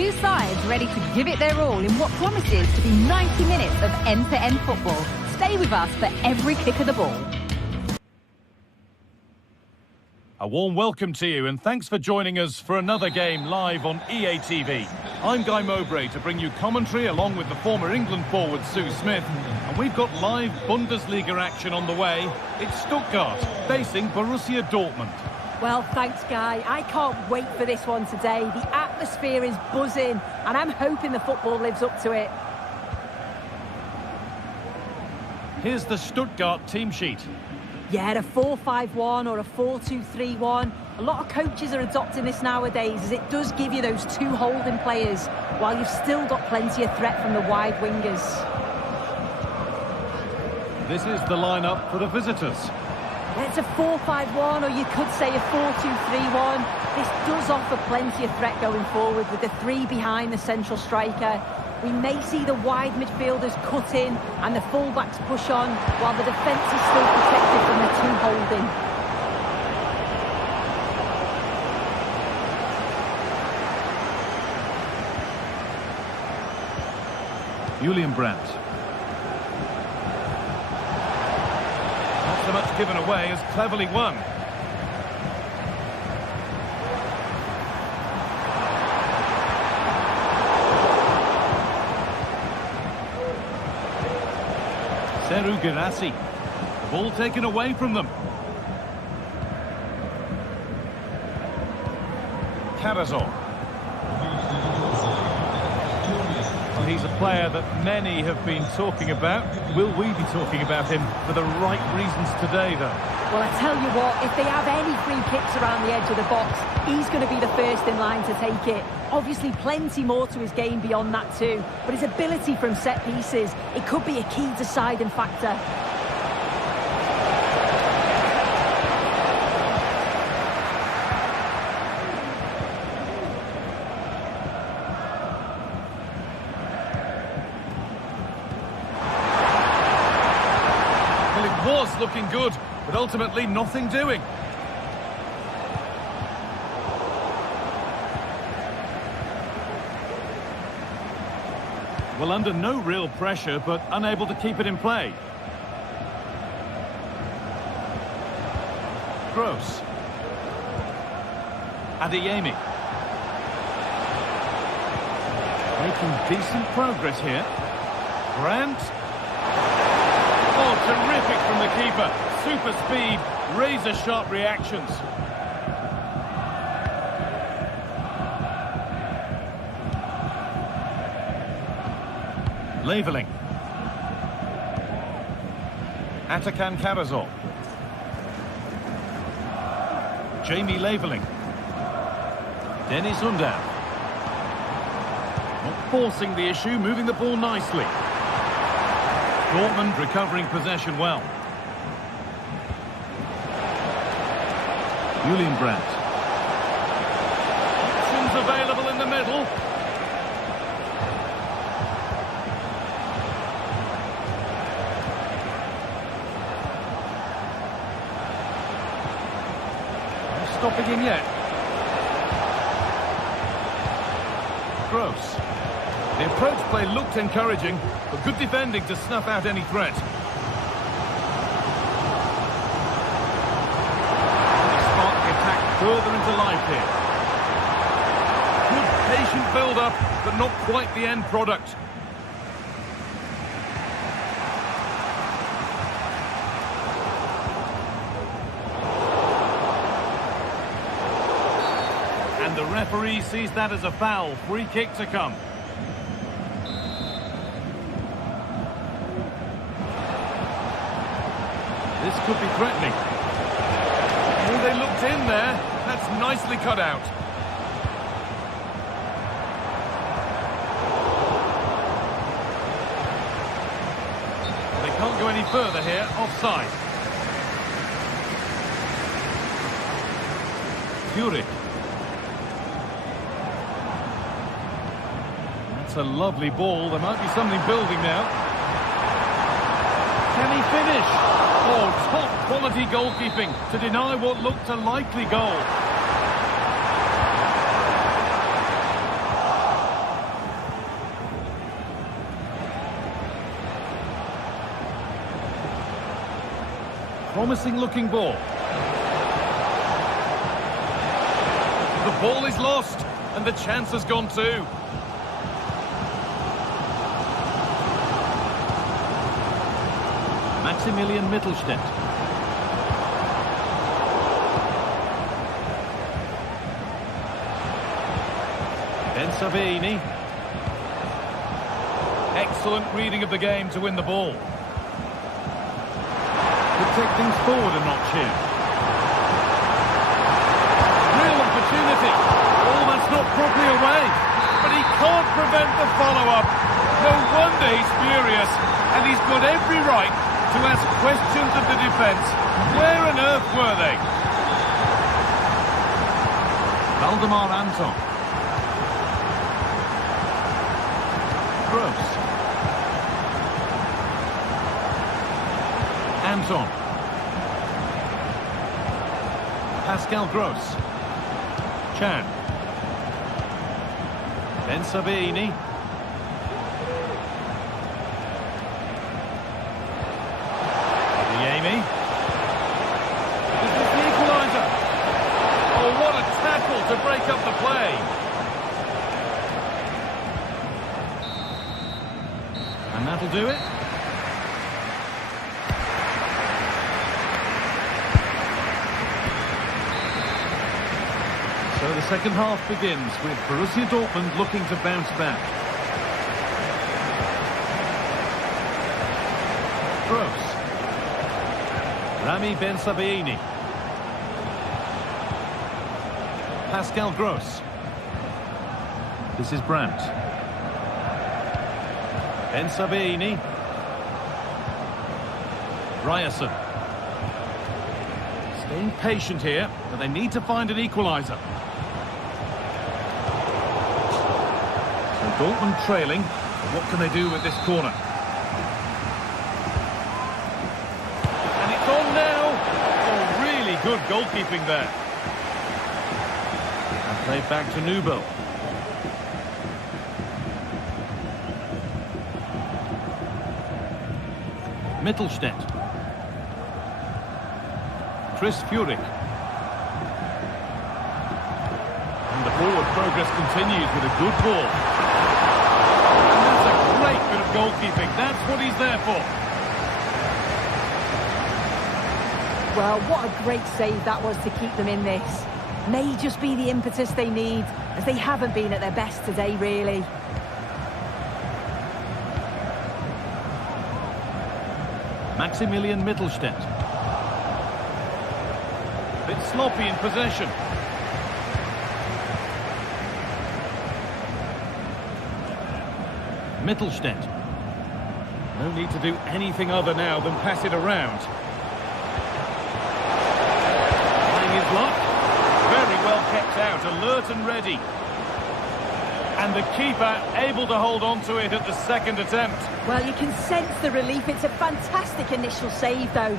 Two sides ready to give it their all in what promises to be 90 minutes of end-to-end football. Stay with us for every kick of the ball. A warm welcome to you and thanks for joining us for another game live on EA TV. I'm Guy Mowbray to bring you commentary along with the former England forward Sue Smith. And we've got live Bundesliga action on the way. It's Stuttgart facing Borussia Dortmund. Well, thanks, Guy. I can't wait for this one today. The atmosphere is buzzing, and I'm hoping the football lives up to it. Here's the Stuttgart team sheet. Yeah, a 4-5-1 or a 4-2-3-1. A lot of coaches are adopting this nowadays, as it does give you those two holding players, while you've still got plenty of threat from the wide wingers. This is the lineup for the visitors. It's a 4-5-1, or you could say a 4-2-3-1. This does offer plenty of threat going forward with the three behind the central striker. We may see the wide midfielders cut in and the fullbacks push on, while the defence is still protected from the two holding. Julian Brandt. Not so much given away as cleverly won. Seru Girassi. Ball taken away from them. Karazor. Well, he's a player that many have been talking about. Will we be talking about him for the right reasons today, though? Well, I tell you what, if they have any free kicks around the edge of the box, he's going to be the first in line to take it. Obviously, plenty more to his game beyond that too, but his ability from set pieces, it could be a key deciding factor. Well, it was looking good, but ultimately nothing doing. Well, under no real pressure, but unable to keep it in play. Gross. Adeyemi. Making decent progress here. Brandt. Oh, terrific from the keeper. Super speed, razor-sharp reactions. Leveling. Atakan Karazor. Jamie Leveling. Dennis Undav. Not forcing the issue, moving the ball nicely. Dortmund recovering possession well. Julian Brandt. Options available in the middle. Stopping him yet. Gross. The approach play looked encouraging, but good defending to snuff out any threat. Spark the attack further into life here. Good patient build-up, but not quite the end product. And the referee sees that as a foul. Free kick to come. This could be threatening. Oh, they looked in there. That's nicely cut out. They can't go any further here. Offside. Fury. That's a lovely ball. There might be something building now. Can he finish? Oh, top quality goalkeeping to deny what looked a likely goal. Promising looking ball. The ball is lost, and the chance has gone too. Maximilian Mittelstädt. Ben Sabini. Excellent reading of the game to win the ball. Could take things forward a notch here. Real opportunity. Oh, that's not properly away. But he can't prevent the follow-up. No wonder he's furious. And he's got every right to ask questions of the defence. Where on earth were they? Valdemar Anton. Gross. Anton. Pascal Gross. Chan. Ben Sabini. Yemi. Is this the equaliser? Oh, what a tackle to break up the play. And that'll do it. So the second half begins with Borussia Dortmund looking to bounce back. Gross. Rami Ben Sabini. Pascal Gross. This is Brandt. Ben Sabini. Ryerson. Staying patient here, but they need to find an equaliser. So Dortmund trailing. What can they do with this corner? And it's on now. Oh, really good goalkeeping there. And played back to Nubel. Mittelstädt. Chris Furyk. And the forward progress continues with a good ball. And that's a great bit of goalkeeping. That's what he's there for. Well, what a great save that was to keep them in this. May just be the impetus they need, as they haven't been at their best today, really. Maximilian Mittelstädt. Bit sloppy in possession. Mittelstädt. No need to do anything other now than pass it around. Playing his luck. Very well kept out, alert and ready. And the keeper able to hold on to it at the second attempt. Well, you can sense the relief. It's a fantastic initial save, though.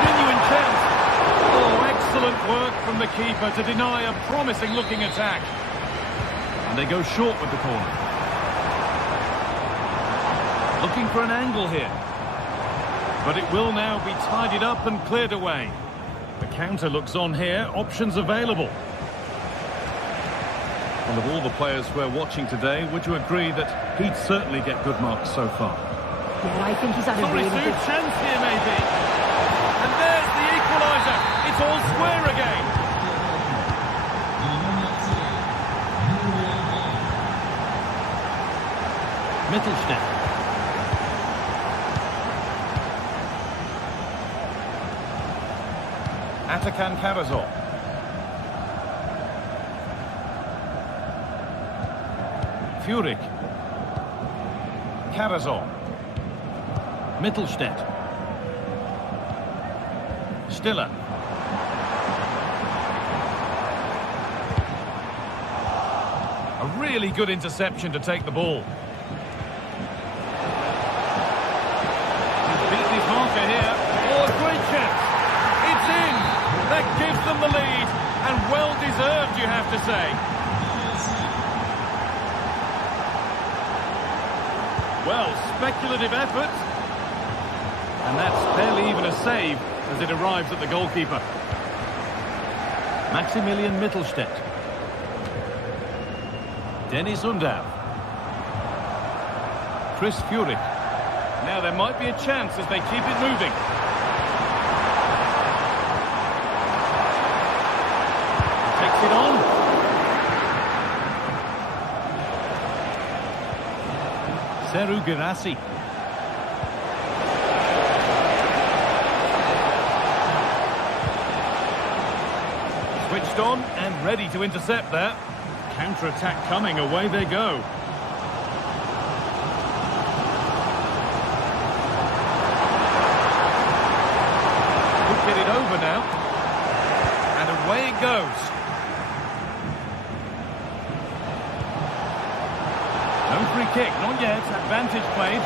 Genuine chance. Oh, excellent work from the keeper to deny a promising-looking attack. And they go short with the corner. Looking for an angle here. But it will now be tidied up and cleared away. The counter looks on here, options available. And of all the players we're watching today, would you agree that he'd certainly get good marks so far? Yeah, I think he's had a really good chance here, maybe. And there's the equaliser. It's all square again. Mittelstädt. Atakan Karazor. Furyk. Karazor. Mittelstädt. Stiller. A really good interception to take the ball. He's beaten his marker here. Oh, a great chance. It's in. That gives them the lead, and well deserved, you have to say. Well, speculative effort. And that's barely even a save as it arrives at the goalkeeper. Maximilian Mittelstädt. Dennis Undav. Chris Furyk. Now there might be a chance as they keep it moving. Takes it on. Seru Girassi. Switched on and ready to intercept there. Counter-attack coming, away they go. Could get it over now. And away it goes. No free kick, not yet. Advantage played.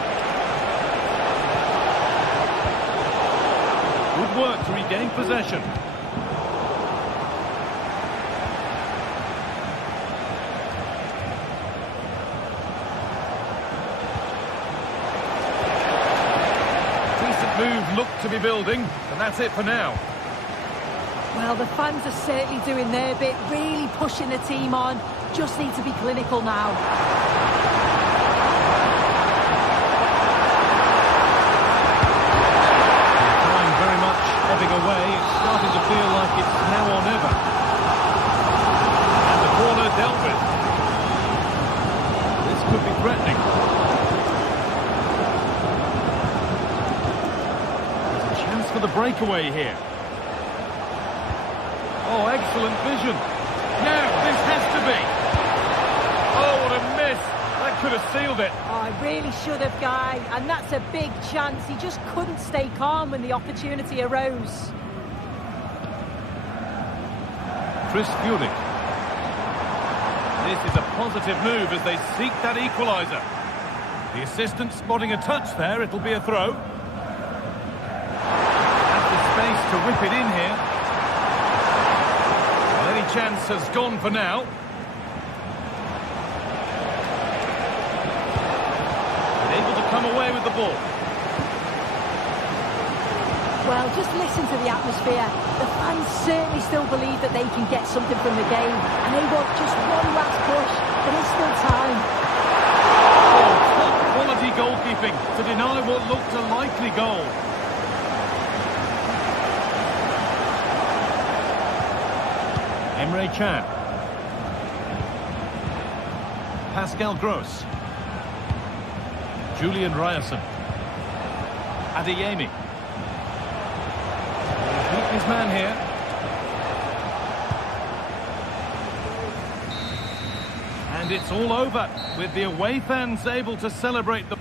Good work to regain possession. Move looked to be building, and that's it for now. Well, the fans are certainly doing their bit, really pushing the team on. Just need to be clinical now. Time very much ebbing away. It's starting to feel like it's now or never. And the corner dealt with. This could be threatening. For the breakaway here. Oh, excellent vision. Now, this has to be. Oh, what a miss. That could have sealed it. Oh, I really should have, Guy. And that's a big chance. He just couldn't stay calm when the opportunity arose. Chris Furyk. This is a positive move as they seek that equaliser. The assistant spotting a touch there. It'll be a throw. Space to whip it in here. Well, any chance has gone for now. Able to come away with the ball. Well, just listen to the atmosphere. The fans certainly still believe that they can get something from the game, and they want just one last push. There's still time. Oh, top quality goalkeeping to deny what looked a likely goal. Emre Can. Pascal Gross. Julian Ryerson. Adeyemi. He's beaten his man here. And it's all over with the away fans able to celebrate the...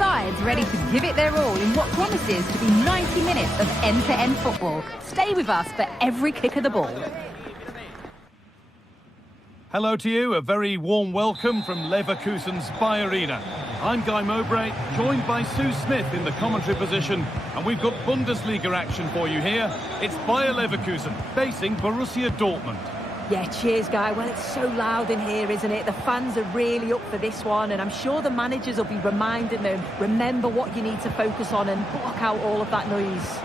sides ready to give it their all in what promises to be 90 minutes of end-to-end football. Stay with us for every kick of the ball. Hello to you, a very warm welcome from Leverkusen's Bayer Arena. I'm Guy Mowbray, joined by Sue Smith in the commentary position, and we've got Bundesliga action for you here. It's Bayer Leverkusen facing Borussia Dortmund. Yeah, cheers, Guy. Well, it's so loud in here, isn't it? The fans are really up for this one, and I'm sure the managers will be reminding them, remember what you need to focus on and block out all of that noise.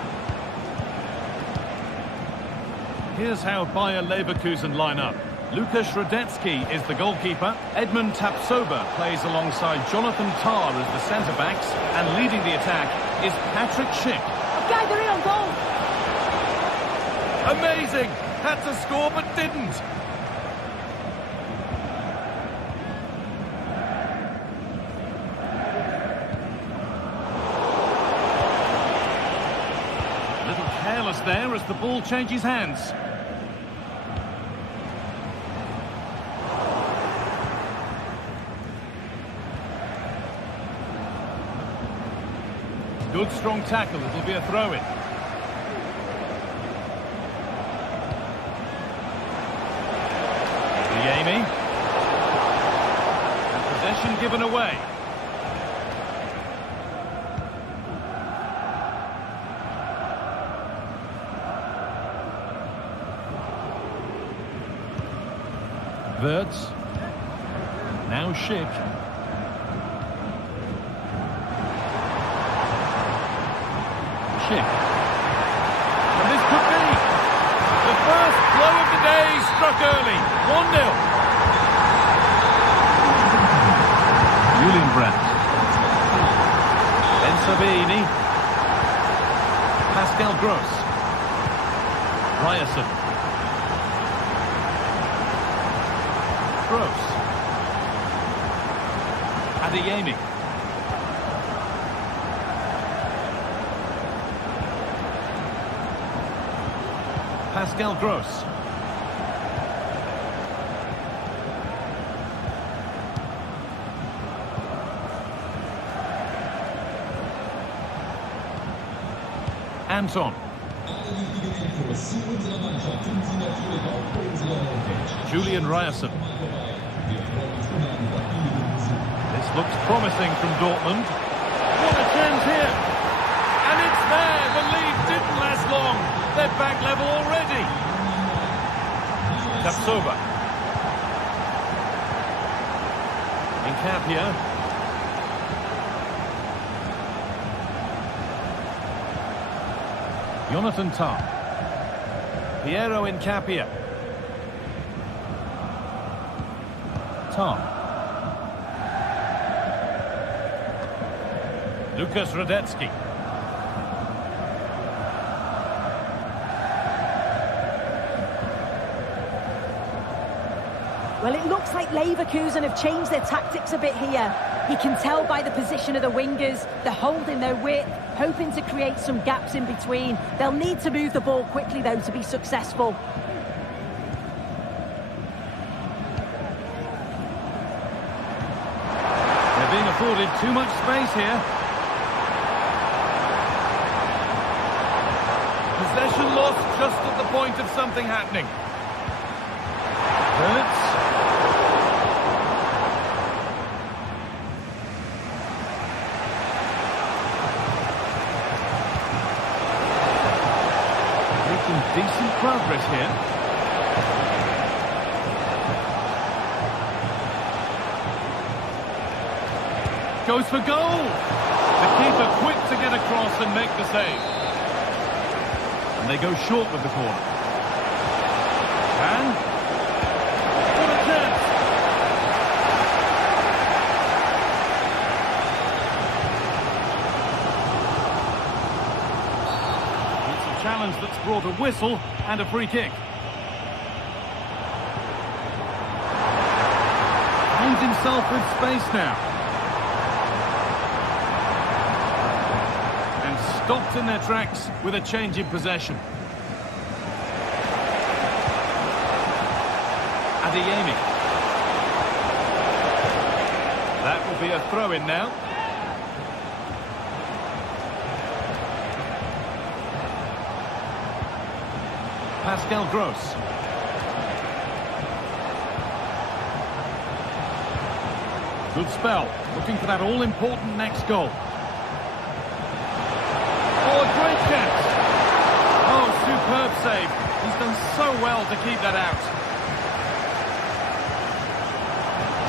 Here's how Bayer Leverkusen line up. Lukas Radetzky is the goalkeeper. Edmund Tapsoba plays alongside Jonathan Tah as the centre-backs. And leading the attack is Patrick Schick. Guy, they're in on goal! Amazing! Had to score but didn't. A little careless there as the ball changes hands. Good strong tackle, it'll be a throw-in. Amy. And possession given away. Wirtz. Now Schick. Schick. And this could be the first blow of the day, struck early. 1-0. Julian Brandt. Ben Sabini. Pascal Gross. Ryerson. Gross. Adeyemi. Pascal Gross. Anton. Julian Ryerson. This looks promising from Dortmund. What a chance here! And it's there! The lead didn't last long. They're back level already. Tapsoba. Nkapia. Jonathan Tah. Piero Nkapia. Tah. Lukas Radetzky. Well, it looks like Leverkusen have changed their tactics a bit here. You can tell by the position of the wingers. They're holding their width, hoping to create some gaps in between. They'll need to move the ball quickly, though, to be successful. They're being afforded too much space here. Possession lost just at the point of something happening. Wirtz. Making decent progress here. Goes for goal. The keeper quick to get across and make the save. And they go short with the corner. And what a chance! It's a challenge that's brought a whistle and a free kick. Finds himself with space now. And stopped in their tracks with a change in possession. Adeyemi. That will be a throw-in now. Pascal Gross. Good spell. Looking for that all-important next goal. Oh, a great chance. Oh, superb save. He's done so well to keep that out.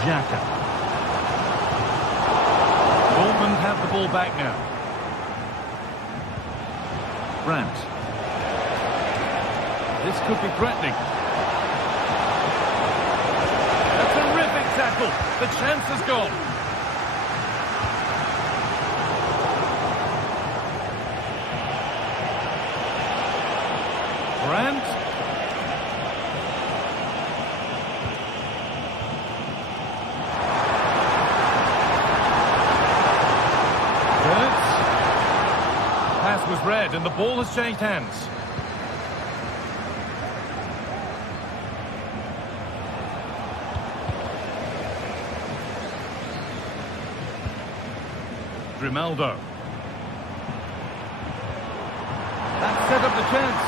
Xhaka. Dortmund have the ball back now. Brandt. This could be threatening. A terrific tackle. The chance has gone. Brandt. Pass was read and the ball has changed hands. Grimaldo. That set up the chance.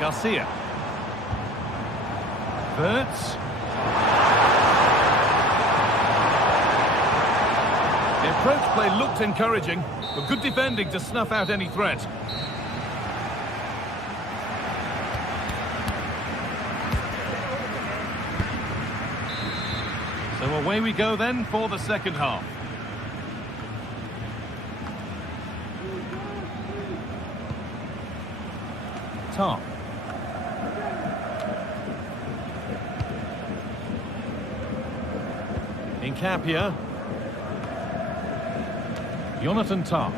Garcia. Wirtz. The approach play looked encouraging, but good defending to snuff out any threat. So away we go then for the second half. Tom. Incapia. Jonathan Tah.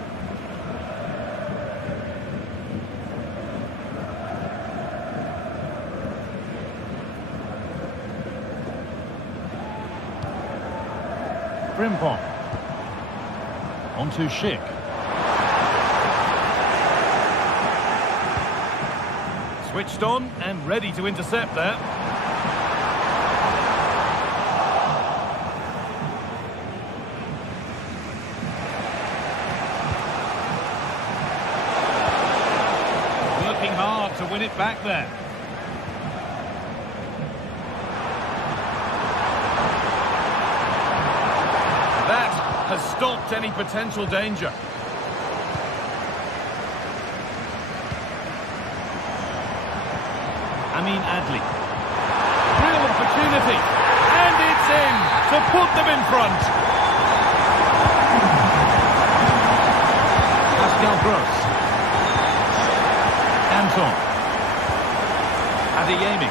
Frimpong. On to Schick. Switched on and ready to intercept there. Working hard to win it back there. Has stopped any potential danger. Amin Adli. Real opportunity. And it's in to put them in front. Pascal Gross. Anton. Adeyemi.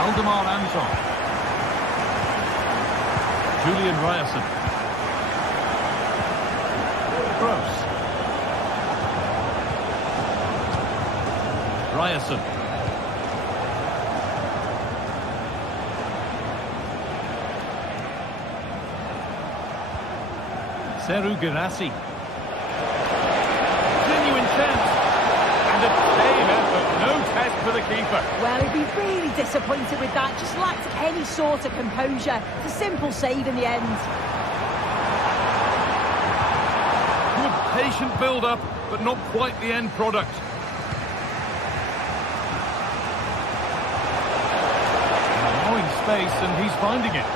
Aldemar Anton. Julian Ryerson. Gross. Ryerson. Seru Girassi. Genuine chance. And a tame effort. No test for the keeper. Well, he'd be really disappointed with that. Just lacked any sort of composure. It's a simple save in the end. Good patient build-up, but not quite the end product. Allowing space, and he's finding it.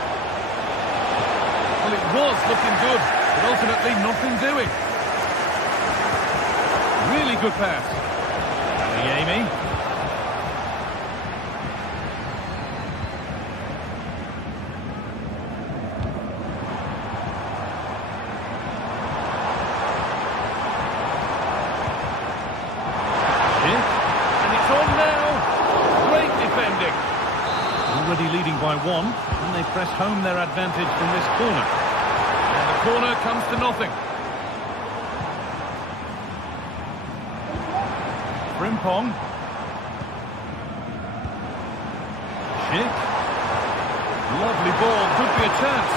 Well, it was looking good, but ultimately nothing doing. Really good pass. Adeyemi. Already leading by one, and they press home their advantage from this corner. And the corner comes to nothing. Frimpong. Schick. Lovely ball, could be a chance.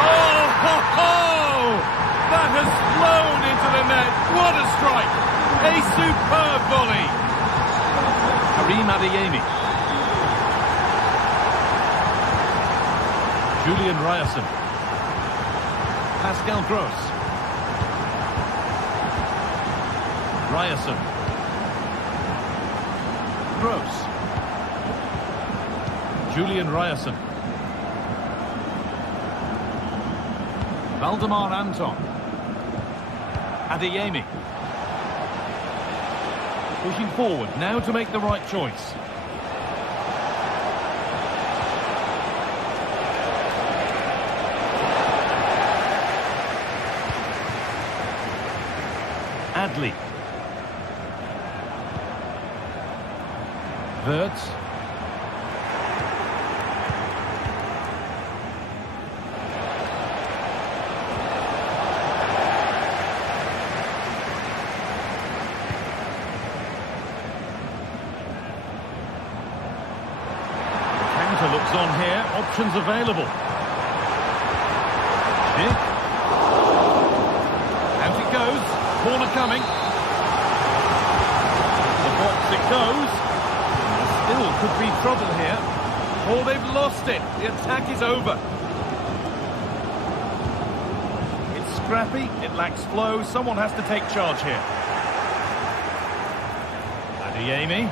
Oh, ho, ho! That has flown into the net. What a strike! A superb volley. Karim Adeyemi. Julian Ryerson. Pascal Gross. Ryerson. Gross. Julian Ryerson. Valdemar Anton. Adeyemi. Pushing forward, now to make the right choice. Adley. Wirtz. Looks on here, options available. Schick. Out it goes, corner coming. The box it goes. Still could be trouble here. Oh, they've lost it. The attack is over. It's scrappy, it lacks flow. Someone has to take charge here. Adeyemi.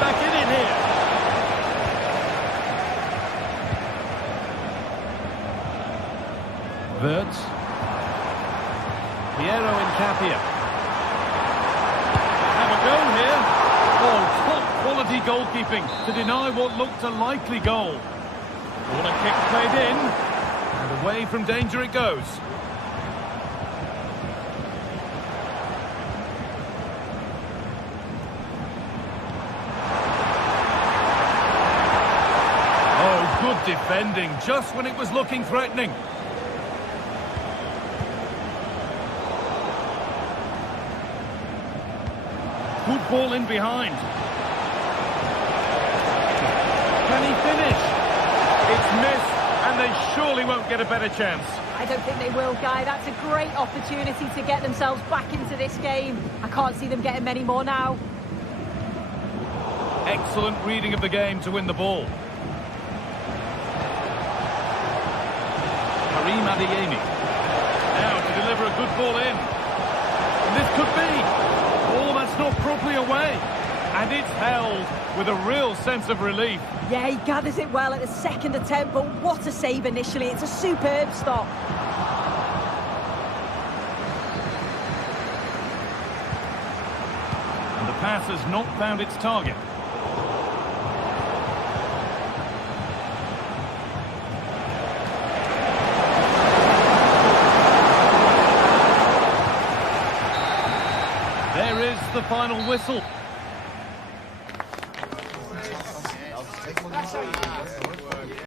Back in here. Wirtz. Piero Incapia. Have a go here. Oh, top quality goalkeeping to deny what looked a likely goal. Corner kick played in. And away from danger it goes. Good defending, just when it was looking threatening. Good ball in behind. Can he finish? It's missed, and they surely won't get a better chance. I don't think they will, Guy. That's a great opportunity to get themselves back into this game. I can't see them getting many more now. Excellent reading of the game to win the ball. Karim Adeyemi. Now to deliver a good ball in. And this could be. Oh, that's not properly away. And it's held with a real sense of relief. Yeah, he gathers it well at the second attempt, but what a save initially. It's a superb stop. And the pass has not found its target. There is the final whistle.